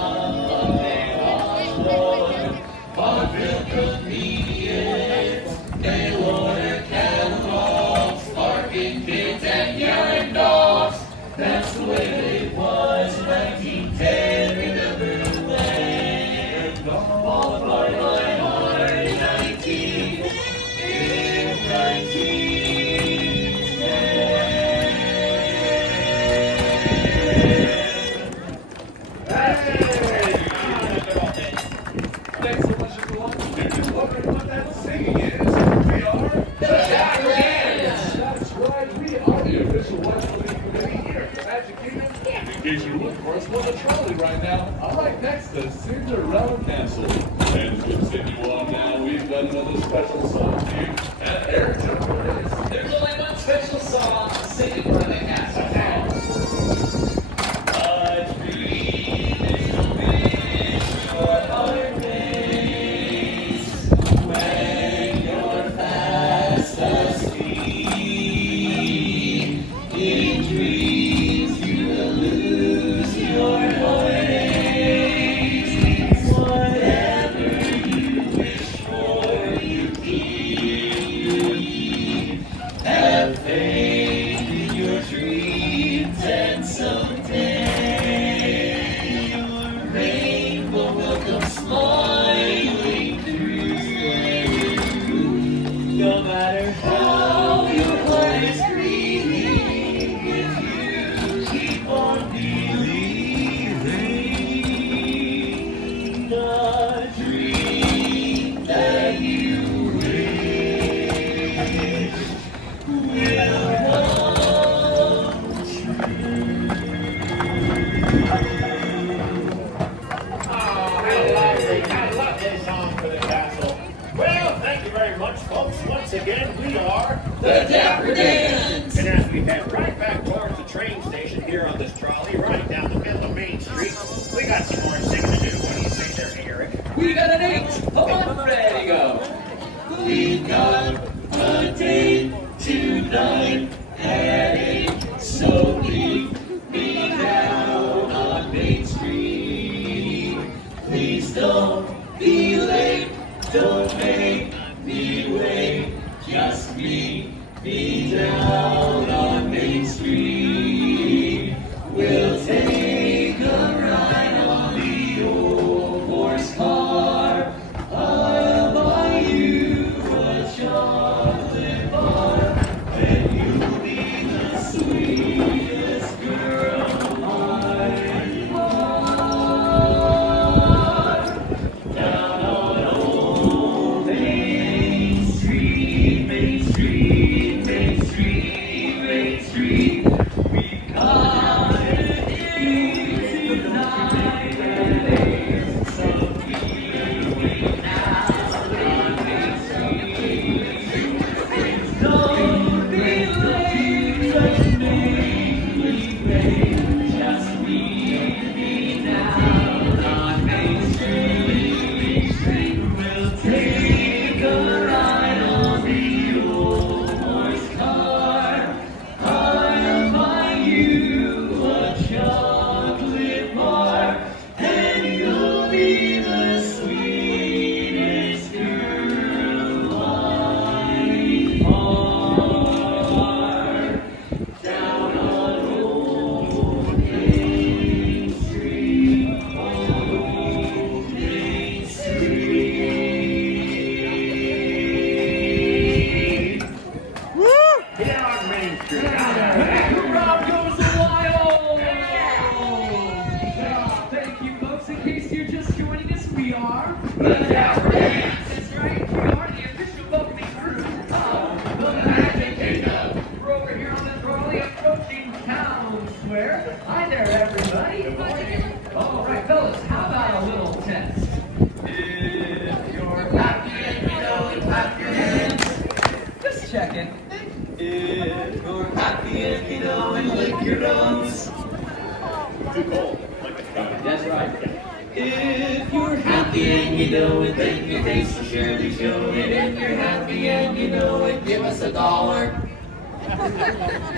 Vaudeville comedians, they wore their catalogs, barking kids and yelling dogs. That's the way it was in 1910. Remember the way, all apart my heart in 1910. Thanks so much, everyone. If you're wondering what that singing is, we are the Dapper Dans. That's right, we are the official Westwood committee here at Magic Kingdom. In case you're looking for us, we're on the trolley right now. I'm right next to Cinderella Castle. And to continue on now, we've got another special song for you. And Eric, There's only one special song singing for the castle house. A dream is a wish your heart makes when you're fast asleep. In dreams you will lose your heartaches. Whatever you wish for, you keep. Have faith in your dreams, and someday your rainbow will come smiling through. No matter how your heart is grieving, if you keep on believing, the dream that you wish will come I love this song for the castle. Well, thank you very much, folks. Once again, we are the Dapper Dans. And as we head right back towards the train station here on this trolley, right down the middle of Main Street, we got some more singing to do. What do you say there, Eric? We got an 8. Come on, ready to go. We've got a date tonight at 8, so meet me down on Main Street. Please don't be late, don't make me wait. Just meet me down on Main Street. We'll take a ride on the old horse car. I'll buy you a chocolate bar, and you'll be the sweetest girl I want. Down on old Main Street, Main Street, Main Street, Main Street. We got it in tonight, and it's so beautiful now on Main Street. Don't be late, just make me wait. Just meet me down on Main Street. We'll take a ride on the old horse car. I'll buy you a chocolate bar, and you'll be the sweetest girl I are. Down on old Main Street, old Main Street. Get on Main Street. Rob goes wild! Thank you, folks. In case you're just joining us, we are the Dapper Dans. That's right, we are the official welcoming crew of the Magic Kingdom. We're over here on the trolley approaching Town Square. Hi there, everybody. All right, fellas, how about a little test? If you're happy and you know it, clap your hands. Just checking. If you're happy and you know and lick your nose. too cold. That's right. If you're happy and you know it, then your face will surely show it. If you're happy and you know it, give us $1.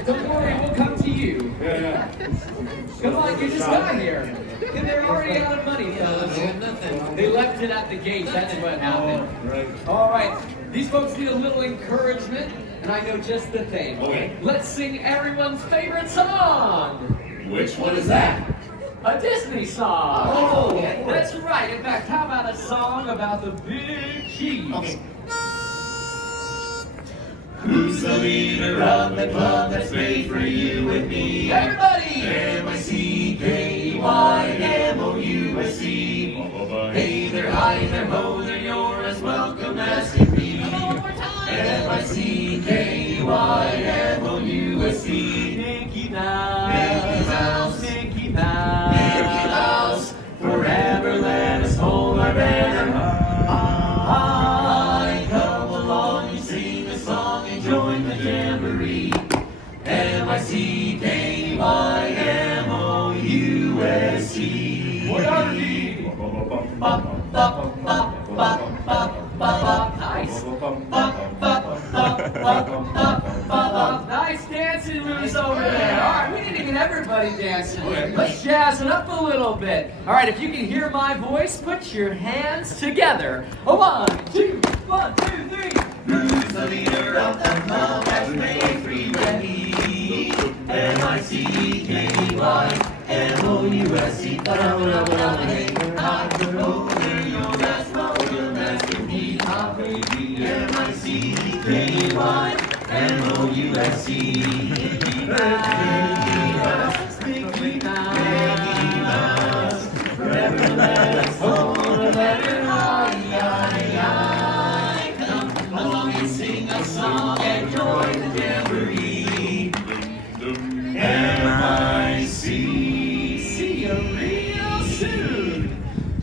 Don't worry, we'll come to you. Yeah. Come on, you just got here. And they're already out of money, fellas. They left it at the gate. That's what happened. Right. All right. These folks need a little encouragement, and I know just the thing. Okay. Let's sing everyone's favorite song. Which one is that? A Disney song. Oh, That's right. In fact, how about a song about the big cheese? Okay. Who's the leader of the club that's made for you and me? Everybody! MICKEYMOUSC. Hey there, hi there, ho there, you're as welcome as can be. MICKEYMOUSC. Mickey Mouse. Mickey Mouse. Mickey Mouse. Mickey Mouse. Forever let us hold our banner high. Come along and sing a song and join the jamboree. MICKEYMOUSC. Bop, bop, bop, bop, bop, bop. Nice. Bop, bop, bop, bop, bop, bop. Nice dancing moves over there. All right, we need to get everybody dancing. Let's jazz it up a little bit. All right, if you can hear my voice, put your hands together. 1, 2, 1, 2, 3. Who's the leader of the club that's made for you and me? MICKEYMOUSC. You're as welcome as can be. MICKEYMOUSC. Mickey Mouse. Forever let us hold a letter high. Come along and sing a song and join the jamboree. MIC. See you real soon.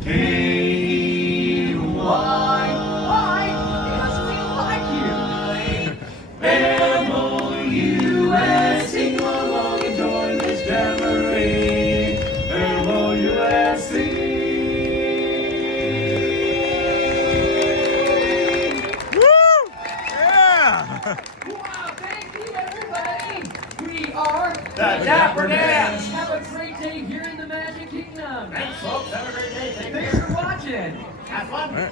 KY. Why? It doesn't feel like MOUSC. Come along and join this jamboree. MOUSC. Wow, thank you, everybody. We are The Dapper Dans. Have a great day here in the Magic Kingdom. Thanks, folks. Have a great day. Take Thanks care. for watching. Have fun.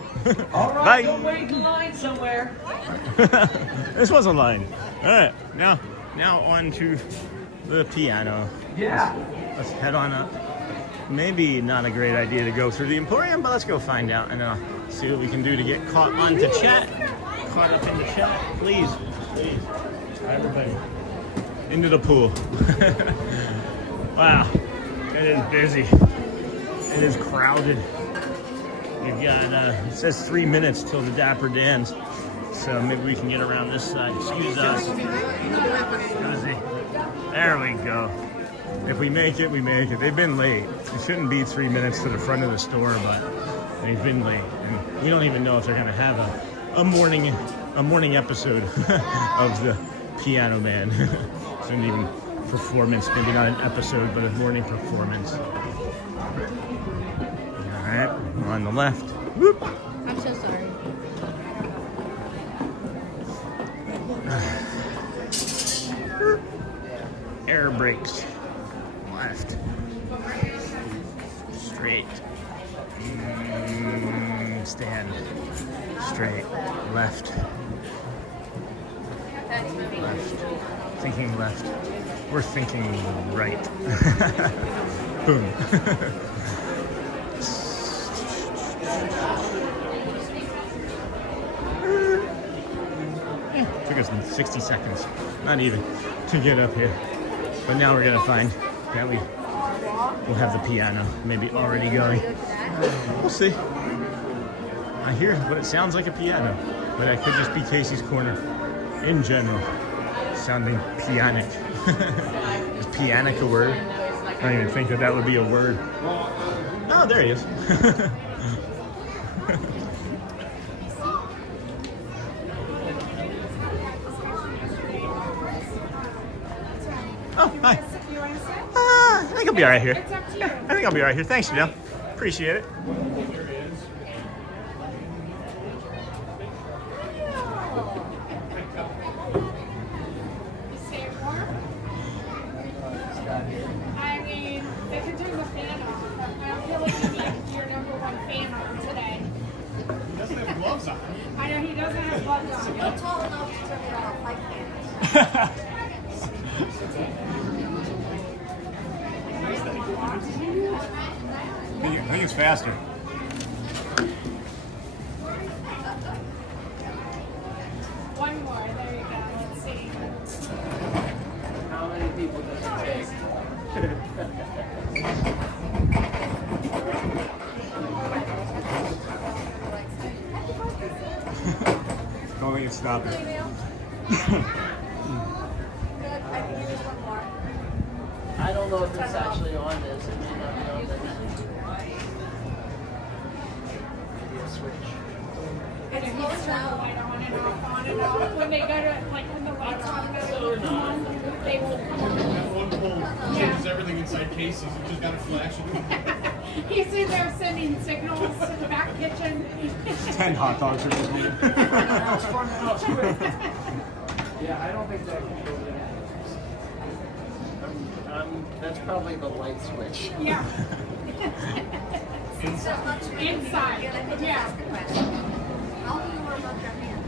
All right, Bye. go wait in line somewhere. This was a line. All right, now on to the piano. Yeah. Let's head on up. Maybe not a great idea to go through the Emporium, but let's go find out and see what we can do to get caught onto chat. Caught up into chat, please. Everybody into the pool. Wow, it is busy. It is crowded. We've got, it says 3 minutes till the Dapper Dans. So maybe we can get around this side. Excuse us. There we go. If we make it, we make it. They've been late. It shouldn't be 3 minutes to the front of the store, but they've been late. And we don't even know if they're gonna have a morning episode of the Piano Man. It's an even performance, maybe not an episode, but a morning performance. All right, we're on the left. Whoop. I'm so sorry. Air brakes. Left. Straight. Stand. Straight. Left. Left. Thinking left. We're thinking right. Boom. Took us 60 seconds, not even, to get up here. But now we're gonna find that we'll have the piano maybe already going. We'll see. I hear what it sounds like a piano, but that could just be Casey's Corner in general, sounding pianic. Is pianic a word? I don't even think that would be a word. Oh, there he is. Oh, hi. think I'll be all right here. It's up to you. I think I'll be all right here. Thanks, Janelle. Appreciate it. Stay warm. I mean, they can turn the fan off. I don't feel like you need your number one fan on today. He doesn't have gloves on. I know he doesn't have gloves on. You're tall enough to turn it off like that. I think it's faster. One more. There you go. Let's see. How many people does it take? Don't think it's stopping. Good. I can give you one more. I don't know if it's actually on this. It may not be on this. Maybe a switch. And if you turn the light on and off, when they go to, like, when the lights on, they will come on. That one pole changes everything inside cases. You just got to flash it. He's in there sending signals to the back kitchen. 10 hot dogs are just needed. Yeah, I don't think that can go in. That's probably the light switch. Yeah. Inside. Inside. Yeah. How do you warm up your hands?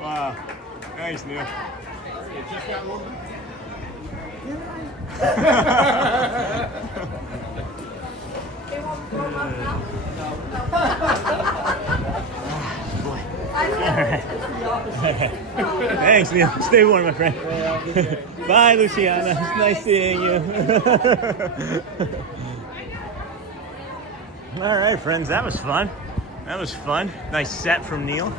Wow. Nice, Neil. You just got one. They won't grow up now? Boy. I know. Thanks, Neil. Stay warm, my friend. Bye, Luciana. It's nice seeing you. All right, friends. That was fun. That was fun. Nice set from Neil.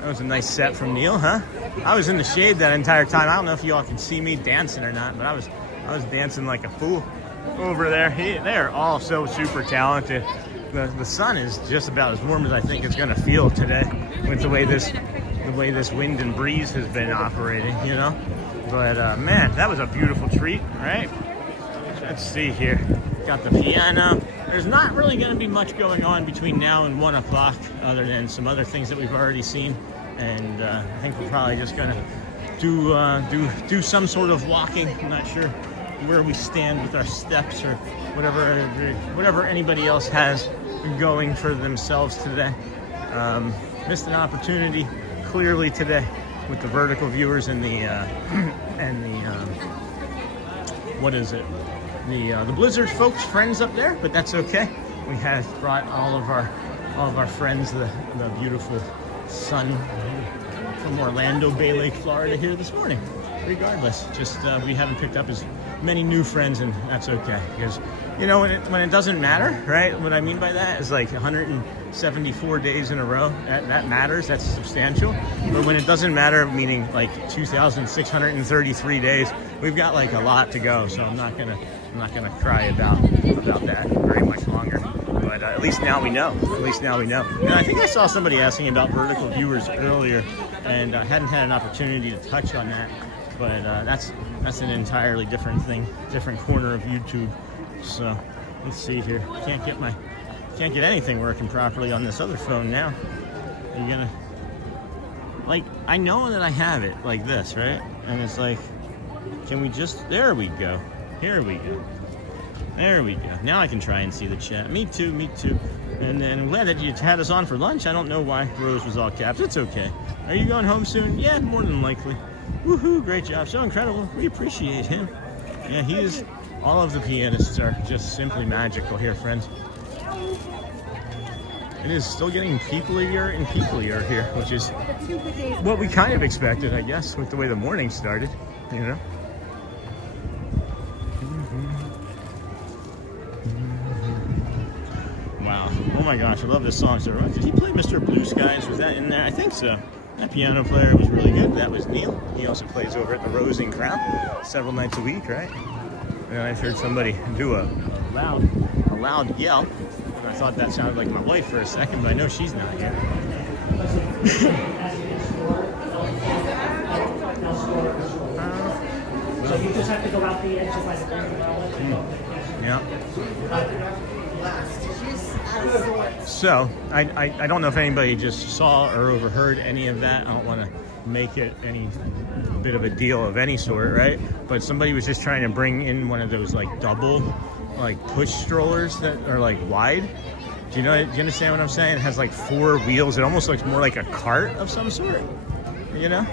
That was a nice set from Neil, huh? I was in the shade that entire time. I don't know if you all can see me dancing or not, but I was dancing like a fool over there. They're all so super talented. The sun is just about as warm as I think it's gonna feel today with the way this wind and breeze has been operating, you know? But man, that was a beautiful treat, right? Let's see here. Got the piano. There's not really gonna be much going on between now and 1 o'clock other than some other things that we've already seen. And I think we're probably just gonna do some sort of walking. I'm not sure where we stand with our steps or whatever anybody else has going for themselves today. Missed an opportunity clearly today with the vertical viewers and the what is it? The Blizzard folks, friends up there, but that's okay. We have brought all of our friends, the beautiful sun from Orlando, Bay Lake, Florida here this morning. Regardless, just we haven't picked up as many new friends, and that's okay, because you know when it doesn't matter, right? What I mean by that is like 174 days in a row. That matters. That's substantial. But when it doesn't matter, meaning like 2,633 days, we've got like a lot to go. So I'm not gonna cry about that very much longer. But at least now we know. At least now we know. And I think I saw somebody asking about vertical viewers earlier, and I hadn't had an opportunity to touch on that. But that's an entirely different thing, different corner of YouTube. So let's see here. Can't get anything working properly on this other phone now. You're gonna, like, I know that I have it like this, right? And it's like, can we just? There we go. Here we go. There we go. Now I can try and see the chat. Me too. Me too. And then I'm glad that you had us on for lunch. I don't know why Rose was all caps. It's okay. Are you going home soon? Yeah, more than likely. Woohoo, great job. So incredible. We appreciate him. Yeah, he is. All of the pianists are just simply magical here, friends. It is still getting peoplier and peoplier here, which is what we kind of expected, I guess, with the way the morning started, you know? Wow. Oh my gosh, I love this song so much. Did he play Mr. Blue Skies? Was that in there? I think so. That piano player was really good. That was Neil. He also plays over at the Rose and Crown several nights a week, right? And I heard somebody do a loud yell. And I thought that sounded like my wife for a second, but I know she's not here. So you just have to go out the edge of like Yeah. So I don't know if anybody just saw or overheard any of that. I don't want to make it any bit of a deal of any sort, right? But somebody was just trying to bring in one of those like double like push strollers that are like wide. Do you understand what I'm saying? It has like 4 wheels. It almost looks more like a cart of some sort, you know?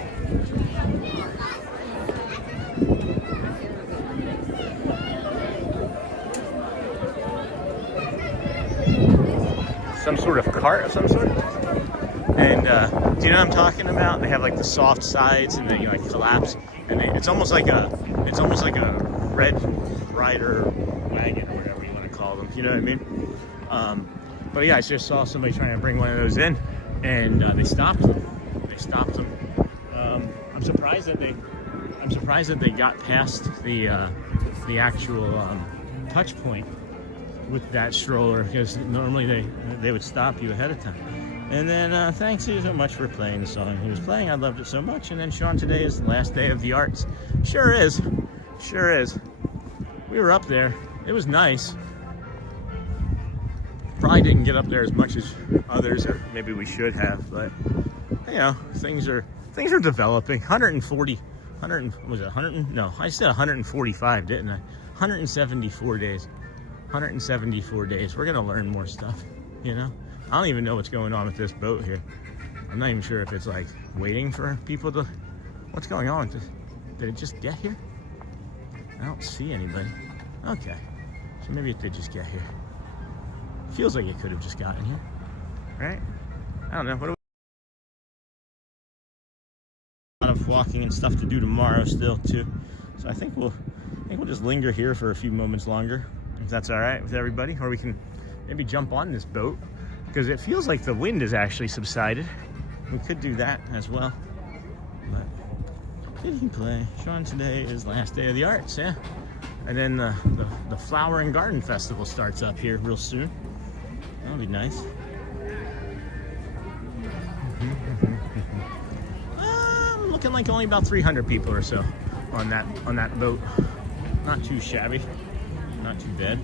Some sort of cart of some sort. And do you know what I'm talking about? They have like the soft sides and they like collapse, and it's almost like a Red Rider wagon or whatever you want to call them. You know what I mean? But yeah, I just saw somebody trying to bring one of those in, and they stopped them. I'm surprised that they got past the actual touch point with that stroller, because normally they would stop you ahead of time. And then thanks so much for playing the song he was playing. I loved it so much. And then Sean, today is the last day of the arts. Sure is. We were up there. It was nice. Probably didn't get up there as much as others, or maybe we should have, but you know, things are developing. 140, was it 100? No, I said 145, didn't I? 174 days. 174 days. We're gonna learn more stuff, you know? I don't even know what's going on with this boat here. I'm not even sure if it's like waiting for people to, what's going on? Did it just get here? I don't see anybody. Okay, so maybe it did just get here. Feels like it could have just gotten here, right? I don't know. What do we... A lot of walking and stuff to do tomorrow still too. So I think we'll just linger here for a few moments longer, if that's all right with everybody, or we can maybe jump on this boat because it feels like the wind has actually subsided. We could do that as well. But did he play? Sean, today is last day of the arts, yeah. And then the Flower and Garden Festival starts up here real soon. That'll be nice. Looking like only about 300 people or so on that boat. Not too shabby, not too bad.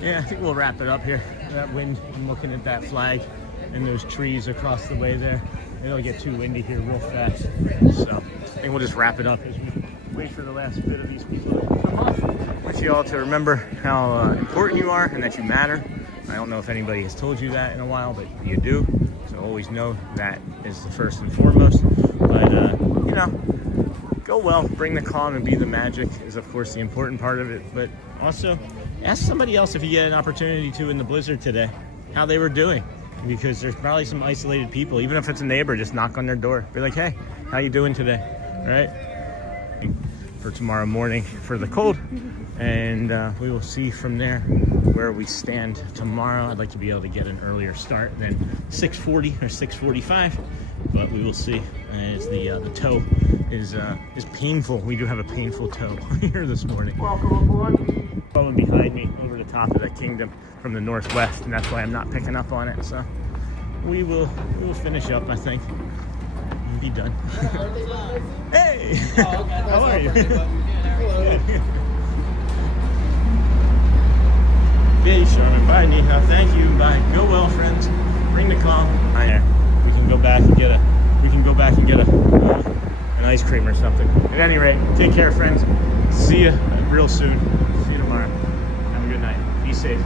Yeah, I think we'll wrap it up here. That wind, I'm looking at that flag and those trees across the way there. It'll get too windy here real fast. So I think we'll just wrap it up as we wait for the last bit of these people to come off. I want you all to remember how important you are and that you matter. I don't know if anybody has told you that in a while, but you do. So always know that is the first and foremost. But, you know, go well, bring the calm and be the magic is of course the important part of it. But also ask somebody else if you get an opportunity to in the blizzard today, how they were doing. Because there's probably some isolated people, even if it's a neighbor, just knock on their door. Be like, hey, how you doing today? All right? For tomorrow morning for the cold. And we will see from there where we stand tomorrow. I'd like to be able to get an earlier start than 6:40 or 6:45, but we will see as the tow is painful. We do have a painful tow here this morning. Welcome aboard. Following behind me over the top of the kingdom from the northwest, and that's why I'm not picking up on it. So we will finish up, I think, and be done. Hey, how are you? Hey, Sherman. Bye, Neha. Thank you. Bye. Go well, friends. Bring the calm. Right. We can go back and get an ice cream or something. At any rate, take care, friends. See you real soon. See you tomorrow. Have a good night. Be safe.